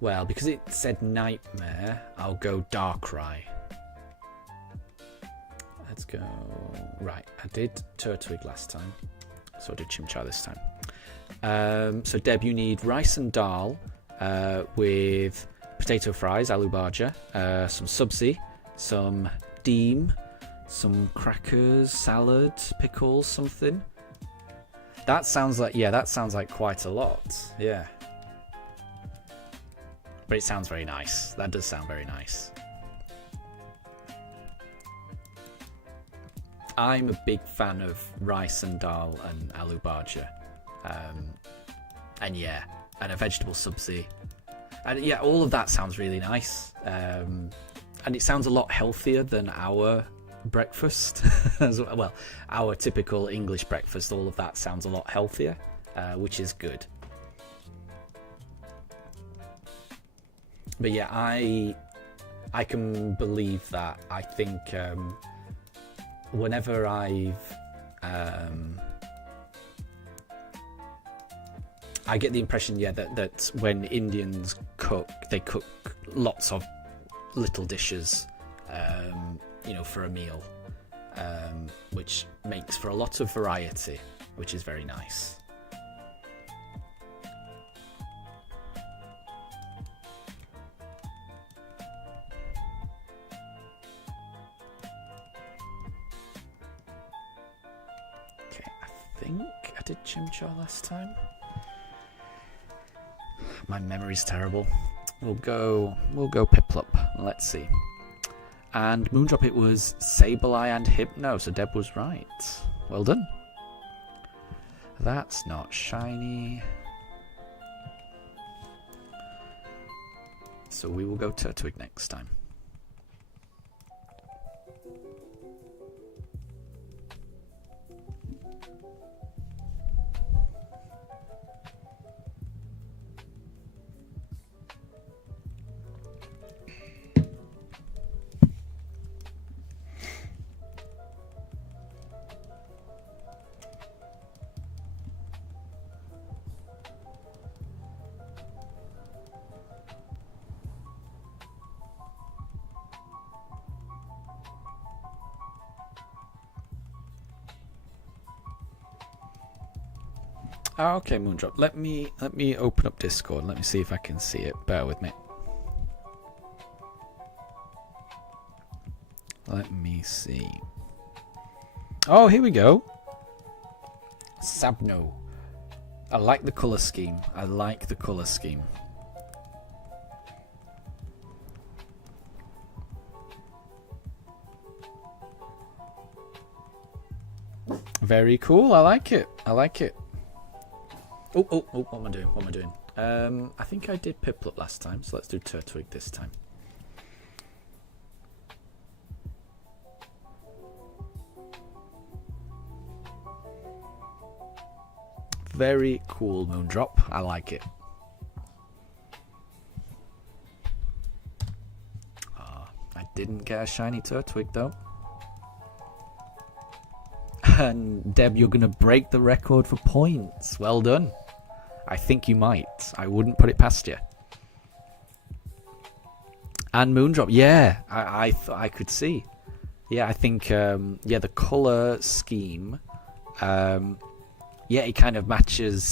Well, because it said Nightmare, I'll go Darkrai. Let's go. Right, I did Turtwig last time, so I did Chimchar this time. So Deb, you need rice and dal with potato fries, aloo bhaja, some subzi, some deem, some crackers, salad, pickles, something. That sounds like quite a lot. Yeah. But it sounds very nice. That does sound very nice. I'm a big fan of rice and dal and aloo bhaja. And a vegetable subzi. And yeah, all of that sounds really nice. And it sounds a lot healthier than our breakfast as well. Our typical English breakfast, all of that sounds a lot healthier, which is good. But yeah, I can believe that. I think whenever I get the impression, that when Indians cook, they cook lots of little dishes, for a meal, which makes for a lot of variety, which is very nice. Okay, I think I did Chimchar last time. My memory's terrible. We'll go Piplup. Let's see. And Moondrop, it was Sableye and Hypno, so Deb was right. Well done. That's not shiny. So we will go Turtwig next time. Okay, Moondrop. Let me open up Discord. Let me see if I can see it. Bear with me. Let me see. Oh, here we go. Sabno. I like the colour scheme. Very cool. I like it. Oh, what am I doing? I think I did Piplup last time, so let's do Turtwig this time. Very cool, Moondrop. I like it. I didn't get a shiny Turtwig, though. And Deb, you're going to break the record for points. Well done. I think you might. I wouldn't put it past you. And Moondrop, yeah, I could see. Yeah, I think, the colour scheme, it kind of matches,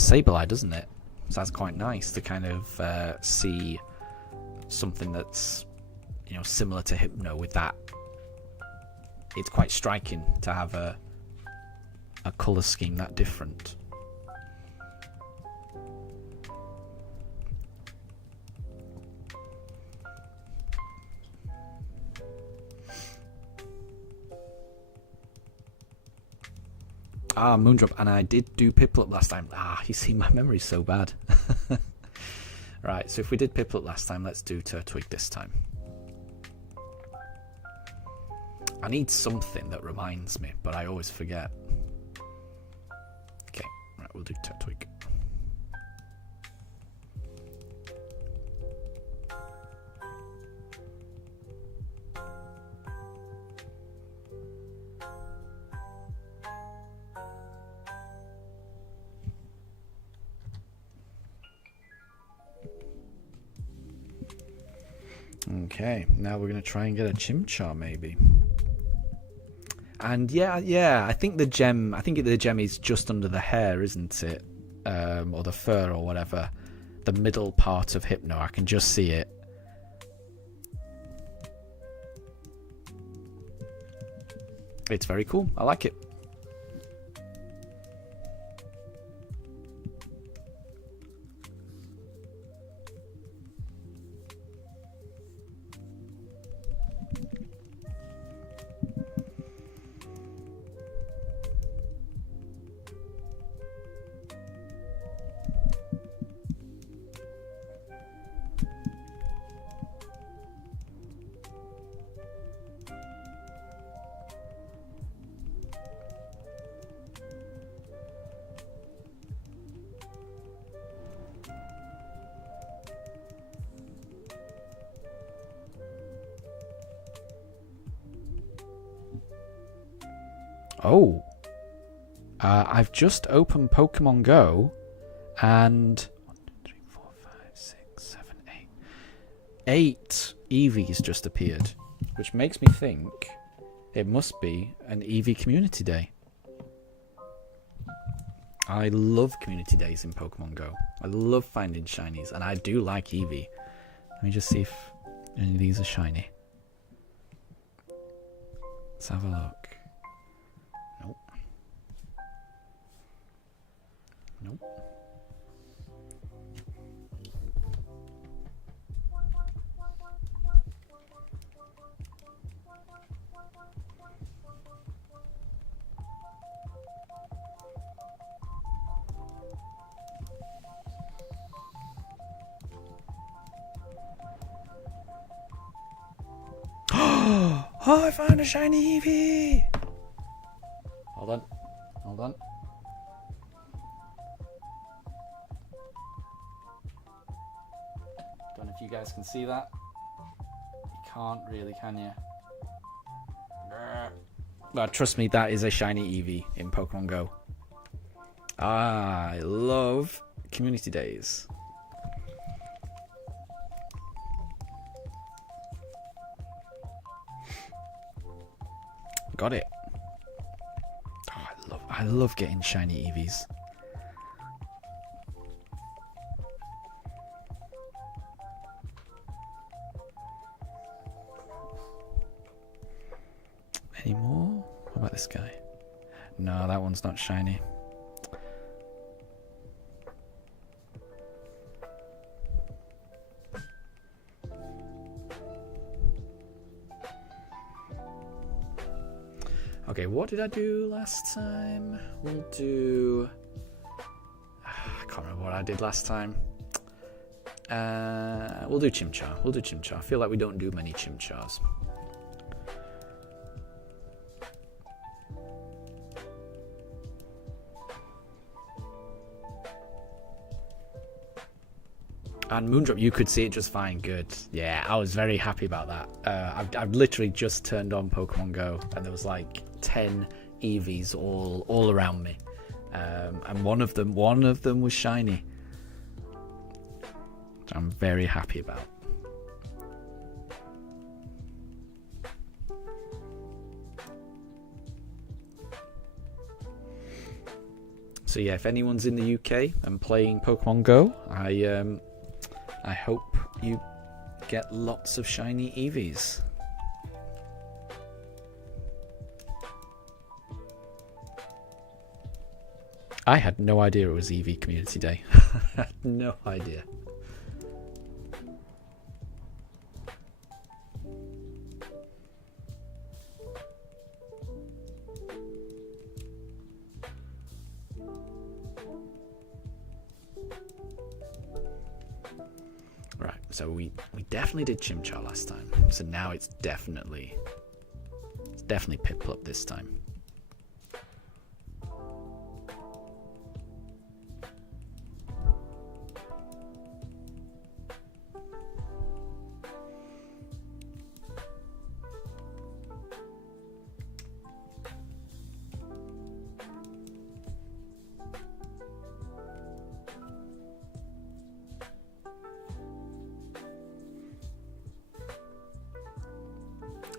Sableye, doesn't it? So that's quite nice to kind of see something that's, similar to Hypno with that. It's quite striking to have a a colour scheme that different. Ah, Moondrop, and I did do Piplup last time. Ah, you see, my memory's so bad. Right, so if we did Piplup last time, let's do Turtwig this time. I need something that reminds me, but I always forget. Okay, right, we'll do Turtwig. Okay, now we're going to try and get a Chimchar maybe. And yeah, I think the gem is just under the hair, isn't it? Or the fur or whatever. The middle part of Hypno, I can just see it. It's very cool. I like it. Oh, I've just opened Pokemon Go, and 1, 2, 3, 4, 5, 6, 7, 8 Eevees just appeared, which makes me think it must be an Eevee Community Day. I love Community Days in Pokemon Go. I love finding shinies, and I do like Eevee. Let me just see if any of these are shiny. Let's have a look. Nope. Oh, I found a shiny Eevee! Hold on. Hold on. Don't know if you guys can see that. You can't really, can you? But trust me, that is a shiny Eevee in Pokemon Go. I love Community Days. Got it. Oh, I love getting shiny Eevees. Any more? What about this guy? No, that one's not shiny. Okay, what did I do last time? We'll do... I can't remember what I did last time. We'll do Chimchar. We'll do Chimchar. I feel like we don't do many Chimchars. And Moondrop, you could see it just fine. Good. Yeah, I was very happy about that. I've literally just turned on Pokemon Go, and there was like 10 Eevees all around me, and one of them was shiny, which I'm very happy about. So yeah, if anyone's in the UK and playing Pokemon Go, I hope you get lots of shiny Eevees. I had no idea it was EV Community Day. I had no idea. Right, so we definitely did Chimchar last time. So now it's definitely Piplup this time.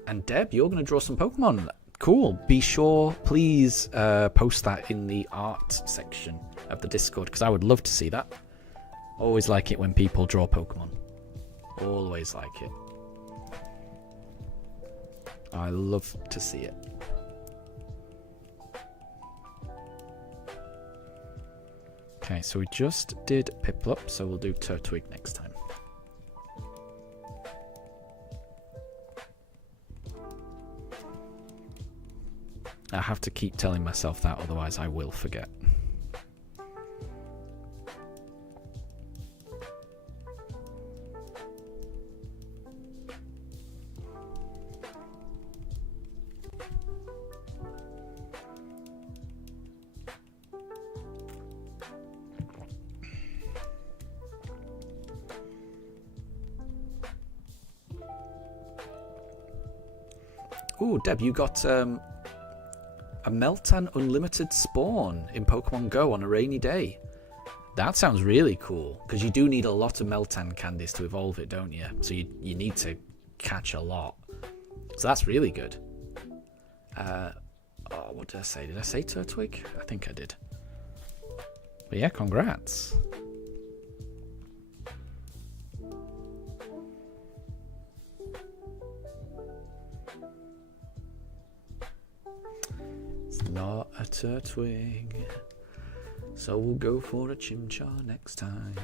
And Deb, you're going to draw some Pokemon. Cool. Be sure, please post that in the art section of the Discord, because I would love to see that. Always like it when people draw Pokemon. Always like it. I love to see it. Okay, so we just did Piplup, so we'll do Turtwig next time. I have to keep telling myself that, otherwise I will forget. Ooh, Deb, you got a Meltan Unlimited spawn in Pokemon Go on a rainy day. That sounds really cool, because you do need a lot of Meltan candies to evolve it, don't you? So you need to catch a lot. So that's really good. Oh, what did I say? Did I say Turtwig? I think I did. But yeah, congrats. Not a Turtwig, so we'll go for a Chimchar next time.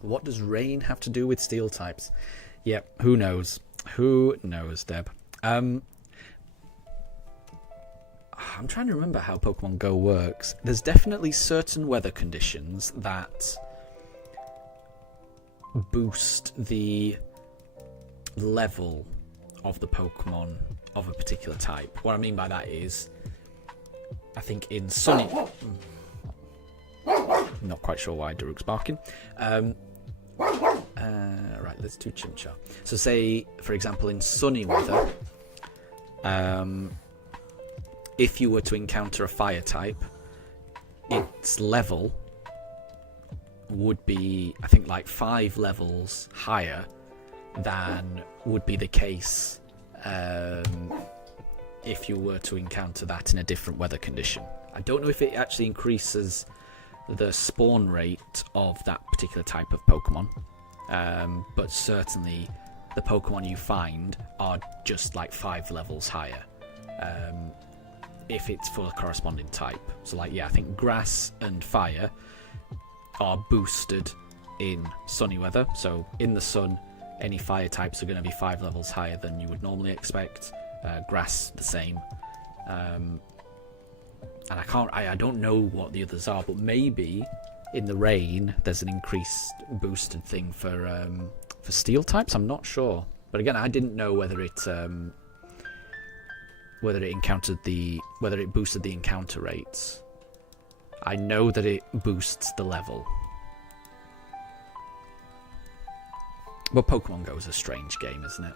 What does rain have to do with steel types? Yep, who knows? Who knows, Deb? I'm trying to remember how Pokemon Go works. There's definitely certain weather conditions that boost the level of the Pokemon of a particular type. What I mean by that is, I think in sunny... Not quite sure why Daruk's barking. Right, let's do Chimchar. So say, for example, in sunny weather, if you were to encounter a fire type, its level would be, I think, like 5 levels higher than would be the case if you were to encounter that in a different weather condition. I don't know if it actually increases the spawn rate of that particular type of Pokemon, but certainly the Pokemon you find are just like 5 levels higher if it's for a corresponding type. So like, yeah, I think grass and fire are boosted in sunny weather, so in the sun any fire types are going to be 5 levels higher than you would normally expect. Grass the same. And I don't know what the others are, but maybe in the rain there's an increased boosted thing for steel types. I'm not sure, but again, I didn't know whether it boosted the encounter rates. I know that it boosts the level. But Pokemon Go is a strange game, isn't it?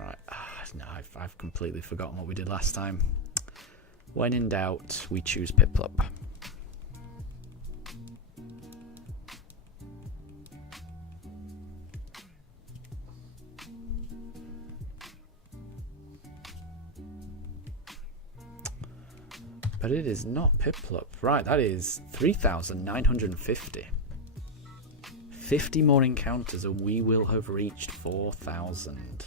Right. No, I've completely forgotten what we did last time. When in doubt, we choose Piplup. But it is not Piplup. Right, that is 3,950. 50 more encounters and we will have reached 4,000.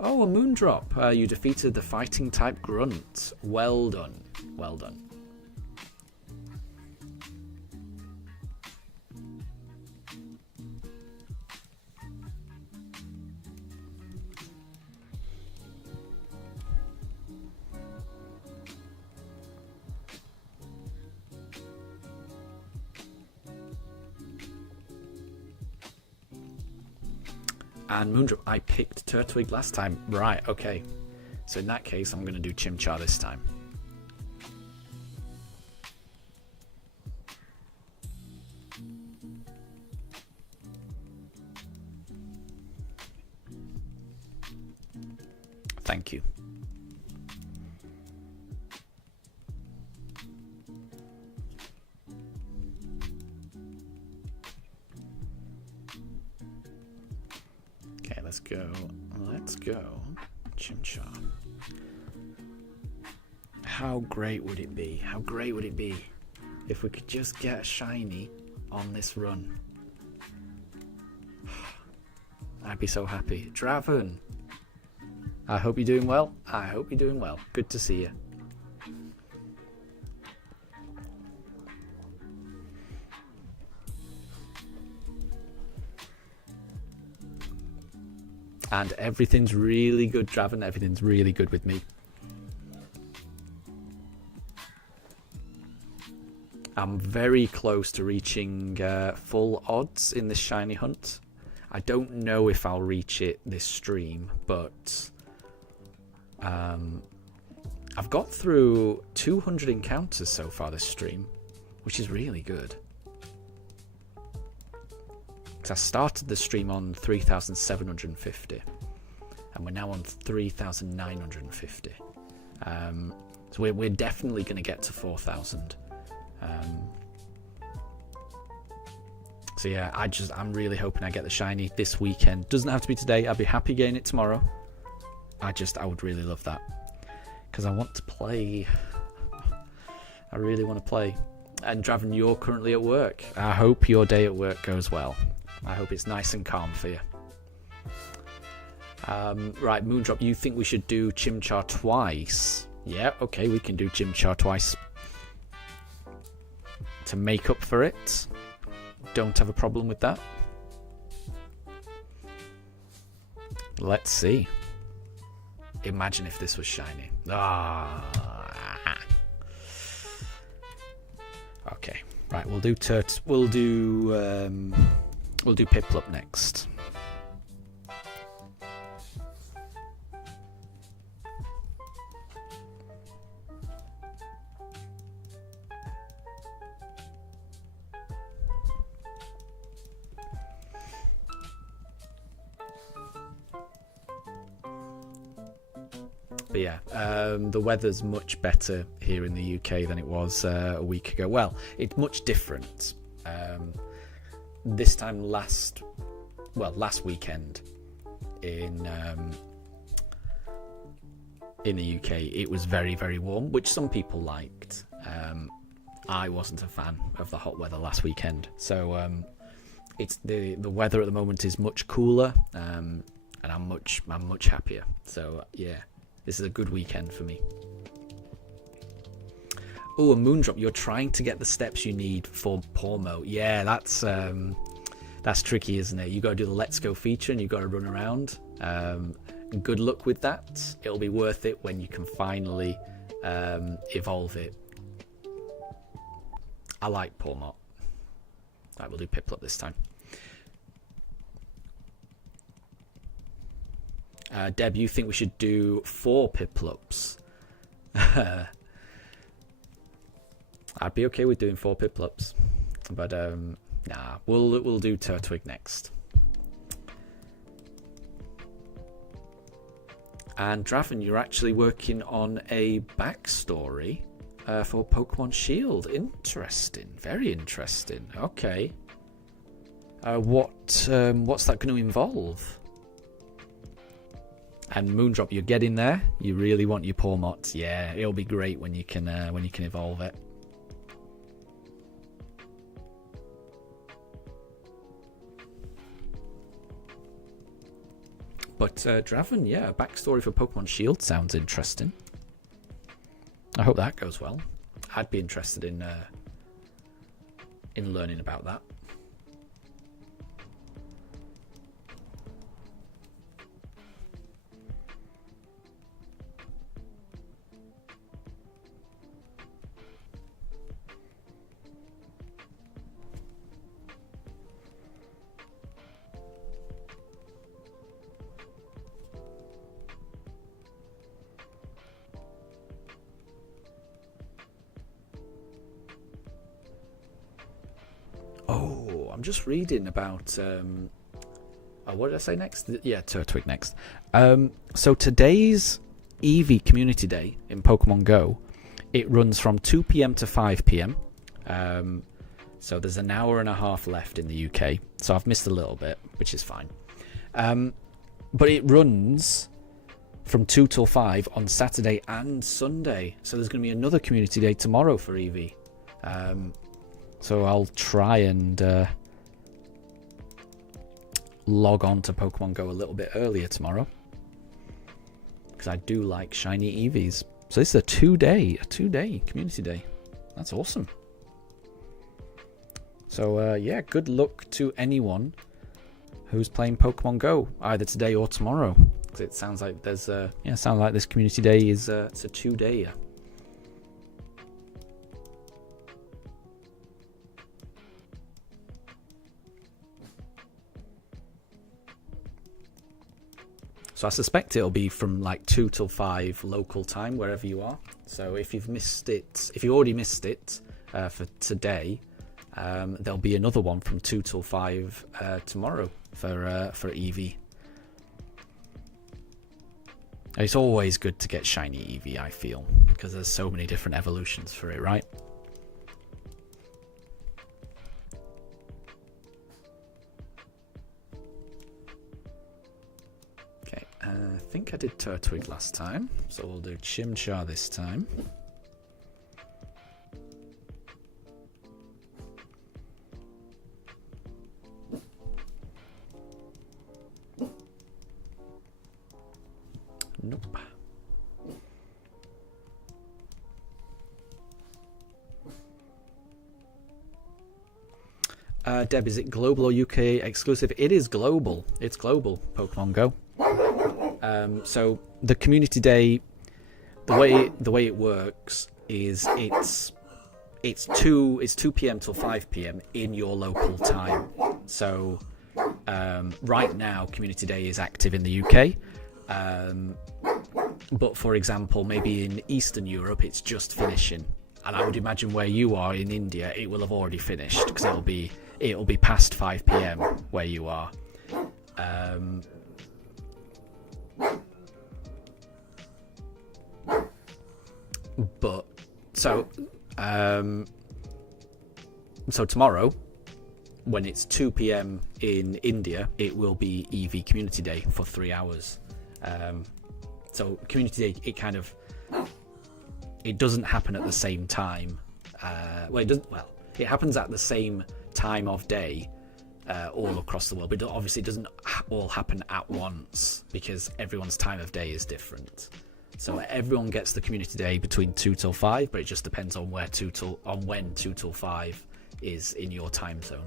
Oh, a Moondrop. You defeated the fighting type Grunt. Well done. Well done. And Moondrop, I picked Turtwig last time. Right, okay. So in that case, I'm going to do Chimchar this time. Thank you. Okay, let's go. Let's go. Chimchar. How great would it be? How great would it be if we could just get a shiny on this run? I'd be so happy. Draven, I hope you're doing well. I hope you're doing well. Good to see you. And everything's really good, Draven. Everything's really good with me. I'm very close to reaching full odds in this shiny hunt. I don't know if I'll reach it this stream, but I've got through 200 encounters so far this stream, which is really good. I started the stream on 3,750 and we're now on 3,950. So we're definitely going to get to 4,000. So yeah, I'm really hoping I get the shiny this weekend. Doesn't have to be today. I'd be happy getting it tomorrow. I would really love that because I want to play. I really want to play. And Draven, you're currently at work. I hope your day at work goes well. I hope it's nice and calm for you. Right, Moondrop, you think we should do Chimchar twice? Yeah, okay, we can do Chimchar twice. To make up for it. Don't have a problem with that. Let's see. Imagine if this was shiny. Okay, right, we'll do We'll do Piplup next. But yeah, the weather's much better here in the UK than it was a week ago. Well, it's much different. This time last weekend in the UK, it was very, very warm, which some people liked. I wasn't a fan of the hot weather last weekend, so it's the weather at the moment is much cooler, and I'm much happier. So yeah, this is a good weekend for me. Oh, a Moondrop, you're trying to get the steps you need for Pormo. Yeah, that's tricky, isn't it? You got to do the Let's Go feature and you got to run around. Good luck with that. It'll be worth it when you can finally evolve it. I like Pormo. Right, we'll do Piplup this time. Deb, you think we should do 4 Piplups? I'd be okay with doing 4 Piplups, but nah, we'll do Turtwig next. And Draven, you're actually working on a backstory for Pokemon Shield. Interesting, very interesting. Okay. What's that going to involve? And Moondrop, you're getting there. You really want your Pawmot. Yeah, it'll be great when you can evolve it. But Draven, yeah, a backstory for Pokemon Shield sounds interesting. I hope that goes well. I'd be interested in learning about that. I'm just reading about what did I say next? Yeah, Turtwig next. So today's Eevee Community Day in Pokemon Go, it runs from 2 p.m. to 5 p.m. So there's an hour and a half left in the UK. So I've missed a little bit, which is fine. But it runs from 2 till 5 on Saturday and Sunday. So there's going to be another Community Day tomorrow for Eevee. So I'll try and log on to Pokemon Go a little bit earlier tomorrow, because I do like shiny Eevees. So this is a two-day Community Day. That's awesome. So yeah, good luck to anyone who's playing Pokemon Go either today or tomorrow, because it sounds like there's sounds like this Community Day is it's a 2-day. So I suspect it'll be from like 2 till 5 local time, wherever you are. So if you've missed it, if you already missed it for today, there'll be another one from 2 till 5 tomorrow for Eevee. It's always good to get shiny Eevee, I feel, because there's so many different evolutions for it, right? I think I did Turtwig last time, so we'll do Chimchar this time. Nope. Deb, is it global or UK exclusive? It is global. It's global, Pokemon Go. So the Community Day, the way it works is it's 2 p.m. till 5 p.m. in your local time. So right now, Community Day is active in the UK. But for example, maybe in Eastern Europe, it's just finishing. And I would imagine where you are in India, it will have already finished, because it'll be past 5 p.m. where you are. But so tomorrow, when it's 2 p.m. in India, it will be Eevee Community Day for 3 hours. So Community Day, it doesn't happen at the same time. It happens at the same time of day all across the world, but obviously it doesn't all happen at once, because everyone's time of day is different. So everyone gets the Community Day between 2 till 5, but it just depends on when 2 till 5 is in your time zone.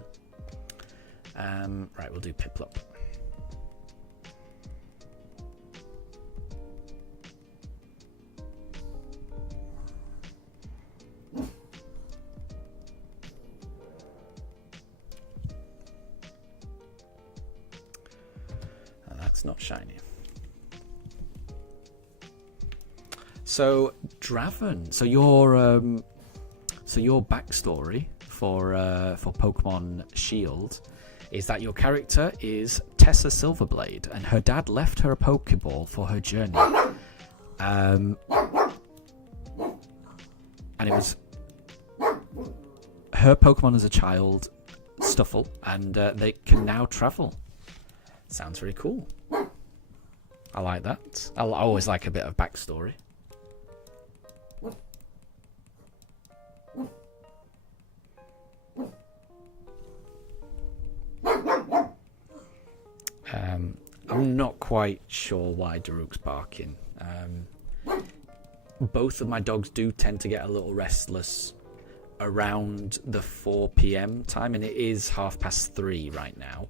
Right, we'll do Piplup. And that's not shiny. So Draven, so your backstory for Pokemon Shield is that your character is Tessa Silverblade, and her dad left her a Pokeball for her journey. And it was her Pokemon as a child, Stuffle, and they can now travel. Sounds very cool. I like that. I always like a bit of backstory. I'm not quite sure why Daruk's barking. Both of my dogs do tend to get a little restless around the 4 p.m. time, and it is 3:30 right now.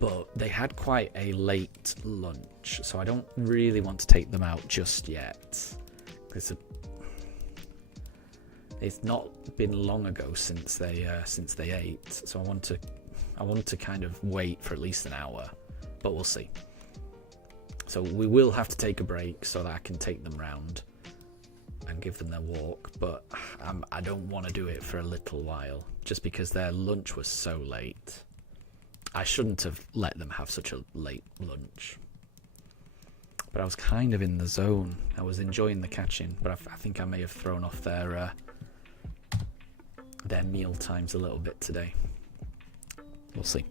But they had quite a late lunch, so I don't really want to take them out just yet. It's not been long ago since they ate, so I want to kind of wait for at least an hour, but we'll see. So we will have to take a break so that I can take them round and give them their walk, but I don't want to do it for a little while, just because their lunch was so late. I shouldn't have let them have such a late lunch. But I was kind of in the zone. I was enjoying the catching, but I think I may have thrown off their meal times a little bit today. We'll see.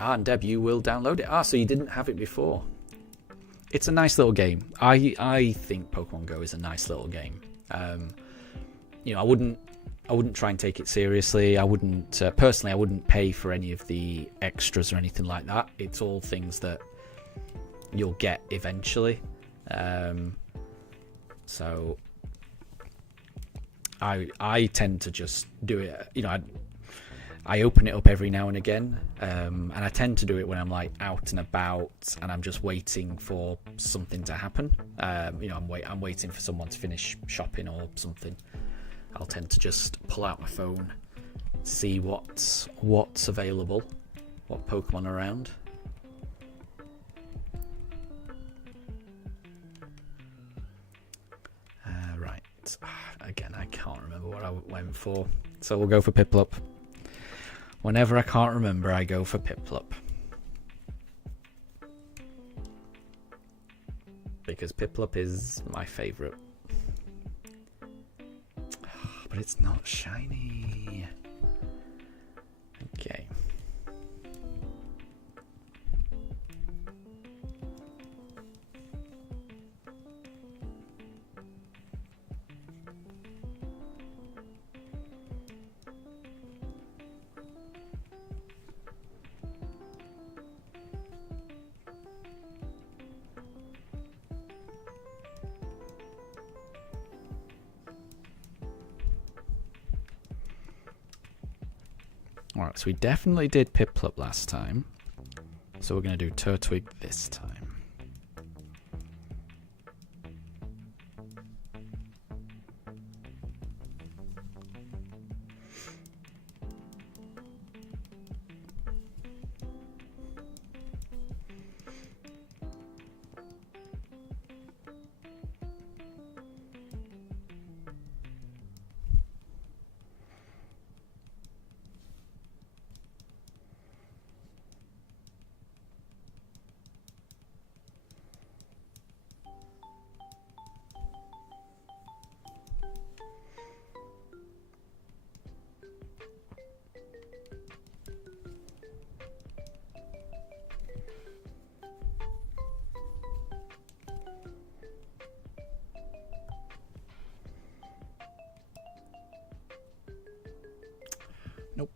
And Deb, you will download it. So you didn't have it before. It's a nice little game. I think Pokemon Go is a nice little game. I wouldn't try and take it seriously. I wouldn't personally. I wouldn't pay for any of the extras or anything like that. It's all things that you'll get eventually. So I tend to just do it. I open it up every now and again, and I tend to do it when I'm like out and about and I'm just waiting for something to happen. I'm waiting for someone to finish shopping or something. I'll tend to just pull out my phone, see what's available, what Pokemon are around. Right. Again, I can't remember what I went for, so we'll go for Piplup. Whenever I can't remember, I go for Piplup. Because Piplup is my favourite. But it's not shiny. Okay. Alright, so we definitely did Piplup last time. So we're going to do Turtwig this time. Nope.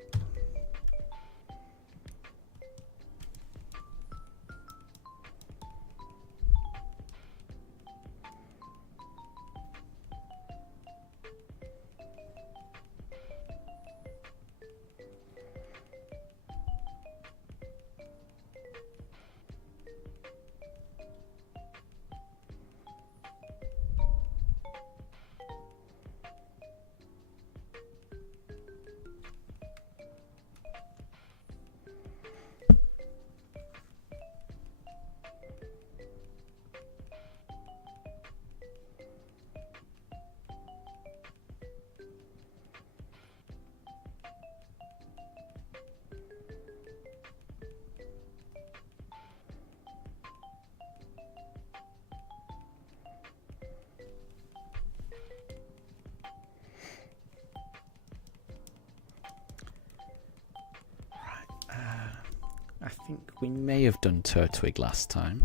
I think we may have done Turtwig last time,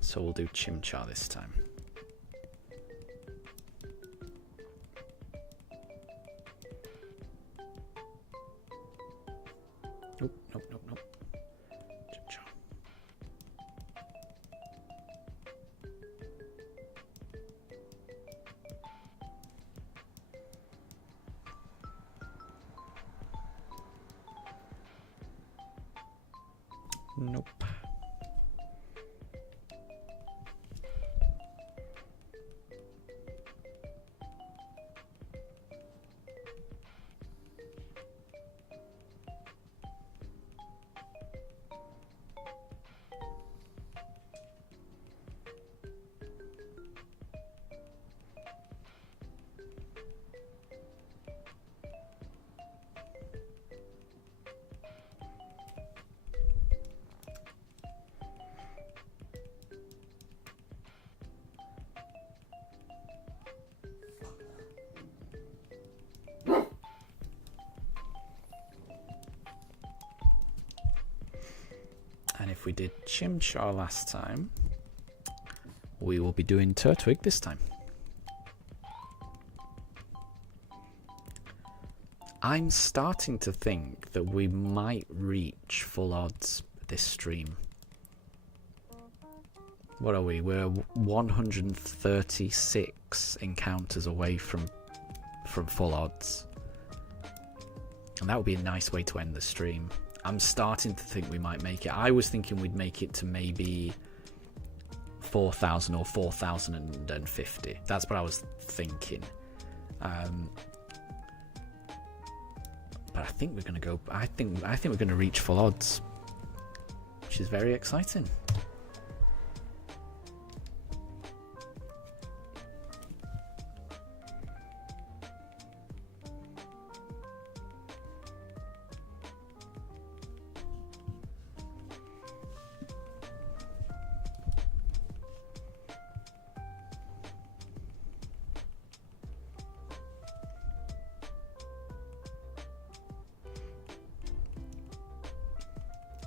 so we'll do Chimchar this time. Nope, nope, nope, nope. Chimchar. Nope. And if we did Chimchar last time, we will be doing Turtwig this time. I'm starting to think that we might reach full odds this stream. What are we? We're 136 encounters away from full odds. And that would be a nice way to end the stream. I'm starting to think we might make it. I was thinking we'd make it to maybe 4,000 or 4,050. That's what I was thinking. But I think we're gonna go. I think we're gonna reach full odds, which is very exciting.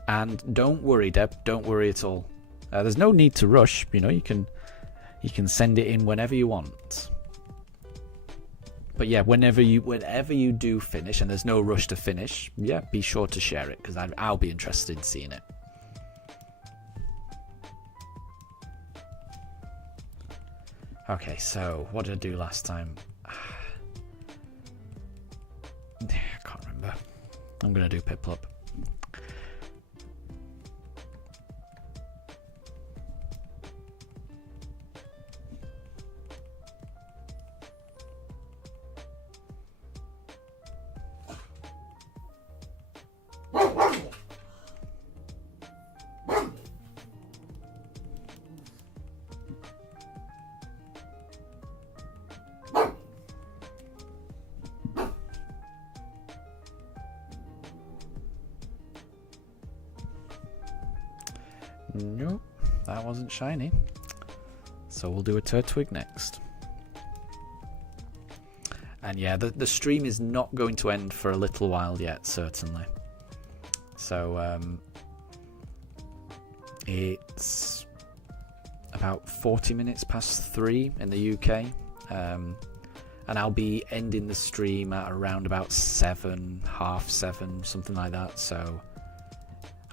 And don't worry, Deb. Don't worry at all. There's no need to rush. You know, you can send it in whenever you want. But yeah, whenever you do finish, and there's no rush to finish, yeah, be sure to share it because I'll be interested in seeing it. Okay, so what did I do last time? I can't remember. I'm gonna do Piplup. Nope, that wasn't shiny. So we'll do a Turtwig next. And yeah, the stream is not going to end for a little while yet, certainly. So it's about 40 minutes past 3 in the UK. And I'll be ending the stream at around about 7, half 7, something like that. So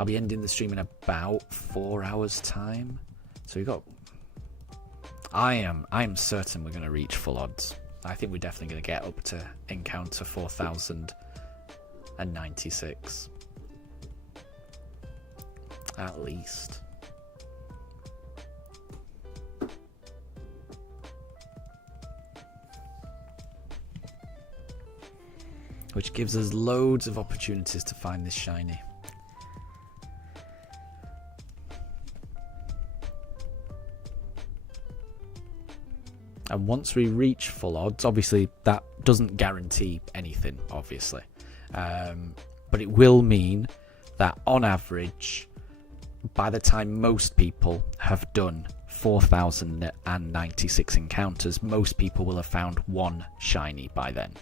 I'll be ending the stream in about 4 hours time. So we got. I am certain we're going to reach full odds. I think we're definitely going to get up to encounter 4,096 at least. Which gives us loads of opportunities to find this shiny. And once we reach full odds, obviously that doesn't guarantee anything, obviously. But it will mean that on average, by the time most people have done 4,096 encounters, most people will have found one shiny by then.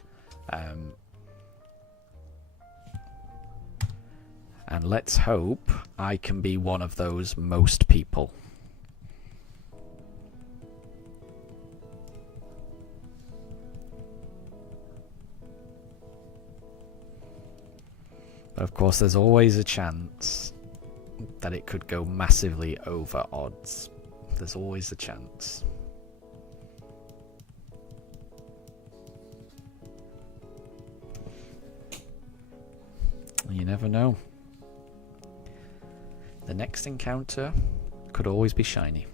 And let's hope I can be one of those most people. But of course, there's always a chance that it could go massively over odds. There's always a chance. You never know. The next encounter could always be shiny.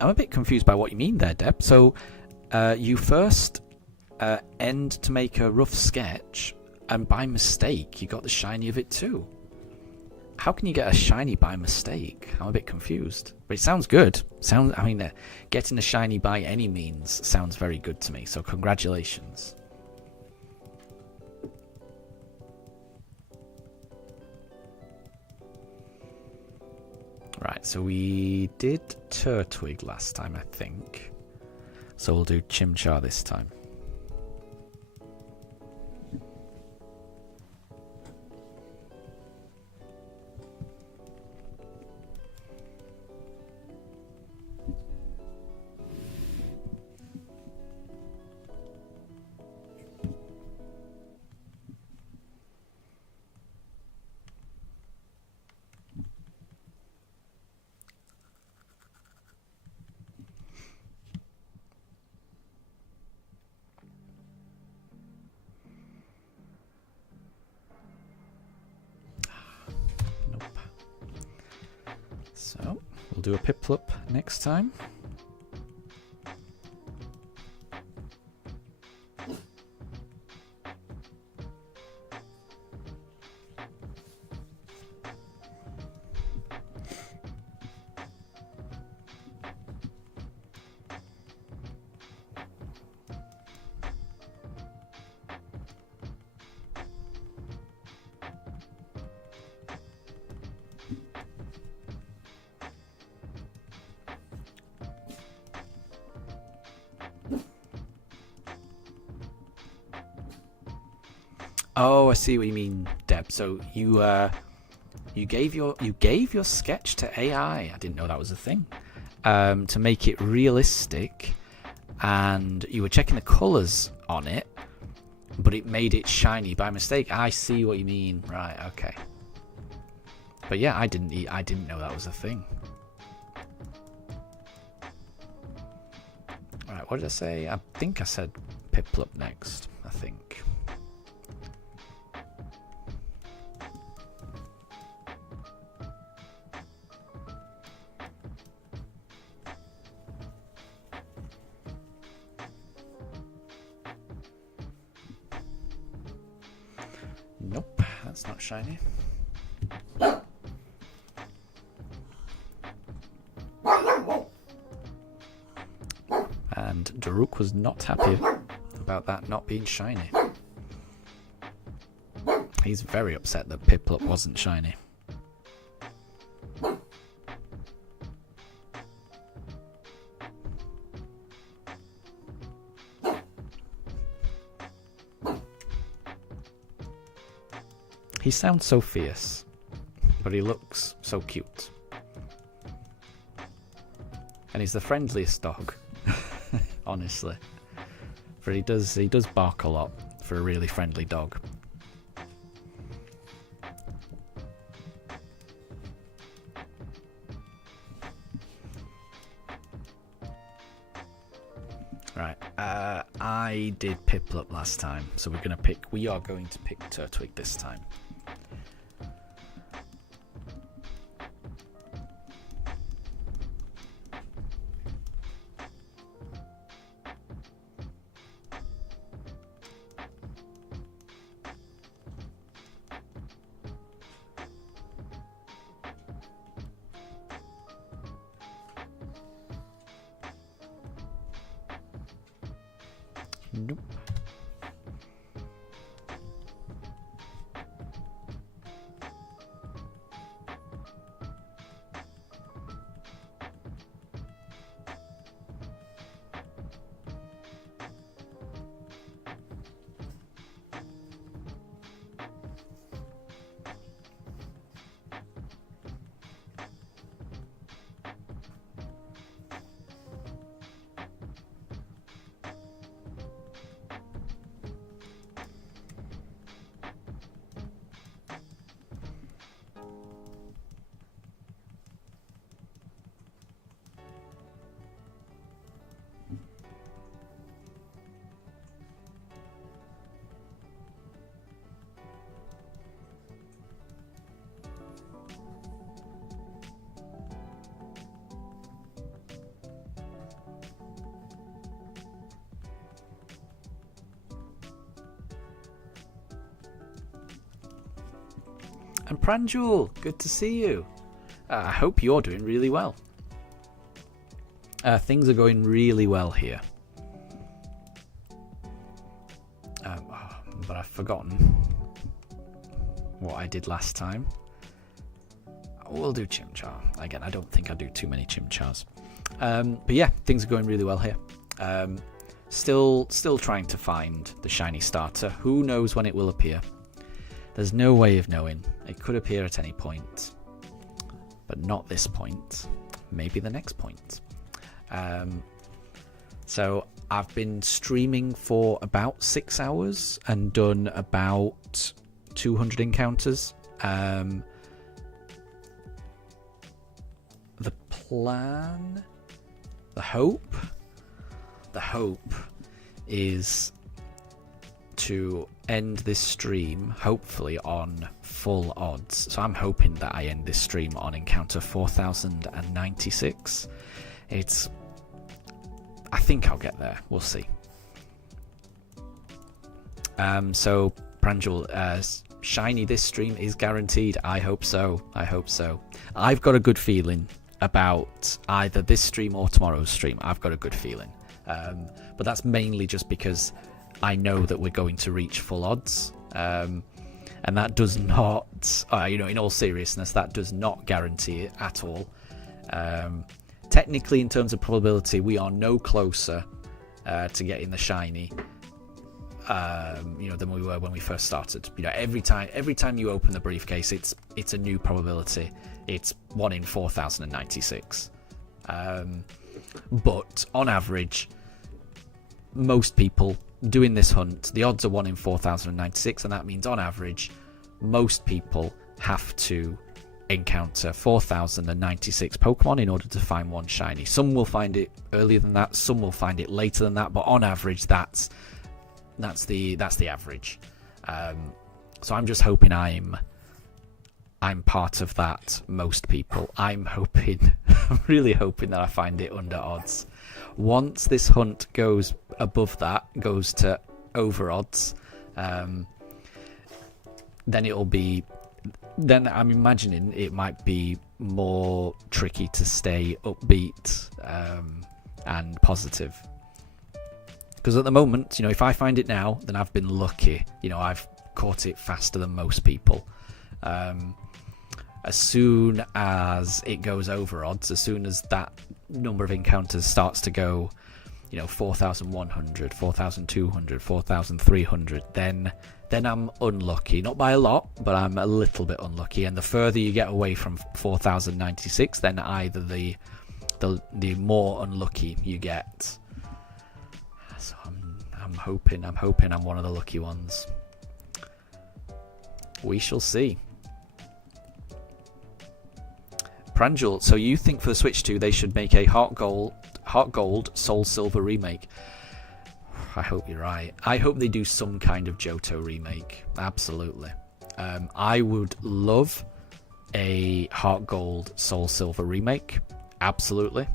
I'm a bit confused by what you mean there, Deb. So, you first end to make a rough sketch, and by mistake, you got the shiny of it too. How can you get a shiny by mistake? I'm a bit confused. But it sounds good. Getting a shiny by any means sounds very good to me. So, congratulations. Right, so we did Turtwig last time, I think. So we'll do Chimchar this time. So, we'll do a Piplup next time. Oh, I see what you mean, Deb. So you gave your sketch to AI. I didn't know that was a thing. To make it realistic, and you were checking the colours on it, but it made it shiny by mistake. I see what you mean. Right, okay. But yeah, I didn't know that was a thing. Alright, what did I say? I think I said Piplup next, I think. Nope, that's not shiny. And Daruk was not happy about that not being shiny. He's very upset that Piplup wasn't shiny. He sounds so fierce, but he looks so cute. And he's the friendliest dog, honestly. For he does bark a lot for a really friendly dog. Right, I did Piplup last time, so we are going to pick Turtwig this time. Nope. And Pranjul, good to see you. I hope you're doing really well. Things are going really well here. But I've forgotten what I did last time. We'll do Chimchar. Again, I don't think I do too many Chimchars. But yeah, things are going really well here. Still trying to find the shiny starter. Who knows when it will appear? There's no way of knowing. It could appear at any point, but not this point. Maybe the next point. So I've been streaming for about 6 hours and done about 200 encounters. The plan, the hope is to end this stream hopefully on full odds. So I'm hoping that I end this stream on encounter 4096. I think I'll get there. We'll see. So Pranjul, shiny this stream is guaranteed. I hope so. I've got a good feeling about either this stream or tomorrow's stream. I've got a good feeling. But that's mainly just because I know that we're going to reach full odds, and that does not, in all seriousness, that does not guarantee it at all. Technically, in terms of probability, we are no closer to getting the shiny, than we were when we first started. Every time you open the briefcase, it's a new probability. It's 1 in 4096. But on average, most people doing this hunt, the odds are 1 in 4096, and that means on average most people have to encounter 4096 Pokemon in order to find one shiny. Some will find it earlier than that, some will find it later than that, but on average that's the average. So I'm just hoping I'm part of that most people. I'm really hoping that I find it under odds. Once this hunt goes above that, goes to over odds, then I'm imagining it might be more tricky to stay upbeat and positive. Because at the moment, if I find it now, then I've been lucky. I've caught it faster than most people. As soon as it goes over odds, as soon as that number of encounters starts to go, 4,100, 4,200, 4,300, then I'm unlucky. Not by a lot, but I'm a little bit unlucky. And the further you get away from 4,096, then either the the more unlucky you get. So I'm hoping I'm one of the lucky ones. We shall see. Pranjul, so you think for the Switch 2 they should make a Heart Gold, Soul Silver remake? I hope you're right. I hope they do some kind of Johto remake. Absolutely. I would love a Heart Gold, Soul Silver remake. Absolutely.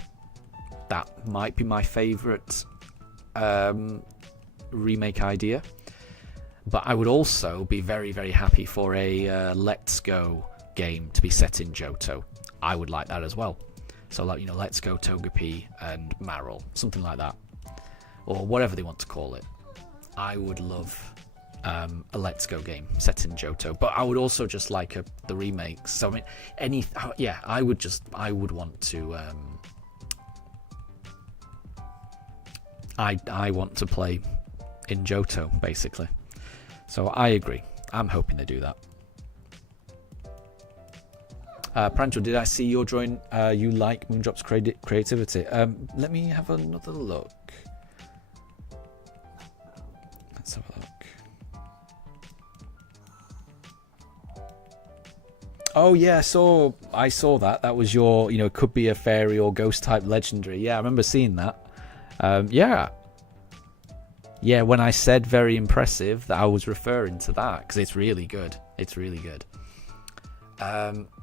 That might be my favourite remake idea. But I would also be very, very happy for a Let's Go game to be set in Johto. I would like that as well. So, like, Let's Go Togepi and Marill, something like that, or whatever they want to call it. I would love a Let's Go game set in Johto, but I would also just like the remakes. So, I mean, I would want to. I want to play in Johto, basically. So I agree. I'm hoping they do that. Pranjul, did I see your drawing? You like Moondrop's creativity. Let me have another look. Let's have a look. Oh yeah, I saw that. That was your, could be a fairy or ghost type legendary. Yeah, I remember seeing that. Yeah, when I said very impressive, that I was referring to that because it's really good. It's really good.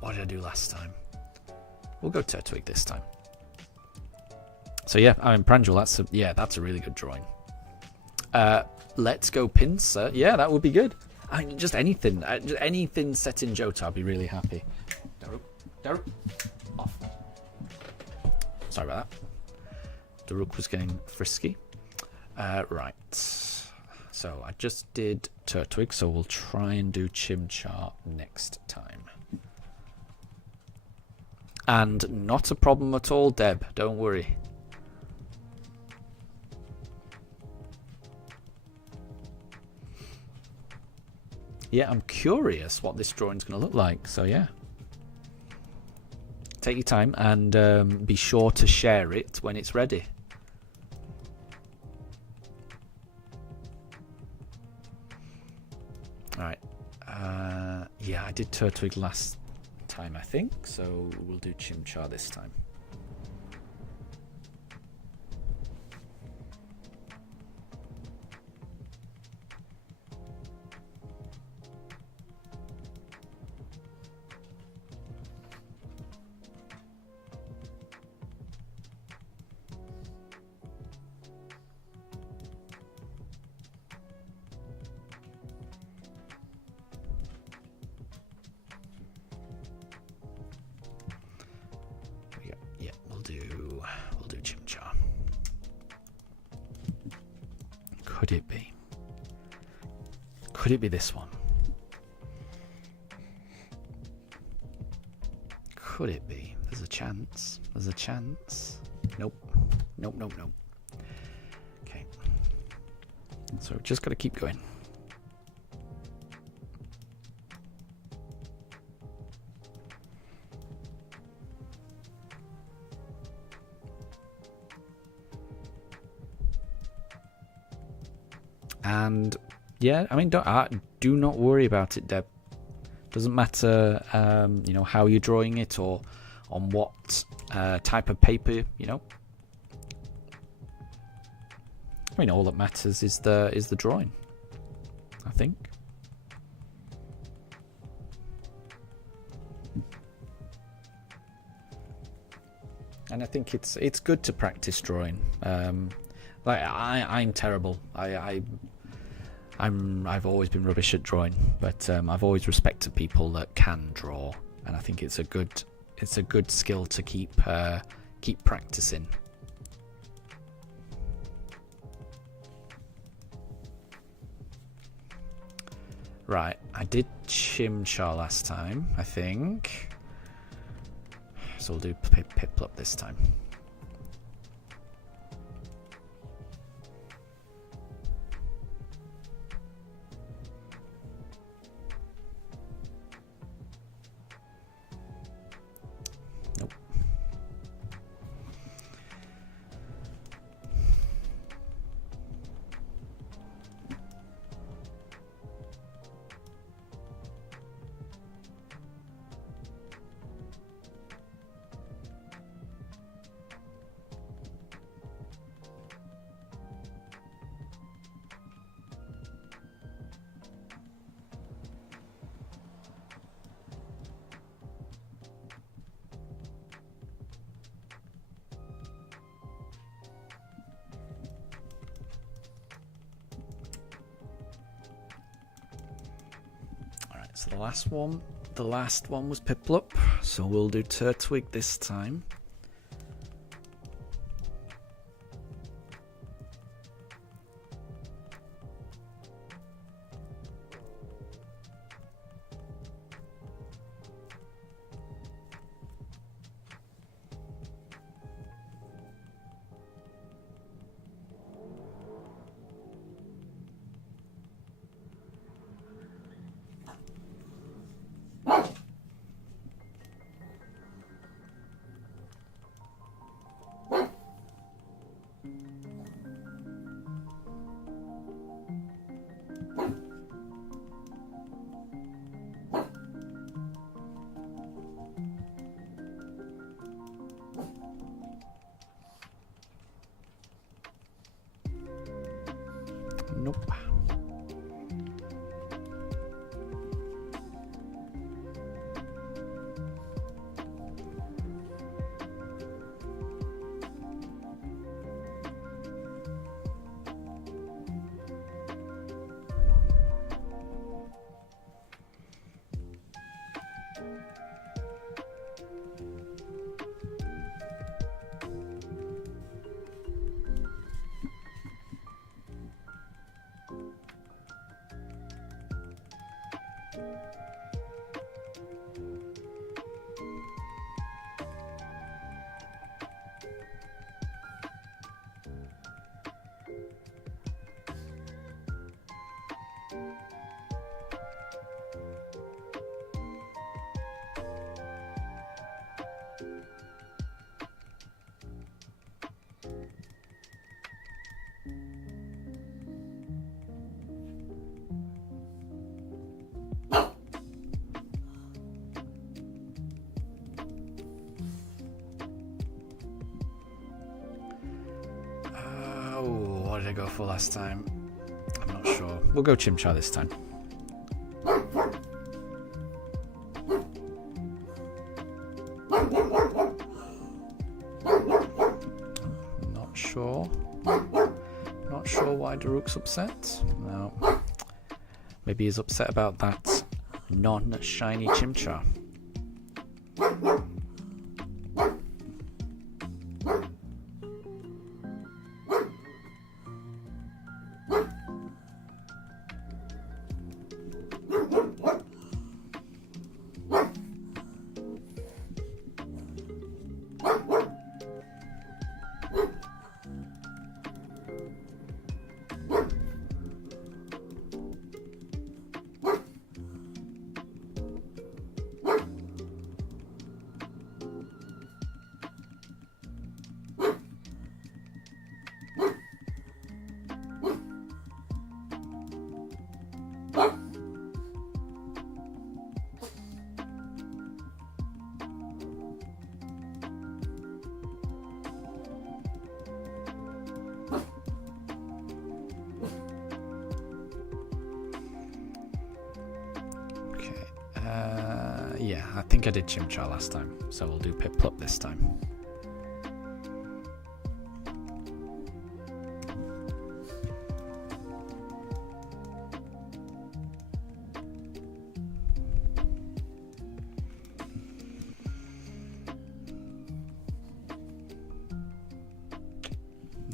What did I do last time? We'll go Turtwig this time. So yeah, Pranjul, that's a really good drawing. Let's Go Pinsir. Yeah, that would be good. Just anything set in Johto, I'd be really happy. Daruk, off. Sorry about that. Daruk was getting frisky. Right. So I just did Turtwig, so we'll try and do Chimchar next time. And not a problem at all, Deb. Don't worry. Yeah, I'm curious what this drawing's going to look like. So yeah. Take your time and be sure to share it when it's ready. Alright. Yeah, I did Turtwig last time, I think. So we'll do Chimchar this time. We'll do Chimchar. Could it be? Could it be this one? Could it be? There's a chance. There's a chance. Nope. Nope, nope, nope. Okay. So we've just got to keep going. And yeah, I mean, do not worry about it, Deb. Doesn't matter, how you're drawing it or on what type of paper, I mean, all that matters is the drawing, I think. And I think it's good to practice drawing. I'm terrible. I've always been rubbish at drawing, but I've always respected people that can draw, and I think it's a good skill to keep practicing. Right, I did Chimchar last time, I think. So we'll do Piplup this time. So the last one was Piplup, so we'll do Turtwig this time. Nope. What did I go for last time? I'm not sure. We'll go Chimchar this time. Not sure. Not sure why Daruk's upset. No. Maybe he's upset about that non-shiny Chimchar. Yeah, I think I did Chimchar last time, so we'll do Piplup this time.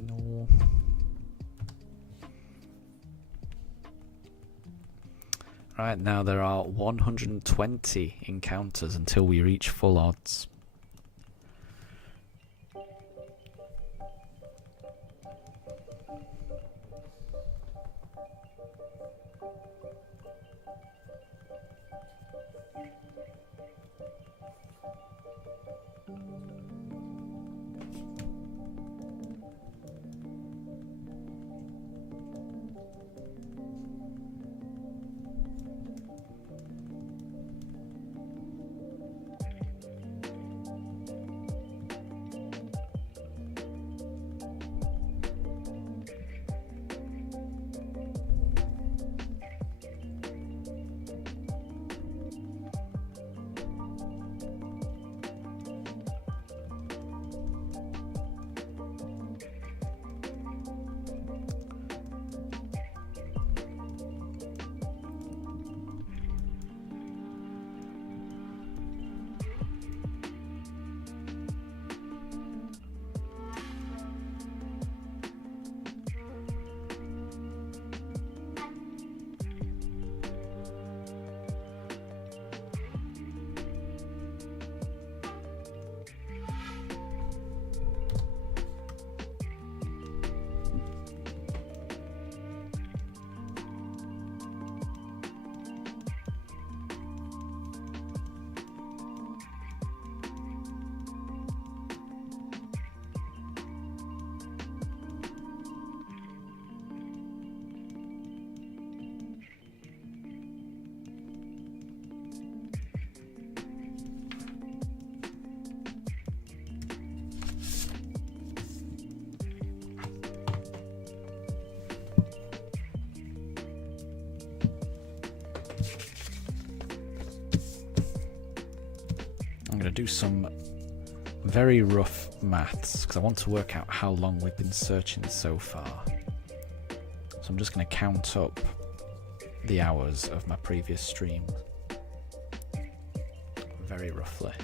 No. Right, now there are 120 encounters until we reach full odds. I'm going to do some very rough maths because I want to work out how long we've been searching so far. So I'm just going to count up the hours of my previous stream very roughly.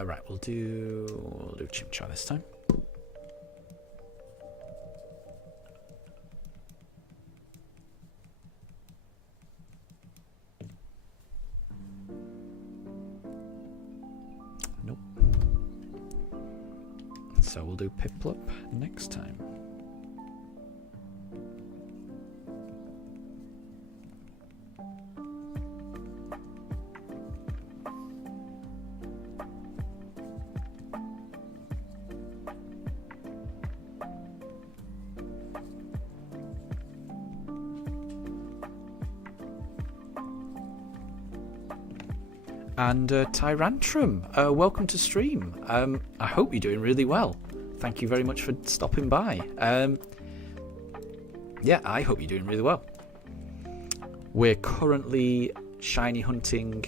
Right, we'll do Chimchar this time. Nope. So we'll do Piplup next time. And Tyrantrum, welcome to stream. I hope you're doing really well. Thank you very much for stopping by. Yeah, I hope you're doing really well. We're currently shiny hunting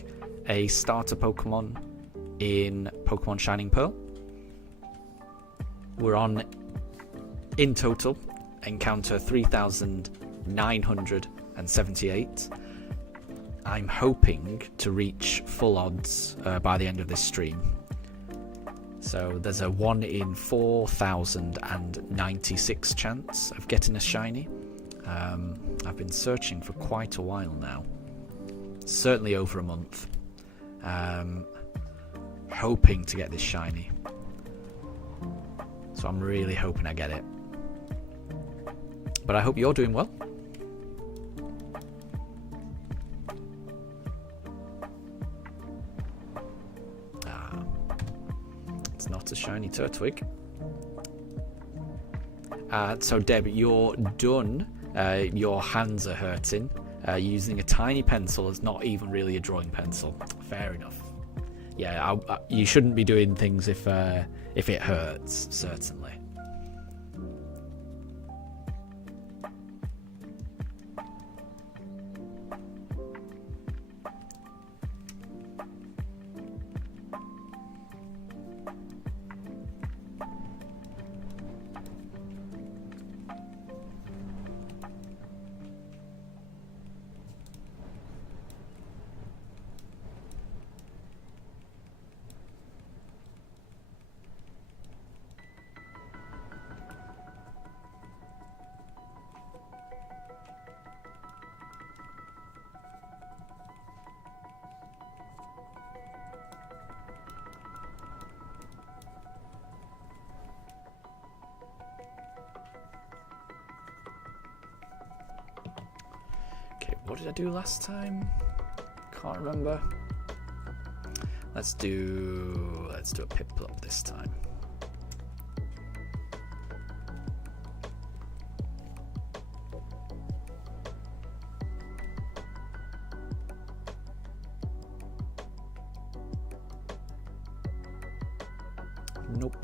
a starter Pokemon in Pokemon Shining Pearl. We're on, in total, encounter 3,978. I'm hoping to reach full odds by the end of this stream. So there's a 1 in 4,096 chance of getting a shiny. I've been searching for quite a while now. Certainly over a month. Hoping to get this shiny. So I'm really hoping I get it. But I hope you're doing well. Not a shiny Turtwig. So Deb, you're done. Your hands are hurting. Using a tiny pencil is not even really a drawing pencil. Fair enough. Yeah, you shouldn't be doing things if it hurts, certainly. What did I do last time? Can't remember. Let's do a Piplup this time. Nope.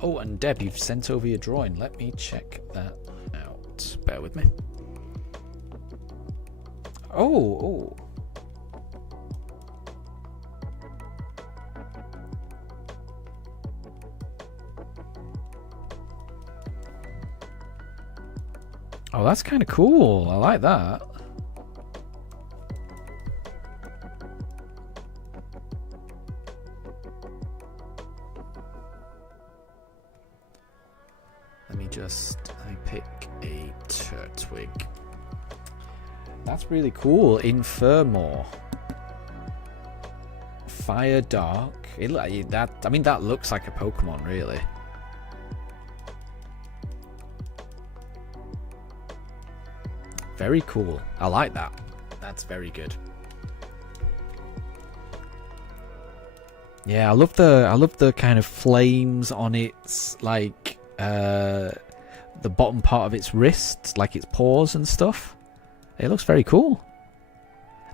Oh, and Deb, you've sent over your drawing. Let me check that out. Bear with me. Oh. Oh, that's kind of cool. I like that. Let me pick a Turtwig. That's really cool. Infirmore. Fire Dark. That looks like a Pokemon, really. Very cool. I like that. That's very good. Yeah, I love the kind of flames on its like the bottom part of its wrists, like its paws and stuff. It looks very cool.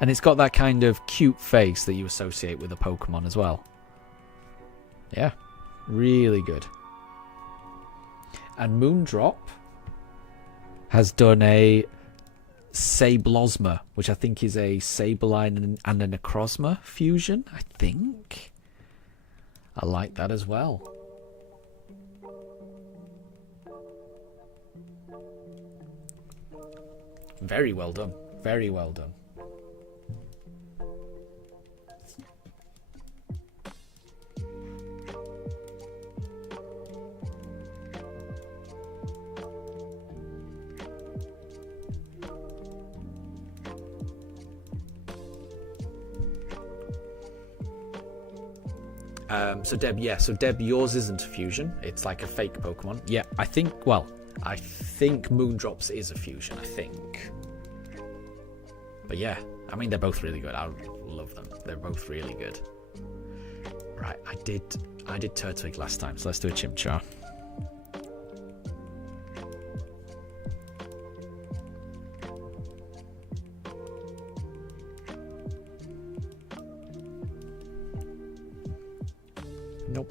And it's got that kind of cute face that you associate with a Pokemon as well. Yeah, really good. And Moondrop has done a Sablosma, which I think is a Sableye and a Necrozma fusion, I think. I like that as well. Very well done. Very well done. So Deb, yours isn't a fusion. It's like a fake Pokemon. Yeah, I think Moondrops is a fusion, I think. But yeah, I mean, they're both really good. I love them. They're both really good. Right, I did Turtwig last time, so let's do a Chimchar. Nope.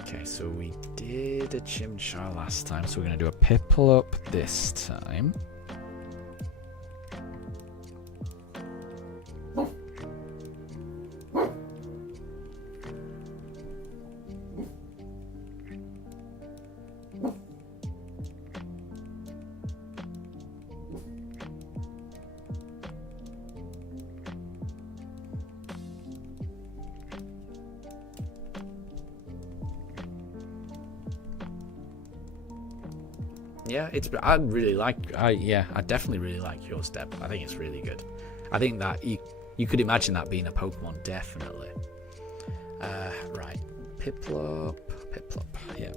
Okay, so we did a Chimchar last time, so we're going to do a Piplup this time. Yeah, I definitely really like your step. I think it's really good. I think that you could imagine that being a Pokemon, definitely. Right, Piplup, yeah.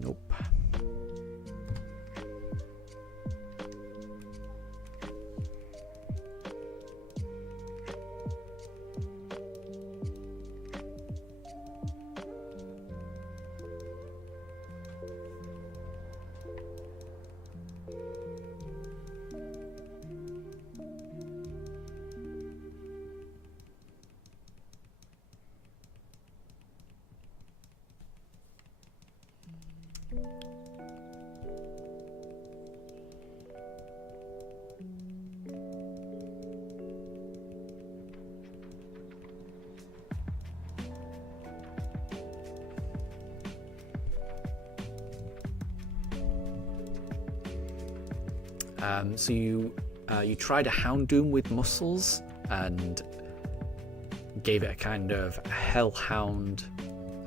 Nope. So you tried a Houndoom with muscles and gave it a kind of hellhound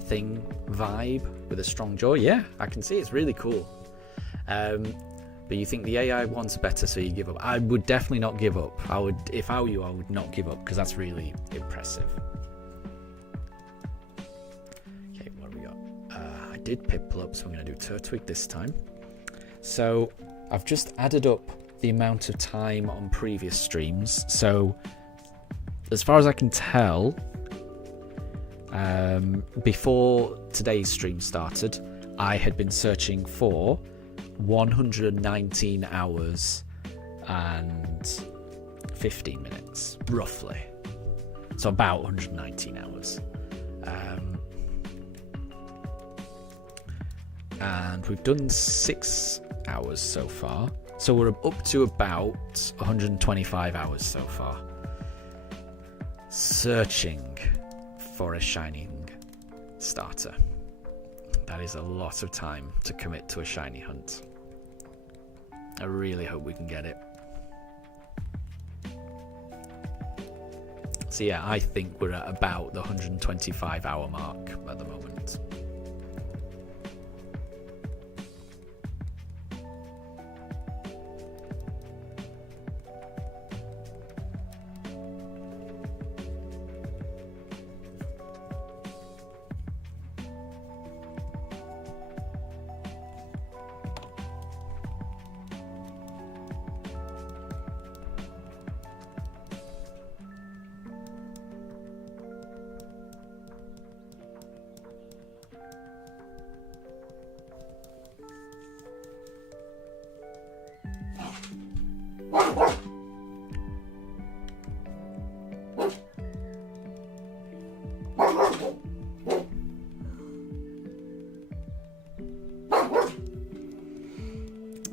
thing vibe with a strong jaw. Yeah, I can see it's really cool. But you think the AI one's better, so you give up. I would definitely not give up. If I were you, I would not give up because that's really impressive. Okay, what have we got? I did Piplup, so I'm going to do Turtwig this time. So I've just added up the amount of time on previous streams. So, as far as I can tell, before today's stream started, I had been searching for 119 hours and 15 minutes, roughly. So about 119 hours. And we've done 6 hours so far. So we're up to about 125 hours so far. Searching for a shining starter. That is a lot of time to commit to a shiny hunt. I really hope we can get it. So yeah, I think we're at about the 125 hour mark at the moment.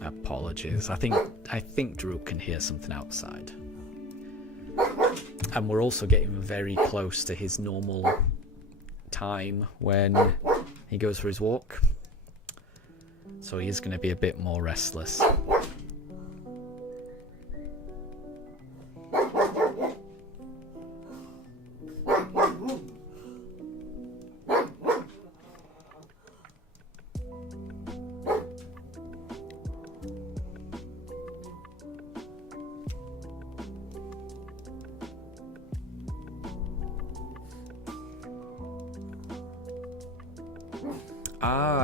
Apologies. I think Drew can hear something outside. And we're also getting very close to his normal time when he goes for his walk. So he is going to be a bit more restless.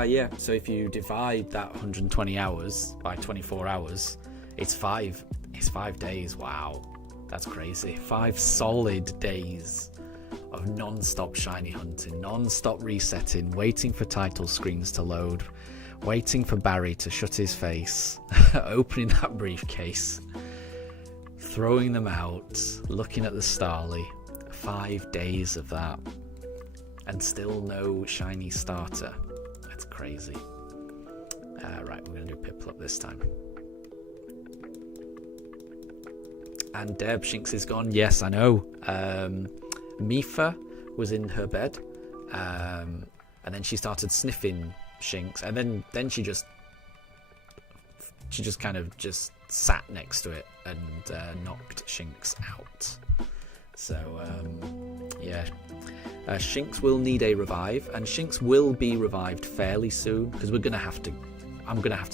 Yeah, so if you divide that 120 hours by 24 hours, it's 5 days. Wow, that's crazy. 5 solid days of non-stop shiny hunting, non-stop resetting, waiting for title screens to load, waiting for Barry to shut his face, opening that briefcase, throwing them out, looking at the Starly. 5 days of that, and still no shiny starter. That's crazy. Right, we're going to do Piplup this time. And Deb, Shinx is gone. Yes, I know. Mifa was in her bed, and then she started sniffing Shinx, and then she just kind of just sat next to it and knocked Shinx out. So yeah, Shinx will need a revive, and Shinx will be revived fairly soon because I'm gonna have to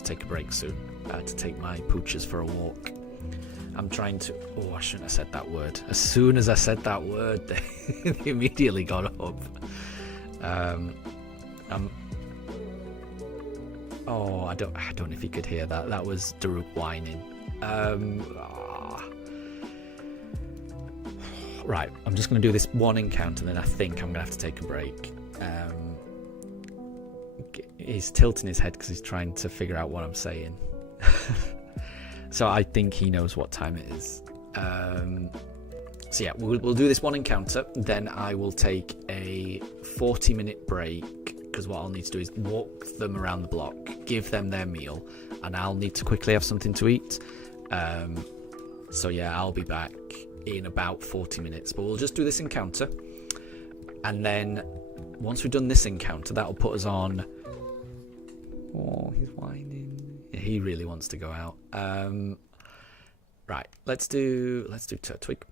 take a break soon to take my pooches for a walk. I'm trying to. Oh, I shouldn't have said that word. As soon as I said that word, they immediately got up. Oh, I don't know if you could hear that. That was Daruk whining. Right, I'm just going to do this one encounter, and then I think I'm going to have to take a break. He's tilting his head because he's trying to figure out what I'm saying. So I think he knows what time it is. So yeah, we'll do this one encounter, then I will take a 40-minute break, because what I'll need to do is walk them around the block, give them their meal, and I'll need to quickly have something to eat. So yeah, I'll be back in about 40 minutes, but we'll just do this encounter, and then once we've done this encounter, that'll put us on. Oh, he's whining. Yeah, he really wants to go out. Right, let's do Turtwig.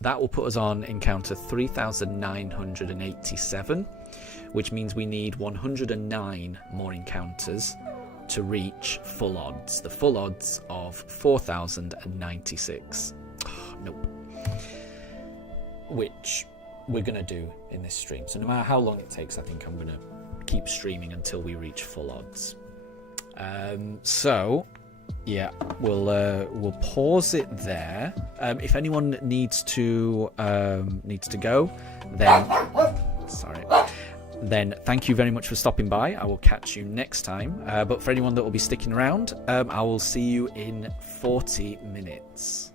That will put us on encounter 3987, which means we need 109 more encounters to reach full odds. The full odds of 4096. Oh, nope. Which we're going to do in this stream. So no matter how long it takes, I think I'm going to keep streaming until we reach full odds. So Yeah, we'll pause it there. If anyone needs to go, then sorry. Then thank you very much for stopping by. I will catch you next time. But for anyone that will be sticking around, I will see you in 40 minutes.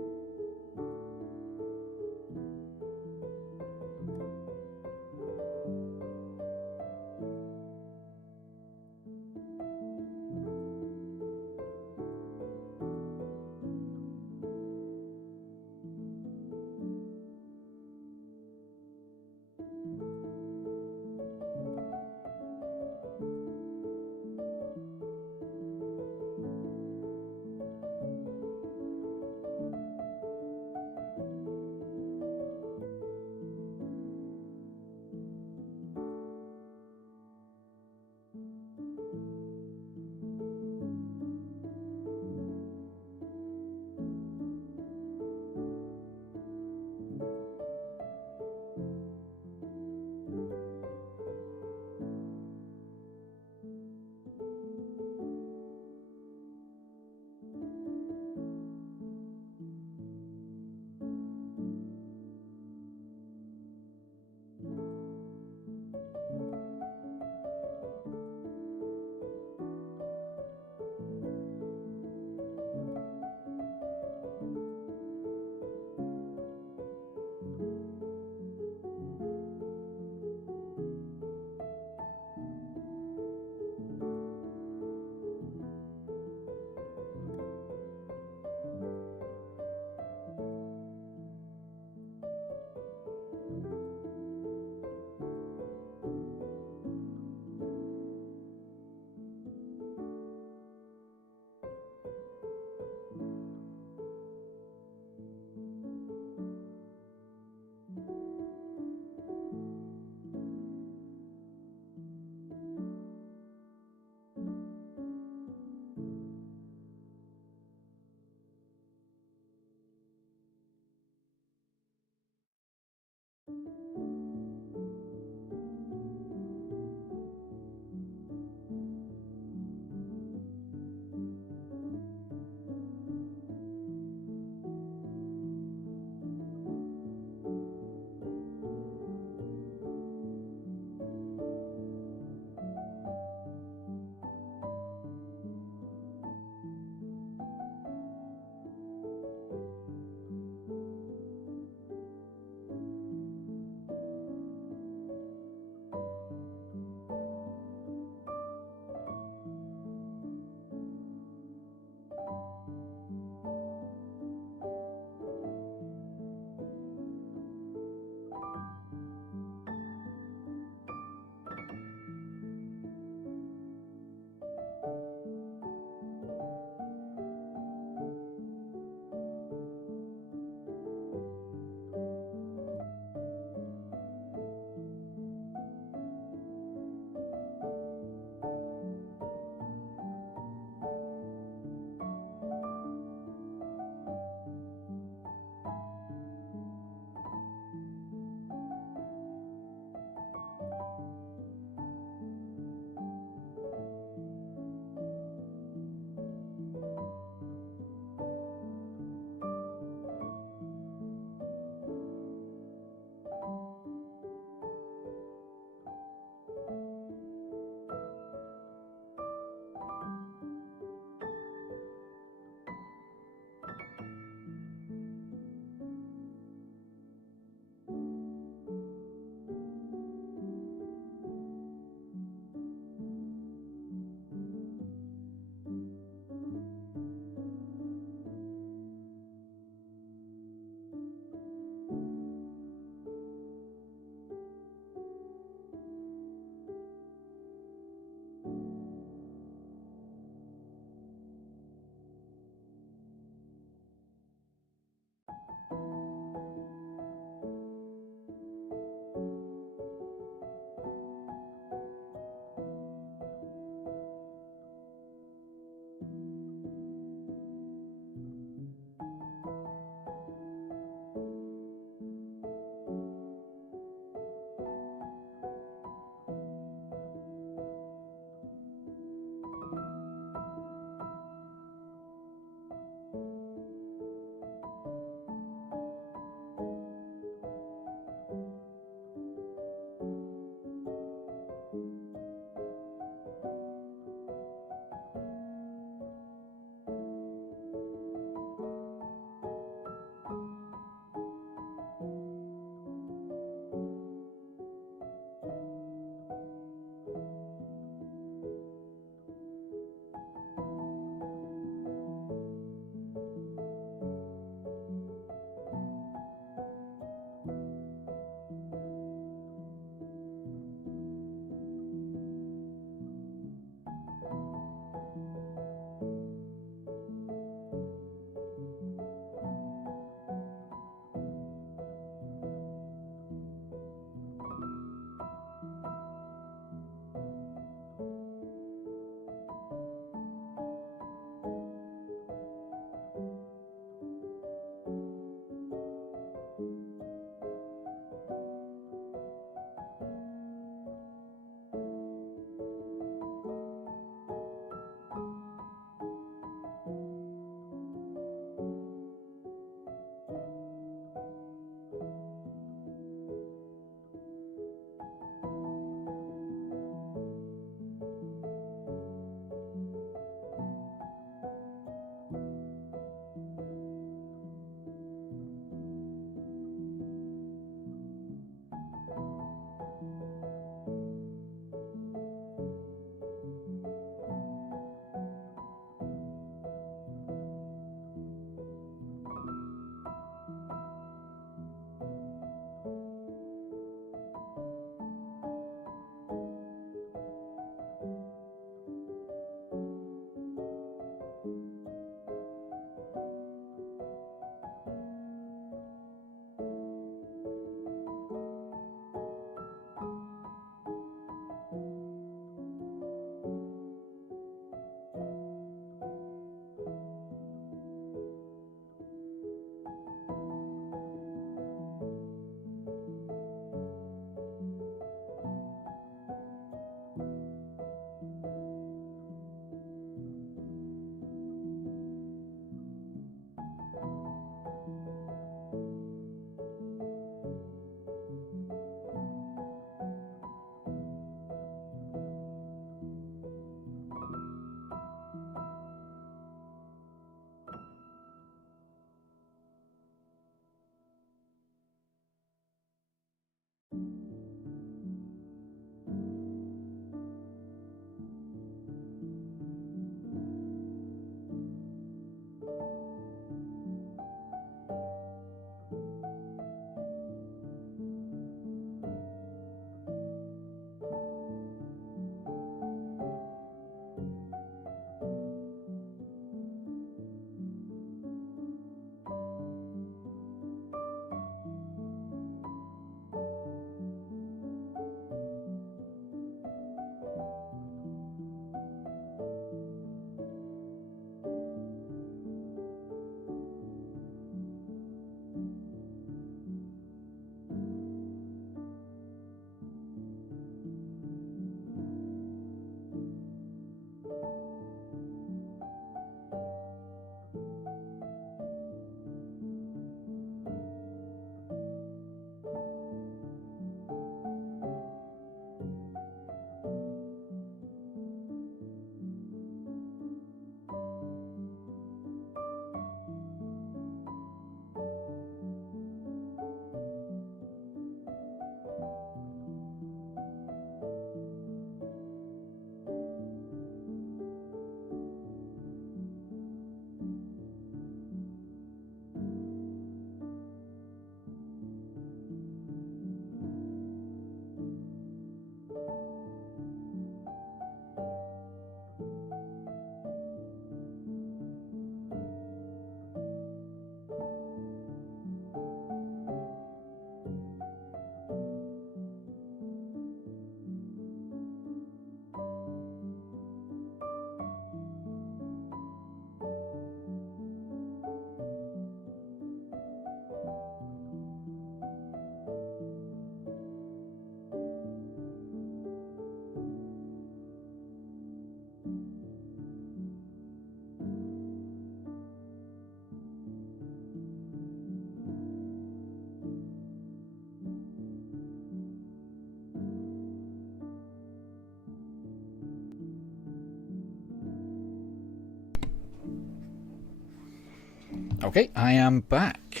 Okay, I am back.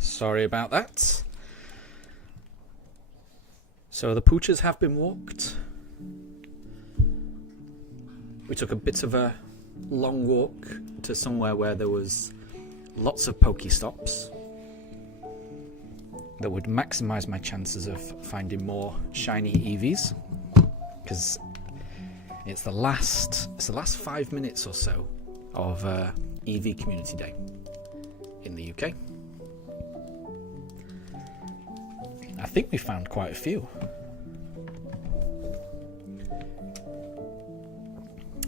Sorry about that. So the pooches have been walked. We took a bit of a long walk to somewhere where there was lots of Pokestops that would maximise my chances of finding more shiny EVs, because it's the last 5 minutes or so of EV Community Day in the UK. I think we found quite a few.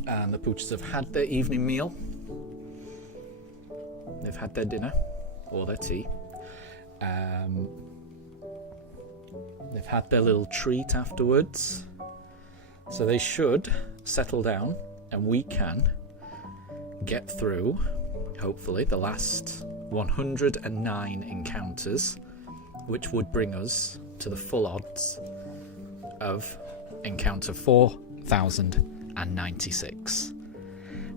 And the pooches have had their evening meal. They've had their dinner or their tea. They've had their little treat afterwards. So they should settle down and we can get through, hopefully, the last 109 encounters, which would bring us to the full odds of encounter 4096.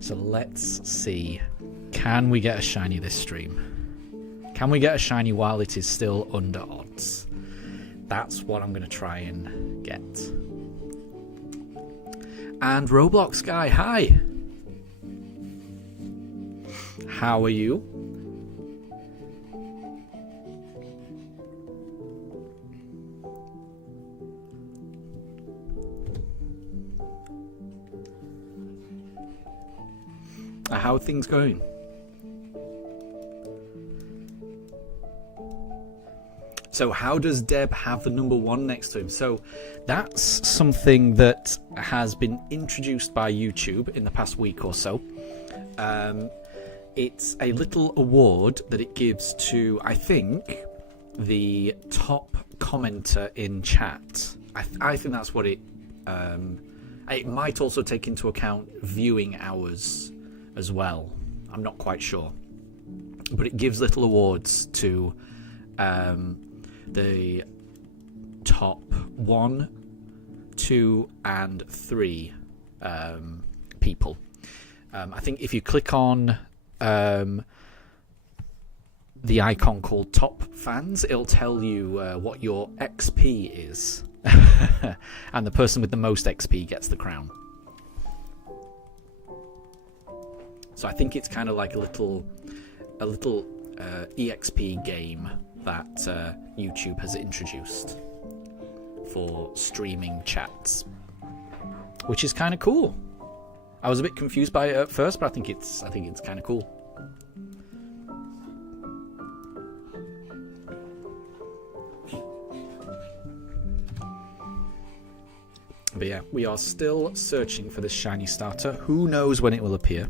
So let's see, can we get a shiny this stream? Can we get a shiny while it is still under odds? That's what I'm going to try and get. And Roblox Guy, hi! How are you? How are things going? So how does Deb have the number 1 next to him? So that's something that has been introduced by YouTube in the past week or so. It's a little award that it gives to, I think, the top commenter in chat. I think that's what it might also take into account viewing hours as well. I'm not quite sure. But it gives little awards to the top 1, 2, and 3 people. I think if you click on the icon called Top Fans, it'll tell you what your XP is. And the person with the most XP gets the crown. So I think it's kind of like a little EXP game that YouTube has introduced for streaming chats, which is kind of cool. I was a bit confused by it at first, but I think it's kind of cool. But yeah, we are still searching for this shiny starter. Who knows when it will appear?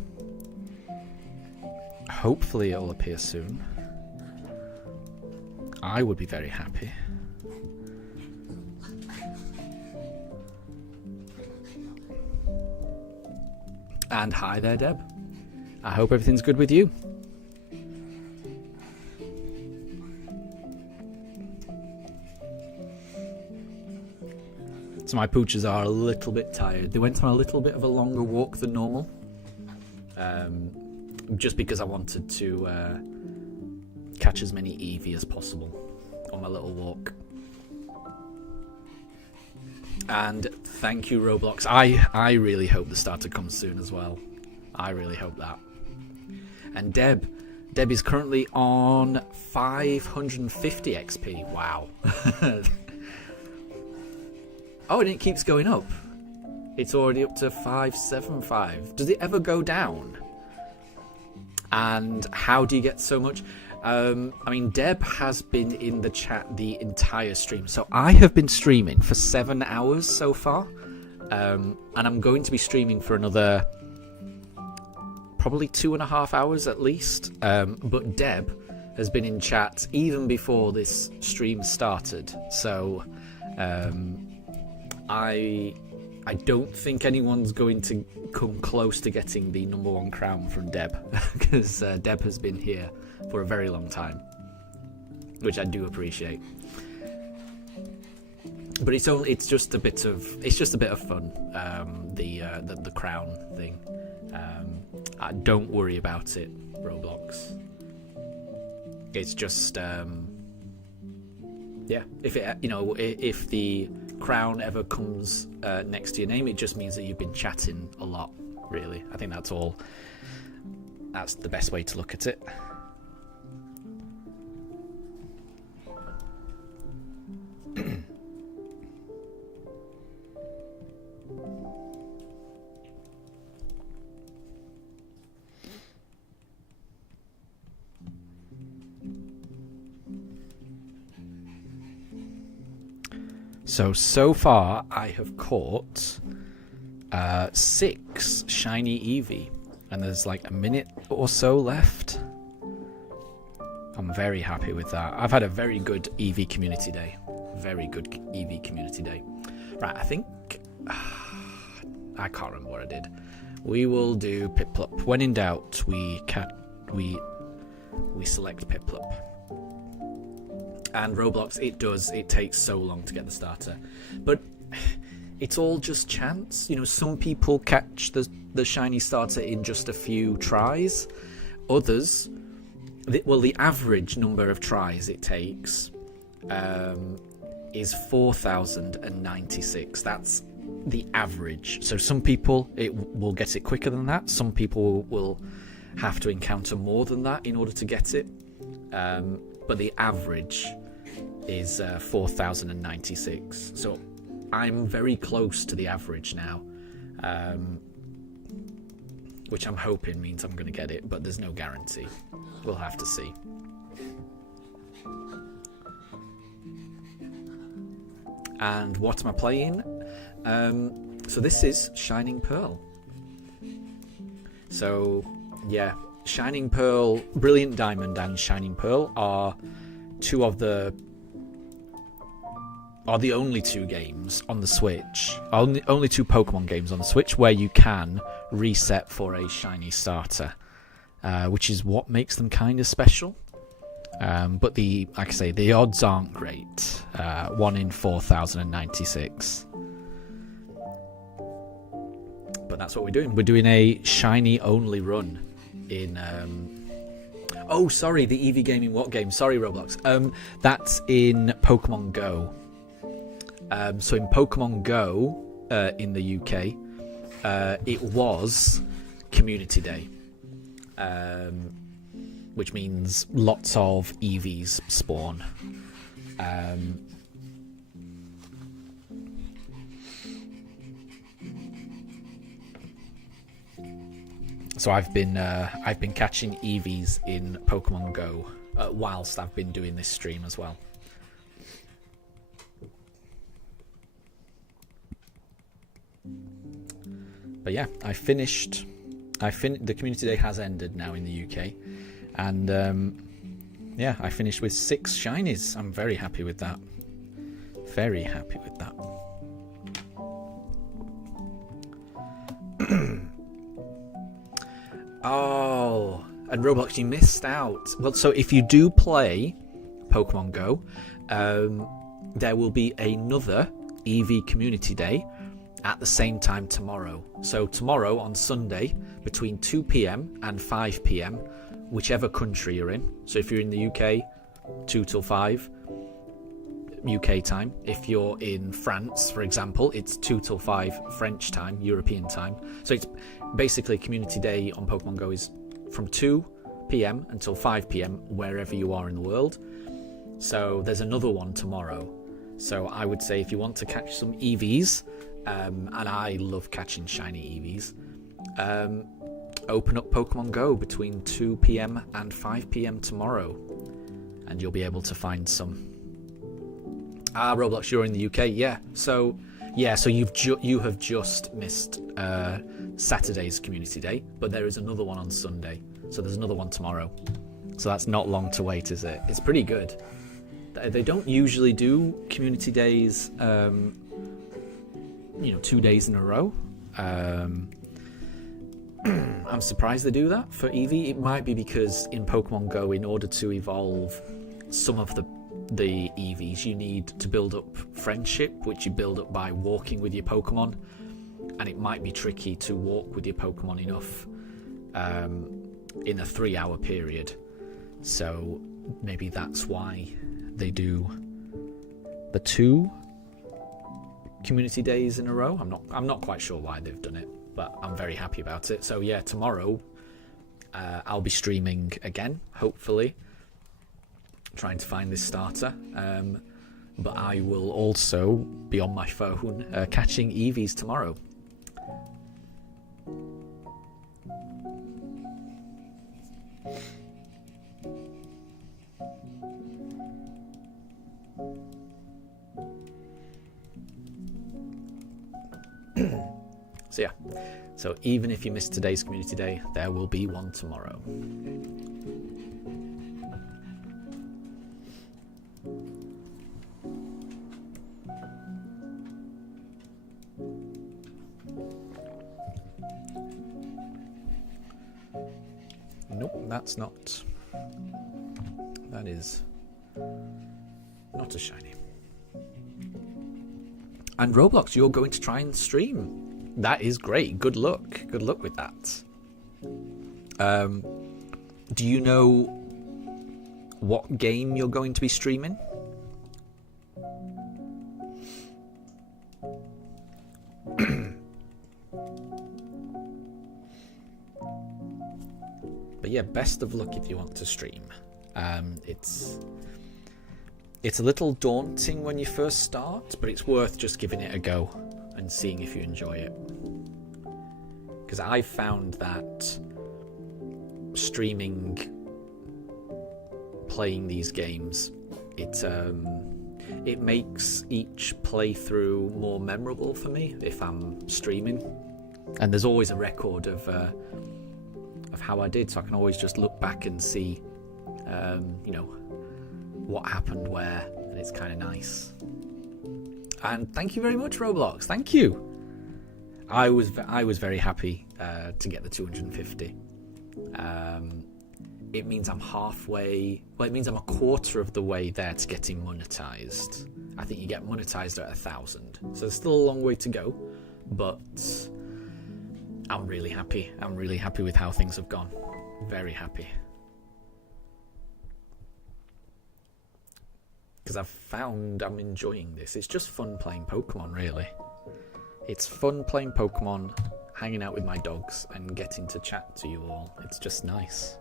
Hopefully it'll appear soon. I would be very happy. And hi there, Deb. I hope everything's good with you. So my pooches are a little bit tired. They went on a little bit of a longer walk than normal. Just because I wanted to catch as many Eevee as possible on my little walk. And thank you, Roblox. I really hope the starter comes soon as well. I really hope that. And Deb is currently on 550 XP. Wow. Oh, and it keeps going up. It's already up to 575. Does it ever go down? And how do you get so much? I mean, Deb has been in the chat the entire stream. So I have been streaming for 7 hours so far. And I'm going to be streaming for another probably 2.5 hours at least. But Deb has been in chat even before this stream started. So I don't think anyone's going to come close to getting the number 1 crown from Deb, because Deb has been here for a very long time, which I do appreciate. But it's just a bit of fun. The crown thing. Don't worry about it, Roblox. It's just if it, if the crown ever comes next to your name, it just means that you've been chatting a lot, really. I think that's all. That's the best way to look at it. So far, I have caught 6 shiny Eevee, and there's like a minute or so left. I'm very happy with that. I've had a very good Eevee community day. Very good Eevee community day. Right, I think... I can't remember what I did. We will do Piplup. When in doubt, we select Piplup. And Roblox, it takes so long to get the starter. But it's all just chance. Some people catch the shiny starter in just a few tries. Others, the average number of tries it takes is 4,096. That's the average. So some people will get it quicker than that. Some people will have to encounter more than that in order to get it. But the average is 4,096. So I'm very close to the average now, which I'm hoping means I'm going to get it, but there's no guarantee. We'll have to see. And what am I playing? So this is Shining Pearl. So yeah, Shining Pearl, Brilliant Diamond and Shining Pearl are the only 2 games on the Switch, only 2 Pokemon games on the Switch where you can reset for a shiny starter, which is what makes them kind of special. But like I say, the odds aren't great. 1 in 4,096. But that's what we're doing. We're doing a shiny only run in. Oh, sorry, the Eevee game in what game? Sorry, Roblox. That's in Pokemon Go. So in Pokemon Go in the UK, it was Community Day, which means lots of Eevees spawn. So I've been catching Eevees in Pokemon Go whilst I've been doing this stream as well. But yeah, the community day has ended now in the UK, and yeah, I finished with 6 shinies. I'm very happy with that. Very happy with that. Oh, and Roblox, you missed out. Well, so if you do play Pokemon Go, there will be another Eevee Community Day at the same time tomorrow. So tomorrow on Sunday, between 2 p.m. and 5 p.m, whichever country you're in. So if you're in the UK, 2 till 5 UK time. If you're in France, for example, it's 2 till 5 French time, European time. So it's basically Community Day on Pokemon Go is from 2 p.m. until 5 p.m. wherever you are in the world. So there's another one tomorrow. So I would say if you want to catch some Eevees, and I love catching shiny Eevees, open up Pokemon Go between 2 p.m. and 5 p.m. tomorrow, and you'll be able to find some. Roblox, you're in the UK, yeah. So you have just missed Saturday's Community Day, but there is another one on Sunday. So there's another one tomorrow. So that's not long to wait, is it? It's pretty good. They don't usually do Community Days, 2 days in a row. I'm surprised they do that for Eevee. It might be because in Pokemon Go, in order to evolve some of the Eevees, you need to build up friendship, which you build up by walking with your Pokemon, and it might be tricky to walk with your Pokemon enough in a 3-hour period. So maybe that's why they do the 2 community days in a row. I'm not quite sure why they've done it, but I'm very happy about it. So yeah, tomorrow I'll be streaming again, hopefully, trying to find this starter. But I will also be on my phone catching Eevees tomorrow. So yeah, so even if you missed today's community day, there will be one tomorrow. Nope, that's not. That is not a shiny. And Roblox, you're going to try and stream. That is great. Good luck. Good luck with that. Do you know what game you're going to be streaming? But yeah, best of luck if you want to stream. It's a little daunting when you first start, but it's worth just giving it a go and seeing if you enjoy it. Because I found that streaming, playing these games, it makes each playthrough more memorable for me if I'm streaming. And there's always a record of how I did, so I can always just look back and see, what happened where, and it's kind of nice. And thank you very much, Roblox. Thank you. I was very happy to get the 250. It means I'm halfway. Well, it means I'm a quarter of the way there to getting monetized. I think you get monetized at 1,000, so there's still a long way to go. But I'm really happy. I'm really happy with how things have gone. Very happy. Because I've found I'm enjoying this. It's just fun playing Pokemon, really. It's fun playing Pokemon, hanging out with my dogs, and getting to chat to you all. It's just nice.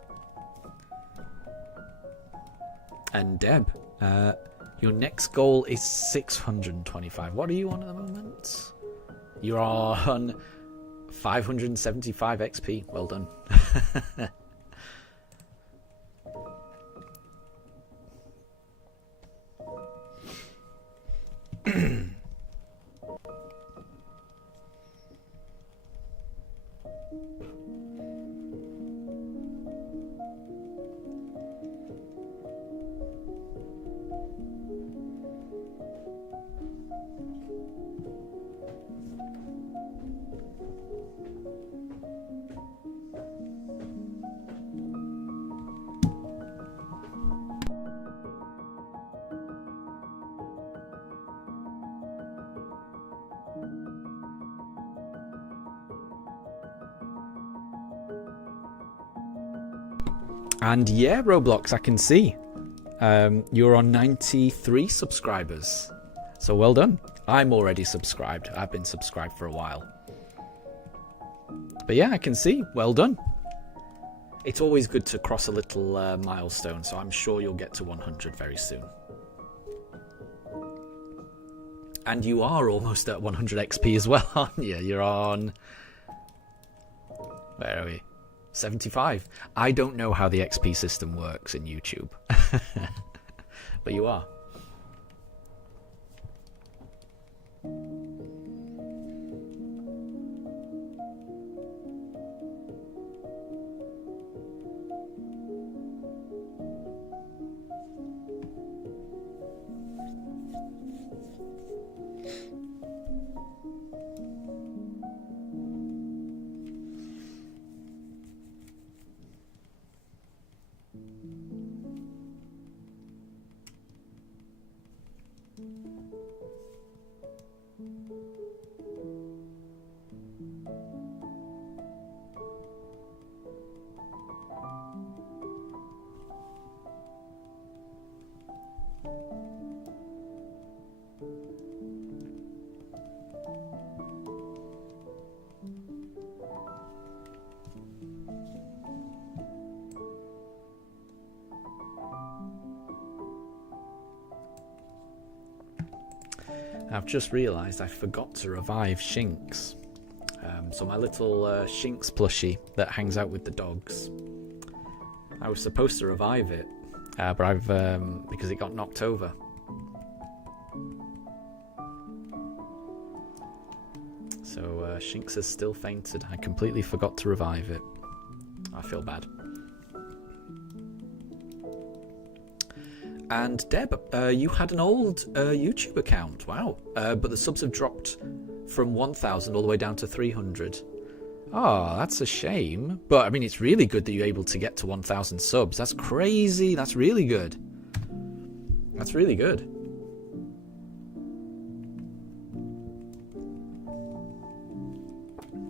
And Deb, your next goal is 625. What are you on at the moment? You're on 575 XP. Well done. And yeah, Roblox, I can see you're on 93 subscribers. So well done. I'm already subscribed. I've been subscribed for a while. But yeah, I can see. Well done. It's always good to cross a little milestone, so I'm sure you'll get to 100 very soon. And you are almost at 100 XP as well, aren't you? You're on... Where are we? 75. I don't know how the XP system works in YouTube. But you are. I've just realised I forgot to revive Shinx. So my little Shinx plushie that hangs out with the dogs. I was supposed to revive it, but I've because it got knocked over. So Shinx has still fainted. I completely forgot to revive it. I feel bad. And Deb, you had an old YouTube account. Wow. But the subs have dropped from 1,000 all the way down to 300. Oh, that's a shame. But I mean, it's really good that you're able to get to 1,000 subs. That's crazy. That's really good. That's really good.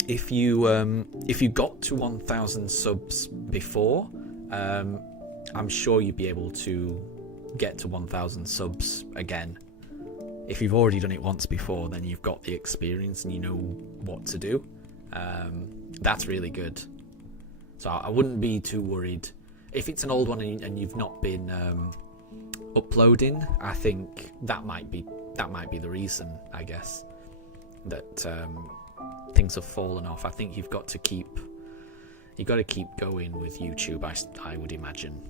If you got to 1,000 subs before, I'm sure you'd be able to get to 1,000 subs again. If you've already done it once before, then you've got the experience and you know what to do. That's really good. So I wouldn't be too worried. If it's an old one and you've not been uploading, I think that might be the reason, I guess, that things have fallen off. I think you've got to keep going with YouTube, I would imagine.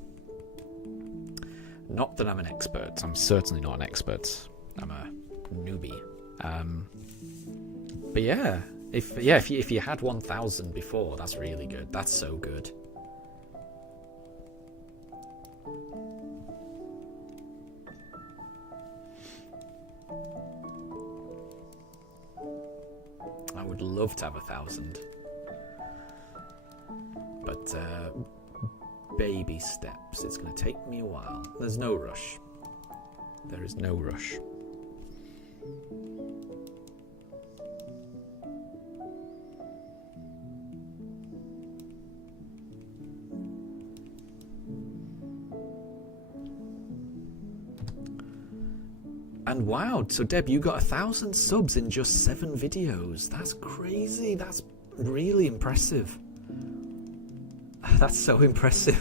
Not that I'm an expert. I'm certainly not an expert. I'm a newbie. But yeah, if you had 1,000 before, that's really good. That's so good. I would love to have 1,000, but baby steps. It's going to take me a while. There's no rush. There is no rush. And wow, so Deb, you got 1,000 subs in just 7 videos. That's crazy. That's really impressive. That's so impressive.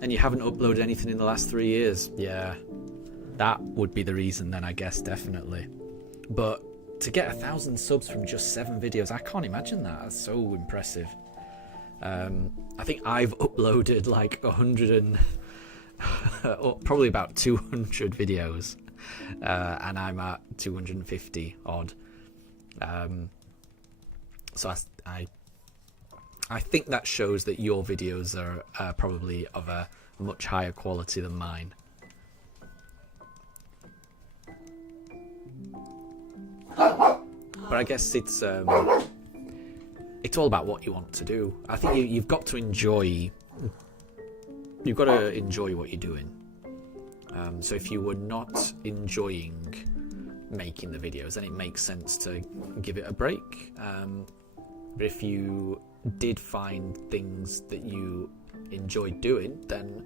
And you haven't uploaded anything in the last 3 years. Yeah, that would be the reason then, I guess, definitely. But to get 1,000 subs from just 7 videos, I can't imagine that. That's so impressive. I think I've uploaded like 100 and probably about 200 videos, and I'm at 250 odd. So I think that shows that your videos are probably of a much higher quality than mine. But I guess it's all about what you want to do. I think you've got to enjoy. You've got to enjoy what you're doing. So if you were not enjoying making the videos, then it makes sense to give it a break. But if you did find things that you enjoyed doing, then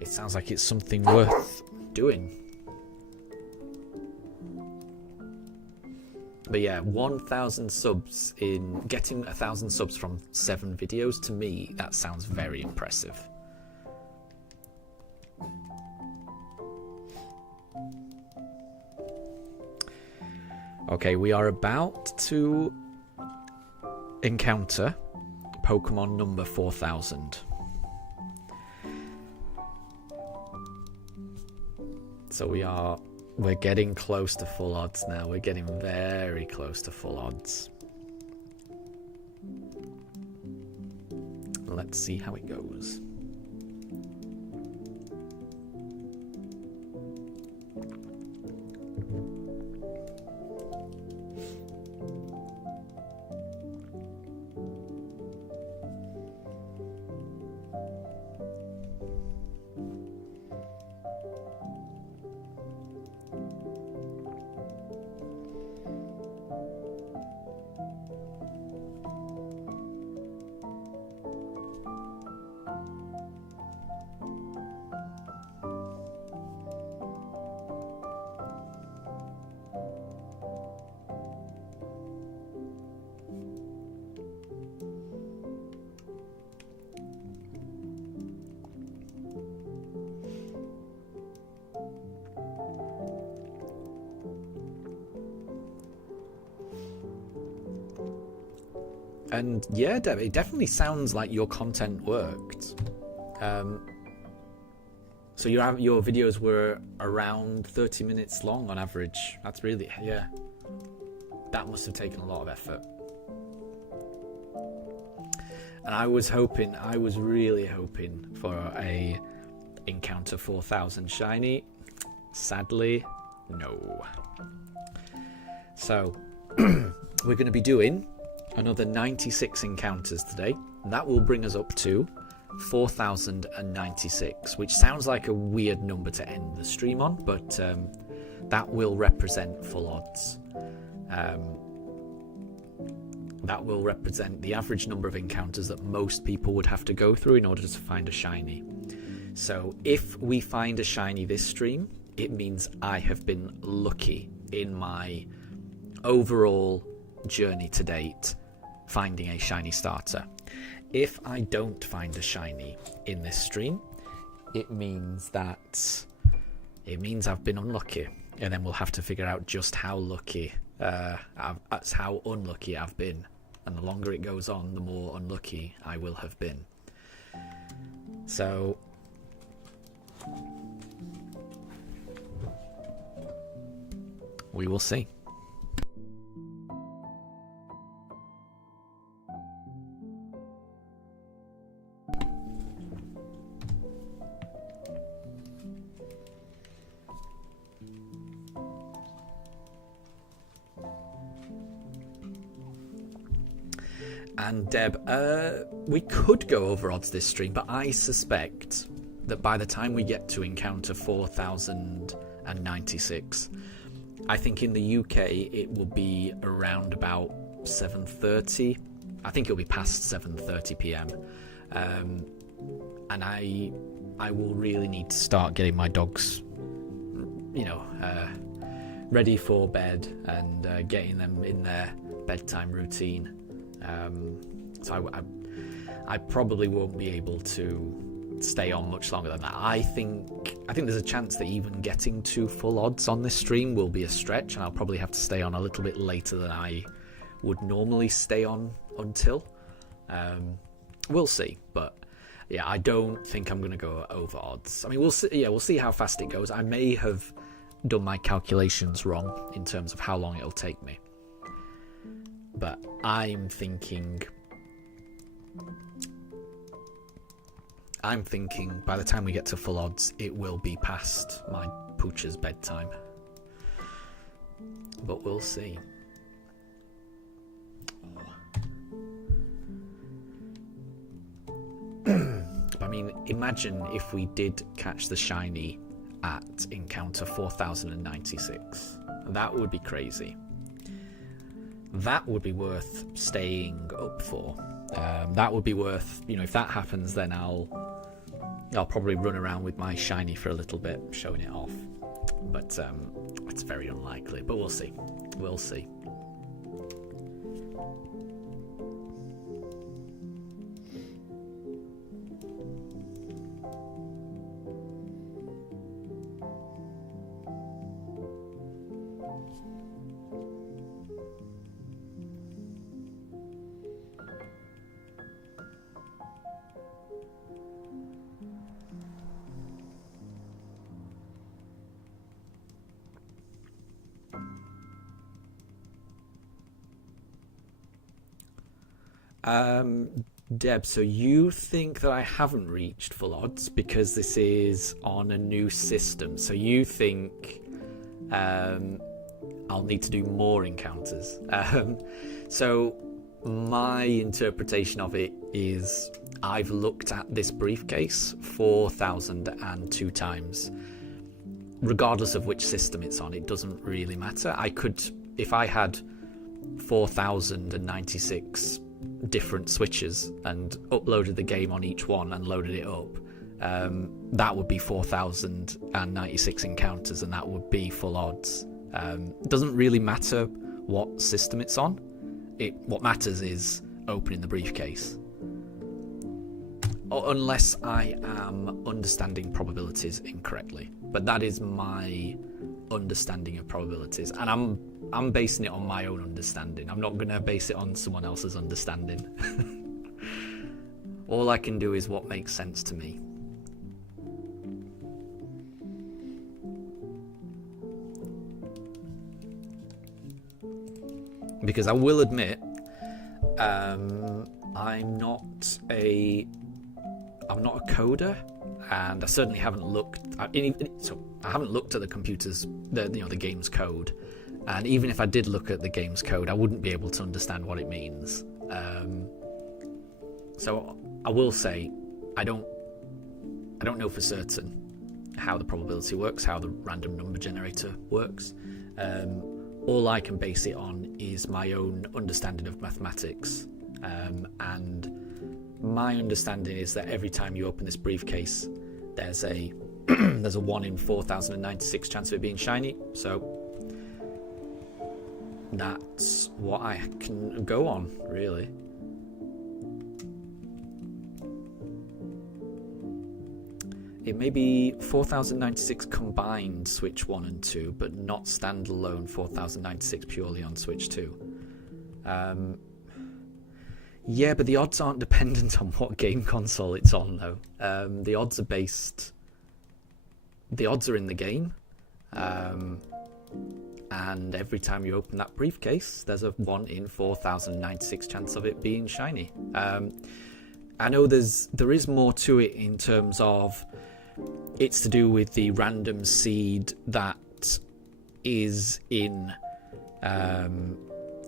it sounds like it's something worth doing. But yeah, 1,000 subs getting 1,000 subs from 7 videos, to me, that sounds very impressive. Okay, we are about to encounter Pokemon number 4,000. So we're getting close to full odds now. We're getting very close to full odds. Let's see how it goes. And yeah, Deb, it definitely sounds like your content worked. So your videos were around 30 minutes long on average. That's really, yeah. That must have taken a lot of effort. And I was really hoping for a encounter 4000 shiny. Sadly, no. So, we're going to be doing another 96 encounters today. That will bring us up to 4096, which sounds like a weird number to end the stream on, but that will represent full odds. That will represent the average number of encounters that most people would have to go through in order to find a shiny. So if we find a shiny this stream, it means I have been lucky in my overall journey to date finding a shiny starter. If I don't find a shiny in this stream, it means I've been unlucky, and then we'll have to figure out just how lucky how unlucky I've been, and the longer it goes on, the more unlucky I will have been. So we will see. And Deb, we could go over odds this stream, but I suspect that by the time we get to encounter 4096, I think in the UK it will be around about 7:30. I think it'll be past 7:30 p.m. And I will really need to start getting my dogs, ready for bed and getting them in their bedtime routine. So I probably won't be able to stay on much longer than that. I think there's a chance that even getting to full odds on this stream will be a stretch, and I'll probably have to stay on a little bit later than I would normally stay on until. We'll see, but yeah, I don't think I'm going to go over odds. I mean, we'll see. Yeah, we'll see how fast it goes. I may have done my calculations wrong in terms of how long it'll take me. But I'm thinking by the time we get to full odds, it will be past my pooch's bedtime. But we'll see. I mean, imagine if we did catch the shiny at encounter 4096. That would be crazy. That would be worth staying up for. That would be worth, if that happens, then I'll probably run around with my shiny for a little bit, showing it off. But it's very unlikely. But we'll see. We'll see. Deb, so you think that I haven't reached full odds because this is on a new system. So you think I'll need to do more encounters. So my interpretation of it is I've looked at this briefcase 4,002 times. Regardless of which system it's on, it doesn't really matter. I could, if I had 4,096 different switches and uploaded the game on each one and loaded it up, that would be 4,096 encounters, and that would be full odds. It doesn't really matter what system it's on. What matters is opening the briefcase. Unless I am understanding probabilities incorrectly. But that is my understanding of probabilities. And I'm I'm basing it on my own understanding. I'm not going to base it on someone else's understanding. All I can do is what makes sense to me. Because I will admit, I'm not a coder, and I certainly haven't looked. I haven't looked at the computer's, the game's code, and even if I did look at the game's code, I wouldn't be able to understand what it means. So I will say, I don't know for certain how the probability works, how the random number generator works. All I can base it on is my own understanding of mathematics, and my understanding is that every time you open this briefcase, there's a 1 in 4,096 chance of it being shiny. So that's what I can go on, really. It may be 4096 combined Switch 1 and 2, but not standalone 4096 purely on Switch 2. Yeah, but the odds aren't dependent on what game console it's on, though. The odds are in the game. And every time you open that briefcase, there's a 1 in 4096 chance of it being shiny. I know there is more to it in terms of it's to do with the random seed that is in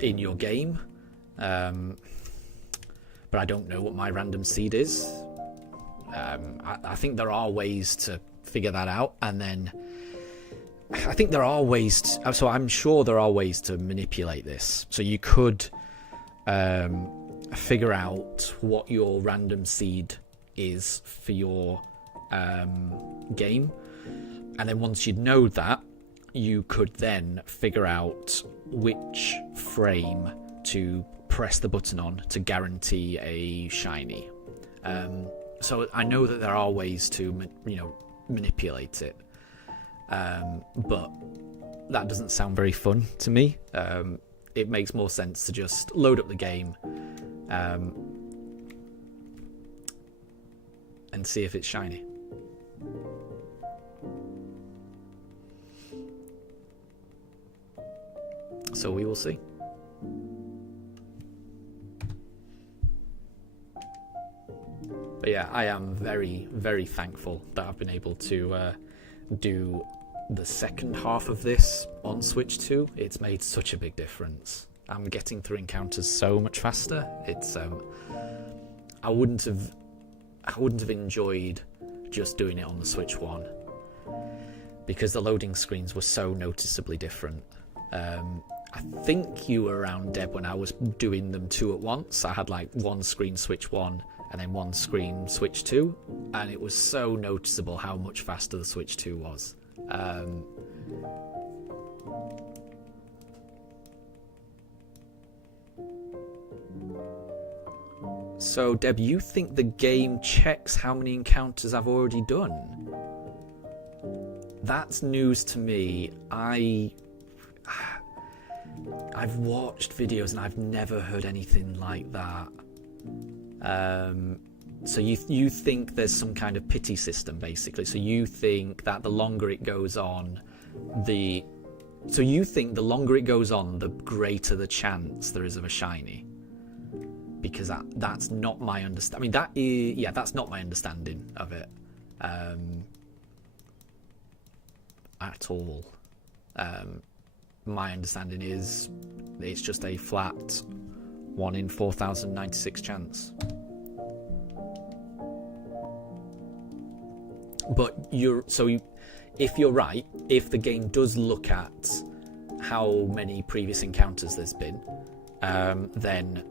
your game, but I don't know what my random seed is. I think there are ways to figure that out, and then I think there are ways to, so I'm sure there are ways to manipulate this. So you could figure out what your random seed is for your game, and then once you know that, you could then figure out which frame to press the button on to guarantee a shiny. So I know that there are ways to manipulate it, but that doesn't sound very fun to me. It makes more sense to just load up the game and see if it's shiny. So we will see. But yeah, I am very, very thankful that I've been able to do the second half of this on Switch 2. It's made such a big difference. I'm getting through encounters so much faster. It's I wouldn't have enjoyed just doing it on the Switch 1 because the loading screens were so noticeably different. I think you were around, Deb, when I was doing them 2 at once. I had like one screen Switch 1 and then one screen Switch 2, and it was so noticeable how much faster the Switch 2 was. So, Deb, you think the game checks how many encounters I've already done? That's news to me. I've watched videos and I've never heard anything like that. So you think there's some kind of pity system, basically. So you think that the longer it goes on, the greater the chance there is of a shiny. Because that's not my understanding. I mean, that's not my understanding of it at all. My understanding is it's just a flat 1 in 4,096 chance. But if you're right, if the game does look at how many previous encounters there's been, then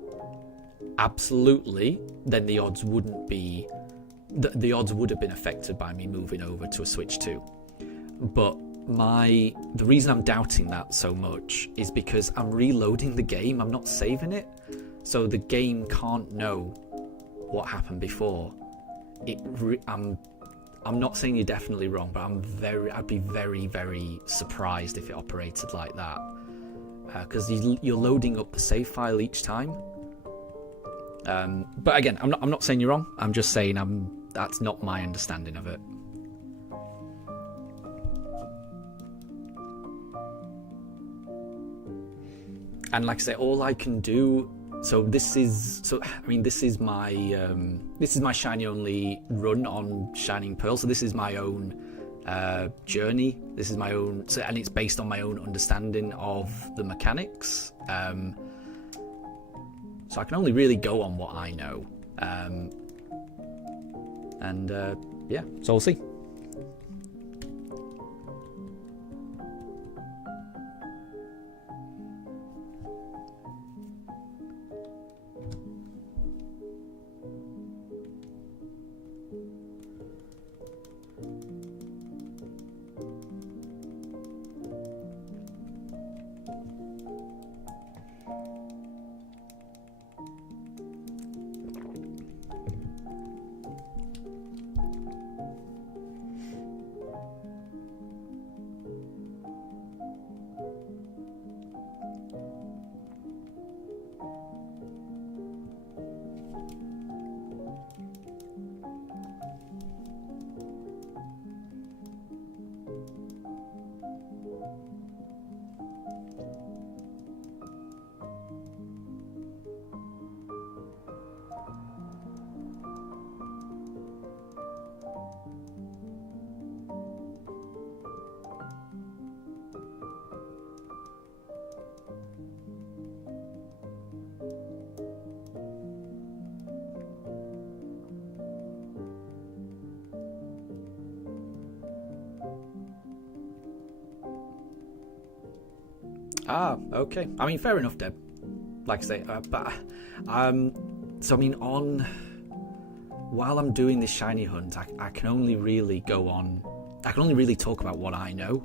absolutely, then the odds wouldn't be. The odds would have been affected by me moving over to a Switch 2. But the reason I'm doubting that so much is because I'm reloading the game. I'm not saving it, so the game can't know what happened before. I'm not saying you're definitely wrong, but I'd be very, very surprised if it operated like that. because you're loading up the save file each time. But again, I'm not saying you're wrong. I'm just saying that's not my understanding of it. And like I say, all I can do. This is my shiny only run on Shining Pearl. So this is my own journey. This is my own, and it's based on my own understanding of the mechanics. So I can only really go on what I know. Yeah, so we'll see. Okay. I mean, fair enough, Deb. Like I say, so I mean, while I'm doing this shiny hunt, I can only really talk about what I know,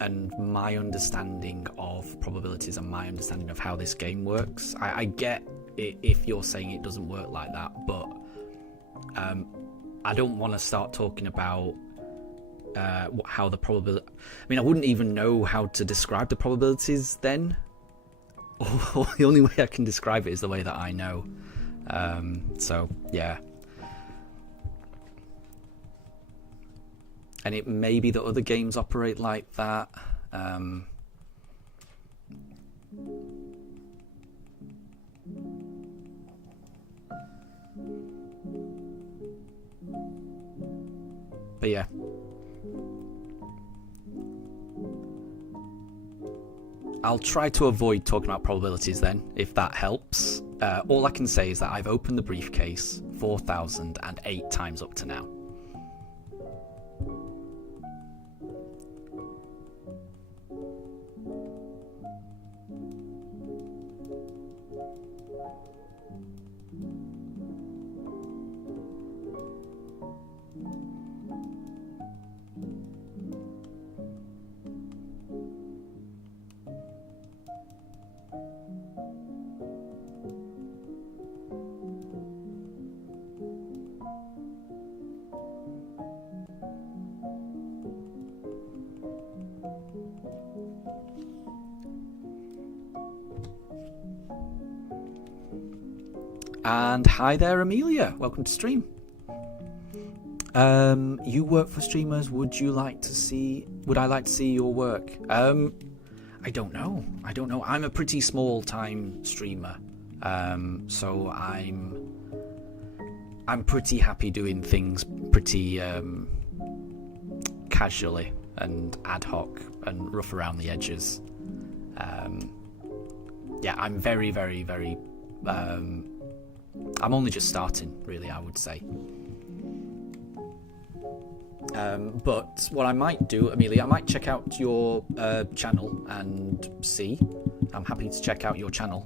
and my understanding of probabilities and my understanding of how this game works. I get it if you're saying it doesn't work like that, but I don't want to start talking about how the probability. I mean, I wouldn't even know how to describe the probabilities then. Or the only way I can describe it is the way that I know. So yeah. And it may be that other games operate like that. But yeah. I'll try to avoid talking about probabilities then, if that helps. All I can say is that I've opened the briefcase 4,008 times up to now. And hi there, Amelia. Welcome to stream. You work for streamers. Would I like to see your work? I don't know. I'm a pretty small time streamer. So I'm pretty happy doing things pretty casually and ad hoc and rough around the edges. Yeah, I'm very, very, very I'm only just starting, really, I would say. But what I might do, Amelia, I might check out your channel and see. I'm happy to check out your channel.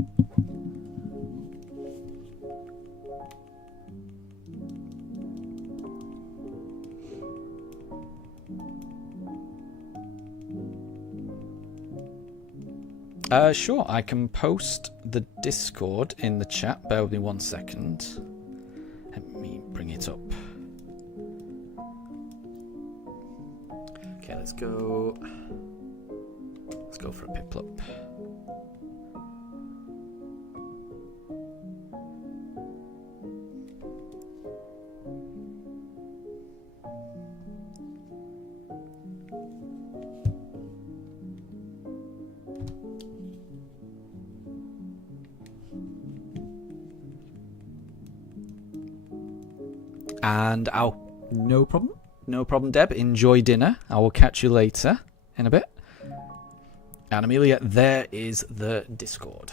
Sure, I can post the Discord in the chat. Bear with me 1 second. Let me bring it up. Okay, let's go go for a Piplup. And no problem, Deb. Enjoy dinner. I will catch you later in a bit. And Amelia, there is the Discord.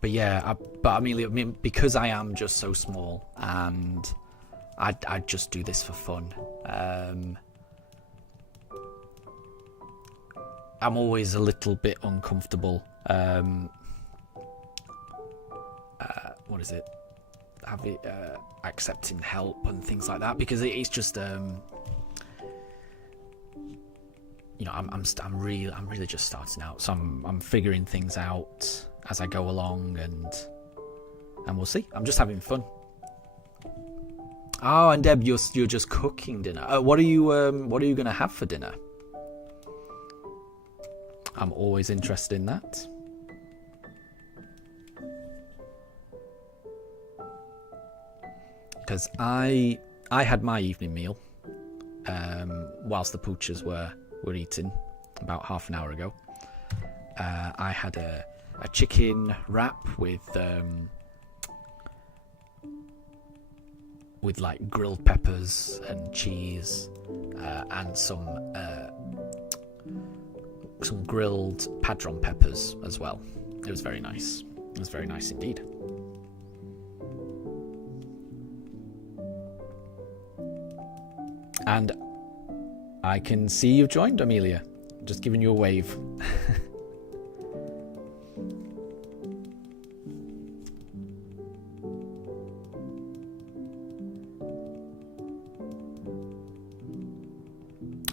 But yeah, Amelia, I mean, because I am just so small, and I'd just do this for fun. I'm always a little bit uncomfortable. What is it? Accepting help and things like that, because it's just I'm really just starting out, so I'm figuring things out as I go along, and we'll see. I'm just having fun. Oh, and Deb, you're just cooking dinner. What are you gonna have for dinner? I'm always interested in that. Because I had my evening meal whilst the poochers were eating about half an hour ago. I had a chicken wrap with like grilled peppers and cheese and some grilled padron peppers as well. It was very nice. It was very nice indeed. And I can see you've joined, Amelia. Just giving you a wave.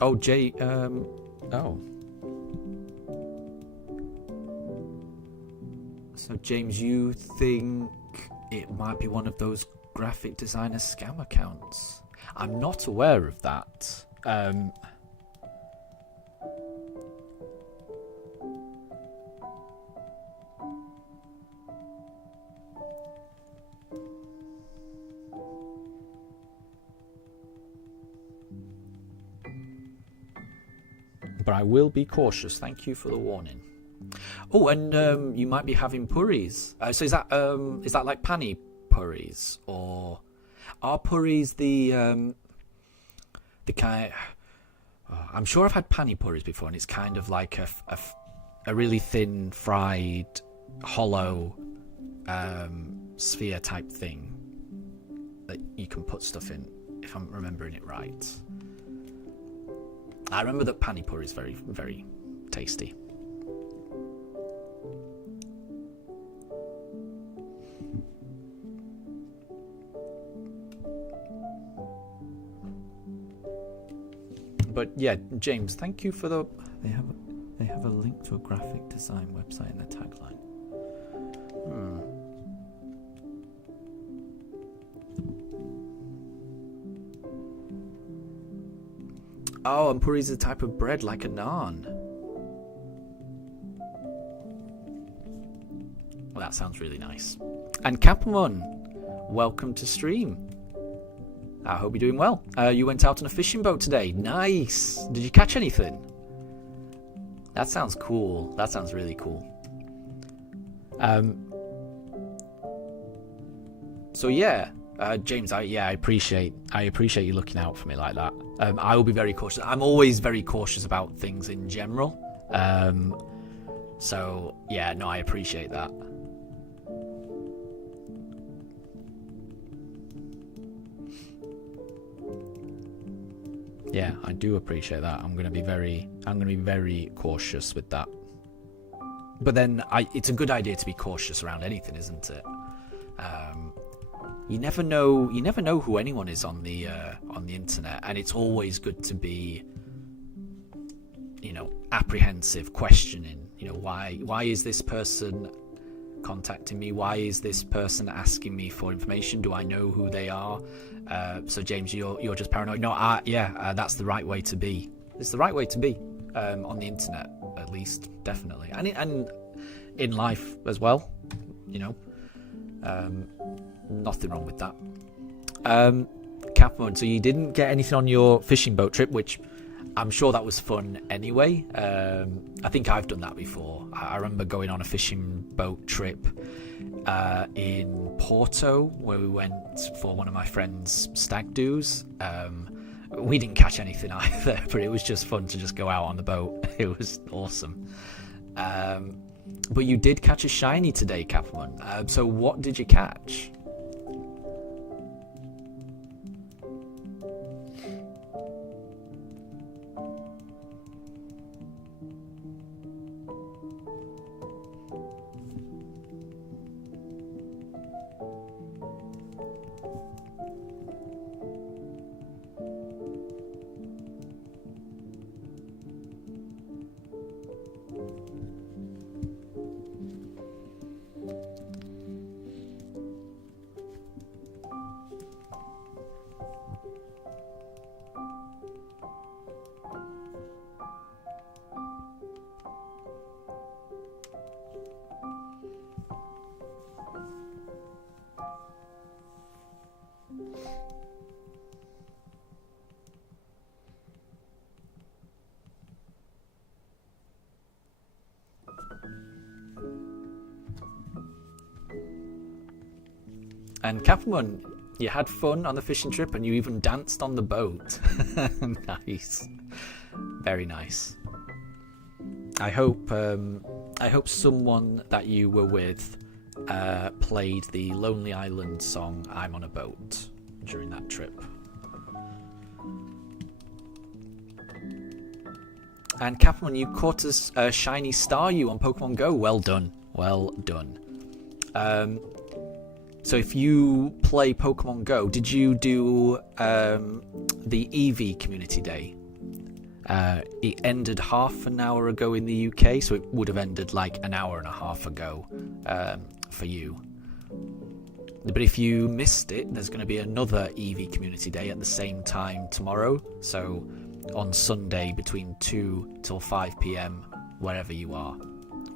Oh, Jay, oh. So, James, you think it might be one of those graphic designer scam accounts? I'm not aware of that. But I will be cautious. Thank you for the warning. Oh, and you might be having purries. So is that like pani purries, or are purries the kind? I'm sure I've had pani purries before, and it's kind of like a really thin, fried, hollow sphere type thing that you can put stuff in, if I'm remembering it right. I remember that pani puri is very, very tasty. But yeah, James, thank you for the. They have a link to a graphic design website in their tagline. Oh, and puri is a type of bread like a naan. Well, that sounds really nice. And Capamon, welcome to stream. I hope you're doing well. You went out on a fishing boat today. Nice. Did you catch anything? That sounds cool. That sounds really cool. So yeah, James, I appreciate you looking out for me like that. I will be very cautious. I'm always very cautious about things in general. So yeah, no, I appreciate that. Yeah, I do appreciate that. I'm gonna be very cautious with that. But then it's a good idea to be cautious around anything, isn't it? You never know who anyone is on the internet, and it's always good to be, apprehensive, questioning, You know, why is this person contacting me? Why is this person asking me for information? Do I know who they are? So James, you're just paranoid. No, that's the right way to be. It's the right way to be on the internet, at least, definitely, and in life as well. You know, nothing wrong with that. Capmon, so you didn't get anything on your fishing boat trip, which I'm sure that was fun anyway. I think I've done that before. I remember going on a fishing boat trip in Porto, where we went for one of my friend's stag do's. We didn't catch anything either, but it was just fun to just go out on the boat. It was awesome. But you did catch a shiny today, Capmon. So what did you catch? And Capmon, you had fun on the fishing trip and you even danced on the boat. Nice. Very nice. I hope someone that you were with played the Lonely Island song I'm on a Boat during that trip. And Capmon, you caught a shiny Staryu on Pokemon Go. Well done. Well done. So if you play Pokemon Go, did you do the Eevee Community Day? It ended half an hour ago in the UK, so it would have ended like an hour and a half ago for you. But if you missed it, there's going to be another Eevee Community Day at the same time tomorrow. So on Sunday between 2 till 5 p.m, wherever you are,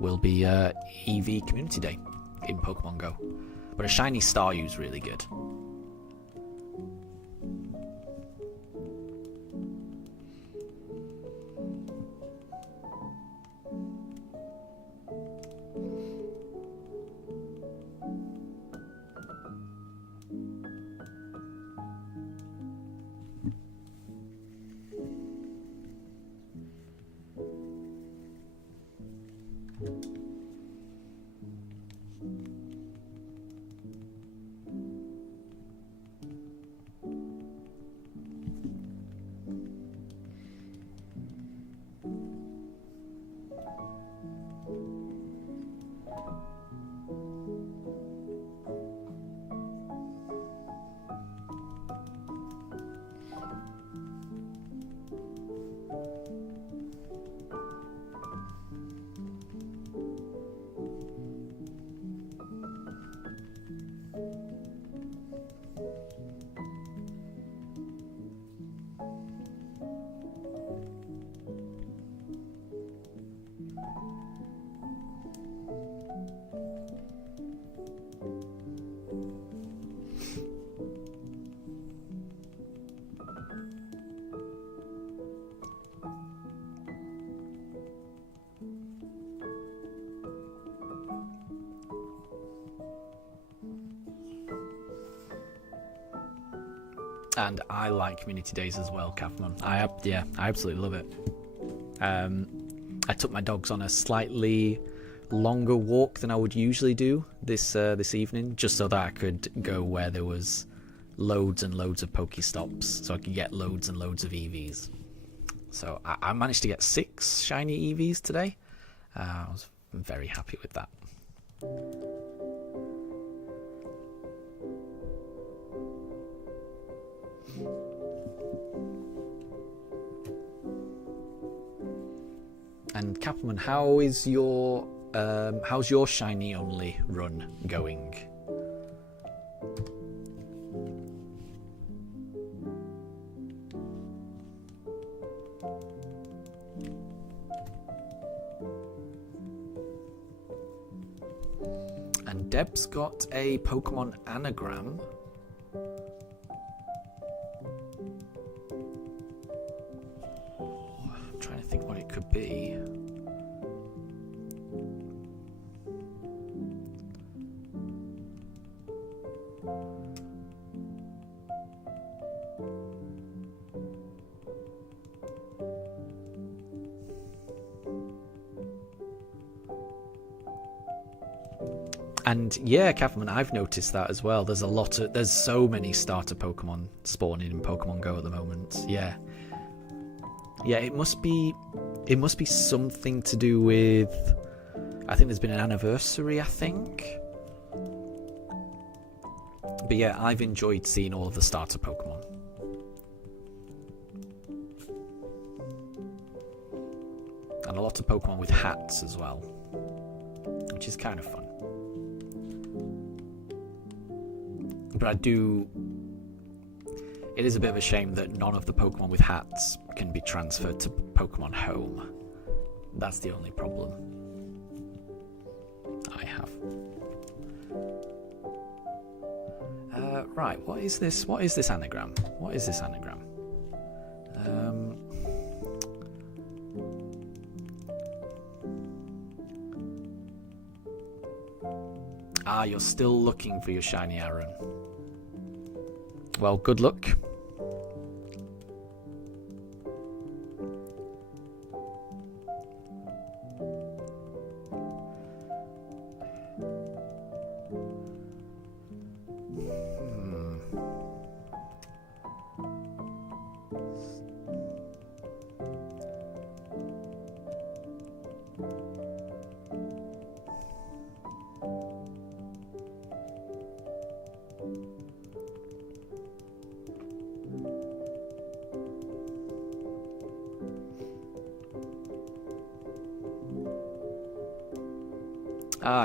will be Eevee Community Day in Pokemon Go. But a shiny Staryu is really good. And I like community days as well, Capmon. I absolutely love it. I took my dogs on a slightly longer walk than I would usually do this evening, just so that I could go where there was loads and loads of Pokestops, so I could get loads and loads of EVs. So I managed to get 6 shiny EVs today. I was very happy with that. And Capman, how is your how's your shiny only run going? And Deb's got a Pokemon anagram. I'm trying to think what it could be. And yeah, Catherman, I've noticed that as well. There's so many starter Pokemon spawning in Pokemon Go at the moment. Yeah. Yeah, it must be something to do with, I think there's been an anniversary, I think. But yeah, I've enjoyed seeing all of the starter Pokemon. And a lot of Pokemon with hats as well, which is kind of fun. But it is a bit of a shame that none of the Pokemon with hats can be transferred to Pokemon Home. That's the only problem I have. Right, what is this? What is this anagram? What is this anagram? You're still looking for your shiny Aaron. Well, good luck.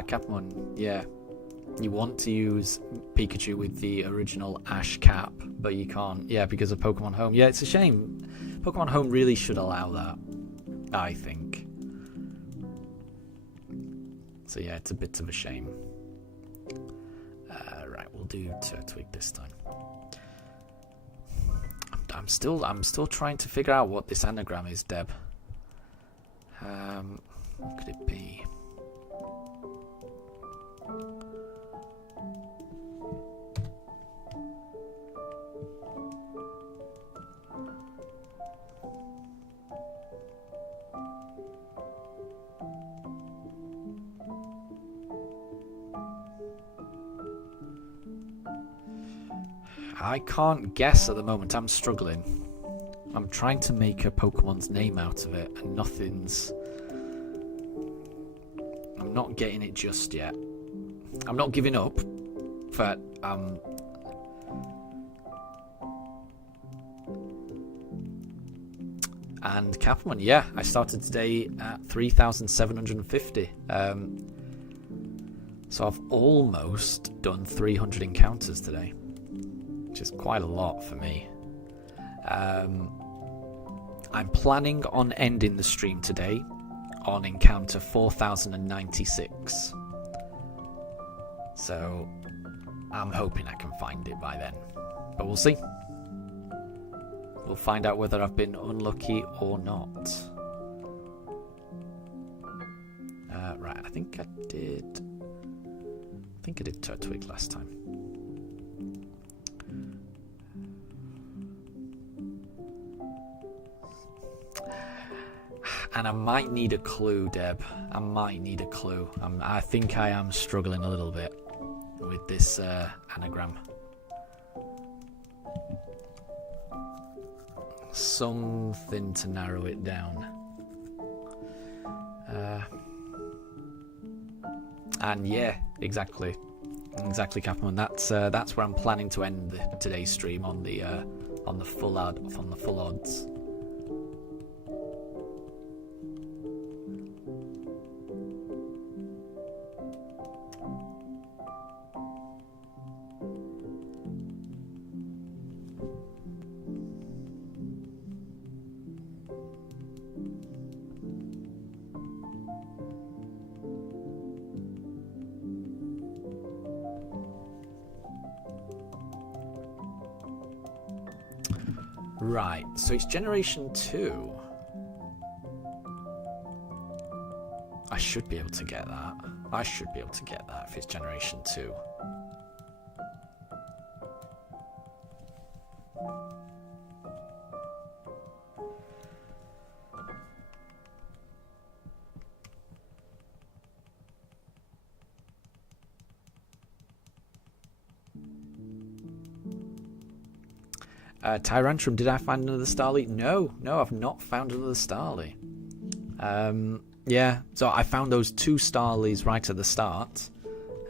Capmon, yeah. You want to use Pikachu with the original Ash cap, but you can't, yeah, because of Pokemon Home. Yeah, it's a shame. Pokemon Home really should allow that, I think. So yeah, it's a bit of a shame. Right, we'll do Turtwig this time. I'm still trying to figure out what this anagram is, Deb. What could it be? I can't guess at the moment. I'm struggling. I'm trying to make a Pokemon's name out of it, and nothing's... I'm not getting it just yet. I'm not giving up, but And Capmon, yeah, I started today at 3,750. So I've almost done 300 encounters today, which is quite a lot for me. I'm planning on ending the stream today on encounter 4096. So I'm hoping I can find it by then, but we'll see. We'll find out whether I've been unlucky or not. Right, I think I did Turtwig last time. And I might need a clue, Deb. I might need a clue. I think I am struggling a little bit with this anagram. Something to narrow it down. And yeah, exactly, Capman. That's where I'm planning to end today's stream, on the full odds. Right, so it's generation 2. I should be able to get that. I should be able to get that if it's generation 2. Tyrantrum, did I find another Starly? No, I've not found another Starly. Yeah, so I found those 2 Starlies right at the start.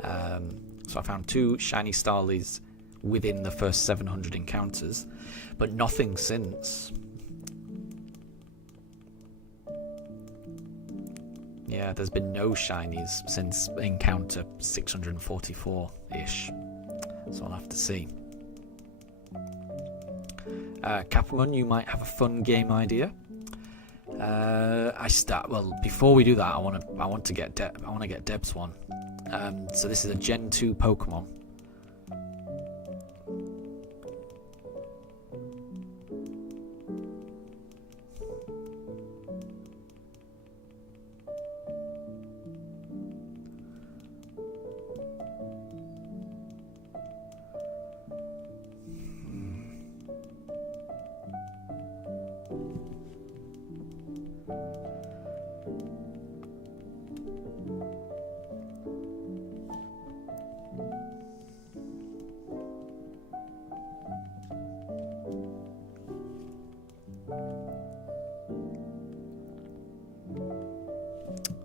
So I found 2 shiny Starlies within the first 700 encounters, but nothing since. Yeah, there's been no shinies since encounter 644-ish. So I'll have to see. Capamon, you might have a fun game idea. Well, before we do that, I want to get Deb's one. So this is a Gen 2 Pokemon.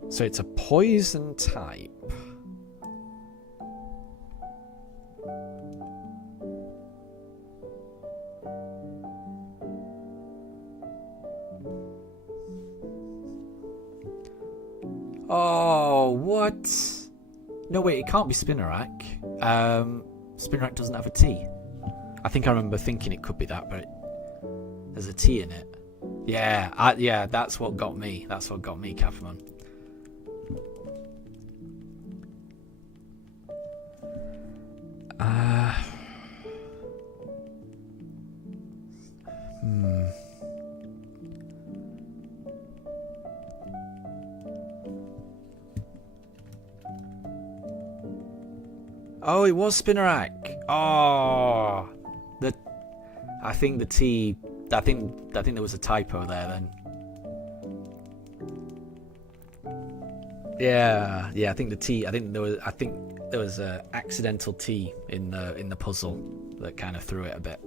So it's a poison type. Oh, what? No, wait, it can't be Spinarak. Spinarak doesn't have a T. I think I remember thinking it could be that, but there's a T in it. Yeah, that's what got me. That's what got me, Capamon. Oh, it was Spinarak. Oh, I think the T. I think there was a typo there then. Yeah. I think the T. I think there was a accidental T in the puzzle that kind of threw it a bit.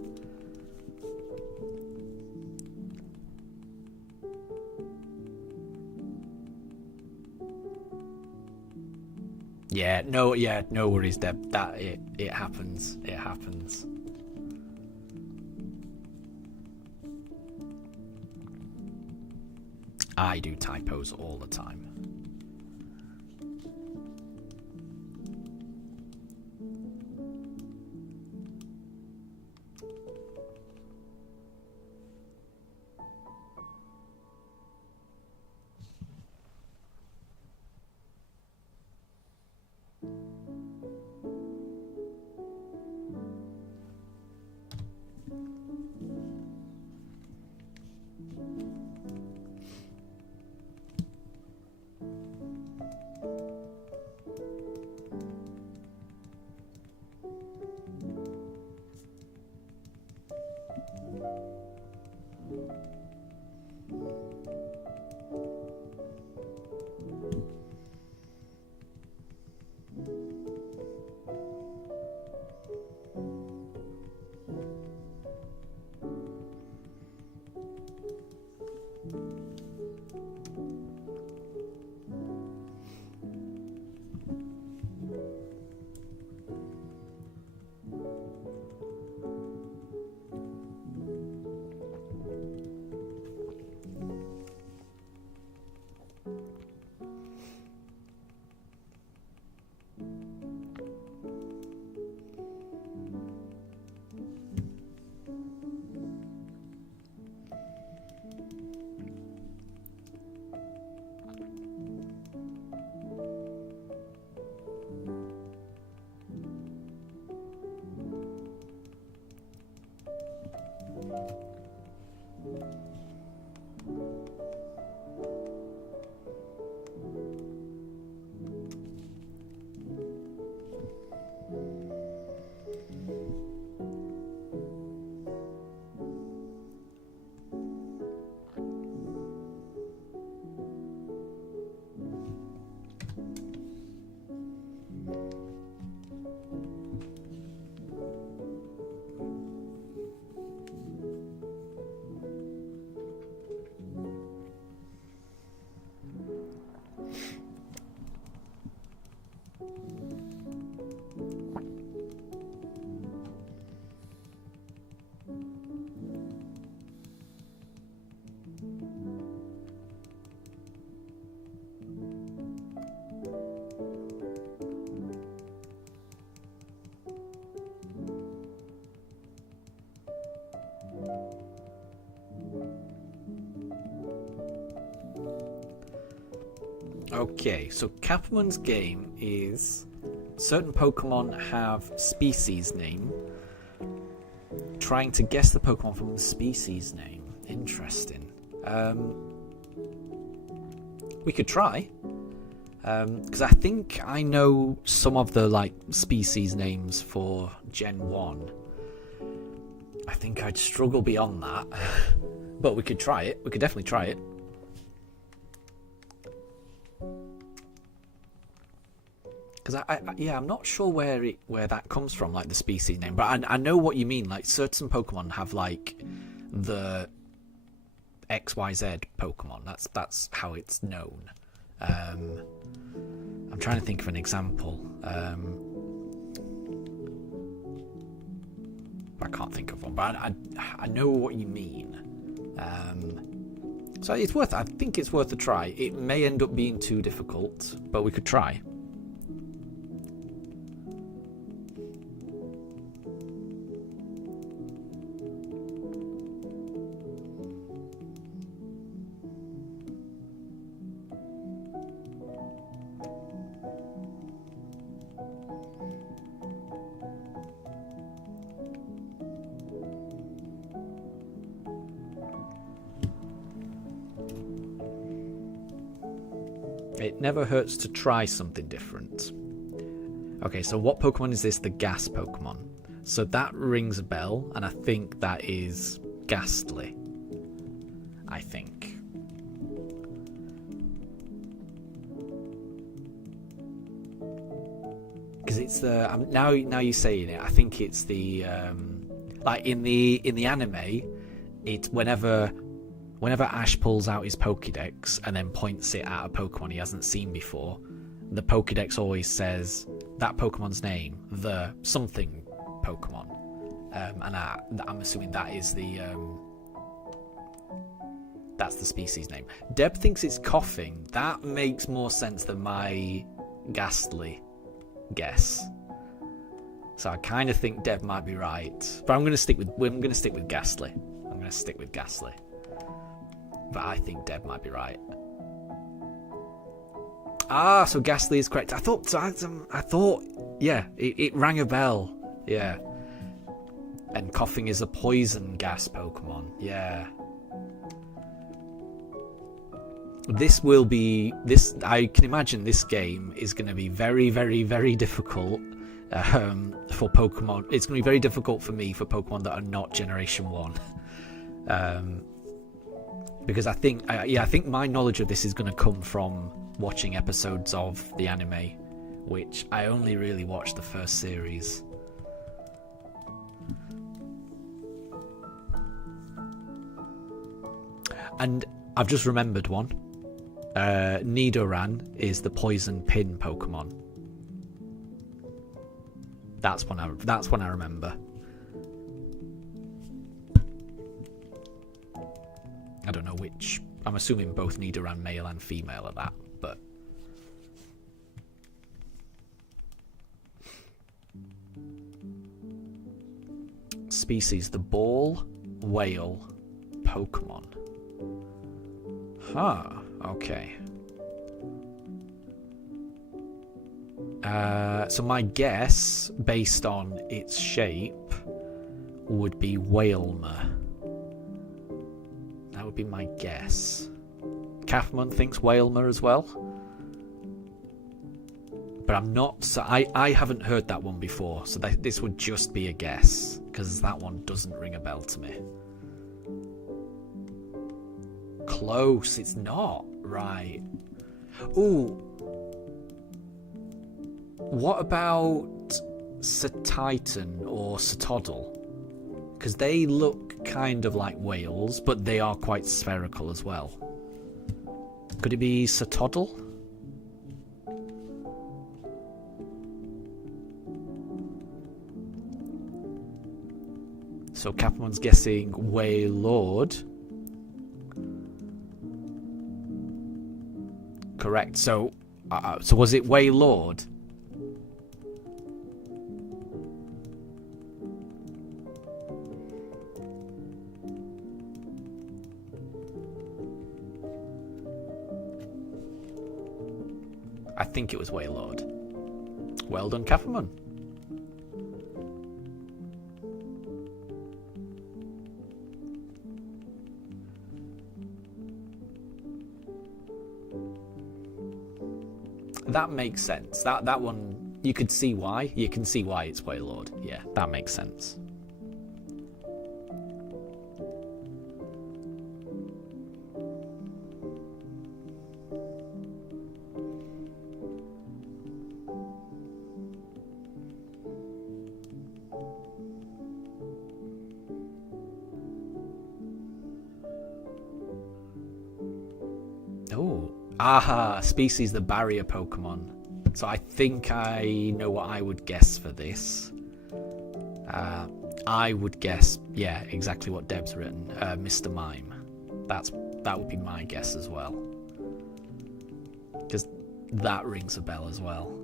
No worries, Deb. That it happens. It happens. I do typos all the time. Okay, so Capmon's game is certain Pokemon have species name. Trying to guess the Pokemon from the species name. Interesting. We could try. Because I think I know some of the like species names for Gen 1. I think I'd struggle beyond that. But we could try it. We could definitely try it. Because I'm not sure where that comes from, like the species name. But I know what you mean. Like certain Pokemon have like the XYZ Pokemon. That's how it's known. I'm trying to think of an example. I can't think of one, but I know what you mean. So it's worth. I think it's worth a try. It may end up being too difficult, but we could try. It never hurts to try something different. Okay, so what Pokemon is this? The gas Pokemon. So that rings a bell, and I think that is Ghastly. I think. Because it's the now you're saying it. I think it's the like in the anime. It's whenever Ash pulls out his Pokédex and then points it at a Pokemon he hasn't seen before, the Pokédex always says that Pokemon's name, the something Pokemon, and I'm assuming that is that's the species name. Deb thinks it's coughing. That makes more sense than my Ghastly guess. So I kind of think Deb might be right, but I'm going to stick with Ghastly. I'm going to stick with Ghastly. But I think Deb might be right. Ah, so Ghastly is correct. I thought, yeah, it rang a bell. Yeah. And coughing is a poison gas Pokemon. Yeah. I can imagine this game is going to be very, very, very difficult for Pokemon. It's going to be very difficult for me for Pokemon that are not Generation 1. Because I think my knowledge of this is going to come from watching episodes of the anime, which I only really watched the first series. And I've just remembered one. Nidoran is the poison pin Pokemon. That's one I remember. I don't know which. I'm assuming both Nidoran male and female are that, but species: the ball whale Pokemon. Huh. Okay. So my guess, based on its shape, would be Whalmer. That would be my guess. Kathman thinks Whalmer as well. But I'm not... So I haven't heard that one before, so this would just be a guess, because that one doesn't ring a bell to me. Close, it's not. Right. Ooh. What about Satitan or Satoddle? Because they look kind of like whales, but they are quite spherical as well. Could it be Satoddle? So Capman's guessing Wailord. Correct. So was it Wailord? I think it was Wailord. Well done, Kaffman. That makes sense. That one, you could see why. You can see why it's Wailord. Yeah, that makes sense. Oh, aha, species the barrier Pokemon. So I think I know what I would guess for this. I would guess, yeah, exactly what Deb's written. Mr. Mime. That would be my guess as well. Because that rings a bell as well.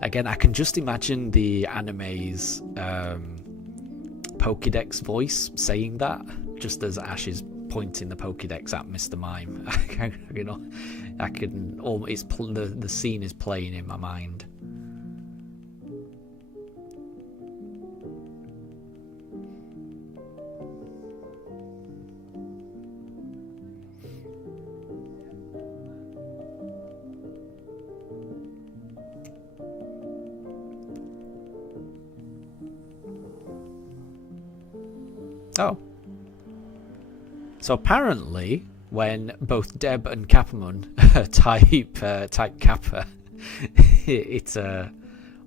Again, I can just imagine the anime's Pokédex voice saying that, just as Ash is pointing the Pokédex at Mr. Mime. You know, I can almost the scene is playing in my mind. Oh. So apparently, when both Deb and Kapamon type Kappa, it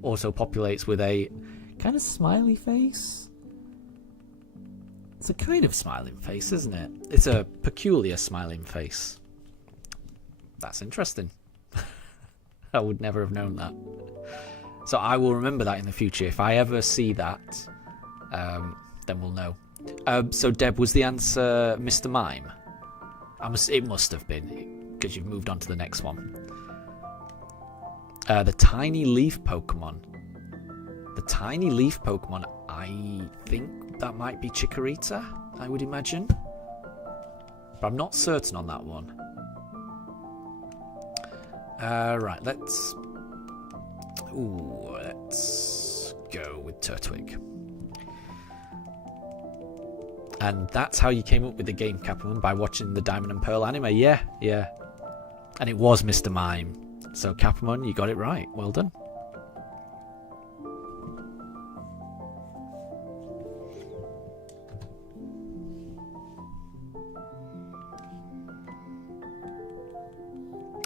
auto-populates with a kind of smiley face. It's a kind of smiling face, isn't it? It's a peculiar smiling face. That's interesting. I would never have known that. So I will remember that in the future. If I ever see that, then we'll know. So Deb, was the answer Mr. Mime? It must have been, because you've moved on to the next one. The tiny leaf Pokemon. The tiny leaf Pokemon, I think that might be Chikorita, I would imagine. But I'm not certain on that one. Right, let's go with Turtwig. And that's how you came up with the game, Capamon, by watching the Diamond and Pearl anime. Yeah. And it was Mr. Mime. So, Capamon, you got it right. Well done.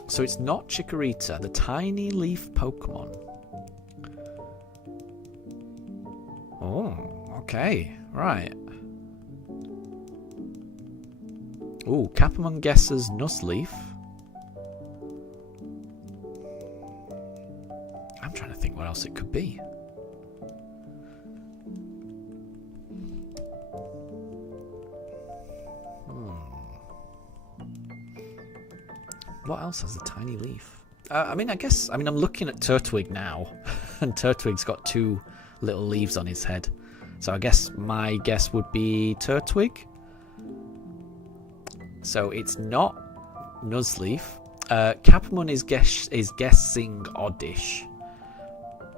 So it's not Chikorita, the tiny leaf Pokemon. Oh, okay. Right. Ooh, Capamon guesses Nuzleaf. I'm trying to think what else it could be. What else has a tiny leaf? I'm looking at Turtwig now, and Turtwig's got 2 little leaves on his head. So I guess my guess would be Turtwig. So it's not Nuzleaf. Capamon is guessing Oddish,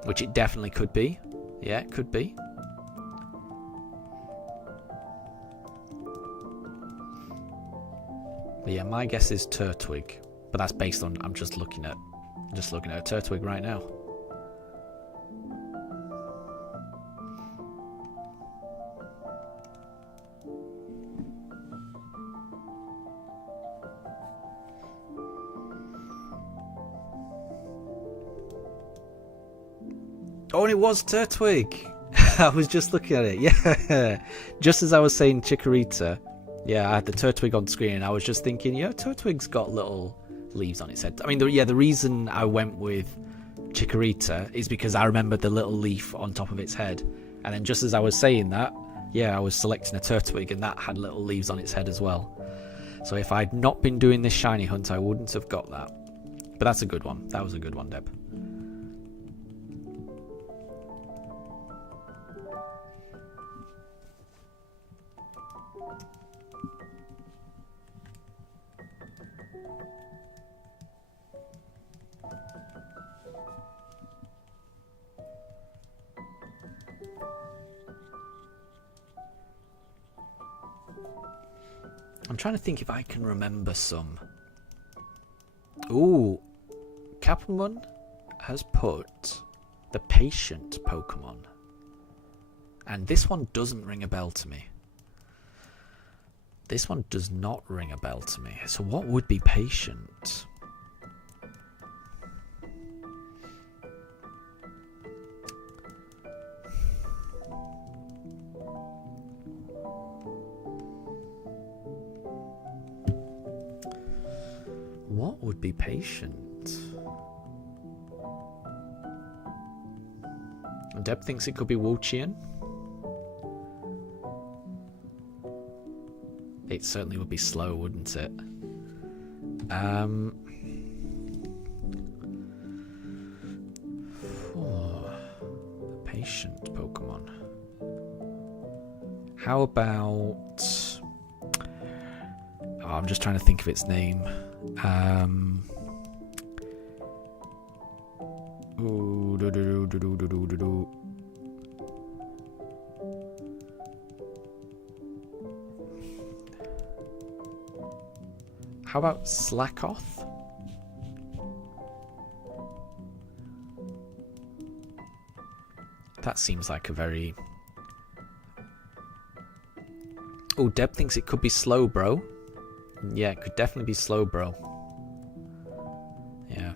which it definitely could be. Yeah, it could be. But yeah, my guess is Turtwig, but that's based on I'm just looking at a Turtwig right now. Oh, and it was Turtwig. I was just looking at it. Yeah, just as I was saying Chikorita. Yeah, I had the Turtwig on screen, and I was just thinking, yeah, Turtwig's got little leaves on its head. I mean, the reason I went with Chikorita is because I remembered the little leaf on top of its head. And then just as I was saying that, yeah, I was selecting a Turtwig, and that had little leaves on its head as well. So if I'd not been doing this shiny hunt, I wouldn't have got that. But that's a good one. That was a good one, Deb. I'm trying to think if I can remember some. Ooh, Capelman has put the patient Pokemon. And this one doesn't ring a bell to me. This one does not ring a bell to me. So what would be patient? What would be patient? Deb thinks it could be Wuchian. It certainly would be slow, wouldn't it? Patient Pokemon. How about... Oh, I'm just trying to think of its name. How about Slackoth? That seems like a very... Oh, Deb thinks it could be Slowbro. Yeah, it could definitely be Slowbro. Yeah.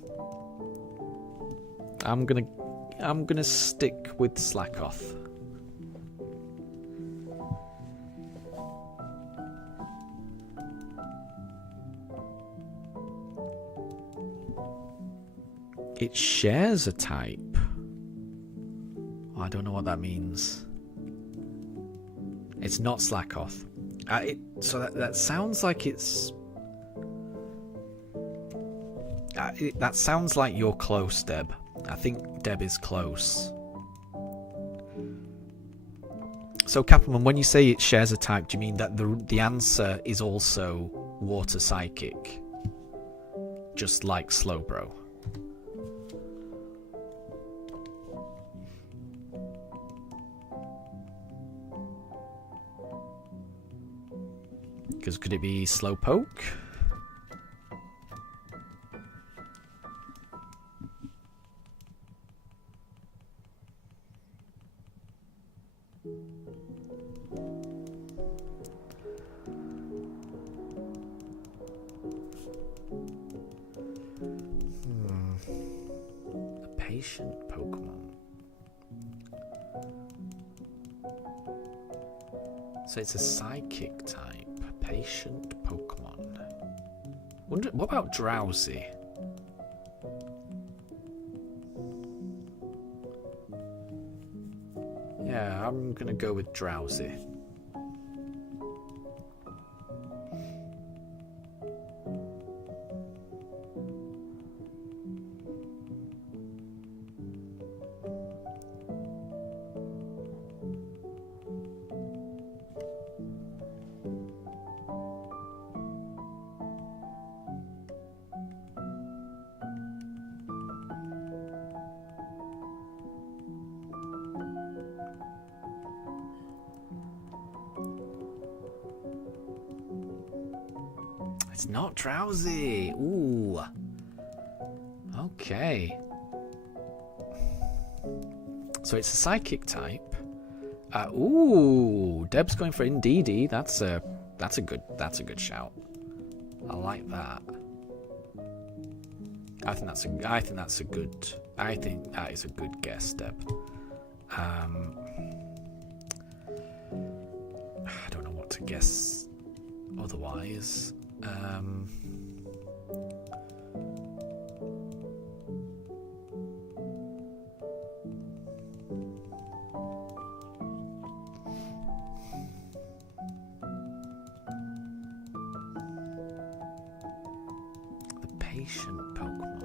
I'm gonna stick with Slackoth. It shares a type. Oh, I don't know what that means. It's not Slackoth. So that sounds like it's... that sounds like you're close, Deb. I think Deb is close. So, Capelman, when you say it shares a type, do you mean that the answer is also Water Psychic? Just like Slowbro? Because could it be Slowpoke? A patient Pokemon. So it's a psychic type. Patient Pokemon. What about Drowsy? Yeah, I'm gonna go with Drowsy. It's not drowsy. Ooh. Okay. So it's a psychic type. Ooh, Deb's going for Indeedee. That's a good shout. I like that. I think that is a good guess, Deb. I don't know what to guess otherwise. The patient Pokemon.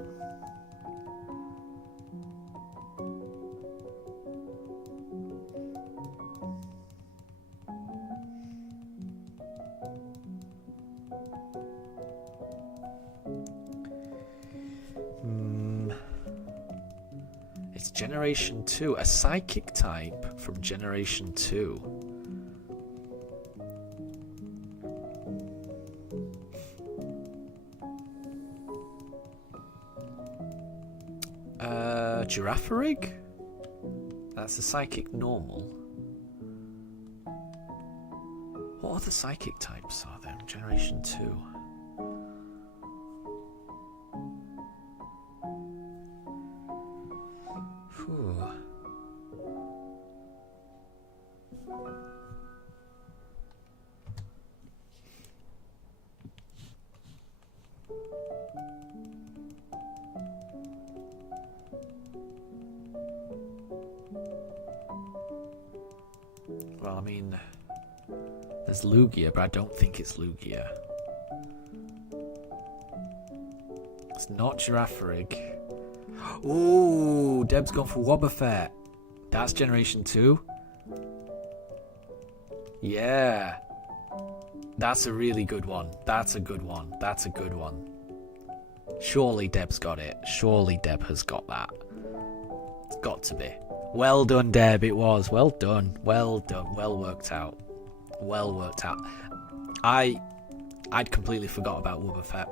It's Generation 2, a psychic type from Generation 2. Girafarig? That's a psychic normal. What other psychic types are there in Generation 2? Whew. Well, I mean, there's Lugia, but I don't think it's Lugia. It's not Girafarig. Ooh, Deb's gone for Wobbuffet. That's Generation 2? Yeah. That's a really good one. That's a good one. That's a good one. Surely Deb's got it. Surely Deb has got that. It's got to be. Well done, Deb. It was. Well done. Well done. Well worked out. Well worked out. I'd completely forgot about Wobbuffet.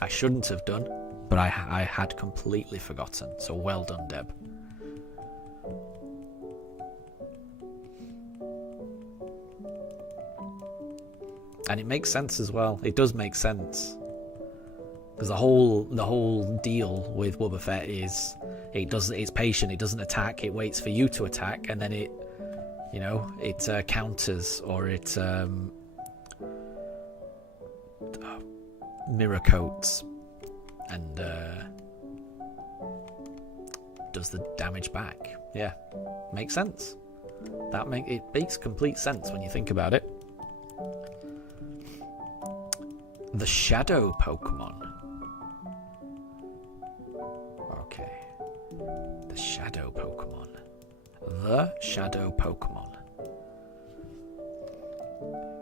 I shouldn't have done, but I had completely forgotten. So well done, Deb. And it makes sense as well. It does make sense. Because the whole deal with Wobbuffet is it's patient, it doesn't attack, it waits for you to attack, and then it counters, or it mirror coats and does the damage back. Yeah, makes sense. It makes complete sense when you think about it. The Shadow Pokemon. Okay. The Shadow Pokemon. The Shadow Pokemon.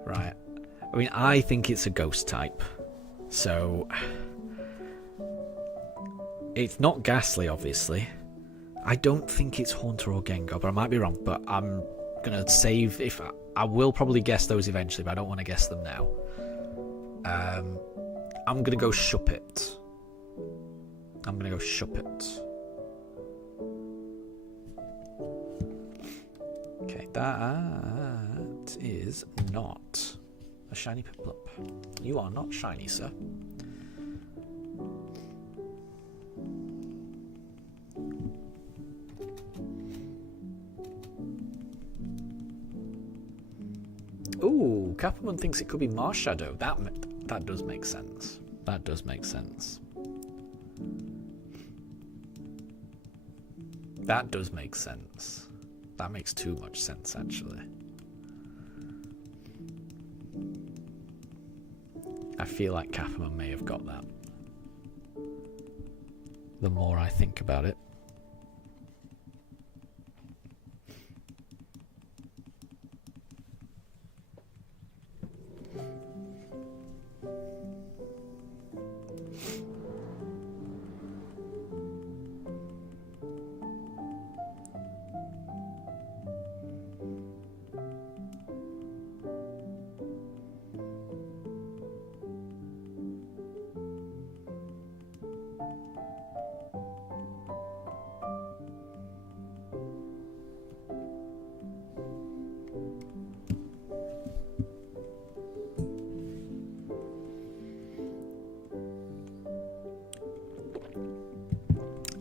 Right. I mean, I think it's a ghost type. So it's not Ghastly, obviously. I don't think it's Haunter or Gengar, but I might be wrong. But I'm gonna save I will probably guess those eventually, but I don't want to guess them now. I'm gonna go Shuppet. Okay, that is not a shiny Piplup. You are not shiny, sir. Ooh, Capamon thinks it could be Marshadow. That does make sense. That does make sense. That does make sense. That makes too much sense, actually. I feel like Capamon may have got that. The more I think about it.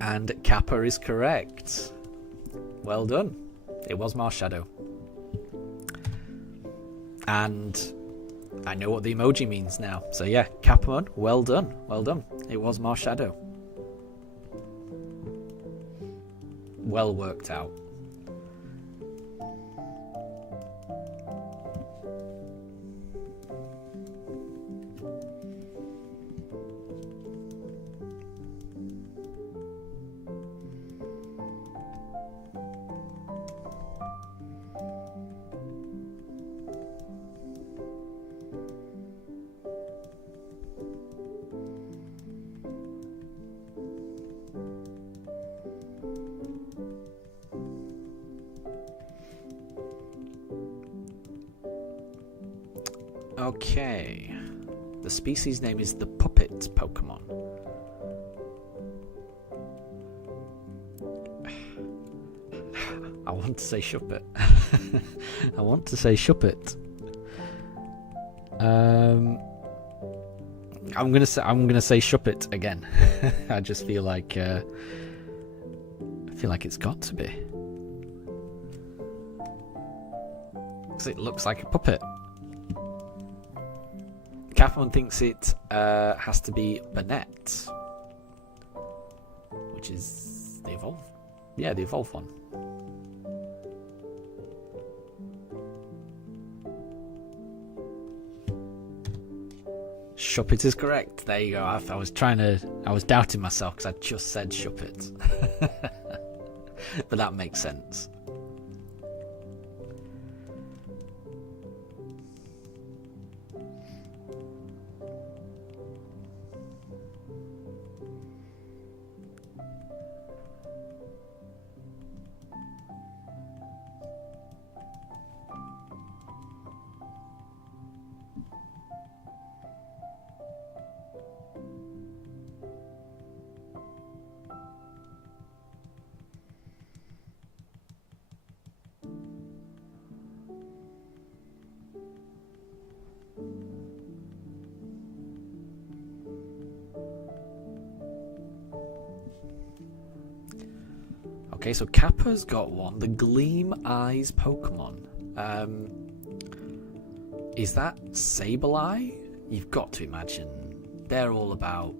And Kappa is correct. Well done. It was Marshadow. And I know what the emoji means now. So yeah, Kappa, well done. Well done. It was Marshadow. Well worked out. Okay. The species name is the puppet Pokemon. I want to say Shuppet. I want to say Shuppet. I'm gonna say Shuppet again. I just feel like it's got to be. Because it looks like a puppet. Catherine thinks it has to be Burnett, which is the evolve. Yeah, the evolve one. Shuppet is correct. There you go. I was doubting myself because I just said Shuppet. But that makes sense. Okay, so Kappa's got one. The Gleam Eyes Pokemon. Is that Sableye? You've got to imagine. They're all about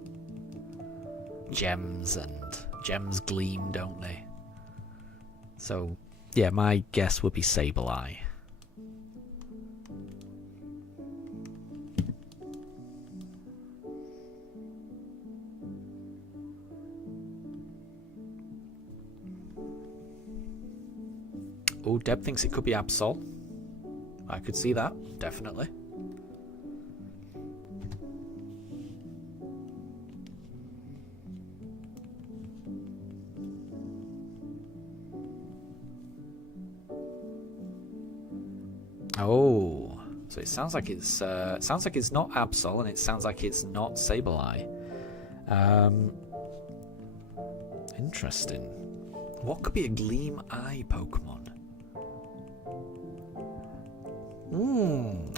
gems, and gems gleam, don't they? So, yeah, my guess would be Sableye. Oh, Deb thinks it could be Absol. I could see that, definitely. Oh, so it sounds like it's not Absol, and it sounds like it's not Sableye. Interesting. What could be a Gleam Eye Pokemon?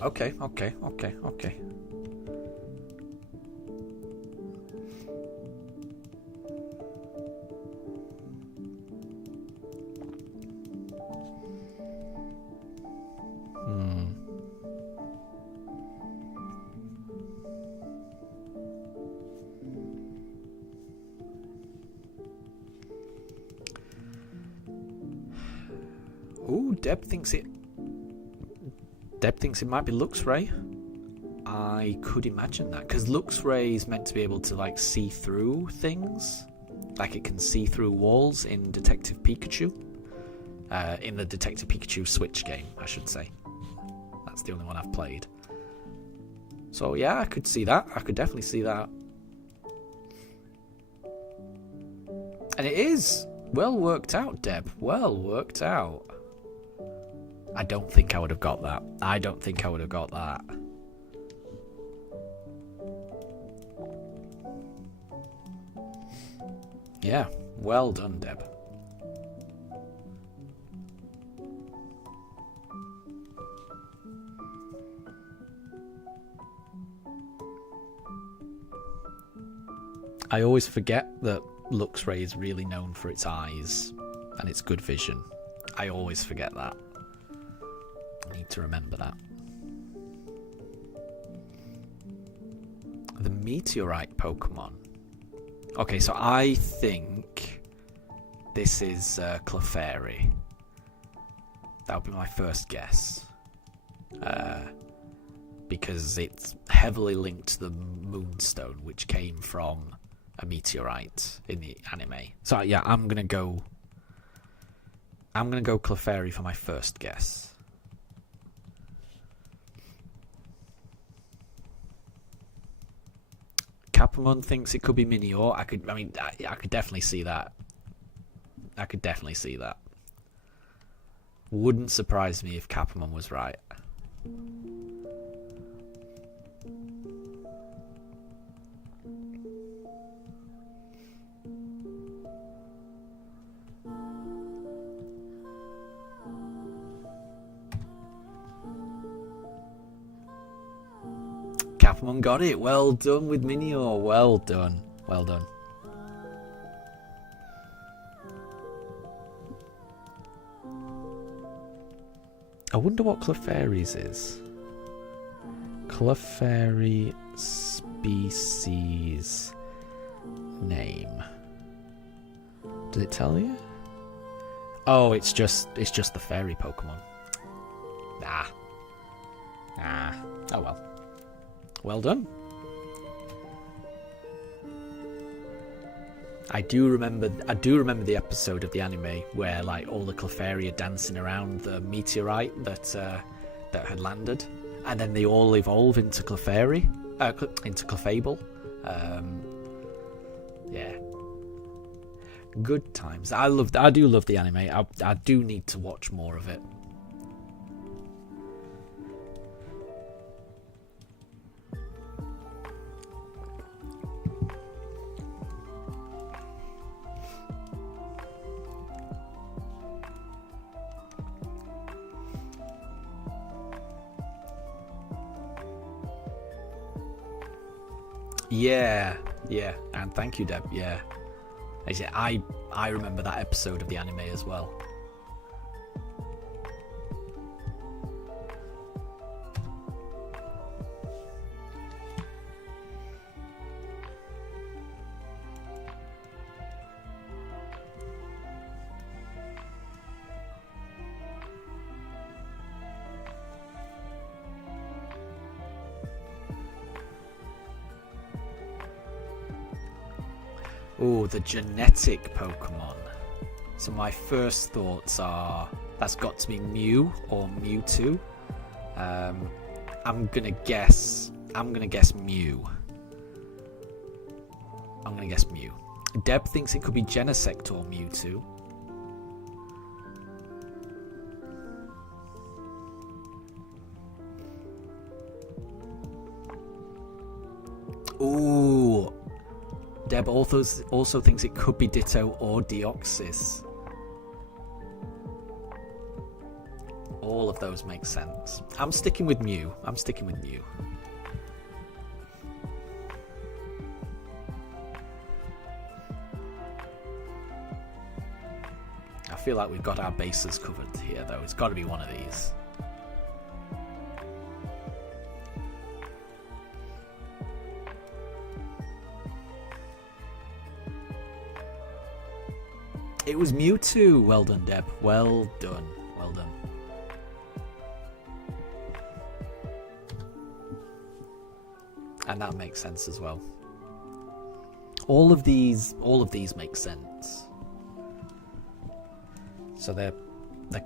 Okay. Oh, Deb thinks it might be Luxray. I could imagine that, because Luxray is meant to be able to like see through things, like it can see through walls in Detective Pikachu. In the Detective Pikachu Switch game, I should say. That's the only one I've played. So yeah, I could see that. I could definitely see that. And it is well worked out, Deb. Well worked out. I don't think I would have got that. Yeah, well done, Deb. I always forget that Luxray is really known for its eyes and its good vision. I always forget that. I need to remember that. The Meteorite Pokemon. Okay, so I think this is Clefairy. That would be my first guess. Because it's heavily linked to the Moonstone, which came from a meteorite in the anime. So yeah, I'm gonna go Clefairy for my first guess. Capamon thinks it could be Minior. I could definitely see that. I could definitely see that. Wouldn't surprise me if Capamon was right. Capamon got it. Well done with Minior. Well done. Well done. I wonder what Clefairy's is. Clefairy species name. Does it tell you? Oh, it's just the fairy Pokemon. Oh well. Well done. I do remember the episode of the anime where like all the Clefairy are dancing around the meteorite that had landed, and then they all evolve into Clefairy, into Clefable. Yeah, good times. I do love the anime. I do need to watch more of it. Yeah, and thank you, Deb. Yeah, I remember that episode of the anime as well. Oh, the genetic Pokemon. So my first thoughts are that's got to be Mew or Mewtwo. I'm gonna guess Mew. I'm gonna guess Mew. Deb thinks it could be Genesect or Mewtwo. Ooh. Deb also thinks it could be Ditto or Deoxys. All of those make sense. I'm sticking with Mew. I feel like we've got our bases covered here, though. It's got to be one of these. It was Mewtwo. Well done, Deb. Well done. Well done. And that makes sense as well. All of these make sense. So they're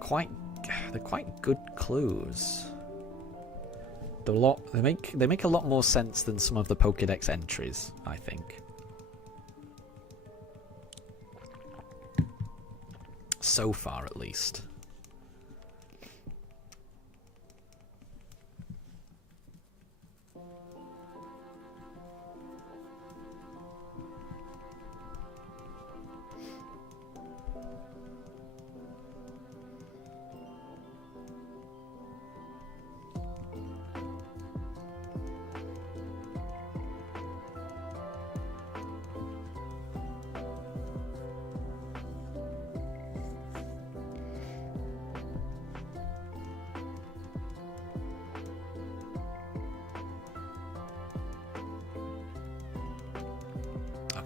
quite good clues. They make a lot more sense than some of the Pokédex entries, I think. So far, at least.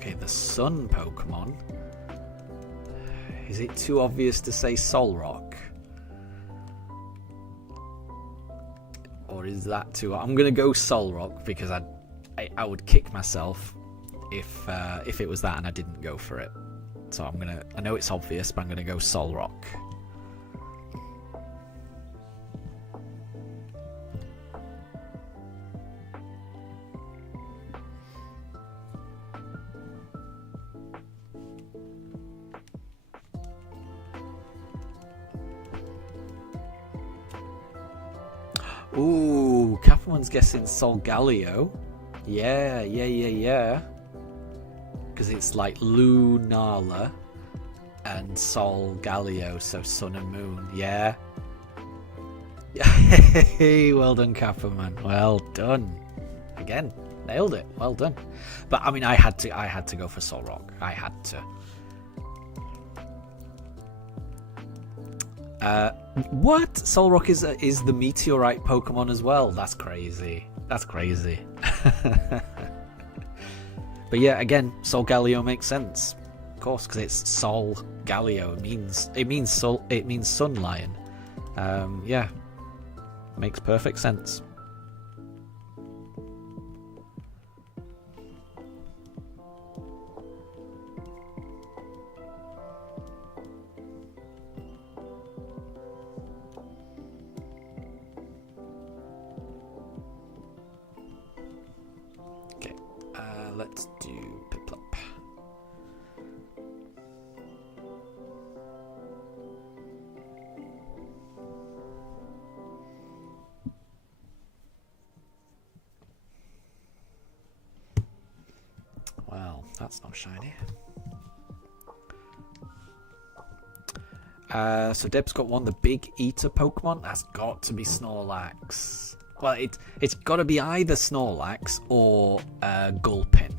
Okay, the sun Pokemon. Is it too obvious to say Solrock? Or is that too... I'm going to go Solrock because I would kick myself if it was that and I didn't go for it. So I'm going to... I know it's obvious, but I'm going to go Solrock. Ooh, Capamon's guessing Solgaleo. Yeah. Because it's like Lunala and Solgaleo, so sun and moon. Yeah. Well done, Capamon. Well done. Again, nailed it. Well done. But I mean, I had to go for Solrock. I had to. What? Solrock is the meteorite Pokemon as well. That's crazy. That's crazy. But yeah, again, Solgaleo makes sense, of course, because it's Solgaleo. It means Sun Lion. Yeah, makes perfect sense. Let's do Piplup. Well, that's not shiny. So Deb's got one, the big eater Pokemon. That's got to be Snorlax. Well, it's got to be either Snorlax or Gulpin.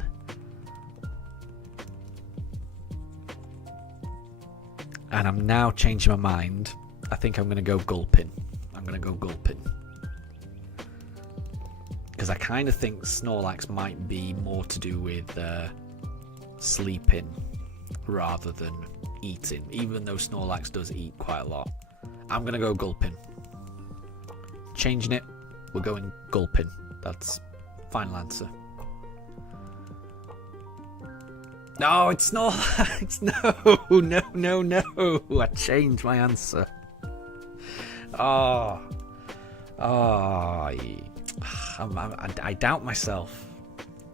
And I'm now changing my mind. I think I'm going to go Gulpin. Because I kind of think Snorlax might be more to do with sleeping rather than eating. Even though Snorlax does eat quite a lot. I'm going to go Gulpin. Changing it. We're going Gulpin. That's final answer. No, it's Snorlax. No. I changed my answer. I doubt myself.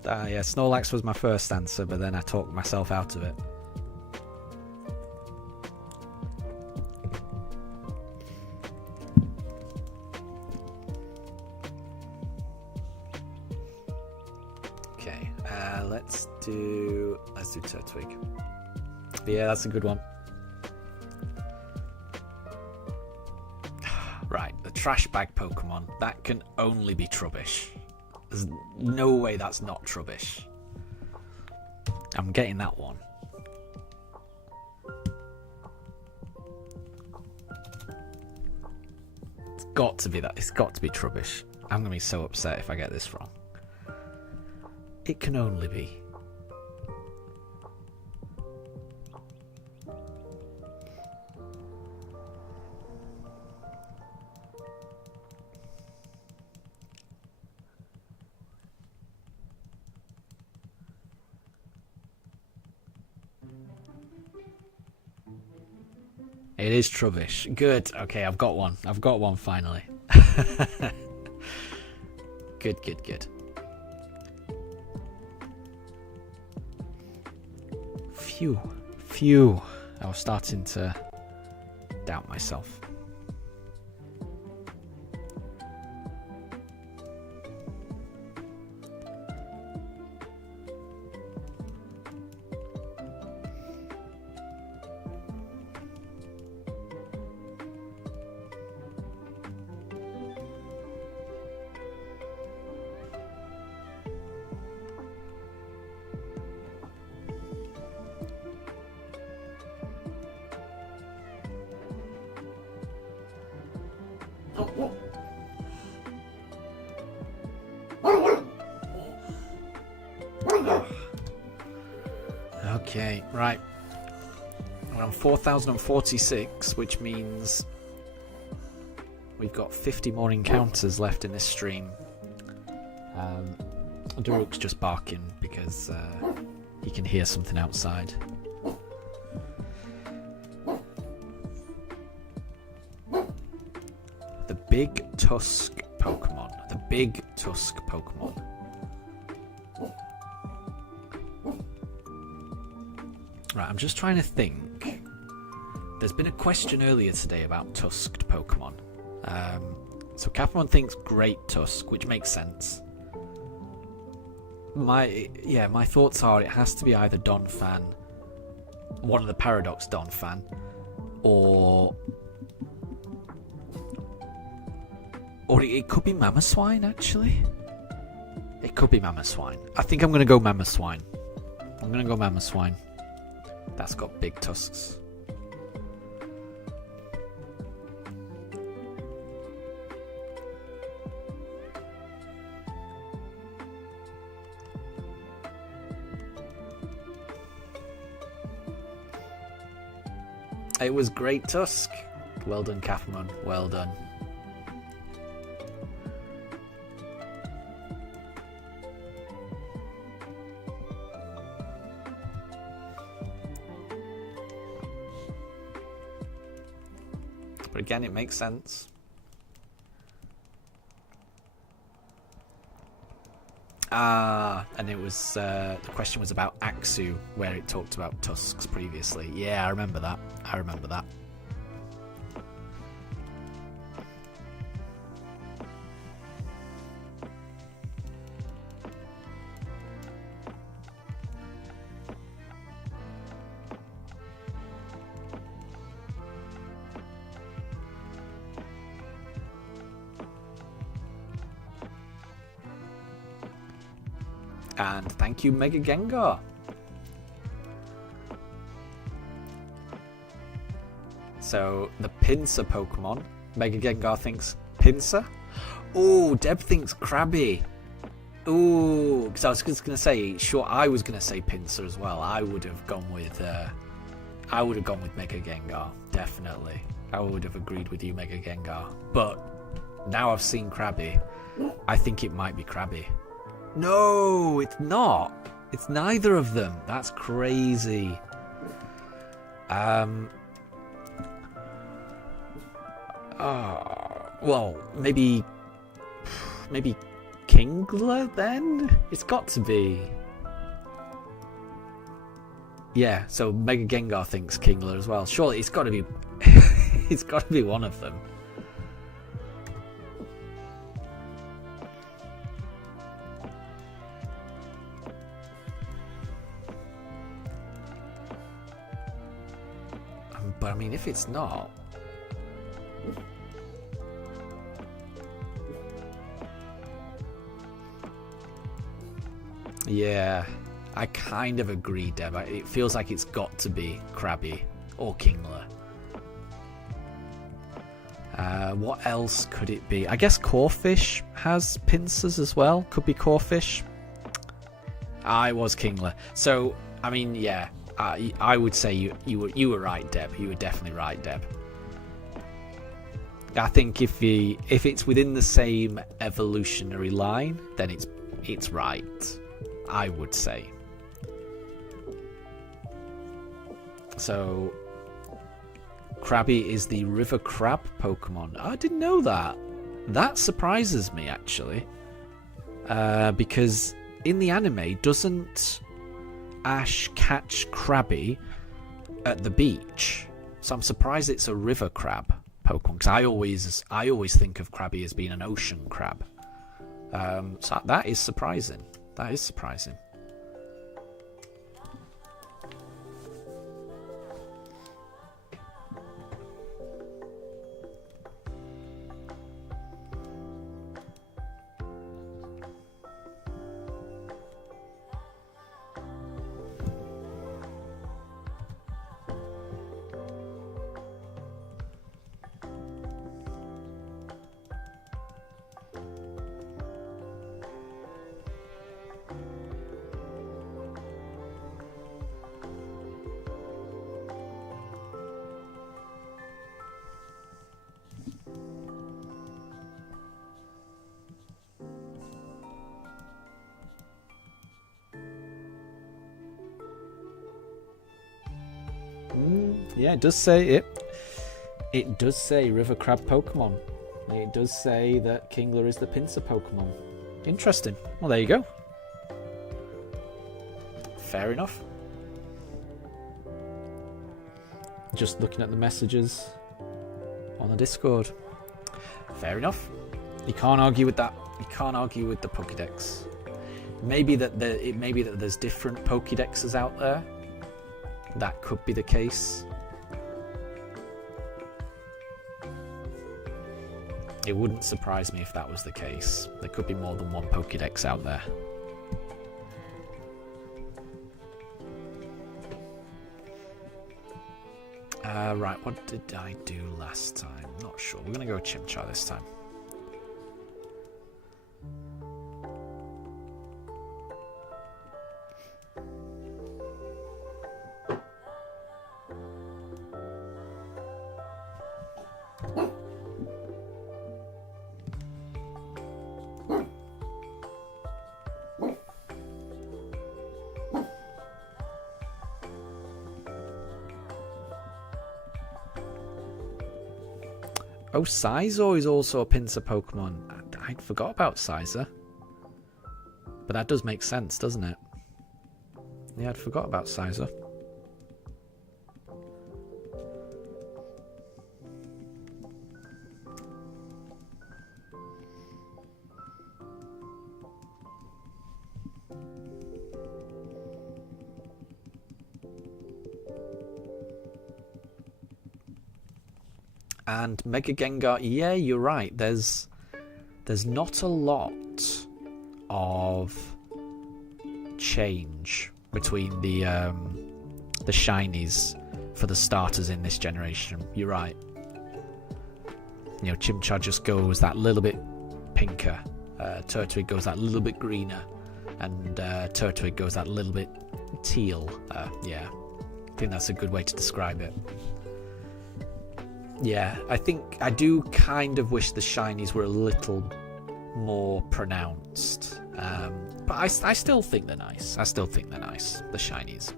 Yeah, Snorlax was my first answer, but then I talked myself out of it. Let's do Turtwig. Yeah, that's a good one. Right, the trash bag Pokemon. That can only be Trubbish. There's no way that's not Trubbish. I'm getting that one. It's got to be that. It's got to be Trubbish. I'm going to be so upset if I get this wrong. It can only be. It is Trubbish. Good. Okay, I've got one. I've got one finally. Good. Phew. I was starting to doubt myself. Okay, right. We're on 4,046, which means we've got 50 more encounters left in this stream. Daruk's just barking because he can hear something outside. The big tusk Pokemon. The big tusk Pokemon. Right, I'm just trying to think. There's been a question earlier today about tusked Pokemon. So Catherine thinks Great Tusk, which makes sense. My thoughts are it has to be either Donphan, one of the Paradox Donphan, or it could be Mamoswine, actually. It could be Mamoswine. I think I'm going to go Mamoswine. That's got big tusks. It was Great Tusk. Well done, Kathman. Well done. But again, it makes sense. And it was the question was about Axu, where it talked about tusks previously. Yeah, I remember that. And thank you, Mega Gengar. So, the Pinsir Pokemon. Mega Gengar thinks Pinsir. Oh, Deb thinks Krabby. Ooh, because I was just going to say, sure, I was going to say Pinsir as well. I would have gone with Mega Gengar, definitely. I would have agreed with you, Mega Gengar. But now I've seen Krabby, I think it might be Krabby. No, it's not. It's neither of them. That's crazy. Well, maybe Kingler then? It's got to be. Yeah, so Mega Gengar thinks Kingler as well. Surely it's got to be it's got to be one of them. But I mean, if it's not, yeah, I kind of agree, Deb. It feels like it's got to be Krabby or Kingler. What else could it be? I guess Corphish has pincers as well. Could be Corphish. I was Kingler. So, I mean, yeah. I would say you were right, Deb. You were definitely right, Deb. I think if it's within the same evolutionary line, then it's right. I would say. So, Krabby is the river crab Pokemon. I didn't know that. That surprises me, actually. Because in the anime, doesn't Ash catch Krabby at the beach? So I'm surprised it's a river crab Pokemon, because I always think of Krabby as being an ocean crab. So that is surprising. That is surprising. Yeah, it does say it. It does say River Crab Pokemon. It does say that Kingler is the pincer Pokemon. Interesting. Well, there you go. Fair enough. Just looking at the messages on the Discord. Fair enough. You can't argue with that. You can't argue with the Pokédex. Maybe that there's different Pokédexes out there. That could be the case. It wouldn't surprise me if that was the case. There could be more than one Pokédex out there. Right, what did I do last time? Not sure. We're going to go Chimchar this time. Oh, Scizor is also a pincer Pokemon. I forgot about Scizor. But that does make sense, doesn't it? Yeah, I'd forgot about Scizor. And Mega Gengar, yeah, you're right. There's not a lot of change between the shinies for the starters in this generation. You're right. You know, Chimchar just goes that little bit pinker. Turtwig goes that little bit greener, and Turtwig goes that little bit teal. Yeah, I think that's a good way to describe it. Yeah, I think I do kind of wish the shinies were a little more pronounced. But I still think they're nice. I still think they're nice, the shinies.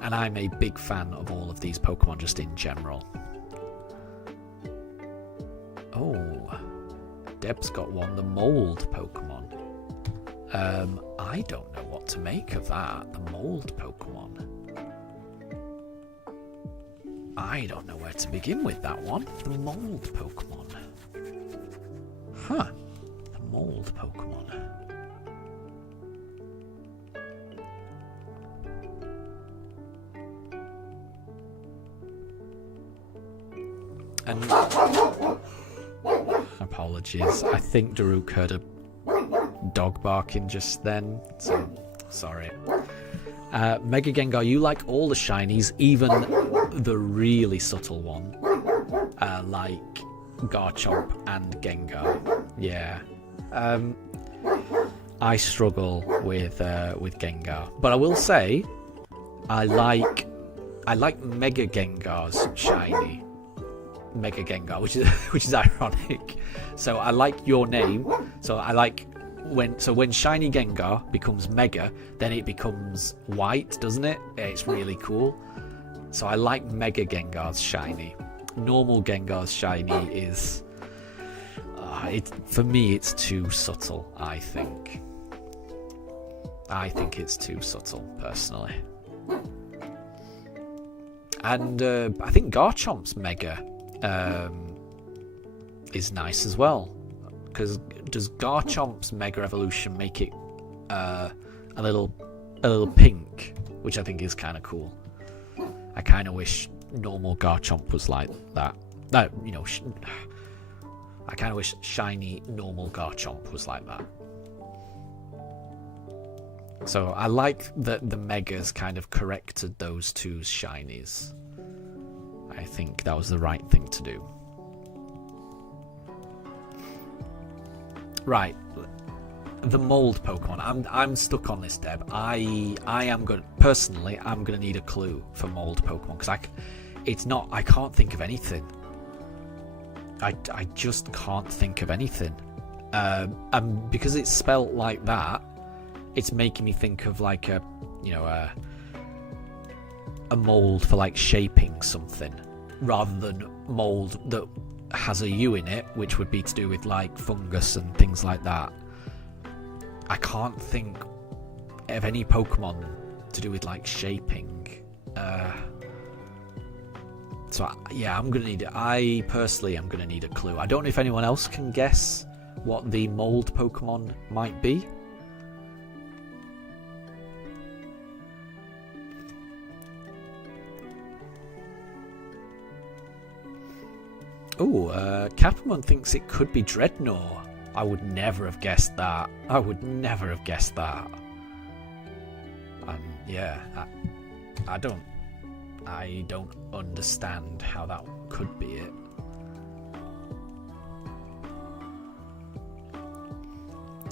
And I'm a big fan of all of these Pokemon just in general. Oh, Deb's got one, the mold Pokemon. I don't know what to make of that, the mold Pokemon. I don't know where to begin with that one. The mold Pokemon. Huh. The mold Pokemon. And apologies. I think Daruk heard a dog barking just then. So sorry. Mega Gengar, you like all the shinies, even the really subtle one, like Garchomp and Gengar. Yeah, I struggle with Gengar, but I will say I like Mega Gengar's shiny, Mega Gengar, which is ironic. So I like your name. So I like. When Shiny Gengar becomes Mega, then it becomes white, doesn't it? It's really cool. So I like Mega Gengar's shiny. Normal Gengar's shiny is... for me, it's too subtle, I think. I think it's too subtle, personally. And I think Garchomp's Mega is nice as well. Because does Garchomp's Mega Evolution make it a little pink, which I think is kind of cool. I kind of wish normal Garchomp was like that. I kind of wish shiny normal Garchomp was like that. So I like that the Megas kind of corrected those two shinies. I think that was the right thing to do. Right, the mold Pokemon. I'm stuck on this, Deb. I am going personally. I'm going to need a clue for mold Pokemon because I can't think of anything. I just can't think of anything. And because it's spelt like that, it's making me think of like a a mold for like shaping something, rather than mold that has a U in it, which would be to do with like fungus and things like that. I can't think of any Pokemon to do with like shaping. So yeah, I'm gonna need it. I personally am gonna need a clue. I don't know if anyone else can guess what the mold Pokemon might be. Oh, Capamon thinks it could be Dreadnought. I would never have guessed that. I would never have guessed that. Yeah, I don't understand how that could be it.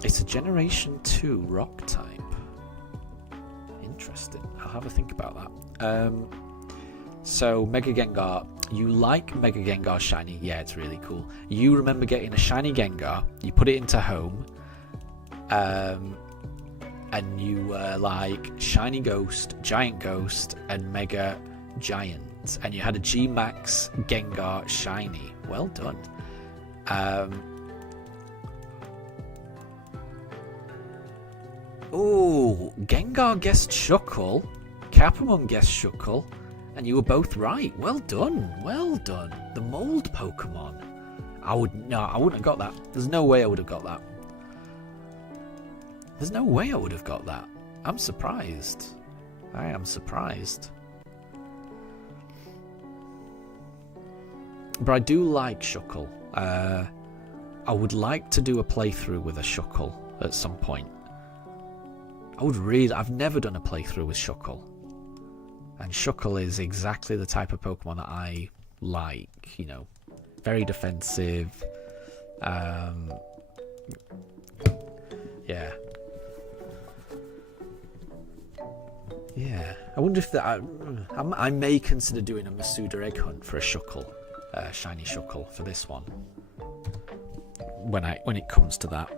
It's a Generation 2 rock type. Interesting. I'll have a think about that. So, Mega Gengar. You like Mega Gengar Shiny? Yeah, it's really cool. You remember getting a Shiny Gengar, you put it into home, and you were like Shiny Ghost, Giant Ghost, and Mega Giant. And you had a G-Max Gengar Shiny. Well done. Oh, Gengar guessed Shuckle, Capamon guessed Shuckle, and you were both right. Well done. Well done. The mold Pokemon. I wouldn't have got that. There's no way I would have got that. There's no way I would have got that. I'm surprised. I am surprised. But I do like Shuckle. I would like to do a playthrough with a Shuckle at some point. I've never done a playthrough with Shuckle. And Shuckle is exactly the type of Pokemon that I like, you know. Very defensive. Yeah. Yeah. I wonder if I may consider doing a Masuda egg hunt for a Shuckle. Shiny Shuckle for this one. When it comes to that.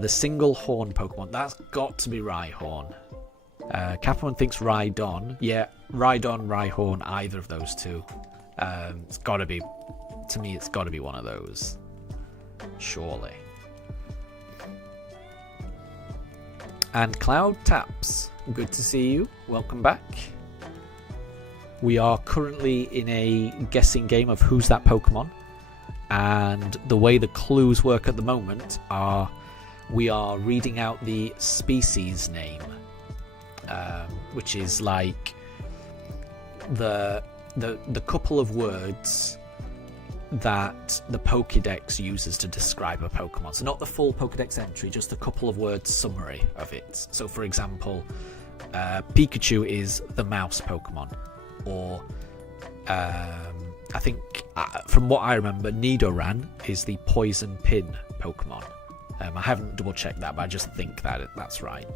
The single horn Pokemon. That's got to be Rhyhorn. Capamon thinks Rhydon. Yeah, Rhydon, Rhyhorn, either of those two. It's got to be, to me, it's got to be one of those. Surely. And Cloud Taps, good to see you. Welcome back. We are currently in a guessing game of who's that Pokemon. And the way the clues work at the moment are we are reading out the species name. Which is like the couple of words that the Pokédex uses to describe a Pokemon. So not the full Pokédex entry, just a couple of words summary of it. So for example, Pikachu is the mouse Pokemon, or I think from what I remember, Nidoran is the poison pin Pokemon. I haven't double checked that, but I just think that that's right.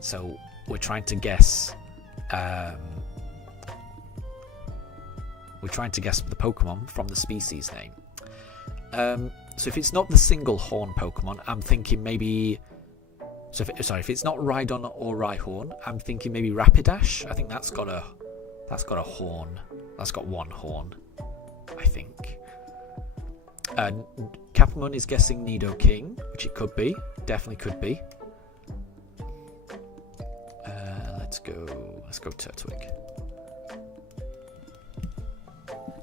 So we're trying to guess. We're trying to guess the Pokemon from the species name. So if it's not the single horn Pokemon, I'm thinking maybe. So if it's not Rhydon or Rhyhorn, I'm thinking maybe Rapidash. I think that's got a horn. That's got one horn, I think. Capamon is guessing Nidoking, which it could be. Definitely could be. Let's go Turtwig.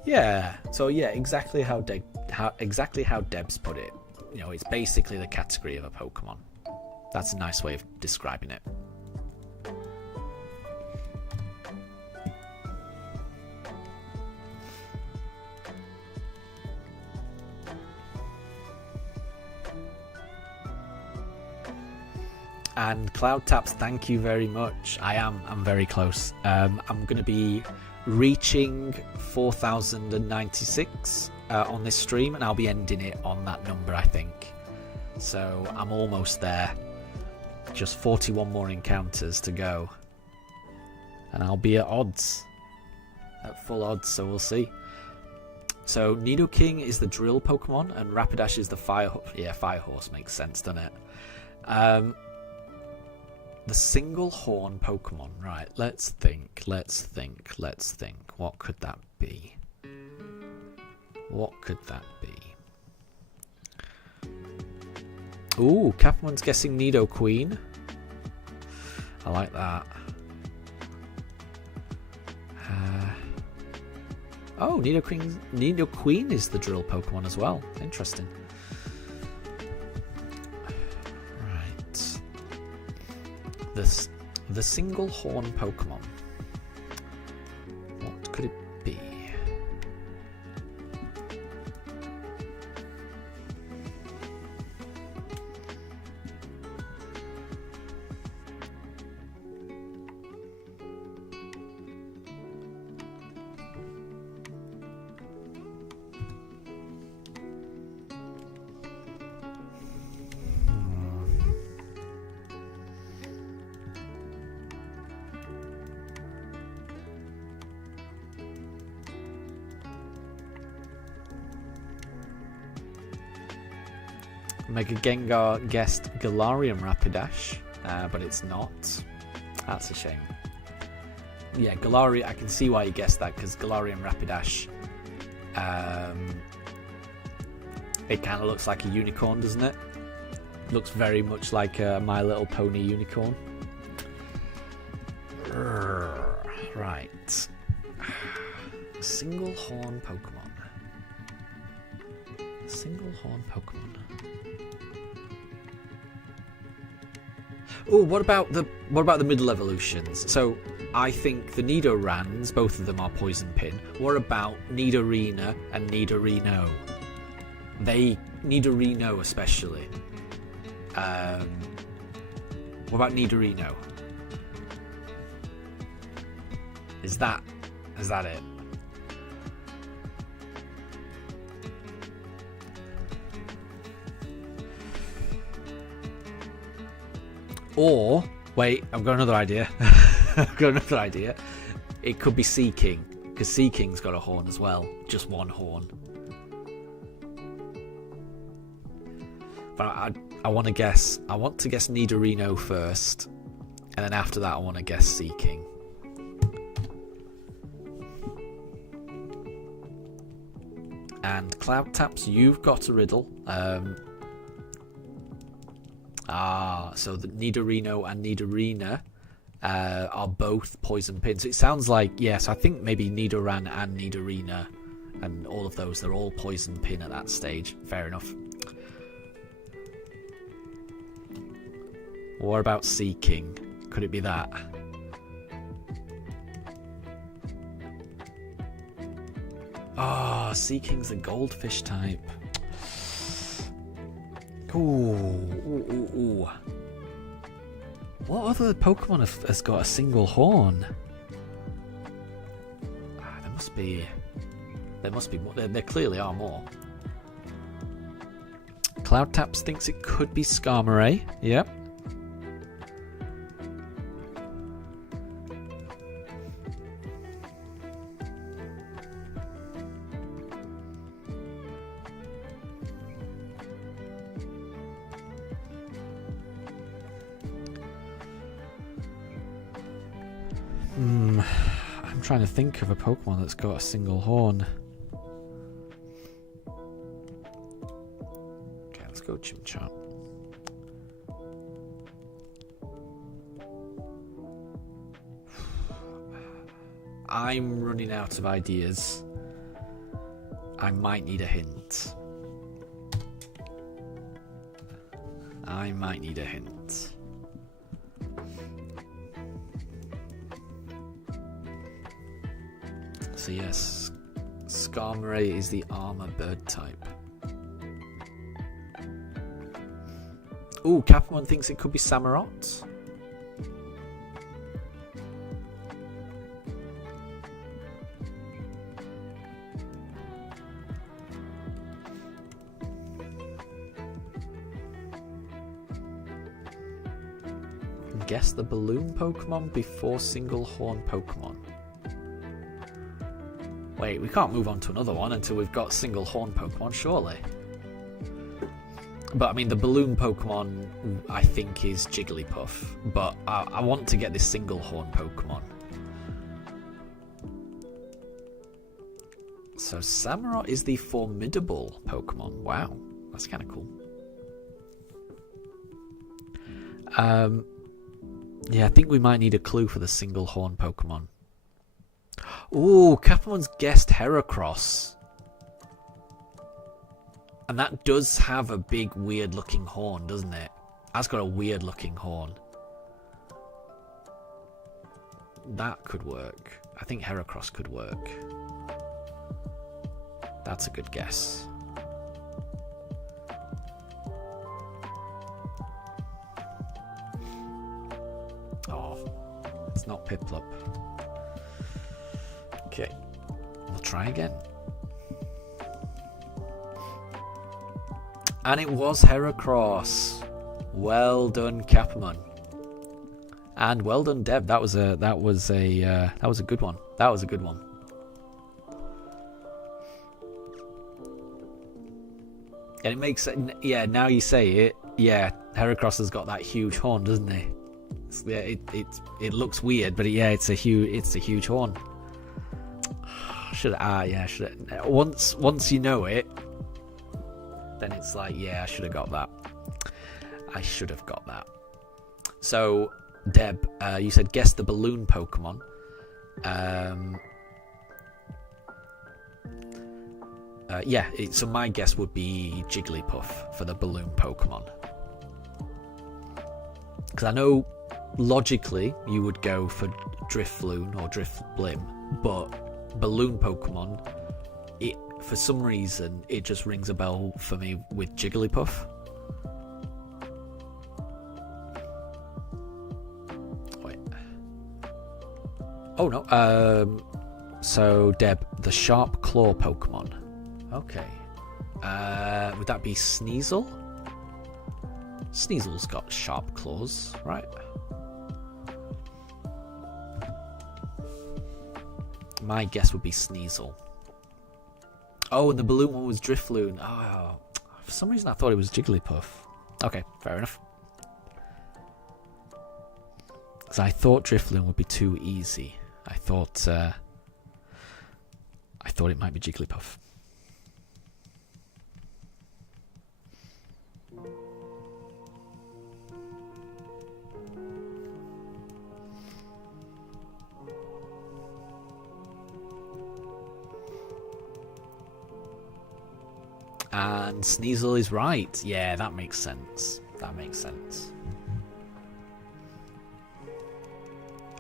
Yeah. So yeah, exactly how Debs put it. You know, it's basically the category of a Pokemon. That's a nice way of describing it. And Cloud Taps, thank you very much. I'm very close. I'm going to be reaching 4,096 on this stream, and I'll be ending it on that number, I think. So I'm almost there. Just 41 more encounters to go. And I'll be at odds. At full odds, so we'll see. So Nidoking is the drill Pokemon, and Rapidash is the fire... Yeah, Fire Horse makes sense, doesn't it? The single horn Pokemon. Right, let's think. What could that be? What could that be? Ooh, Capmon's guessing Nidoqueen. I like that. Oh, Nidoqueen is the drill Pokemon as well. Interesting. Right. The single horn Pokemon. What could it be? Mega Gengar guessed Galarian Rapidash, but it's not. That's a shame. Yeah, Galarian, I can see why you guessed that, because Galarian Rapidash, it kind of looks like a unicorn, doesn't it? Looks very much like a My Little Pony unicorn. Right. Single horn Pokemon. Single horn Pokemon. Oh, what about the middle evolutions? So I think the Nidorans, both of them are Poison Pin. What about Nidorina and Nidorino? Nidorino especially. What about Nidorino? Is that it? Or, wait, I've got another idea. It could be Seaking, because Seaking's got a horn as well. Just one horn. But I want to guess Nidorino first. And then after that I want to guess Seaking. And Cloud Taps, you've got a riddle. So the Nidorino and Nidorina are both Poison Pins. It sounds like, yes, I think maybe Nidoran and Nidorina and all of those, they're all Poison Pin at that stage. Fair enough. What about Seaking? Could it be that? Seaking's a goldfish type. Ooh. What other Pokemon has got a single horn? There must be more. There clearly are more. Cloud Taps thinks it could be Skarmory. Yep. I'm trying to think of a Pokemon that's got a single horn. Okay, let's go Chimchar. I'm running out of ideas. I might need a hint. So yes, Skarmory is the armor bird type. Ooh, Capmon thinks it could be Samurott. Guess the balloon Pokemon before single horn Pokemon. Wait, we can't move on to another one until we've got single horn Pokemon, surely. But I mean, the balloon Pokemon, I think, is Jigglypuff. But I want to get this single horn Pokemon. So Samurott is the formidable Pokemon. Wow, that's kind of cool. Yeah, I think we might need a clue for the single horn Pokemon. Ooh, Capamon's guessed Heracross. And that does have a big, weird-looking horn, doesn't it? That's got a weird-looking horn. That could work. I think Heracross could work. That's a good guess. Oh, it's not Piplup. Okay, we'll try again. And it was Heracross. Well done, Capamon. And well done, Deb. That was a good one. That was a good one. And it makes it, yeah. Now you say it, yeah. Heracross has got that huge horn, doesn't he? It looks weird, but it's a huge horn. Should once you know it, then it's like, yeah, I should have got that. I should have got that. So, Deb, you said guess the balloon Pokemon. So my guess would be Jigglypuff for the balloon Pokemon. Because I know logically you would go for Drifloon or Drifblim, but balloon Pokemon, for some reason, it just rings a bell for me with Jigglypuff. Wait. Oh no. So Deb, the Sharp Claw Pokemon. Okay. Would that be Sneasel? Sneasel's got sharp claws, right? My guess would be Sneasel. Oh, and the balloon one was Drifloon. Oh, for some reason I thought it was Jigglypuff. Okay, fair enough. Because I thought Drifloon would be too easy. I thought it might be Jigglypuff. And Sneasel is right. Yeah, that makes sense. That makes sense.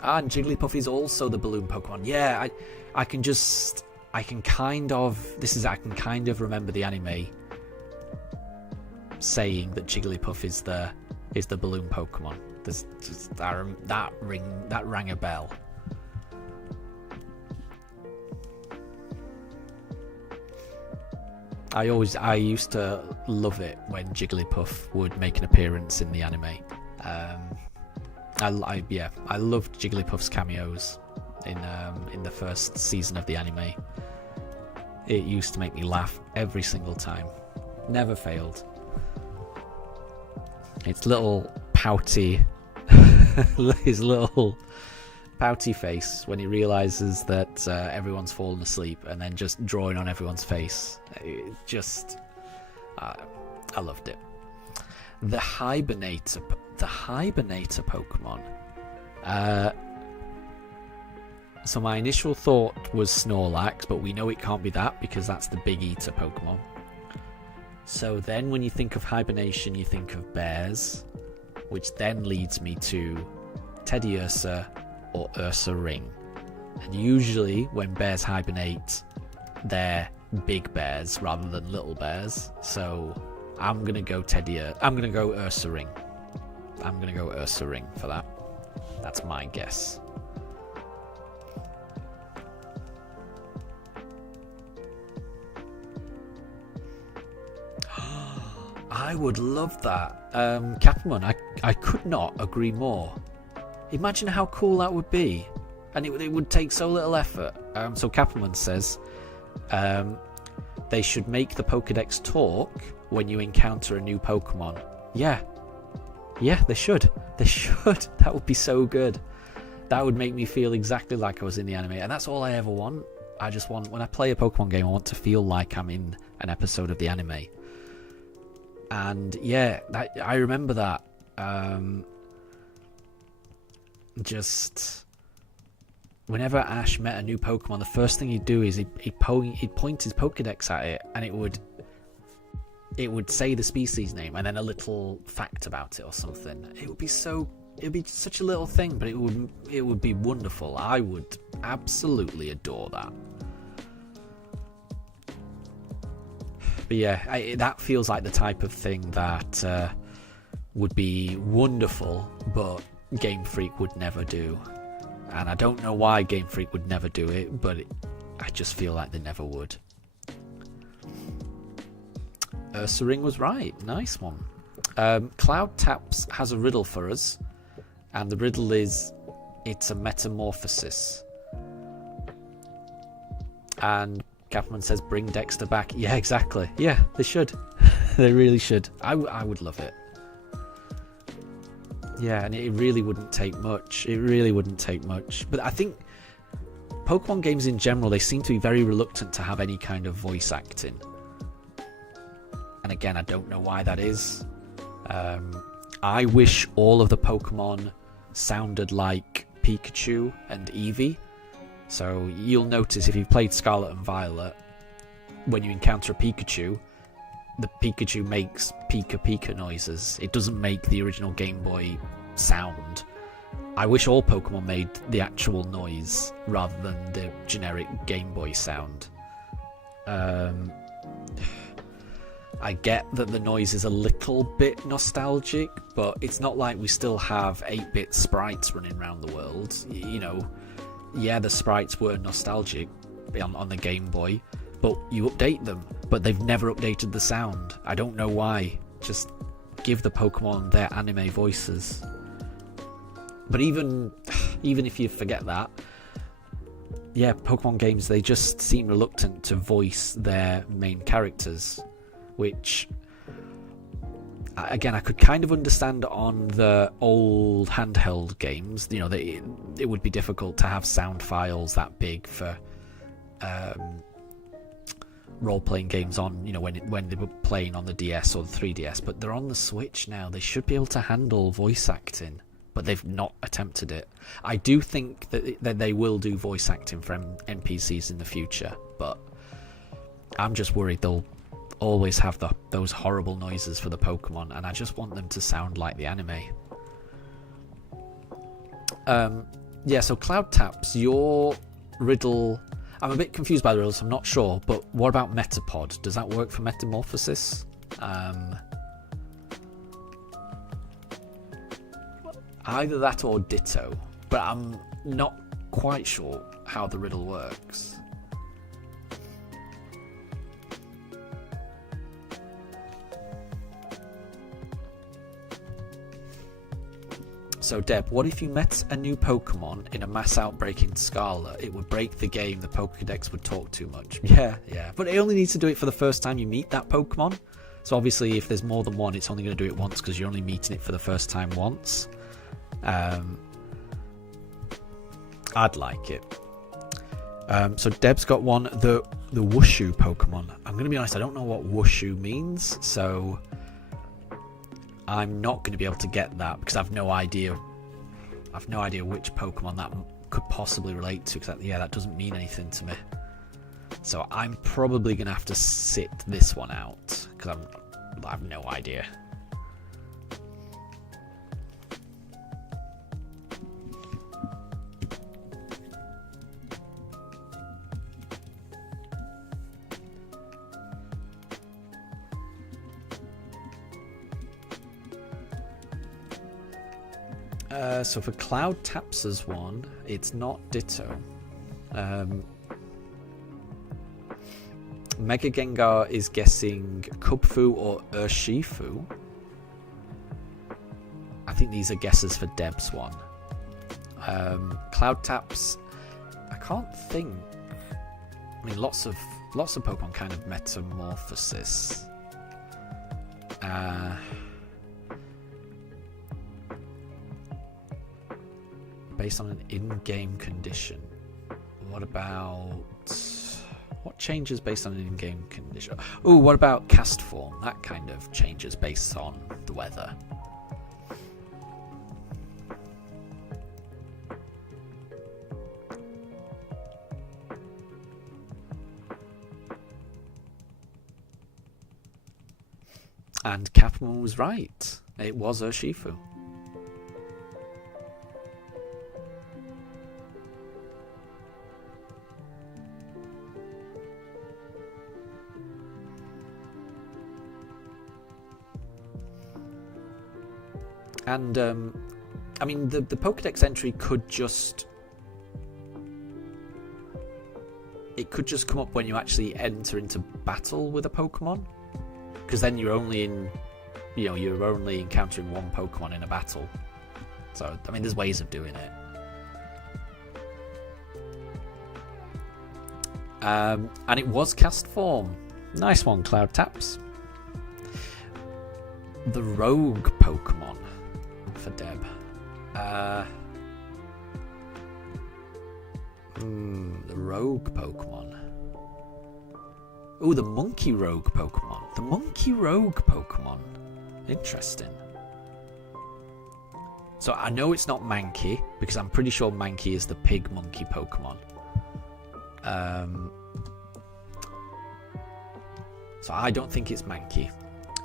And Jigglypuff is also the balloon Pokemon. Yeah, I can kind of remember the anime saying that Jigglypuff is the balloon Pokemon. That rang a bell. I used to love it when Jigglypuff would make an appearance in the anime. I loved Jigglypuff's cameos in the first season of the anime. It used to make me laugh every single time. Never failed. Its little pouty, his little pouty face when he realizes that everyone's fallen asleep, and then just drawing on everyone's face. I loved it. The Hibernator Pokemon. So my initial thought was Snorlax, but we know it can't be that because that's the Big Eater Pokemon. So then when you think of hibernation, you think of bears, which then leads me to Teddiursa or Ursa Ring. And usually when bears hibernate, they're big bears rather than little bears. So I'm gonna go Ursa Ring. I'm gonna go Ursa Ring for that. That's my guess. I would love that. Capamon, I could not agree more. Imagine how cool that would be. And it would take so little effort. So Capamon says they should make the Pokédex talk when you encounter a new Pokemon. Yeah, they should. They should. That would be so good. That would make me feel exactly like I was in the anime, and that's all I ever want. I just want, when I play a Pokemon game, I want to feel like I'm in an episode of the anime. And yeah, I remember that. Just whenever Ash met a new Pokemon, the first thing he'd do is he'd point his Pokédex at it, and it would say the species name and then a little fact about it or something. It would be such a little thing, but it would be wonderful. I would absolutely adore that. But yeah, that feels like the type of thing that would be wonderful, but Game Freak would never do. And I don't know why Game Freak would never do it, but I just feel like they never would. Sering was right. Nice one. Cloud Taps has a riddle for us, and the riddle is, it's a metamorphosis. And Capman says, bring Dexter back. Yeah, exactly. Yeah, they should. They really should. I would love it. Yeah, and it really wouldn't take much. It really wouldn't take much. But I think Pokemon games in general, they seem to be very reluctant to have any kind of voice acting. And again, I don't know why that is. I wish all of the Pokemon sounded like Pikachu and Eevee. So you'll notice if you've played Scarlet and Violet, when you encounter a Pikachu, the Pikachu makes Pika Pika noises. It doesn't make the original Game Boy sound. I wish all Pokemon made the actual noise rather than the generic Game Boy sound. I get that the noise is a little bit nostalgic, but it's not like we still have 8-bit sprites running around the world. You know, yeah, the sprites were nostalgic on the Game Boy, but you update them, but they've never updated the sound. I don't know why. Just give the Pokemon their anime voices. But even if you forget that, yeah, Pokemon games, they just seem reluctant to voice their main characters, which, again, I could kind of understand on the old handheld games. You know, it would be difficult to have sound files that big for role-playing games on, you know, when they were playing on the DS or the 3DS, but they're on the Switch now. They should be able to handle voice acting, but they've not attempted it. I do think that they will do voice acting for NPCs in the future, but I'm just worried they'll always have those horrible noises for the Pokemon, and I just want them to sound like the anime. Yeah, so Cloud Taps, your riddle, I'm a bit confused by the riddles, I'm not sure, but what about Metapod? Does that work for Metamorphosis? Either that or Ditto, but I'm not quite sure how the riddle works. So Deb, what if you met a new Pokemon in a mass outbreak in Scarlet? It would break the game, the Pokédex would talk too much. Yeah. But it only needs to do it for the first time you meet that Pokemon. So obviously if there's more than one, it's only going to do it once because you're only meeting it for the first time once. I'd like it. So Deb's got one, the Wushu Pokemon. I'm going to be honest, I don't know what Wushu means, so I'm not going to be able to get that because I've no idea which Pokemon that could possibly relate to, because that doesn't mean anything to me. So I'm probably going to have to sit this one out because I have no idea. So for Cloud Taps' one, it's not Ditto. Mega Gengar is guessing Kubfu or Urshifu. I think these are guesses for Deb's one. Cloud Taps, I can't think. I mean, lots of Pokemon kind of metamorphosis. Based on an in-game condition. What about... What changes based on an in-game condition? Oh, what about cast form? That kind of changes based on the weather. And Capman was right. It was Urshifu. And, I mean, the Pokédex entry could just... It could just come up when you actually enter into battle with a Pokemon. Because then you're only in... You know, you're only encountering one Pokemon in a battle. So, I mean, there's ways of doing it. And it was cast form. Nice one, Cloud Taps. The Rogue Pokemon for Deb. The Rogue Pokemon. Oh, the Monkey Rogue Pokemon. The Monkey Rogue Pokemon. Interesting. So I know it's not Mankey, because I'm pretty sure Mankey is the pig monkey Pokemon. So I don't think it's Mankey.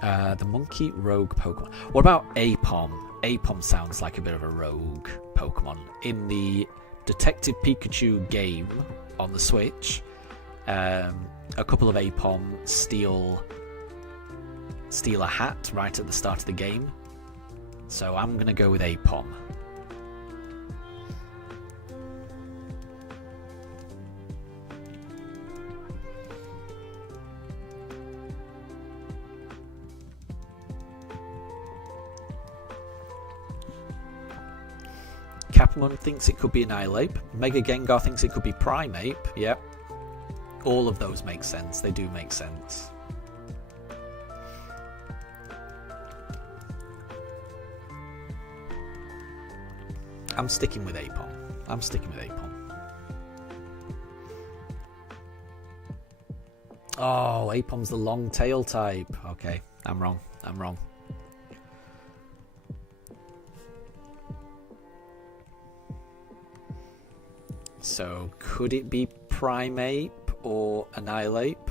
The Monkey Rogue Pokemon. What about Apom? Apom sounds like a bit of a rogue Pokemon. In the Detective Pikachu game on the Switch, a couple of Apom steal a hat right at the start of the game. So I'm going to go with Apom. Capmon thinks it could be Annihilape. Mega Gengar thinks it could be Primeape. Yep. All of those make sense. They do make sense. I'm sticking with Apom. Oh, Apom's the long tail type. Okay, I'm wrong. So, could it be Primeape or Annihilape?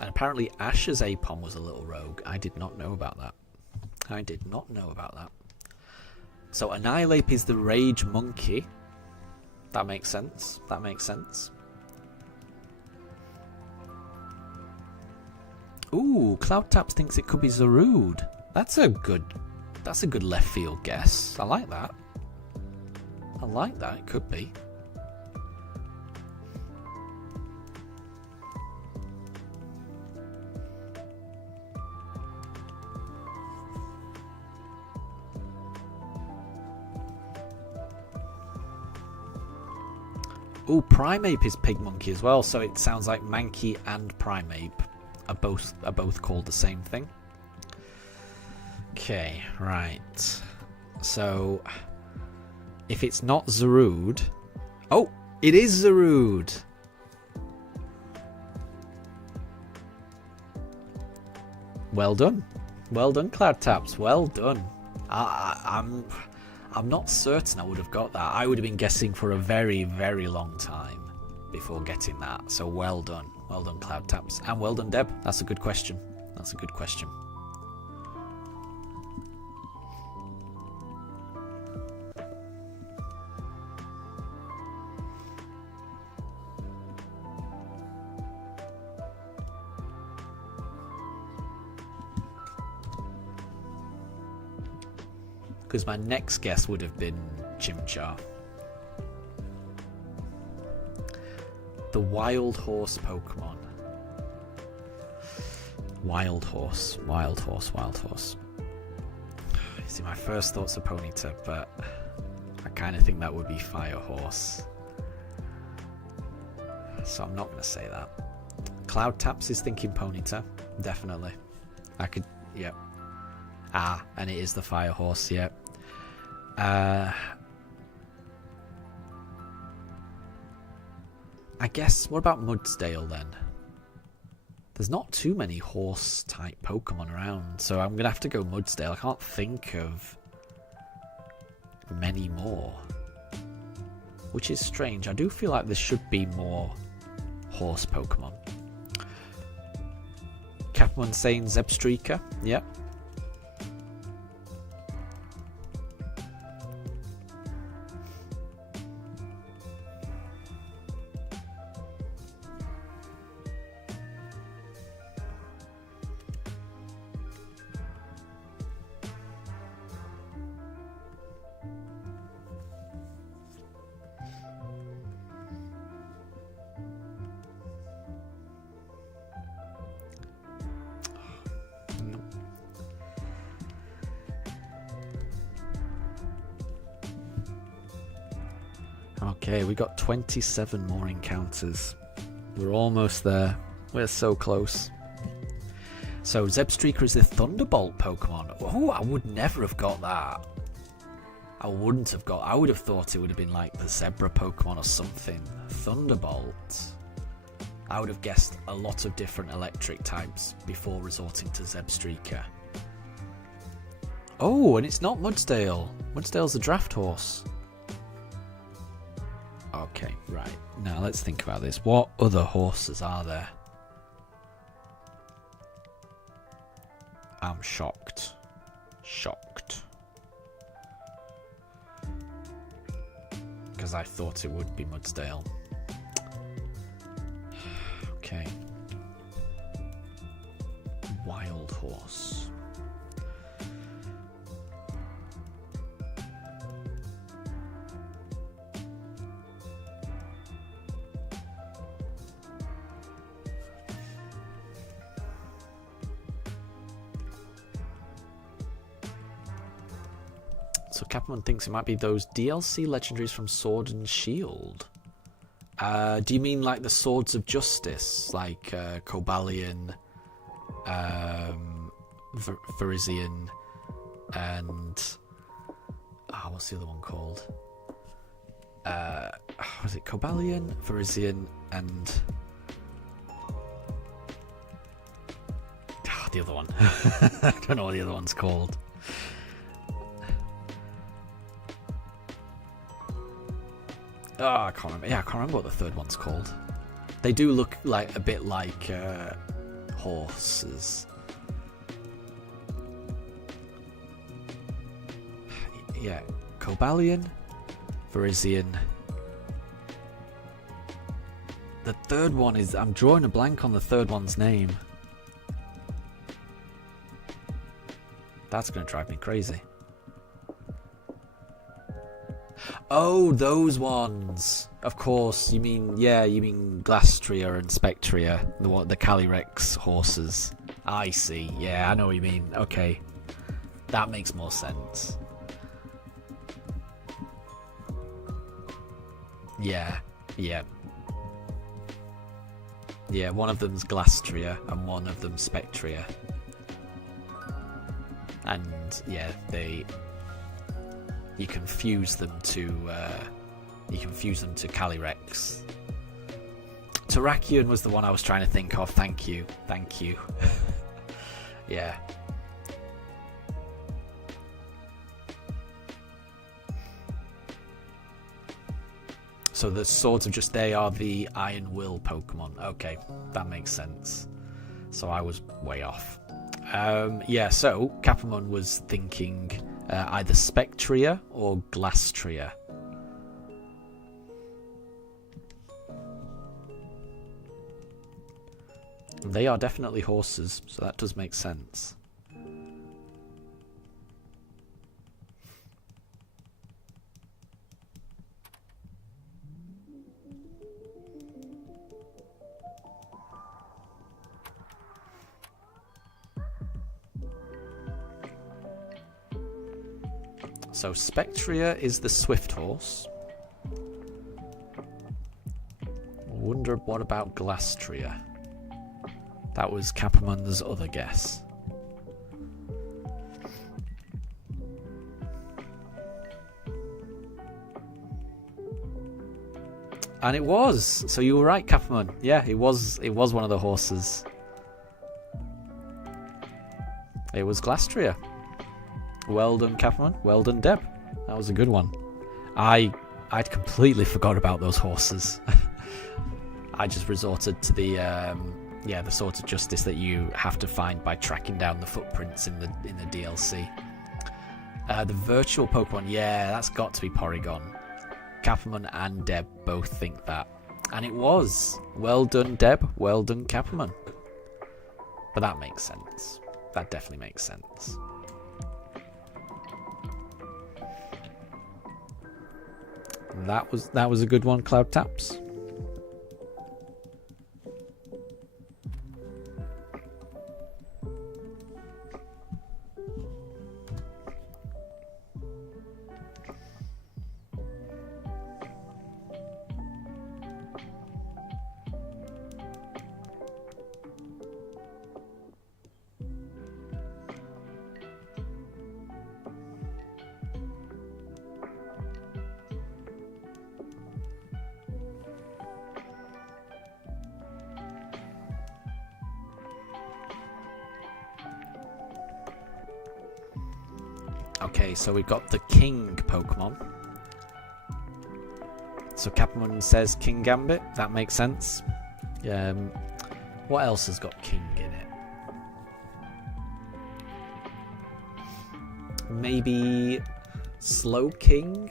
And apparently Ash's Apom was a little rogue. I did not know about that. So Annihilape is the Rage Monkey. That makes sense. Ooh, Cloud Taps thinks it could be Zarude. That's a good left field guess. I like that. It could be. Ooh, Primeape is Pig Monkey as well, so it sounds like Mankey and Primeape are both called the same thing. Okay, right. So, if it's not Zarude... Oh, it is Zarude! Well done. Well done, Cloud Taps. Well done. I'm not certain I would have got that. I would have been guessing for a very, very long time before getting that. So well done. Well done, Cloud Taps. And well done, Deb. That's a good question. Because my next guess would have been Chimchar. The Wild Horse Pokemon. Wild Horse. See, my first thoughts are Ponyta, but I kind of think that would be Fire Horse. So I'm not going to say that. Cloud Taps is thinking Ponyta. Definitely. I could, yep. Ah, and it is the Fire Horse, yep. I guess, what about Mudsdale then? There's not too many horse-type Pokemon around, so I'm going to have to go Mudsdale. I can't think of many more. Which is strange. I do feel like there should be more horse Pokemon. Capmon saying Zebstreaker. Yep. Okay, we got 27 more encounters. We're almost there. We're so close. So Zebstreaker is the Thunderbolt Pokemon. Oh, I would never have got that. I wouldn't have got... I would have thought it would have been like the Zebra Pokemon or something. Thunderbolt. I would have guessed a lot of different electric types before resorting to Zebstreaker. Oh, and it's not Mudsdale. Mudsdale's a draft horse. Okay, right. Now let's think about this. What other horses are there? I'm shocked. Shocked. Because I thought it would be Mudsdale. Okay. Wild horse. So Capmon thinks it might be those DLC legendaries from Sword and Shield. Do you mean like the Swords of Justice? Like Cobalion, Virizion, and... Oh, what's the other one called? Was it Cobalion, Virizion, and... Oh, the other one. I don't know what the other one's called. Oh, I can't remember. Yeah, I can't remember what the third one's called. They do look like a bit like horses. Yeah, Cobalion, Virizion. The third one is... I'm drawing a blank on the third one's name. That's going to drive me crazy. Oh, those ones. Of course, you mean... Yeah, you mean Glastria and Spectria. The Calyrex horses. I see. Yeah, I know what you mean. Okay. That makes more sense. Yeah. Yeah. Yeah, one of them's Glastria and one of them's Spectria. And, yeah, you can fuse them to Calyrex. Terrakion was the one I was trying to think of. Thank you. Yeah. So the Swords of Just, they are the Iron Will Pokemon. Okay, that makes sense. So I was way off. Yeah, so Capamon was thinking either Spectria or Glastria. They are definitely horses, so that does make sense. So Spectria is the swift horse. wonder what about Glastria? That was Capamon's other guess. And it was. So you were right, Capamon. Yeah, it was one of the horses. It was Glastria. Well done, Capamon. Well done, Deb. That was a good one. I'd completely forgot about those horses. I just resorted to the sort of justice that you have to find by tracking down the footprints in the DLC. The virtual Pokemon, yeah, that's got to be Porygon. Capamon and Deb both think that. And it was. Well done, Deb. Well done, Capamon. But that makes sense. That definitely makes sense. That was a good one, Cloud Taps. Okay, so we've got the King Pokemon. So Capamon says King Gambit. That makes sense. What else has got King in it? Maybe Slow King?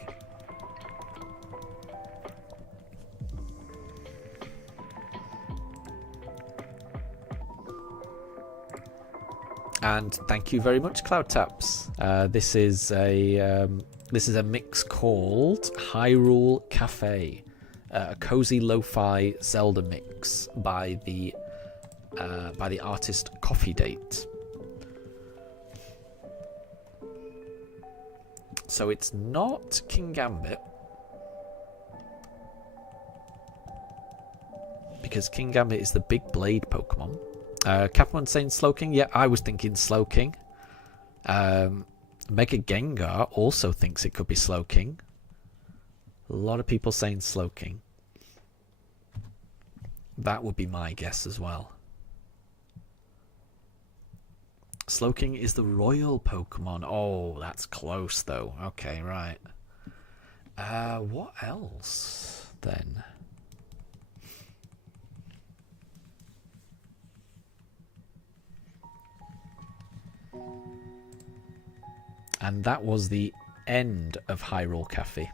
And thank you very much, Cloud Taps. This is a mix called Hyrule Cafe, a cozy lo-fi Zelda mix by the artist Coffee Date. So it's not King Gambit, because King Gambit is the big blade Pokemon. Capamon saying Slowking. Yeah, I was thinking Slowking. Mega Gengar also thinks it could be Slowking. A lot of people saying Slowking. That would be my guess as well. Slowking is the royal Pokemon. Oh, that's close though. Okay, right. What else then? And that was the end of Hyrule Cafe.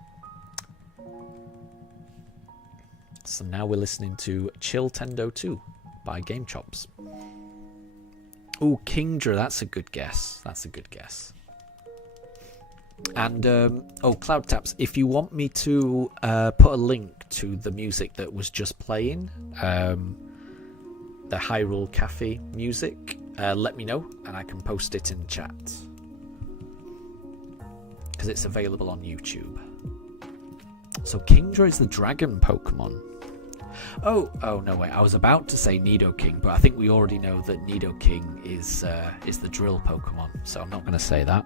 So now we're listening to Chill Tendo 2 by Game Chops. Oh, Kingdra, that's a good guess. That's a good guess. And, Cloud Taps, if you want me to put a link to the music that was just playing, the Hyrule Cafe music, let me know and I can post it in chat. Because it's available on YouTube. So Kingdra is the dragon Pokemon. Oh no, wait, I was about to say Nidoking, but I think we already know that Nidoking is the drill Pokemon, so I'm not going to say that.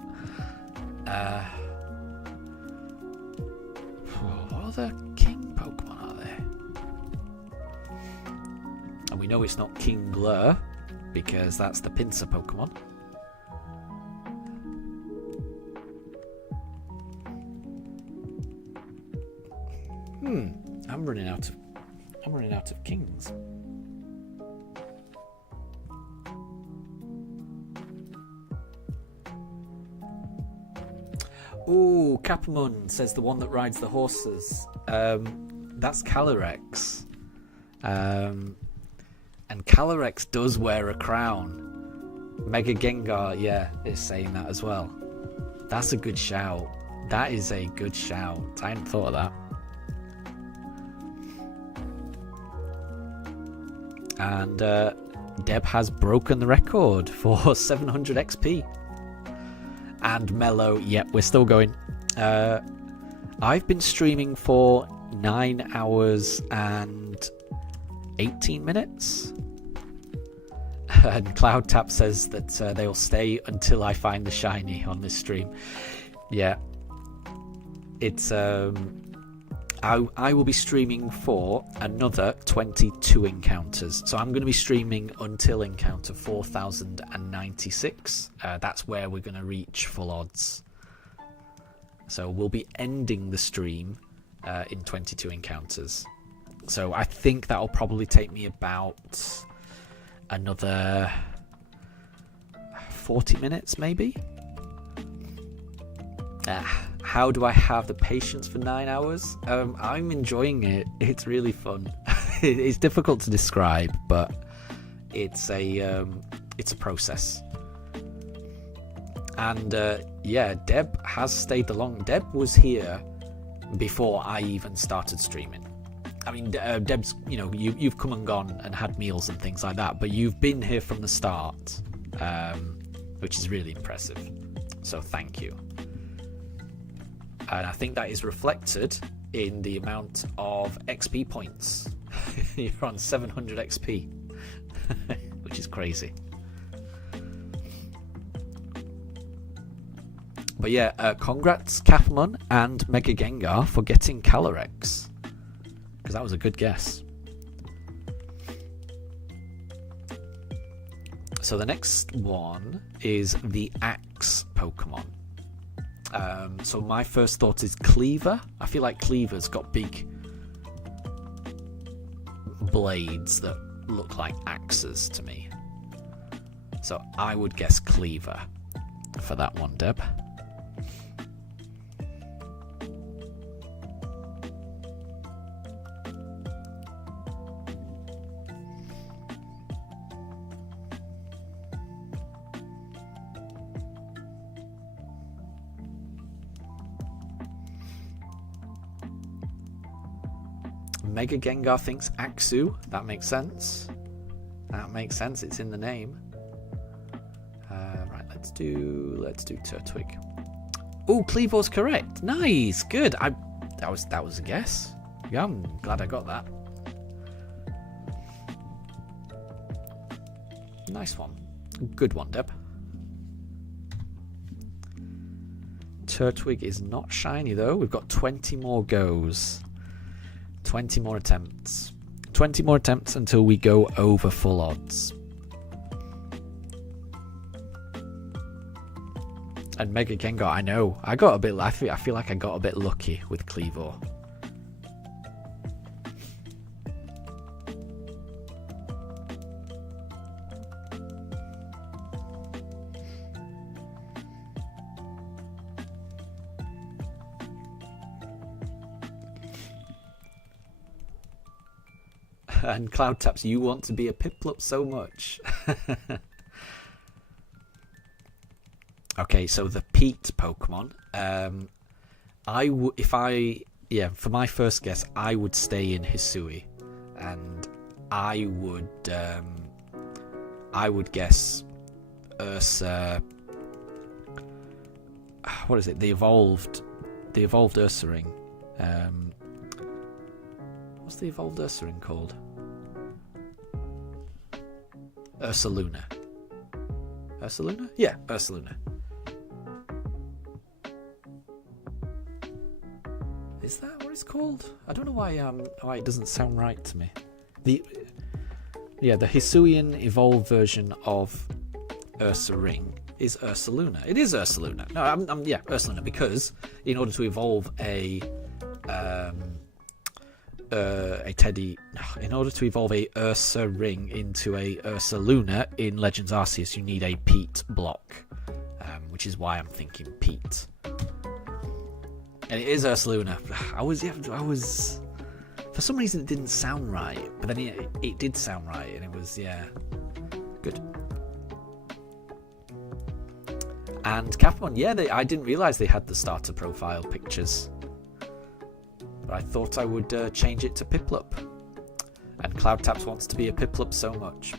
What other King Pokemon are there? And we know it's not Kingler, because that's the Pinsir Pokemon. I'm running out of kings. Ooh, Capamon says the one that rides the horses. That's Calyrex. And Calyrex does wear a crown. Mega Gengar, yeah, is saying that as well. That's a good shout. That is a good shout. I hadn't thought of that. And Deb has broken the record for 700 XP. And Mello, yep, we're still going. I've been streaming for 9 hours and 18 minutes. And Cloud Tap says that they'll stay until I find the shiny on this stream. Yeah. It's I will be streaming for another 22 encounters. So I'm going to be streaming until encounter 4096. That's where we're going to reach full odds. So we'll be ending the stream in 22 encounters. So I think that'll probably take me about another 40 minutes maybe. How do I have the patience for 9 hours? I'm enjoying it. It's really fun. It's difficult to describe, but it's a process. And yeah, Deb has stayed along. Deb was here before I even started streaming. I mean, Deb's, you know, you've come and gone and had meals and things like that, but you've been here from the start, which is really impressive. So thank you. And I think that is reflected in the amount of XP points. You're on 700 XP, which is crazy. But yeah, congrats Kathman and Mega Gengar for getting Calyrex, because that was a good guess. So the next one is the Axe Pokemon. So my first thought is Cleaver. I feel like Cleaver's got big blades that look like axes to me. So I would guess Cleaver for that one, Deb. Mega Gengar thinks Axu. That makes sense. That makes sense. It's in the name. Right, let's do Turtwig. Oh, Cleavor's correct. Nice, good. That was a guess. Yeah, I'm glad I got that. Nice one. Good one, Deb. Turtwig is not shiny though. We've got 20 more goes. 20 more attempts. 20 more attempts until we go over full odds. And Mega Gengar, I know. I feel like I got a bit lucky with Cleavor. And Cloud Taps, you want to be a Piplup so much. Okay, so the Pete Pokemon. For my first guess, I would stay in Hisui, and I would guess Ursa. What is it? The evolved Ursaring. What's the evolved Ursaring called? Ursaluna. Ursaluna? Yeah, Ursaluna. Is that what it's called? I don't know why it doesn't sound right to me. The Hisuian evolved version of Ursaring is Ursaluna. It is Ursaluna. No, Ursaluna, because in order to evolve a Ursaring into a Ursaluna in Legends Arceus, you need a Pete block, which is why I'm thinking Pete. And it is Ursaluna. I was. For some reason, it didn't sound right, but then it did sound right, and it was good. And Capcom, I didn't realise they had the starter profile pictures. But I thought I would change it to Piplup. And Cloud Taps wants to be a Piplup so much.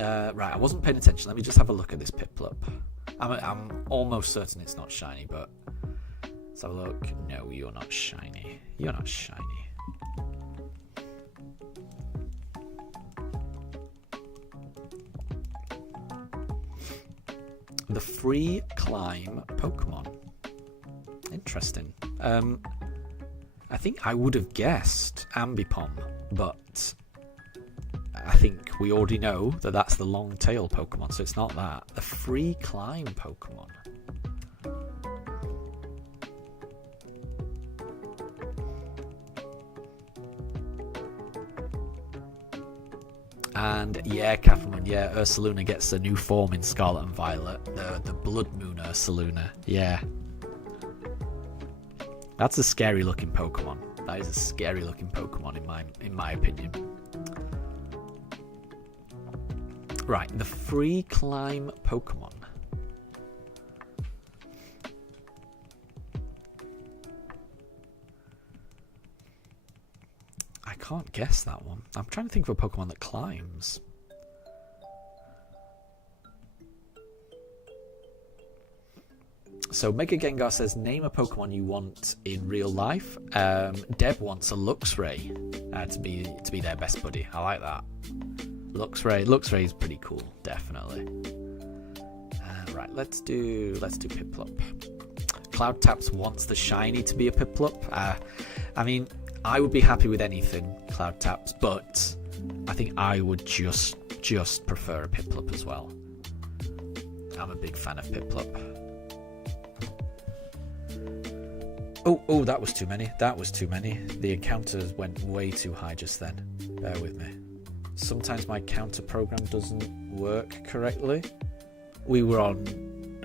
Right, I wasn't paying attention. Let me just have a look at this Piplup. I'm almost certain it's not shiny, but Let's have a look. No, you're not shiny. You're not shiny. The free climb Pokemon. Interesting. I think I would have guessed Ambipom, but I think we already know that that's the long tail Pokemon, so it's not that. The free climb Pokemon. And yeah, Catherine, yeah, Ursaluna gets a new form in Scarlet and Violet. The Blood Moon Ursaluna. Yeah. That's a scary looking Pokemon. That is a scary looking Pokemon in my opinion. Right, the free climb Pokemon. I can't guess that one. I'm trying to think of a Pokemon that climbs. So Mega Gengar says, name a Pokemon you want in real life. Deb wants a Luxray to be their best buddy. I like that. Luxray is pretty cool, definitely. Right, let's do Piplup. Cloudtaps wants the shiny to be a Piplup. I mean, I would be happy with anything Cloudtaps, but I think I would just prefer a Piplup as well. I'm a big fan of Piplup. Oh, that was too many. That was too many. The encounters went way too high just then. Bear with me. Sometimes my counter program doesn't work correctly. We were on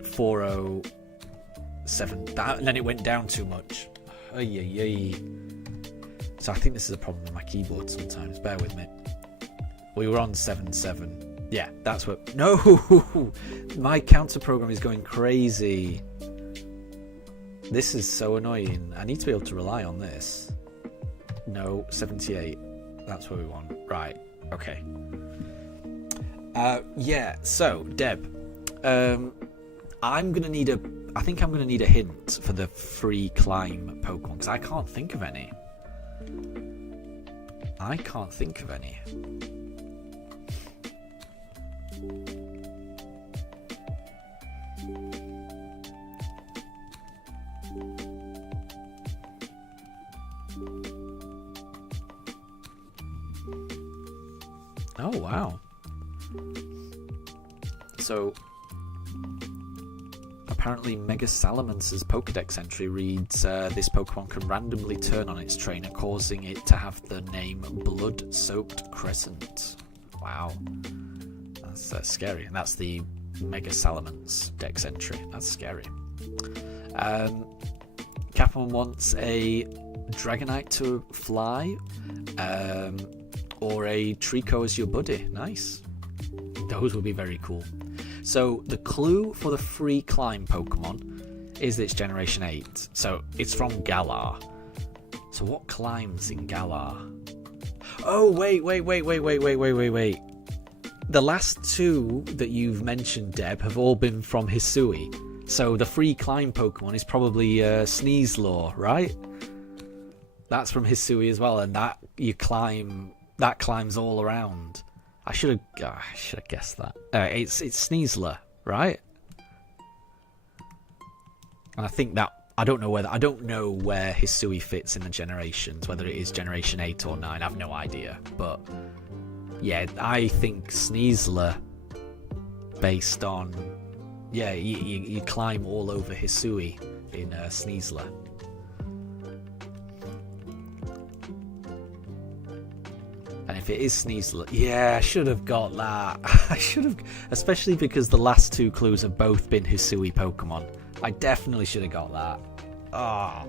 407, and then it went down too much. So I think this is a problem with my keyboard sometimes. Bear with me. We were on 77. Yeah, that's what... No! My counter program is going crazy. This is so annoying. I need to be able to rely on this. No, 78. That's what we want. Right. Okay. Yeah. So, Deb, I think I'm gonna need a hint for the free climb Pokemon because I can't think of any. Oh, wow. So, apparently Mega Salamance's Pokedex entry reads, this Pokemon can randomly turn on its trainer, causing it to have the name Blood-Soaked Crescent. Wow. That's scary. And that's the Mega Salamence Dex entry. That's scary. Capone wants a Dragonite to fly. Or a Trico as your buddy. Nice. Those would be very cool. So the clue for the free climb Pokemon is that it's Generation 8. So it's from Galar. So what climbs in Galar? Oh, wait. The last two that you've mentioned, Deb, have all been from Hisui. So the free climb Pokemon is probably Sneaselaw, right? That's from Hisui as well, and that climbs all around. I should have guessed that. It's Sneasler, right? And I think that I don't know where Hisui fits in the generations, whether it is Generation 8 or 9. I have no idea. But yeah, I think Sneasler, based on you climb all over Hisui in Sneasler. And if it is Sneasler, yeah, I should have got that. I should have, especially because the last two clues have both been Hisui Pokemon. I definitely should have got that. Oh.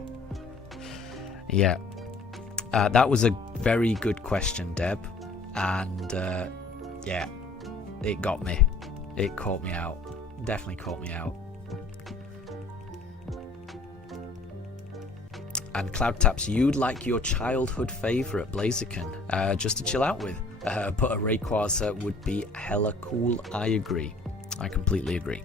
Yeah. That was a very good question, Deb. And, yeah, it got me. It caught me out. Definitely caught me out. And Cloudtaps, you'd like your childhood favourite, Blaziken, just to chill out with. But a Rayquaza would be hella cool. I agree. I completely agree.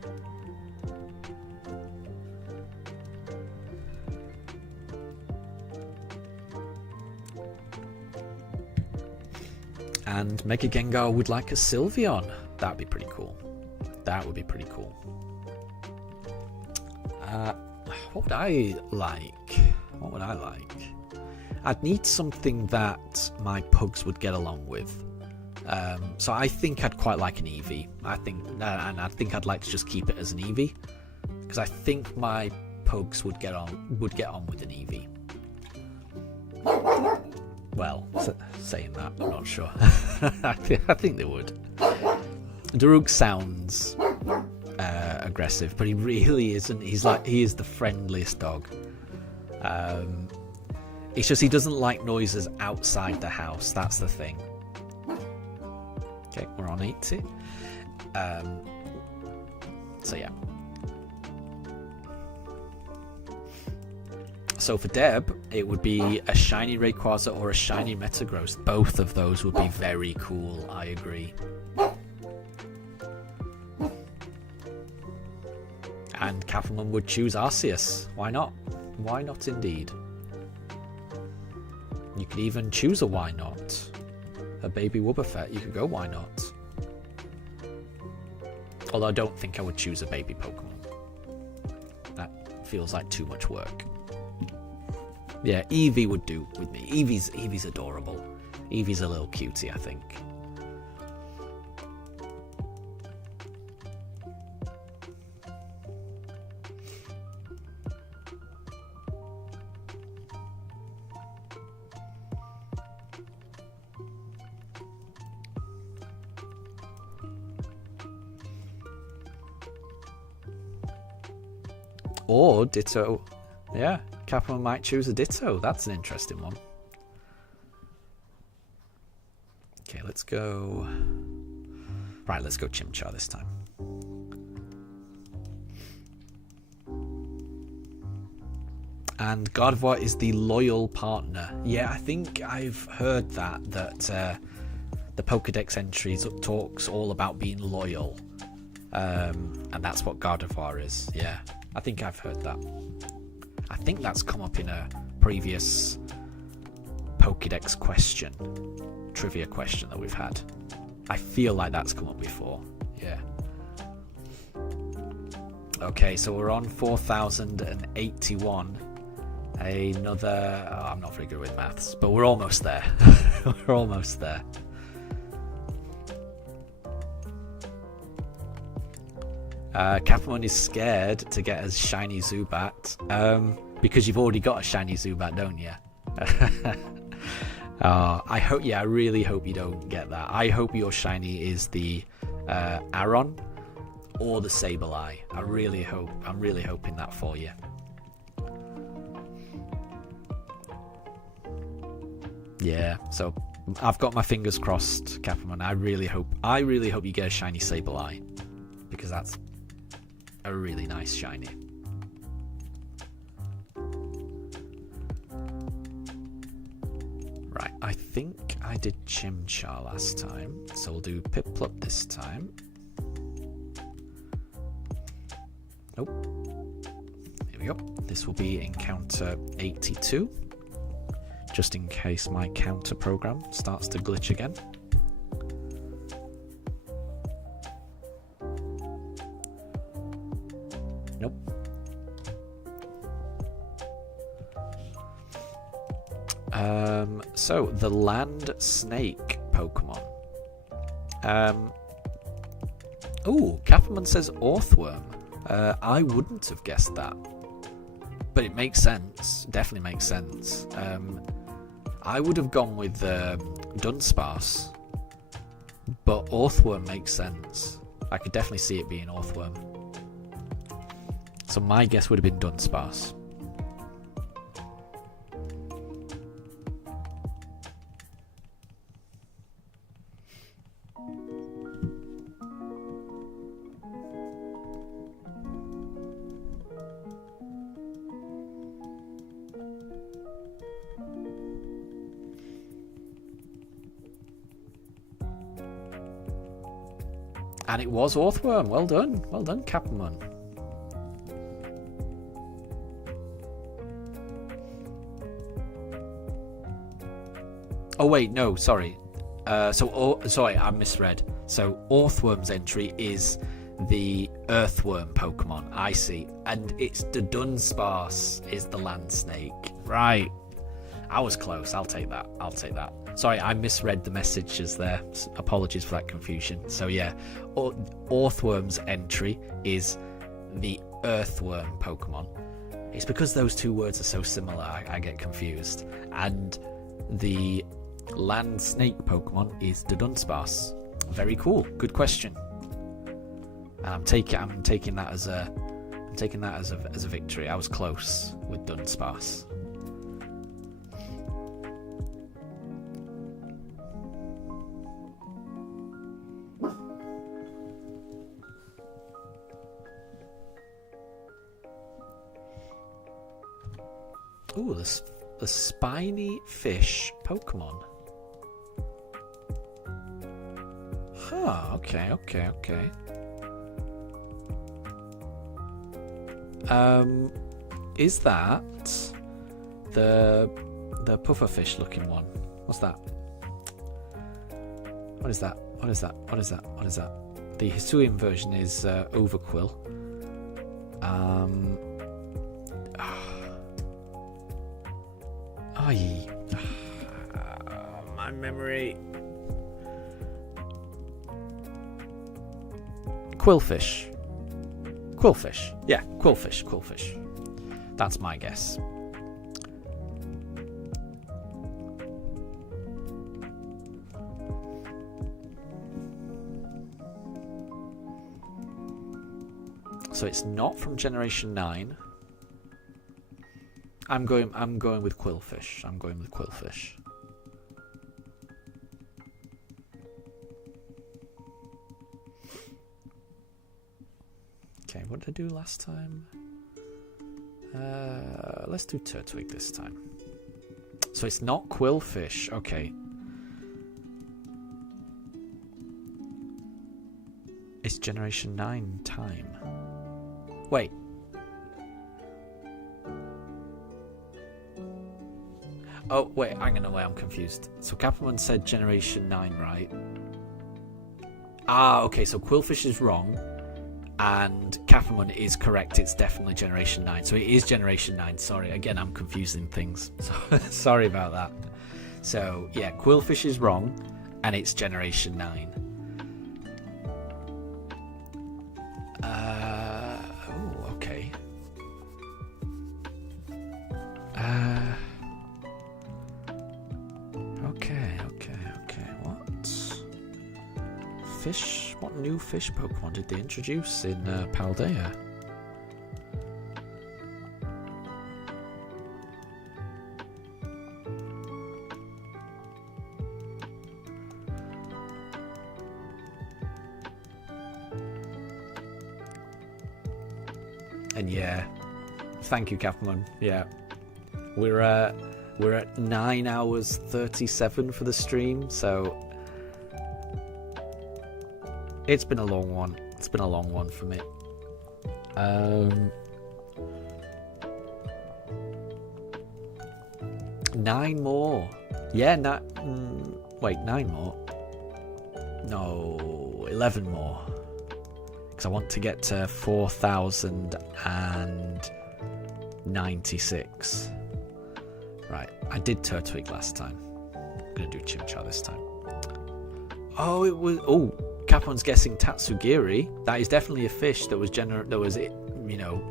And Mega Gengar would like a Sylveon. That'd be pretty cool. That would be pretty cool. What would I like? What would I like? I'd need something that my Pugs would get along with. So I think I'd quite like an Eevee. And I think I'd like to just keep it as an Eevee, because I think my Pugs would get on with an Eevee. Well, saying that, I'm not sure. I think they would. Daruk sounds aggressive, but he really isn't. He is the friendliest dog. It's just he doesn't like noises outside the house. That's the thing. Okay, we're on 80. So yeah. So for Deb, it would be a shiny Rayquaza or a shiny Metagross. Both of those would be very cool, I agree. And Kappelman would choose Arceus. Why not? Why not indeed? You could even choose a why not. A baby Wobbuffet, you could go why not. Although I don't think I would choose a baby Pokemon. That feels like too much work. Yeah, Eevee would do with me. Eevee's adorable. Eevee's a little cutie, I think. Or Ditto. Yeah, Kappelman might choose a Ditto. That's an interesting one. Okay, let's go... Right, let's go Chimchar this time. And Gardevoir is the loyal partner. Yeah, I think I've heard that the Pokédex entries talks all about being loyal. And that's what Gardevoir is, yeah. I think I've heard that. I think that's come up in a previous Pokédex question, trivia question that we've had. I feel like that's come up before, yeah. Okay, so we're on 4,081. Another... Oh, I'm not very good with maths, but we're almost there. We're almost there. Kappelman is scared to get a shiny Zubat, because you've already got a shiny Zubat, don't you? I really hope you don't get that. I hope your shiny is the Aron or the Sableye. I'm really hoping that for you. Yeah, so I've got my fingers crossed, Kappelman. I really hope you get a shiny Sableye, because that's a really nice shiny. Right, I think I did Chimchar last time, so we'll do Piplup this time. Nope. Here we go. This will be encounter 82, just in case my counter program starts to glitch again. Nope. So the land snake Pokemon. Oh, Kappelman says Orthworm. I wouldn't have guessed that, but it makes sense. Definitely makes sense. I would have gone with Dunsparce, but Orthworm makes sense. I could definitely see it being Orthworm. So my guess would have been Dunsparce. And it was Orthworm. Well done. Well done, Kappelman. Oh wait, no, sorry. Sorry, I misread. So Orthworm's entry is the earthworm Pokemon. I see. And it's the Dunsparce is the land snake. Right. I was close. I'll take that. Sorry, I misread the messages there. Apologies for that confusion. So yeah, Orthworm's entry is the earthworm Pokemon. It's because those two words are so similar, I get confused. And the land snake Pokemon is the Dunsparce. Very cool. Good question. And I'm taking that as a victory. I was close with Dunsparce. Ooh, the spiny fish Pokemon. Huh, okay. Is that the pufferfish looking one? What's that? What is that? The Hisuian version is Overquill. My memory. Quillfish. Yeah, Quillfish. That's my guess. So it's not from Generation 9. I'm going with Quillfish. Okay, what did I do last time? Let's do Turtwig this time. So it's not Quillfish. Okay. It's Generation 9 time. Wait. Oh, wait, hang on, I'm confused. So Capamon said Generation 9, right? Okay, so Quillfish is wrong, and Capamon is correct. It's definitely Generation 9. So it is Generation 9, sorry. Again, I'm confusing things. So, sorry about that. So, yeah, Quillfish is wrong, and it's Generation 9. Okay. Okay. What fish? What new fish Pokemon did they introduce in Paldea? And yeah, thank you, Capamon. Yeah, we're at 9 hours 37 for the stream, so it's been a long one. It's been a long one for me. 9 more. Yeah, wait, 9 more? No, 11 more. Because I want to get to 4,096. Right, I did Turtwig last time. I'm going to do Chimchar this time. Oh, it was... Oh, Capon's guessing Tatsugiri. That is definitely a fish that was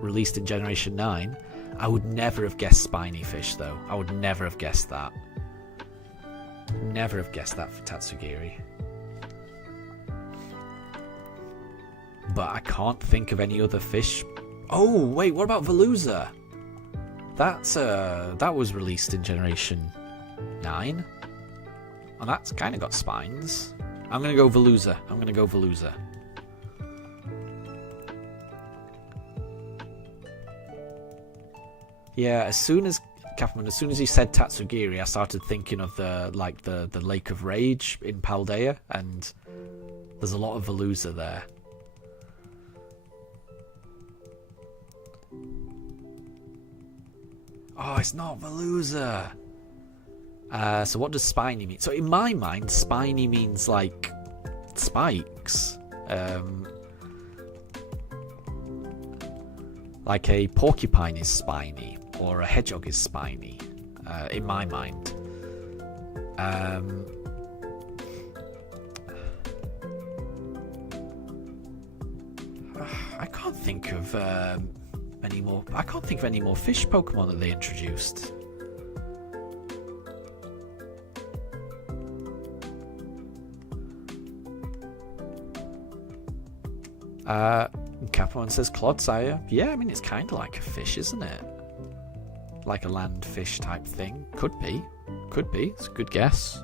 released in Generation 9. I would never have guessed spiny fish, though. I would never have guessed that. Never have guessed that for Tatsugiri. But I can't think of any other fish. Oh, wait, what about Veluza? That was released in Generation 9. And that's kind of got spines. I'm going to go Veluza. Yeah, as soon as he said Tatsugiri, I started thinking of the Lake of Rage in Paldea, and there's a lot of Veluza there. Oh, it's not Veluza. So what does spiny mean? So in my mind, spiny means like spikes. Like a porcupine is spiny, or a hedgehog is spiny, in my mind. I can't think of any more. I can't think of any more fish Pokemon that they introduced. Capone says Clodsire. Yeah, I mean it's kind of like a fish, isn't it? Like a land fish type thing. Could be. Could be. It's a good guess.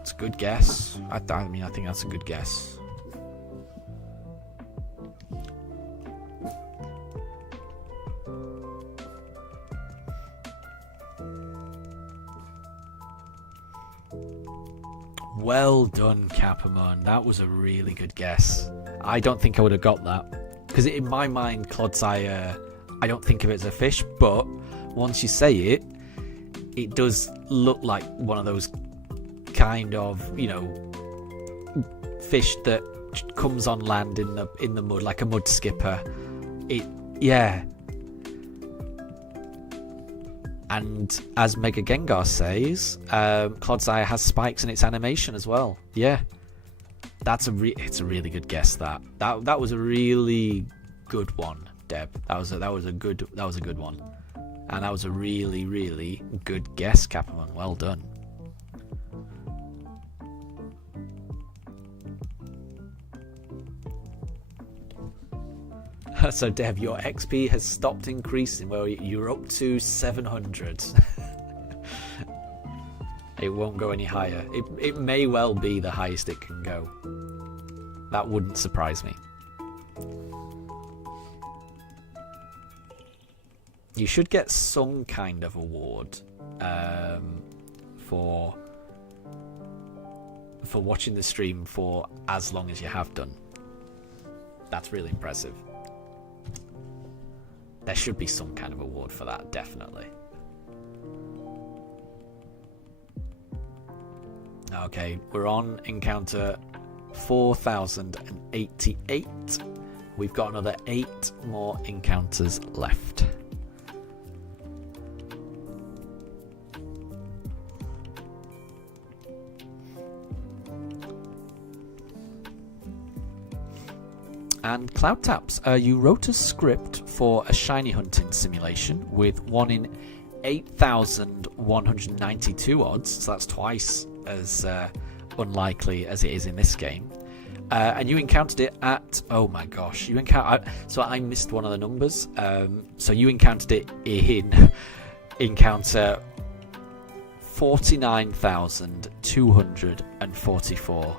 It's a good guess. I mean, I think that's a good guess. Well done, Capamon. That was a really good guess. I don't think I would have got that. Because in my mind, Clodsire, I don't think of it as a fish, but once you say it, it does look like one of those kind of, you know, fish that comes on land in the mud, like a mud skipper. Yeah. And as Mega Gengar says, Clodsire has spikes in its animation as well. Yeah, it's a really good guess. That was a really good one, Deb. That was a good one, and that was a really, really good guess, Capamon. Well done. So, Deb, your XP has stopped increasing. Well, you're up to 700. It won't go any higher. It may well be the highest it can go. That wouldn't surprise me. You should get some kind of award for watching the stream for as long as you have done. That's really impressive. There should be some kind of award for that, definitely. Okay, we're on encounter 4088. We've got another 8 more encounters left. And Cloud Taps, you wrote a script for a shiny hunting simulation with 1 in 8,192 odds, so that's twice as unlikely as it is in this game. And you encountered it at, oh my gosh, so I missed one of the numbers. So you encountered it in encounter 49,244.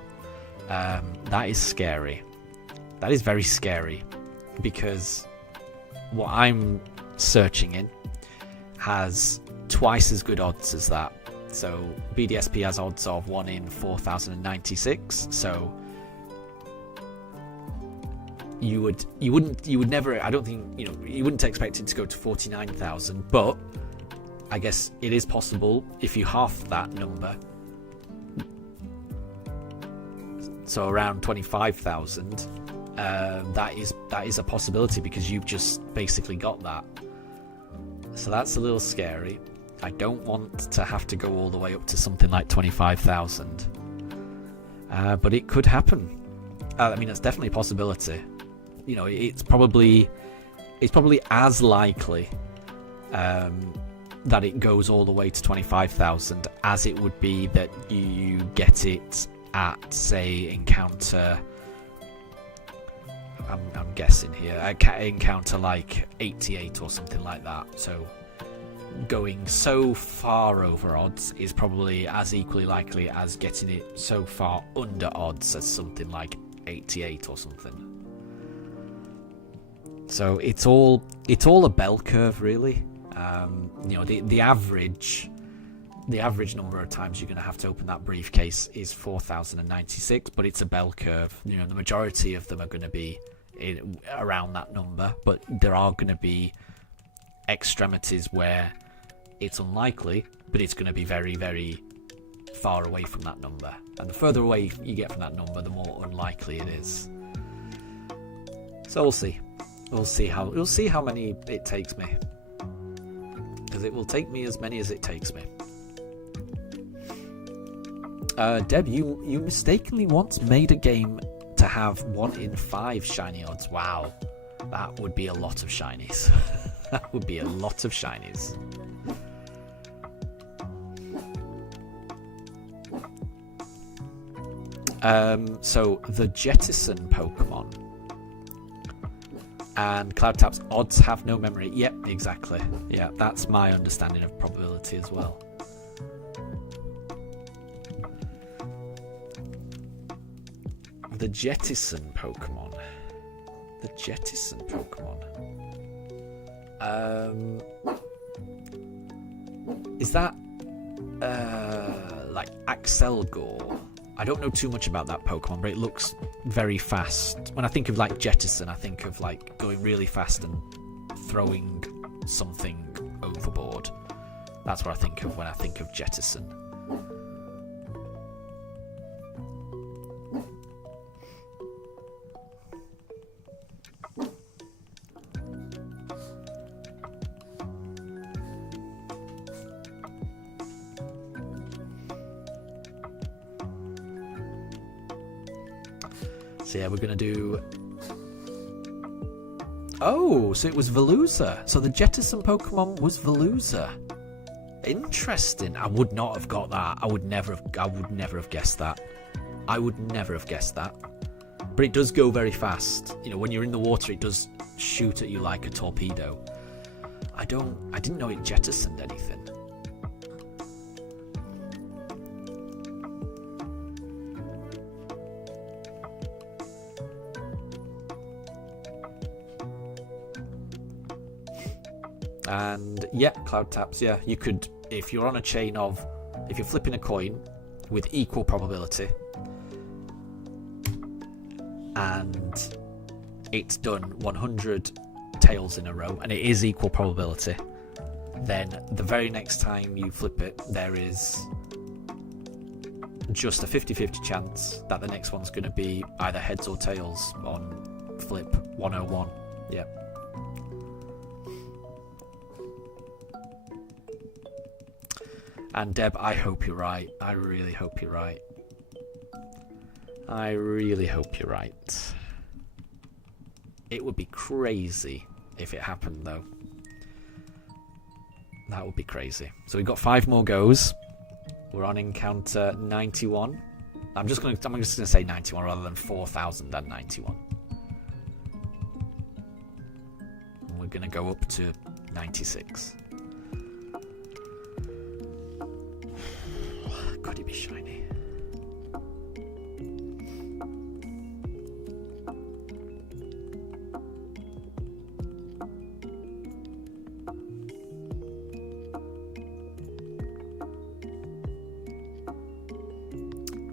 That is scary. That is very scary, because what I'm searching in has twice as good odds as that. So BDSP has odds of 1 in 4,096. So you would never, I don't think, you wouldn't expect it to go to 49,000, but I guess it is possible if you half that number. So around 25,000. That is a possibility, because you've just basically got that. So that's a little scary. I don't want to have to go all the way up to something like 25,000. But it could happen. I mean, it's definitely a possibility. It's probably as likely that it goes all the way to 25,000 as it would be that you get it at, say, encounter. I'm guessing here. I encounter like 88 or something like that. So going so far over odds is probably as equally likely as getting it so far under odds as something like 88 or something. So it's all a bell curve, really. The average number of times you're going to have to open that briefcase is 4,096, but it's a bell curve. The majority of them are going to be around that number, but there are going to be extremities where It's unlikely, but it's going to be very, very far away from that number. And the further away you get from that number, the more unlikely it is. So we'll see. We'll see how many it takes me. Because it will take me as many as it takes me. Deb, you mistakenly once made a game to have 1 in 5 shiny odds. Wow. That would be a lot of shinies. That would be a lot of shinies. So the Jettison Pokemon and Cloudtap's odds have no memory. Yep, exactly. Yeah, that's my understanding of probability as well. The Jettison Pokemon. The Jettison Pokemon. Is that like Axelgor? I don't know too much about that Pokemon, but it looks very fast. When I think of like Jettison, I think of like going really fast and throwing something overboard. That's what I think of when I think of Jettison. So yeah, we're going to do... Oh, so it was Veluza. So the Jettison Pokemon was Veluza. Interesting. I would not have got that. I would never have guessed that. I would never have guessed that. But it does go very fast. You know, when you're in the water, it does shoot at you like a torpedo. I didn't know it jettisoned anything. And yeah, Cloudtaps, yeah, you could, if you're on a chain of, if you're flipping a coin with equal probability and it's done 100 tails in a row and it is equal probability, then the very next time you flip it, there is just a 50-50 chance that the next one's going to be either heads or tails on flip 101. Yeah. And Deb, I hope you're right. I really hope you're right. I really hope you're right. It would be crazy if it happened, though. That would be crazy. So we've got 5 more goes. We're on encounter 91. I'm just going to say 91 rather than 4091. And we're going to go up to 96. Could he be shiny?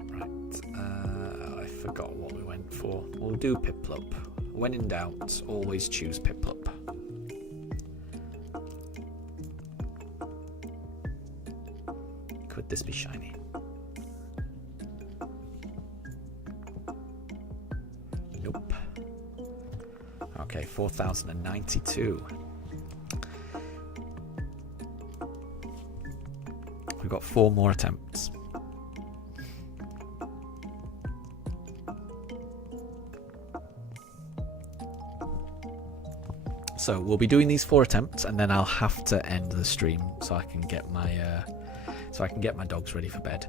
Right, I forgot what we went for. We'll do Piplup. When in doubt, always choose Piplup. Could this be shiny? Nope. Okay, 4092. We've got 4 more attempts. So we'll be doing these 4 attempts, and then I'll have to end the stream so I can get my dogs ready for bed.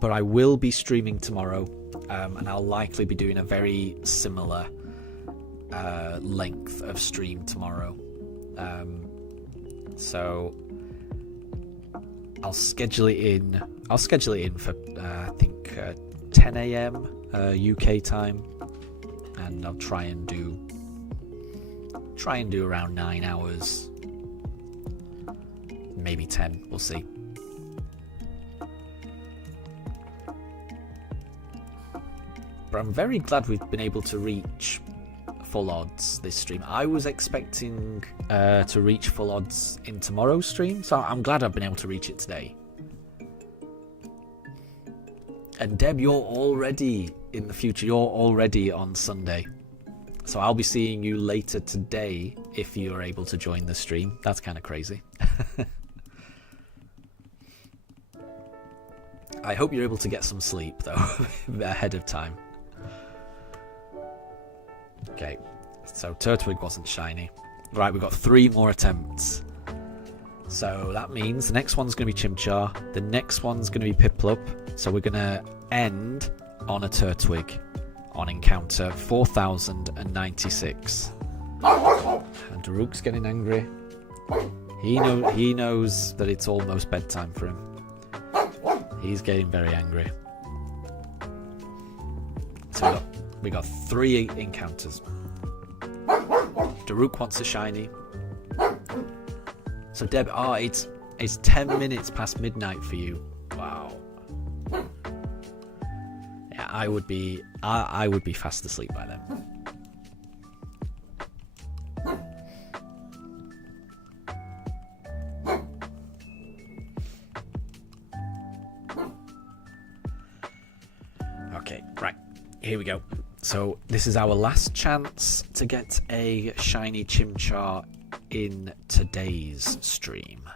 But I will be streaming tomorrow, and I'll likely be doing a very similar length of stream tomorrow. So I'll schedule it in. I'll schedule it in for I think 10 a.m. UK time, and I'll try and do around 9 hours. Maybe 10, we'll see. But I'm very glad we've been able to reach full odds this stream. I was expecting to reach full odds in tomorrow's stream, so I'm glad I've been able to reach it today. And Deb, you're already in the future. You're already on Sunday. So I'll be seeing you later today if you're able to join the stream. That's kind of crazy. I hope you're able to get some sleep, though, ahead of time. Okay, so Turtwig wasn't shiny. Right, we've got 3 more attempts. So that means the next one's going to be Chimchar. The next one's going to be Piplup. So we're going to end on a Turtwig on encounter 4096. And Daruk's getting angry. He knows that it's almost bedtime for him. He's getting very angry. So we got 3 encounters. Daruk wants a shiny. So Deb, it's 10 minutes past midnight for you. Wow. Yeah, I would be fast asleep by then. Okay, right. Here we go. So this is our last chance to get a shiny Chimchar in today's stream.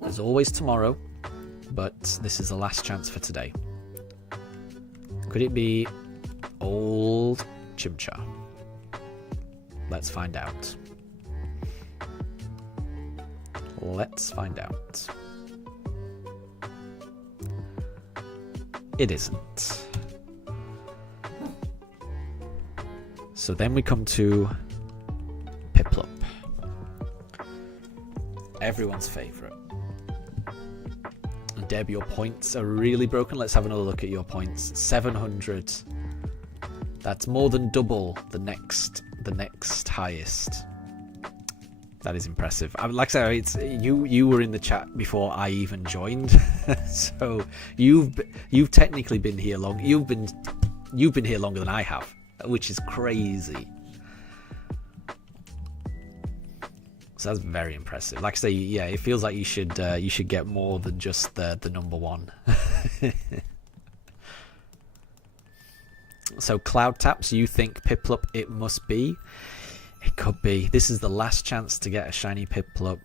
There's always tomorrow, but this is the last chance for today. Could it be old Chimchar? Let's find out. Let's find out. It isn't. So then we come to Piplup. Everyone's favourite. Deb, your points are really broken. Let's have another look at your points. 700. That's more than double the next highest. That is impressive. Like I said, it's you were in the chat before I even joined, so you've technically been here long. You've been here longer than I have, which is crazy. So that's very impressive. Like I say, yeah, it feels like you should get more than just the number one. So Cloud Taps, you think Piplup it must be? It could be. This is the last chance to get a shiny Piplup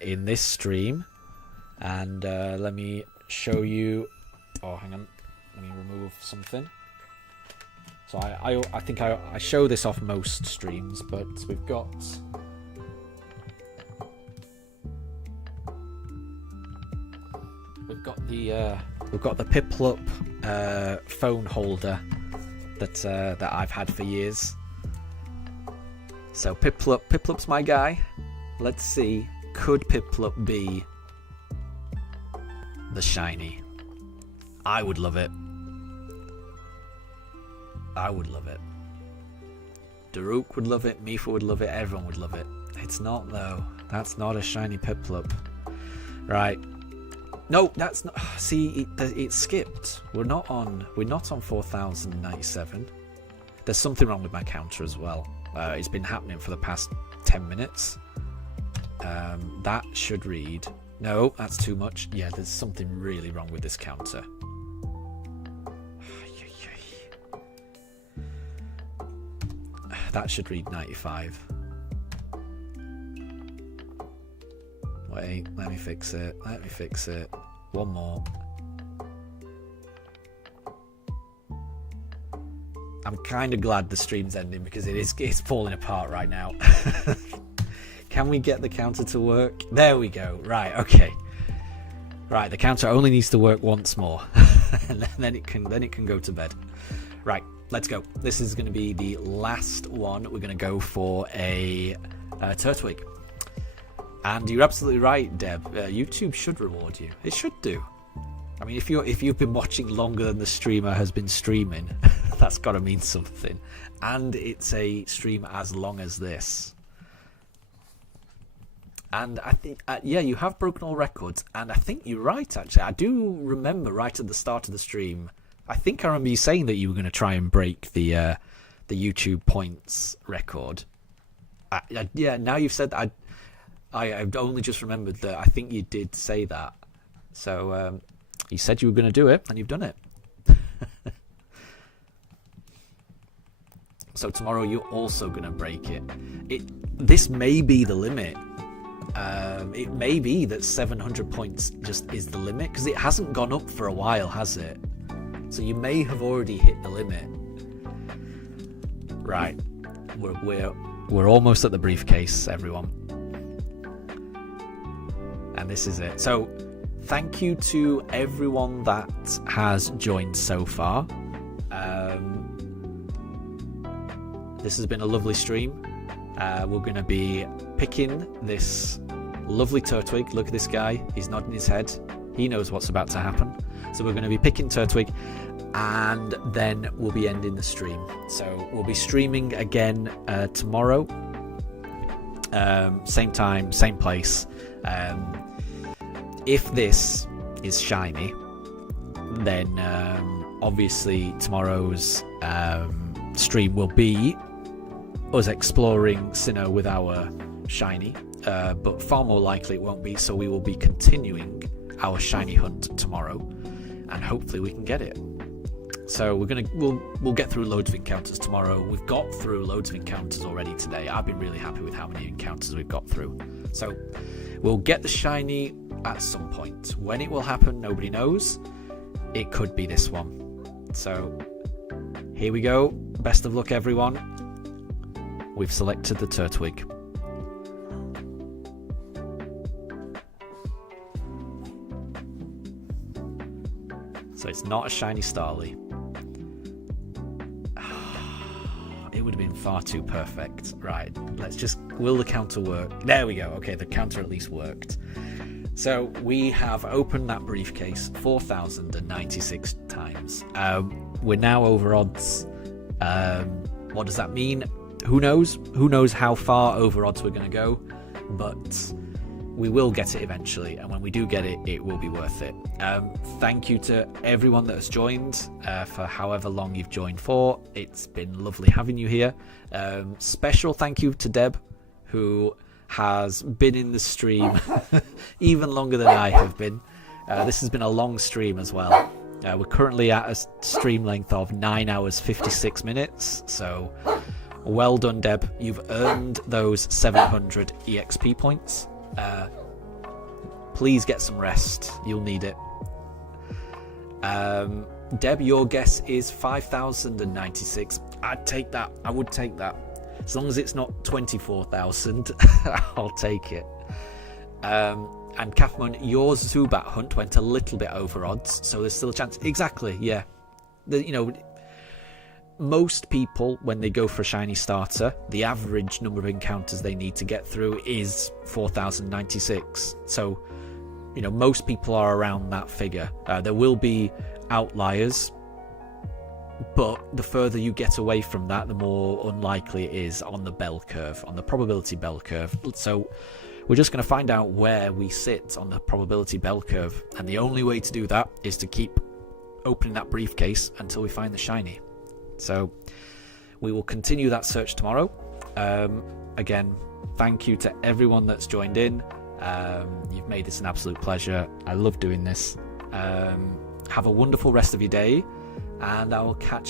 in this stream. And let me show you. Oh, hang on. Let me remove something. So I think I show this off most streams, but we've got the Piplup phone holder that I've had for years. So Piplup's my guy. Let's see, could Piplup be the shiny? I would love it. I would love it. Daruk would love it. Mifa would love it. Everyone would love it. It's not though. That's not a shiny Piplup. Right. No, that's not. See, it skipped. We're not on 4097. There's something wrong with my counter as well. It's been happening for the past 10 minutes. That should read. No, that's too much. Yeah, there's something really wrong with this counter. That should read 95. Wait, let me fix it. One more. I'm kind of glad the stream's ending because it's falling apart right now. Can we get the counter to work? There we go. Right, okay. Right, the counter only needs to work once more. And then it can go to bed. Right, let's go. This is going to be the last one. We're going to go for a Turtwig. And you're absolutely right, Deb. YouTube should reward you. It should do. I mean, if you've been watching longer than the streamer has been streaming, that's got to mean something. And it's a stream as long as this. And I think, yeah, you have broken all records. And I think you're right, actually. I do remember right at the start of the stream, I think I remember you saying that you were going to try and break the the YouTube points record. Yeah, now you've said that, I've only just remembered that I think you did say that. So you said you were going to do it, and you've done it. So tomorrow you're also going to break it. This may be the limit. It may be that 700 points just is the limit, because it hasn't gone up for a while, has it? So you may have already hit the limit. Right, we're almost at the briefcase, everyone, and this is it. So thank you to everyone that has joined so far. This has been a lovely stream. We're going to be picking this lovely Turtwig. Look at this guy, he's nodding his head. He knows what's about to happen. So we're going to be picking Turtwig, and then we'll be ending the stream. So we'll be streaming again tomorrow, same time, same place. If this is shiny, then obviously tomorrow's stream will be us exploring Sinnoh with our shiny, but far more likely it won't be, so we will be continuing our shiny hunt tomorrow, and hopefully we can get it. So we'll get through loads of encounters tomorrow. We've got through loads of encounters already today. I've been really happy with how many encounters we've got through. So we'll get the shiny at some point. When it will happen, nobody knows. It could be this one. So here we go. Best of luck, everyone. We've selected the Turtwig. So it's not a shiny Starly. It would have been far too perfect. Right, will the counter work? There we go. Okay, the counter at least worked. So we have opened that briefcase 4,096 times. We're now over odds. What does that mean? Who knows? Who knows how far over odds we're going to go? But we will get it eventually, and when we do get it, it will be worth it. Thank you to everyone that has joined for however long you've joined for. It's been lovely having you here. Special thank you to Deb, who has been in the stream even longer than I have been. This has been a long stream as well. We're currently at a stream length of 9 hours 56 minutes, so well done, Deb. You've earned those 700 EXP points. Please get some rest, you'll need it. Deb, your guess is 5,096. I'd take that. I would take that. As long as it's not 24,000, I'll take it. And Kathman, your Zubat hunt went a little bit over odds, so there's still a chance. Exactly, yeah. Most people, when they go for a shiny starter, the average number of encounters they need to get through is 4,096. So, most people are around that figure. There will be outliers, but the further you get away from that, the more unlikely it is on the bell curve, on the probability bell curve. So we're just going to find out where we sit on the probability bell curve, and the only way to do that is to keep opening that briefcase until we find the shiny. So we will continue that search tomorrow. Again, thank you to everyone that's joined in. You've made this an absolute pleasure. I love doing this. Have a wonderful rest of your day, and I will catch